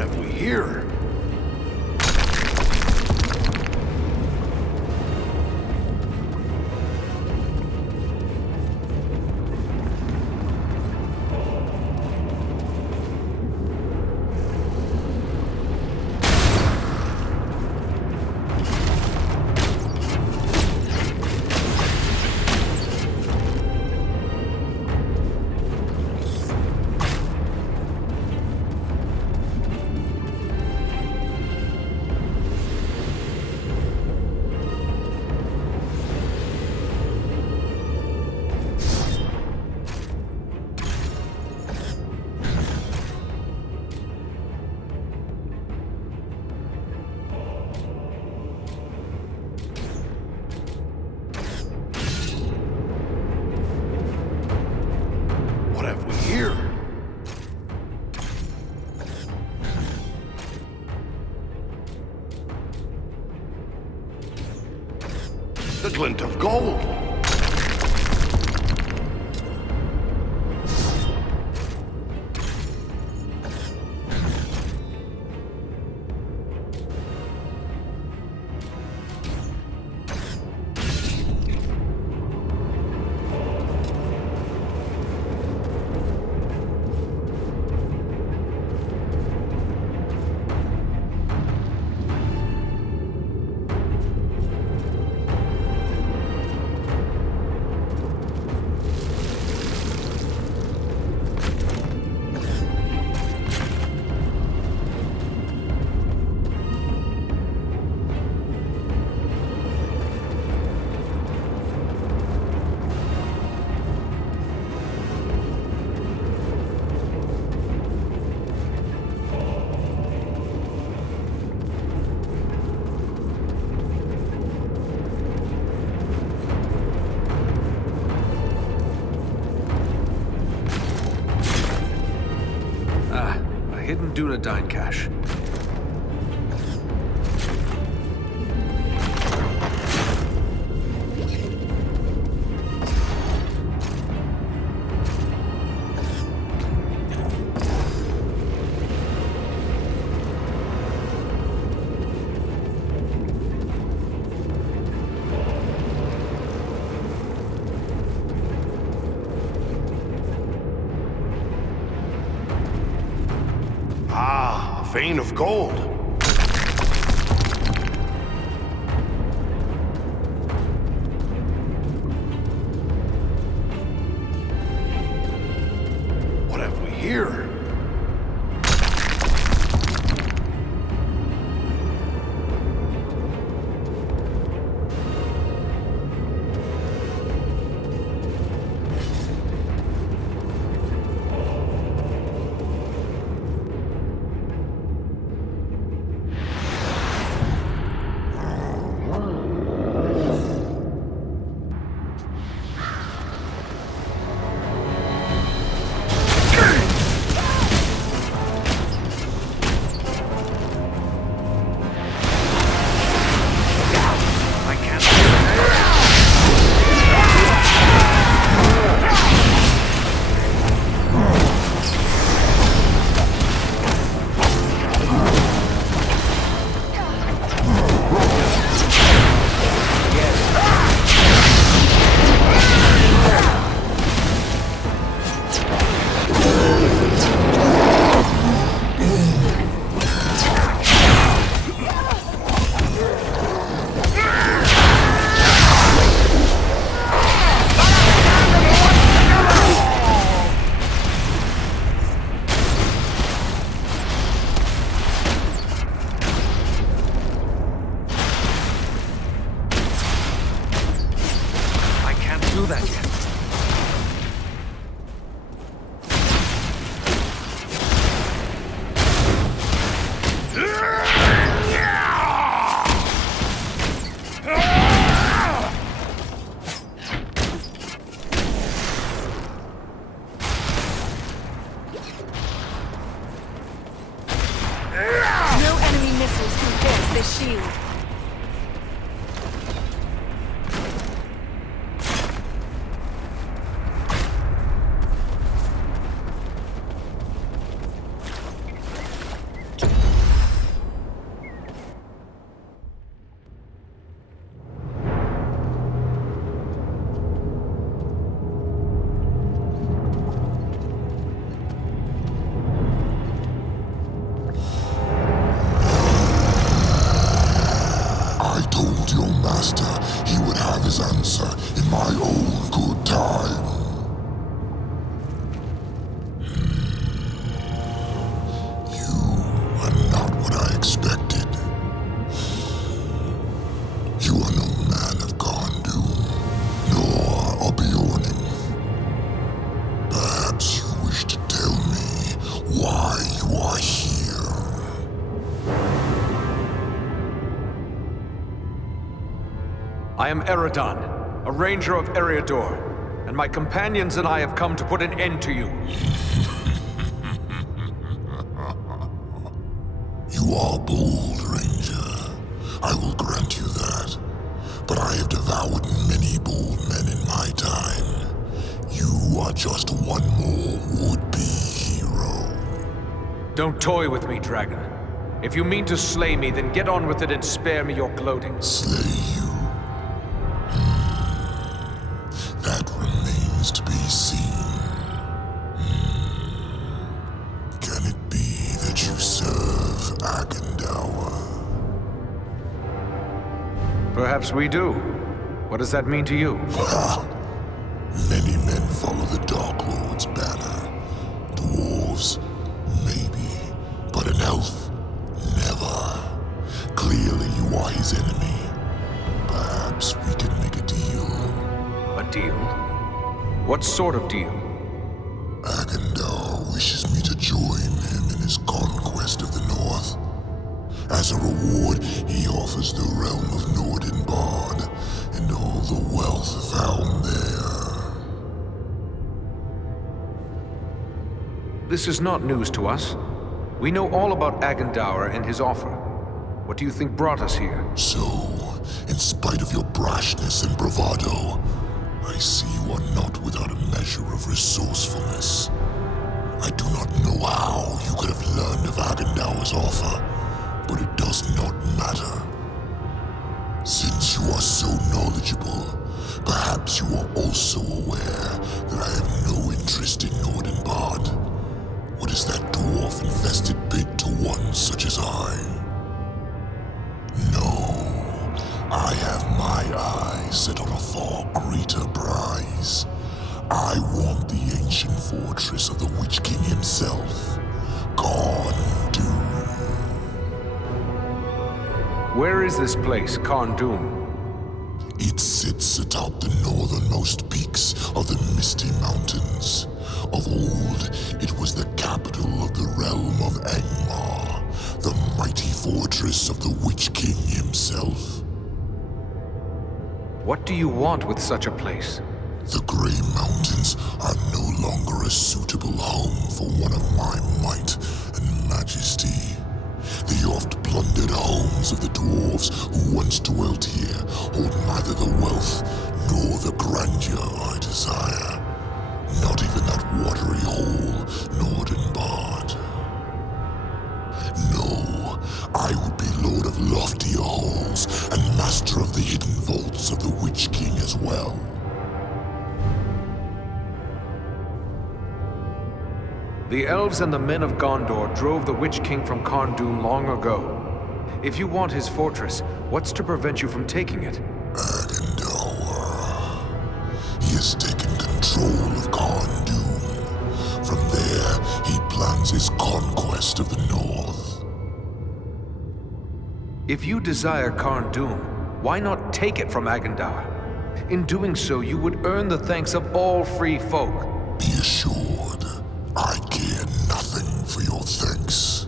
have we here? The glint of gold. Hidden Dunedain cache. vein of gold. What have we here? I am Eredon, a ranger of Eriador, and my companions and I have come to put an end to you. You are bold, Ranger. I will grant you that. But I have devoured many bold men in my time. You are just one more would-be hero. Don't toy with me, dragon. If you mean to slay me, then get on with it and spare me your gloating. Slay you? That remains to be seen. Can it be that you serve Agandaûr? Perhaps we do. What does that mean to you? Many men follow the Dark Lord's banner. Dwarves, maybe. But an elf, never. Clearly you are his enemy. Perhaps we can make a deal. A deal? What sort of deal? Agandaûr wishes me to join him in his conquest of the North. As a reward, he offers the realm of Nordinbard and all the wealth found there. This is not news to us. We know all about Agandaûr and his offer. What do you think brought us here? So, in spite of your brashness and bravado, I see you are not without a measure of resourcefulness. I do not know how you could have learned of Agandaûr's offer, but it does not matter. Since you are so knowledgeable, perhaps you are also aware that I have no interest in Nordinbard. What is that dwarf-infested bid to one such as I? No, I have my eyes set on a far greater prize. I want the ancient fortress of the Witch King himself, Agandaûr. Where is this place, Agandaûr? It sits atop the northernmost peaks of the Misty Mountains. Of old, it was the capital of the realm of Angmar, the mighty fortress of the Witch King himself. What do you want with such a place? The Grey Mountains are no longer a suitable home for one of my might and majesty. The oft-plundered homes of the dwarves who once dwelt here hold neither the wealth nor the grandeur I desire. Not even that watery hole, Nordenbard. No, I would be lord of loftier halls and master of the hidden vaults of the Witch King as well. The elves and the men of Gondor drove the Witch King from Agandaûr long ago. If you want his fortress, what's to prevent you from taking it? Agandaûr. He has taken control of Agandaûr. From there, he plans his conquest of the North. If you desire Agandaûr, why not take it from Agandaûr? In doing so, you would earn the thanks of all free folk. Be assured, I care nothing for your thanks.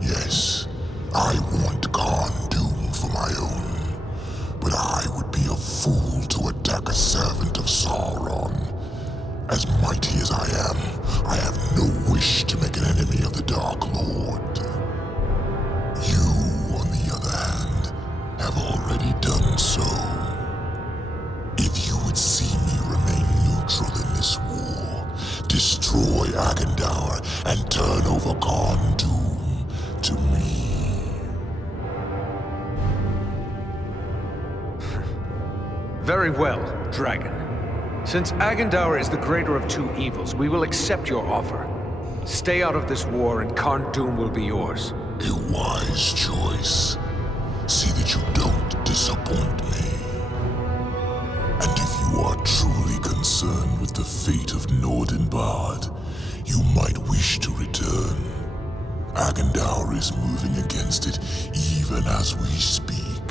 Yes, I want Agandaûr for my own, but I would be a fool to attack a servant of Sauron. As mighty as I am, I have no wish to make an enemy of the Dark Lord. You, on the other hand, have already done so. If you would see me remain neutral in this war, destroy Agandaûr and turn over Agandaûr to me. Very well, dragon. Since Agandaûr is the greater of two evils, we will accept your offer. Stay out of this war and Agandaûr will be yours. A wise choice. See that you don't disappoint me. And if you are truly concerned with the fate of Nordenbard, you might wish to return. Agandaûr is moving against it even as we speak.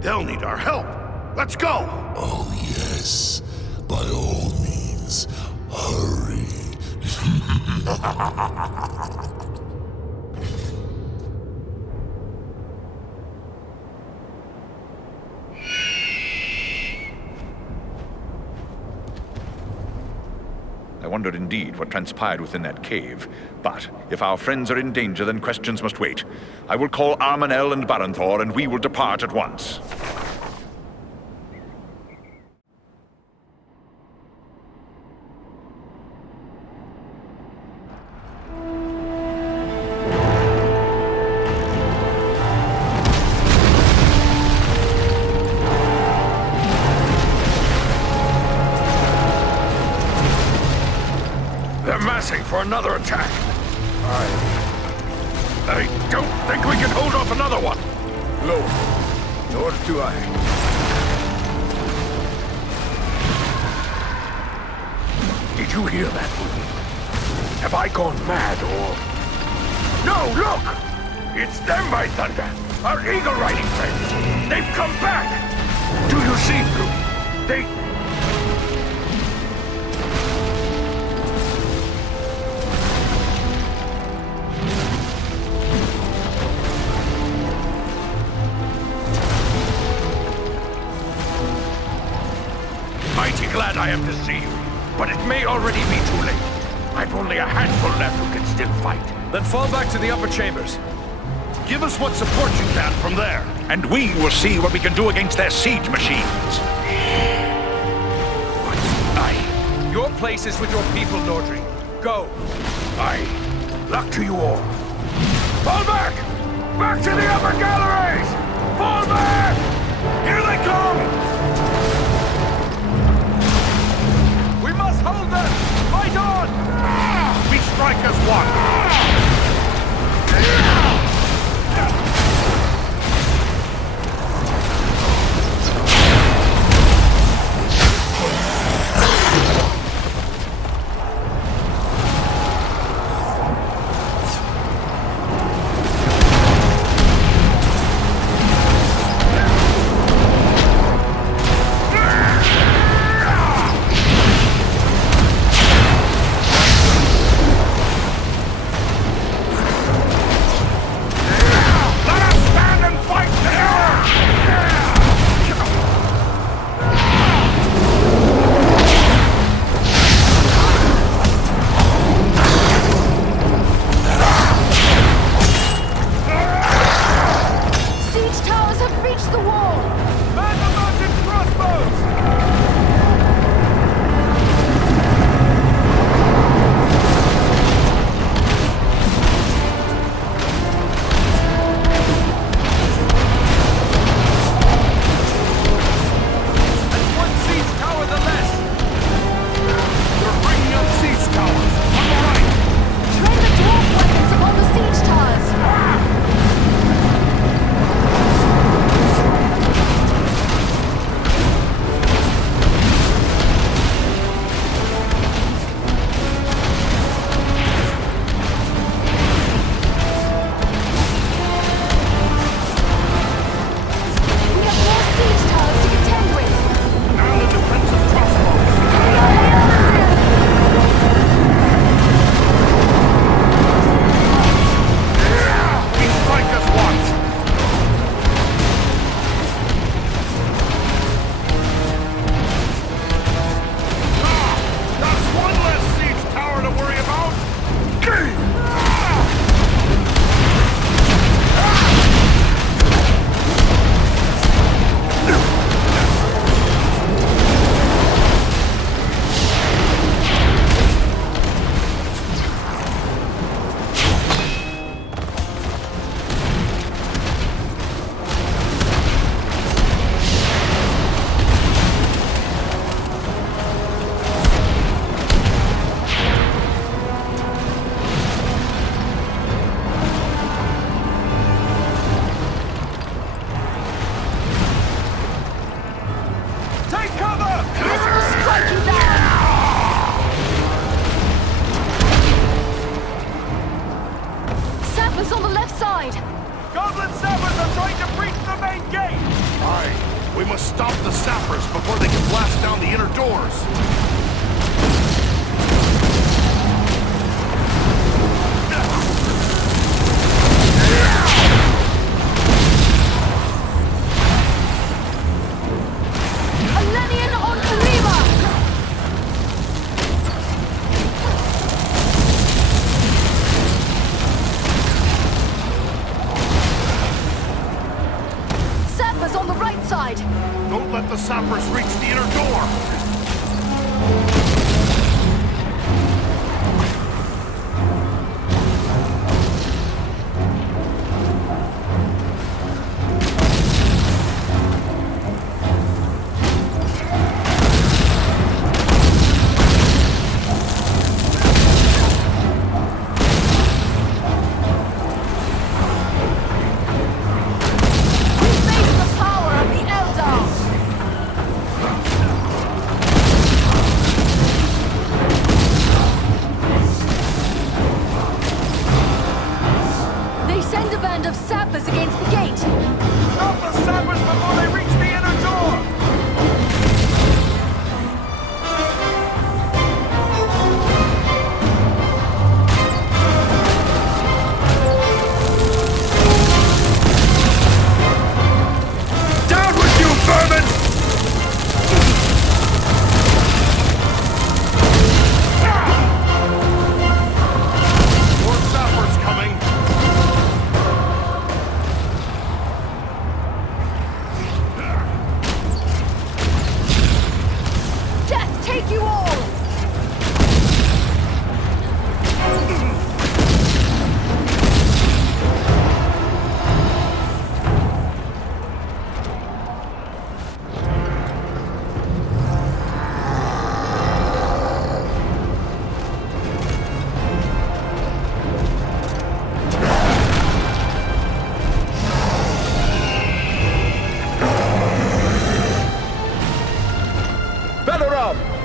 They'll need our help. Let's go! Oh yes. By all means, hurry. I wonder indeed what transpired within that cave. But if our friends are in danger, then questions must wait. I will call Armanel and Baranthor, and we will depart at once. For another attack. I don't think we can hold off another one. No, nor do I. Did you hear that, Woody? Have I gone mad, or... No, look! It's them, by thunder! Our eagle riding friends! They've come back! Do you see, Groot? They... Mighty glad I am to see you, but it may already be too late. I've only a handful left who can still fight. Then fall back to the upper chambers. Give us what support you can from there. And we will see what we can do against their siege machines. Your place is with your people, Nordri. Go. Aye. Luck to you all. Fall back! Back to the upper galleries! Fall back! Here they come! We must hold them! Fight on! We strike as Reach the wall! Man the mountain crossbows! We must stop the sappers before they can blast down the inner doors. Don't let the sappers reach the inner door!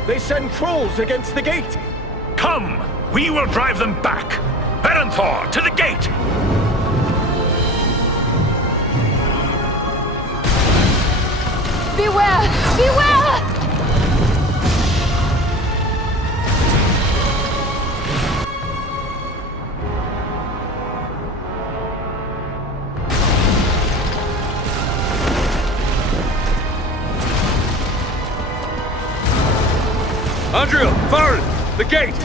They send trolls against the gate! Come! We will drive them back! Berenthor, to the gate! Beware! Beware! Andriel, Farin, the gate!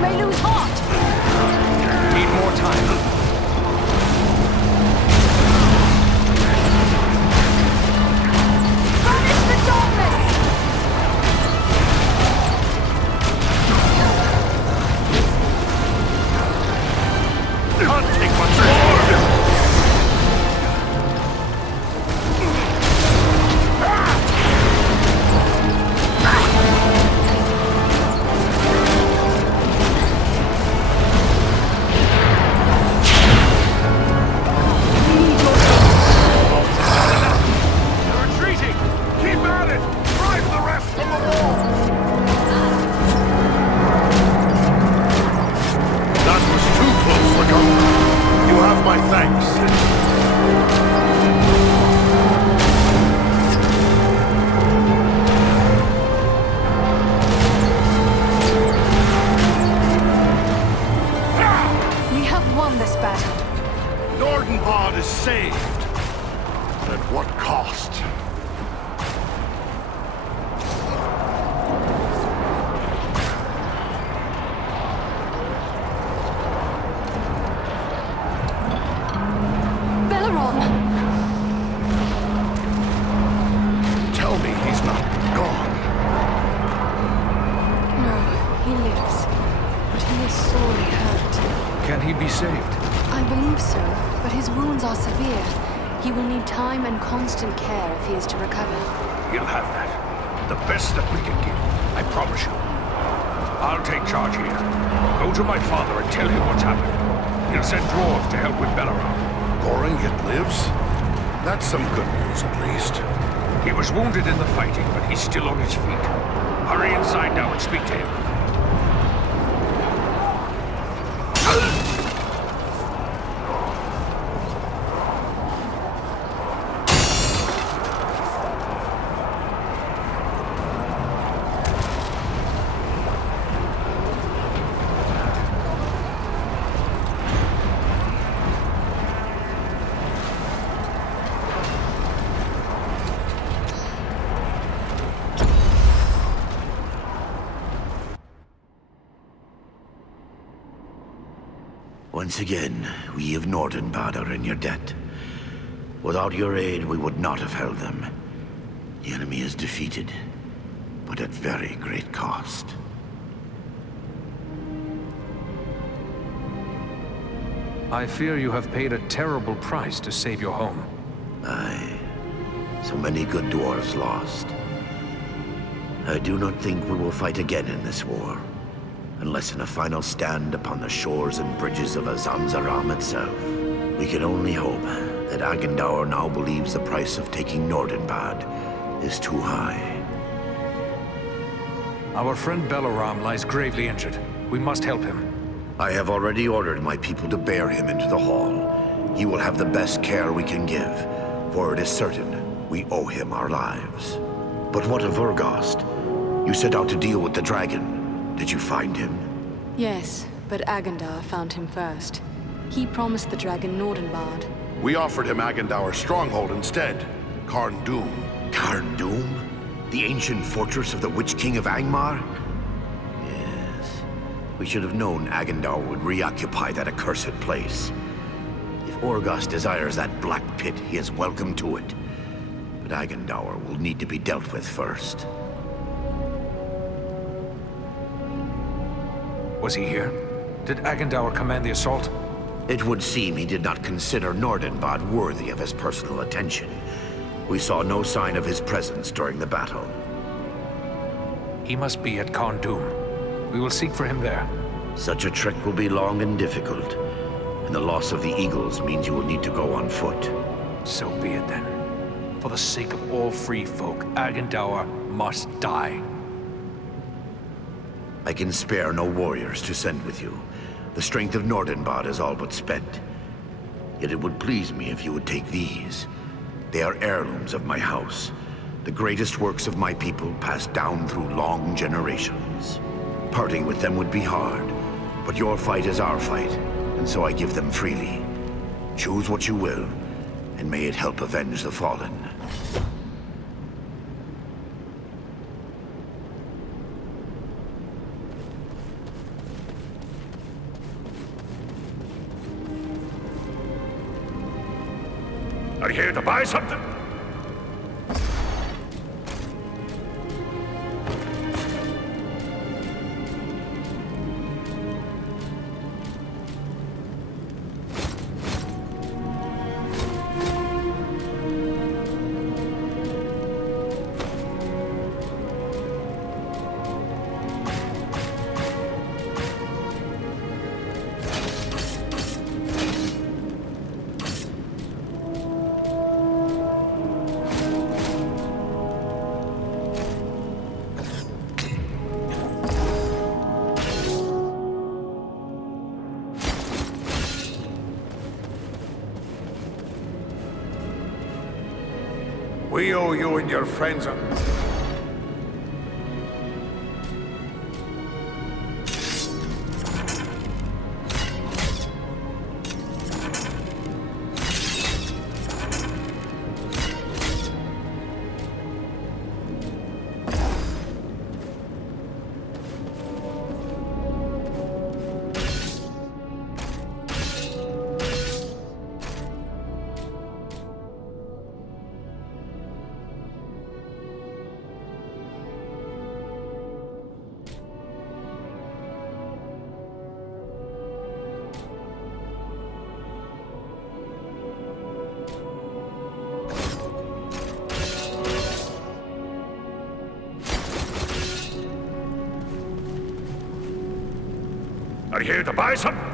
may lose heart! Need more time. Banish the darkness! Can't take much more! Constant care if he is to recover. He'll have that. The best that we can give, I promise you. I'll take charge here. Go to my father and tell him what's happened. He'll send dwarves to help with Belleroth. Goring yet lives? That's some good news, at least. He was wounded in the fighting, but he's still on his feet. Hurry inside now and speak to him. Once again, we of Nordenbad are in your debt. Without your aid, we would not have held them. The enemy is defeated, but at very great cost. I fear you have paid a terrible price to save your home. Aye. So many good dwarves lost. I do not think we will fight again in this war. Unless in a final stand upon the shores and bridges of Azanzaram itself. We can only hope that Agandaûr now believes the price of taking Nordenbad is too high. Our friend Belleroth lies gravely injured. We must help him. I have already ordered my people to bear him into the hall. He will have the best care we can give, for it is certain we owe him our lives. But what of Urgast? You set out to deal with the dragon. Did you find him? Yes, but Agandaûr found him first. He promised the dragon Nordenbad. We offered him Agandaûr's stronghold instead. Carn Dûm. Carn Dûm? The ancient fortress of the Witch King of Angmar? Yes. We should have known Agandaûr would reoccupy that accursed place. If Urgast desires that black pit, he is welcome to it. But Agandaûr will need to be dealt with first. Was he here? Did Agandaûr command the assault? It would seem he did not consider Nordenbad worthy of his personal attention. We saw no sign of his presence during the battle. He must be at Carn Dûm. We will seek for him there. Such a trek will be long and difficult, and the loss of the Eagles means you will need to go on foot. So be it then. For the sake of all free folk, Agandaûr must die. I can spare no warriors to send with you. The strength of Nordenbad is all but spent. Yet it would please me if you would take these. They are heirlooms of my house. The greatest works of my people passed down through long generations. Parting with them would be hard, but your fight is our fight, and so I give them freely. Choose what you will, and may it help avenge the fallen. Are you here to buy something? We owe you and your friends a... Are you here to buy something?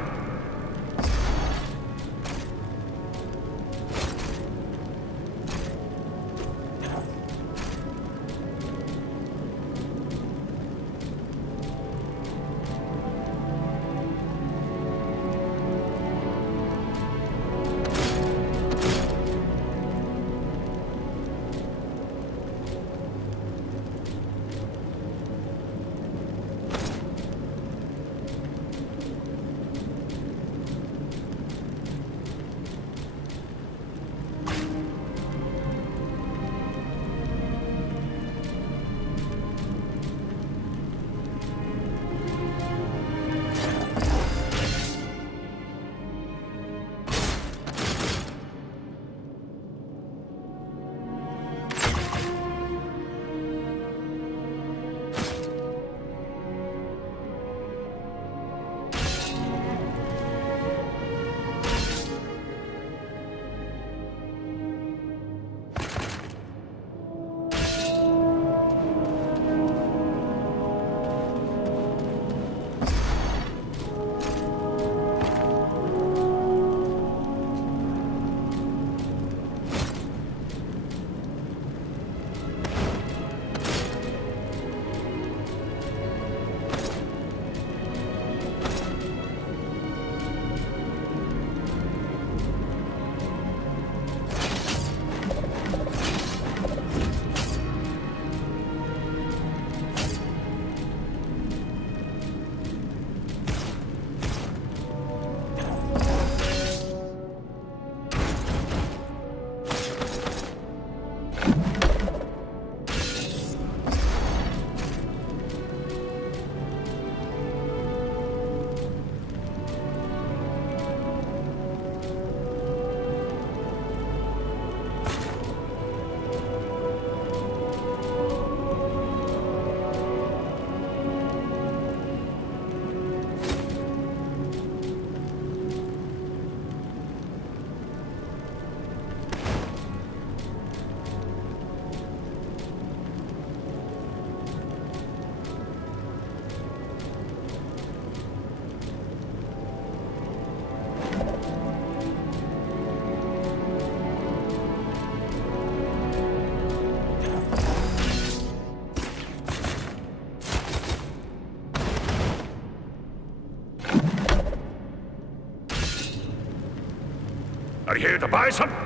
Are you here to buy something?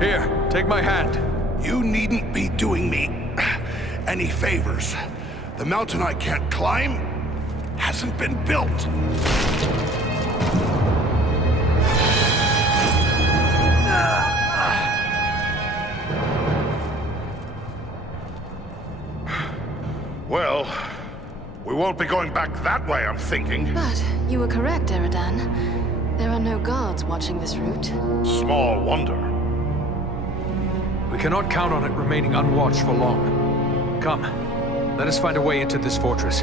Here, take my hand. You needn't be doing me any favors. The mountain I can't climb hasn't been built. Well, we won't be going back that way, I'm thinking. But you were correct, Eridan. There are no guards watching this route. Small wonder. We cannot count on it remaining unwatched for long. Come, let us find a way into this fortress.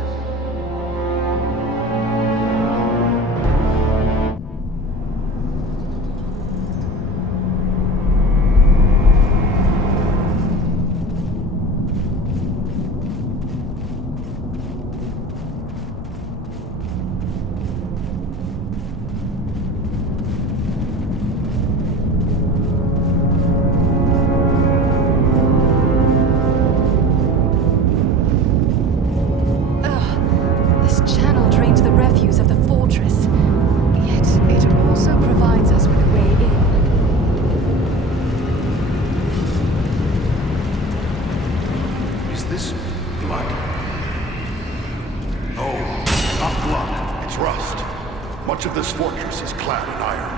Much of this fortress is clad in iron.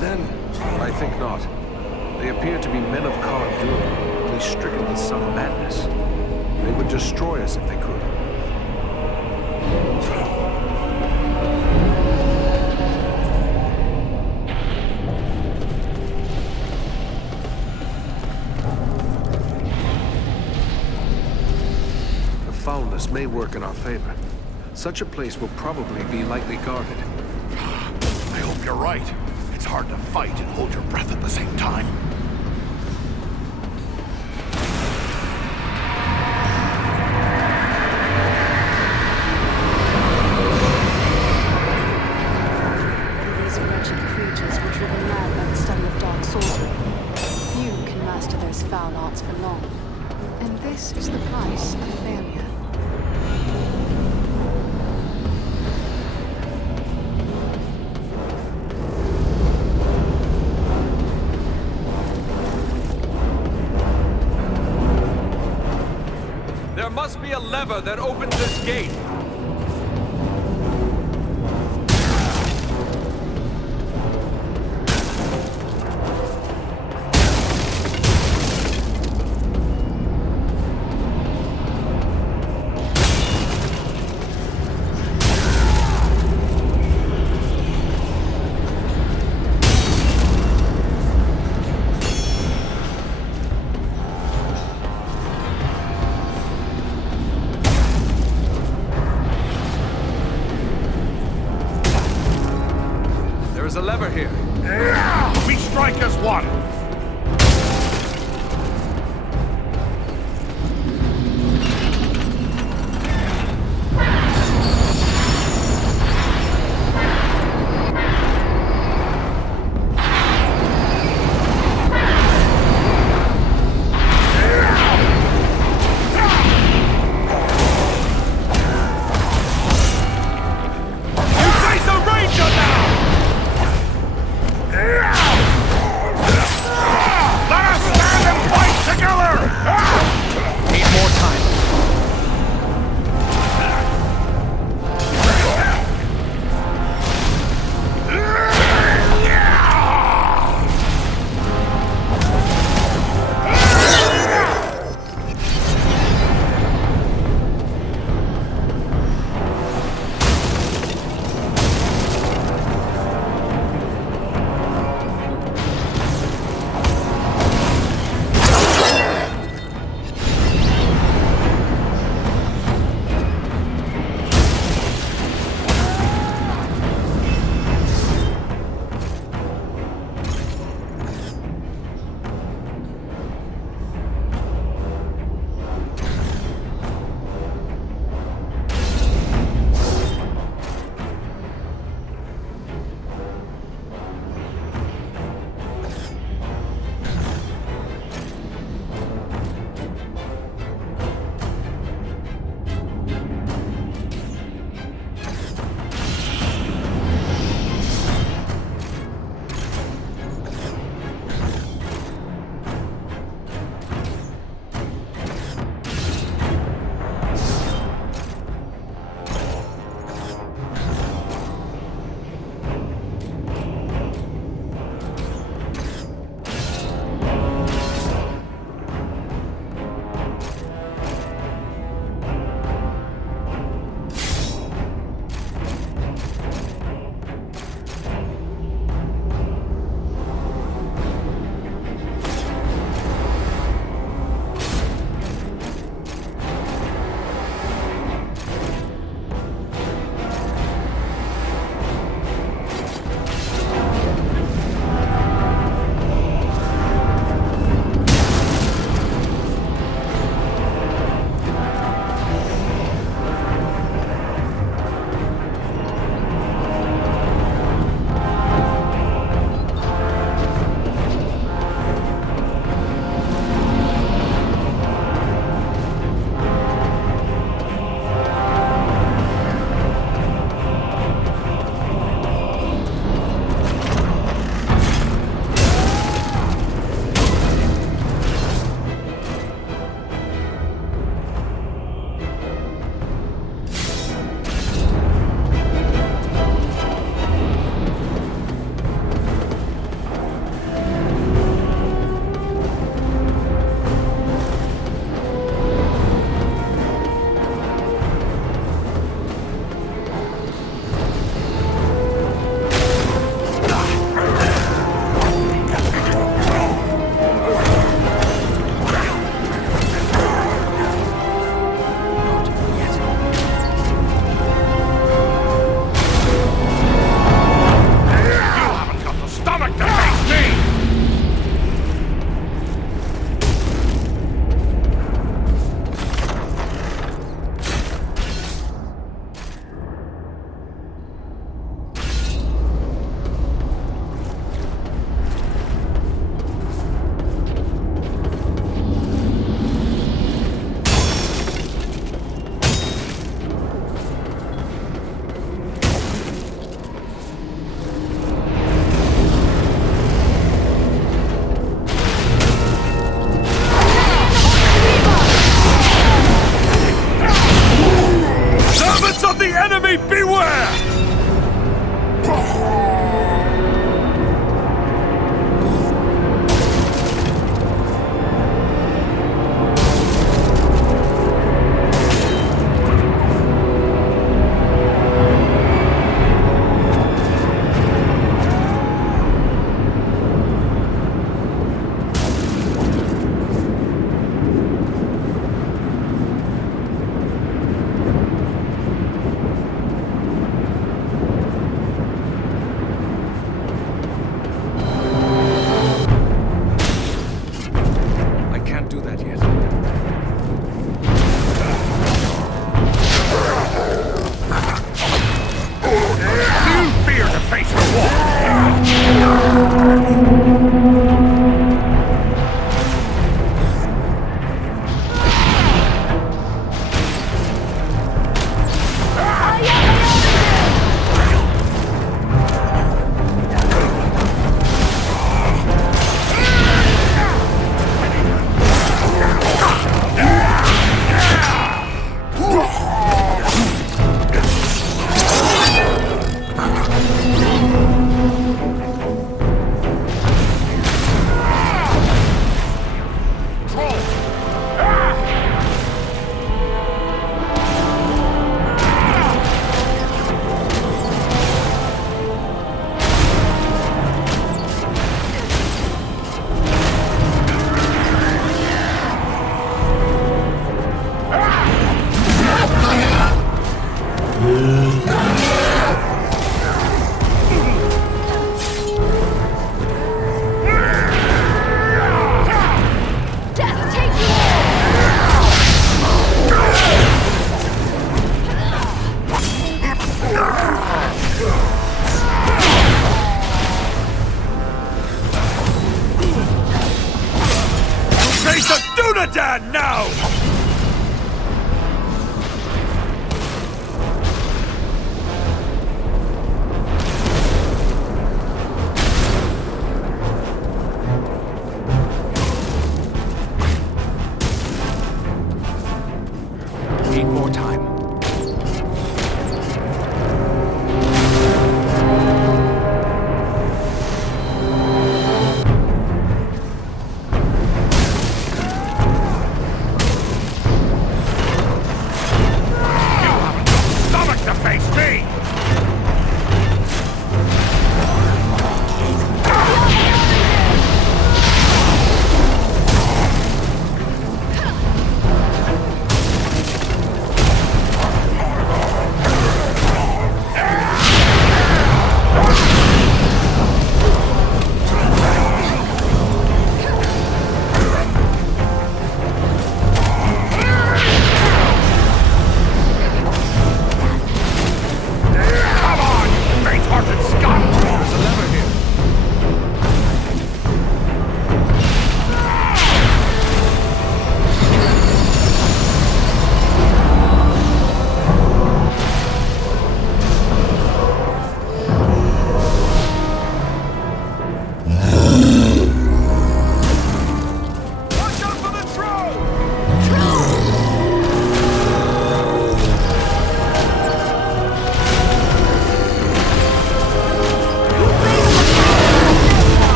Then? I think not. They appear to be men of Agandaûr, at least stricken with some madness. They would destroy us if they could. The foulness may work in our favor. Such a place will probably be lightly guarded. I hope you're right. It's hard to fight and hold your breath at the same time. These wretched creatures were driven mad by the study of dark sorcery. Few can master those foul arts for long. And this is the price of failure. There must be a lever that opens this gate. lever here. We strike as one!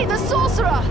Away, the sorcerer!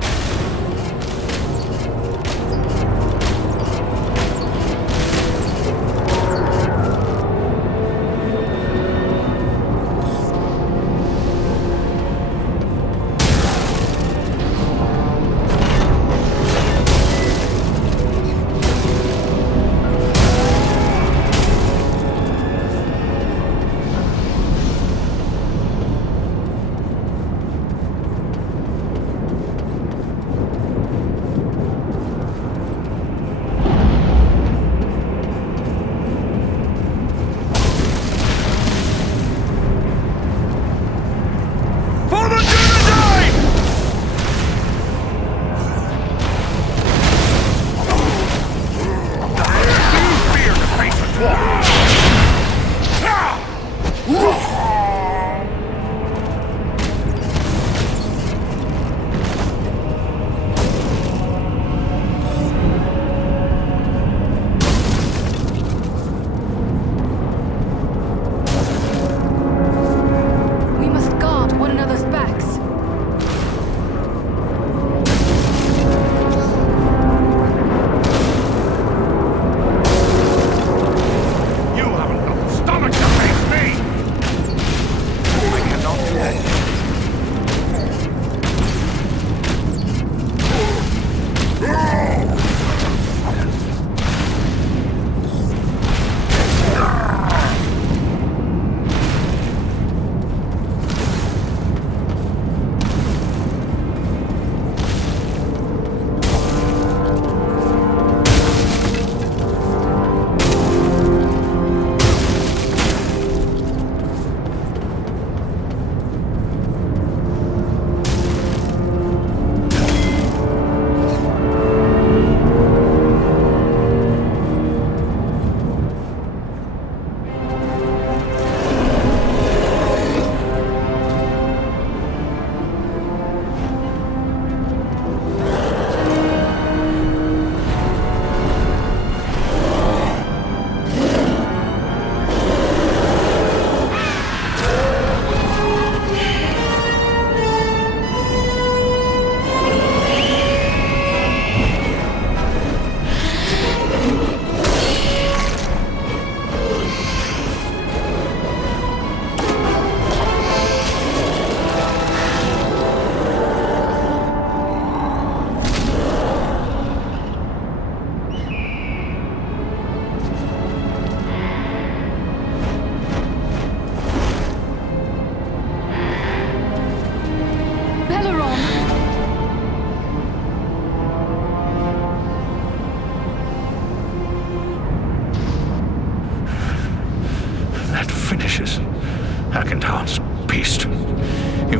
Agandaûr's beast. He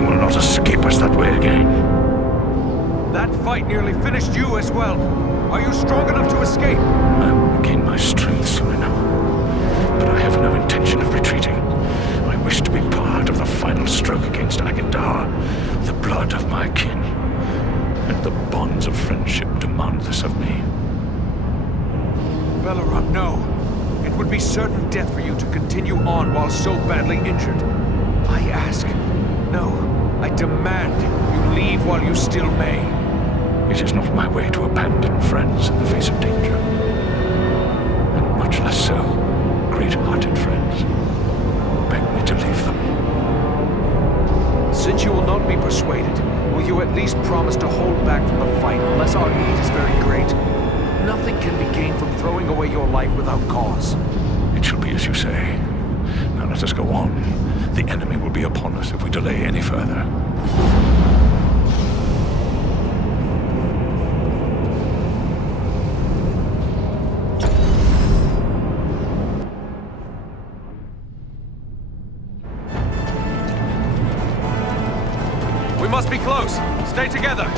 will not escape us that way again. That fight nearly finished you as well. Are you strong enough to escape? I will regain my strength soon enough. But I have no intention of retreating. I wish to be part of the final stroke against Agandaûr. The blood of my kin. And the bonds of friendship demand this of me. Belleroth, no. It would be certain death for you to continue on while so badly injured. I ask, no, I demand you leave while you still may. It is not my way to abandon friends in the face of danger. And much less so, great-hearted friends. Beg me to leave them. Since you will not be persuaded, will you at least promise to hold back from the fight unless our need is very great? Nothing can be gained from throwing away your life without cause. It shall be as you say. Now let us go on. The enemy will be upon us if we delay any further. We must be close. Stay together.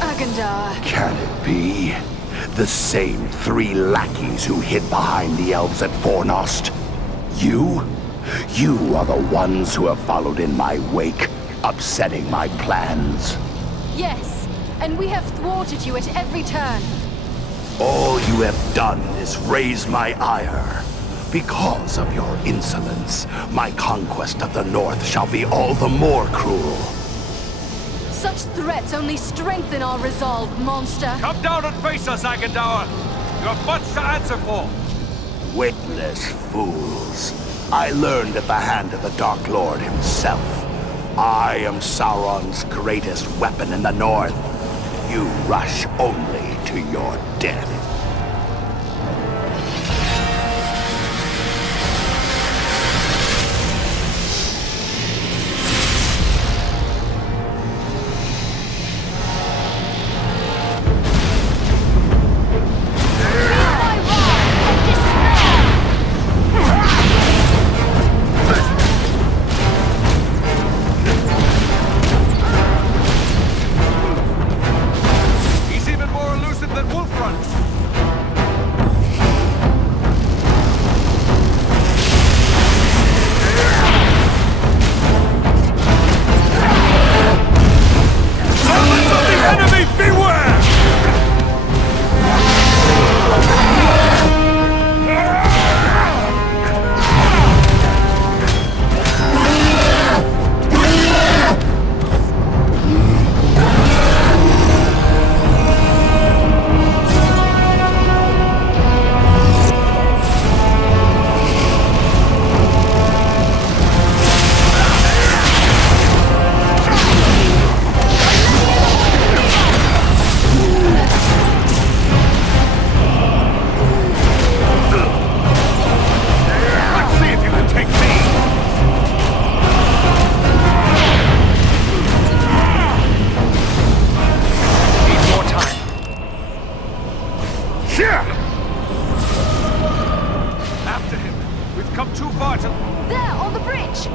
Agandaûr. Can it be? The same 3 lackeys who hid behind the elves at Fornost. You are the ones who have followed in my wake, upsetting my plans. Yes, and we have thwarted you at every turn. All you have done is raise my ire. Because of your insolence, my conquest of the North shall be all the more cruel. Such threats only strengthen our resolve, monster. Come down and face us, Agandaûr! You have much to answer for! Witless fools. I learned at the hand of the Dark Lord himself. I am Sauron's greatest weapon in the North. You rush only to your death. After him! We've come too far to... There, on the bridge!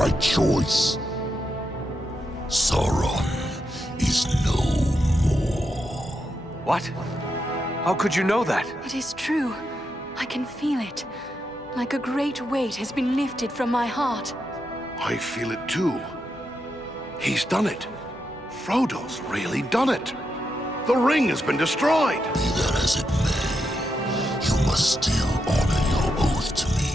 right choice. Sauron is no more. What? How could you know that? It is true. I can feel it. Like a great weight has been lifted from my heart. I feel it too. He's done it. Frodo's really done it. The ring has been destroyed. Be that as it may, you must still honor your oath to me.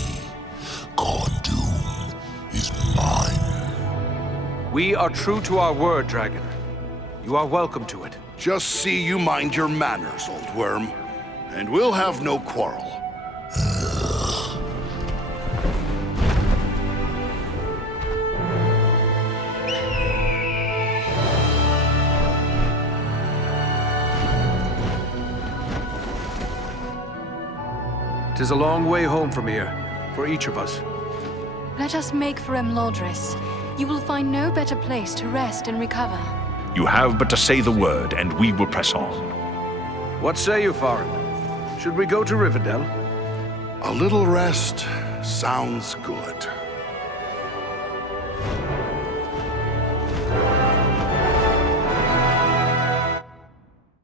Agandaûr is mine. We are true to our word, Dragon. You are welcome to it. Just see you mind your manners, old worm. And we'll have no quarrel. Tis a long way home from here, for each of us. Let us make for Imladris. You will find no better place to rest and recover. You have but to say the word, and we will press on. What say you, Farin? Should we go to Rivendell? A little rest sounds good.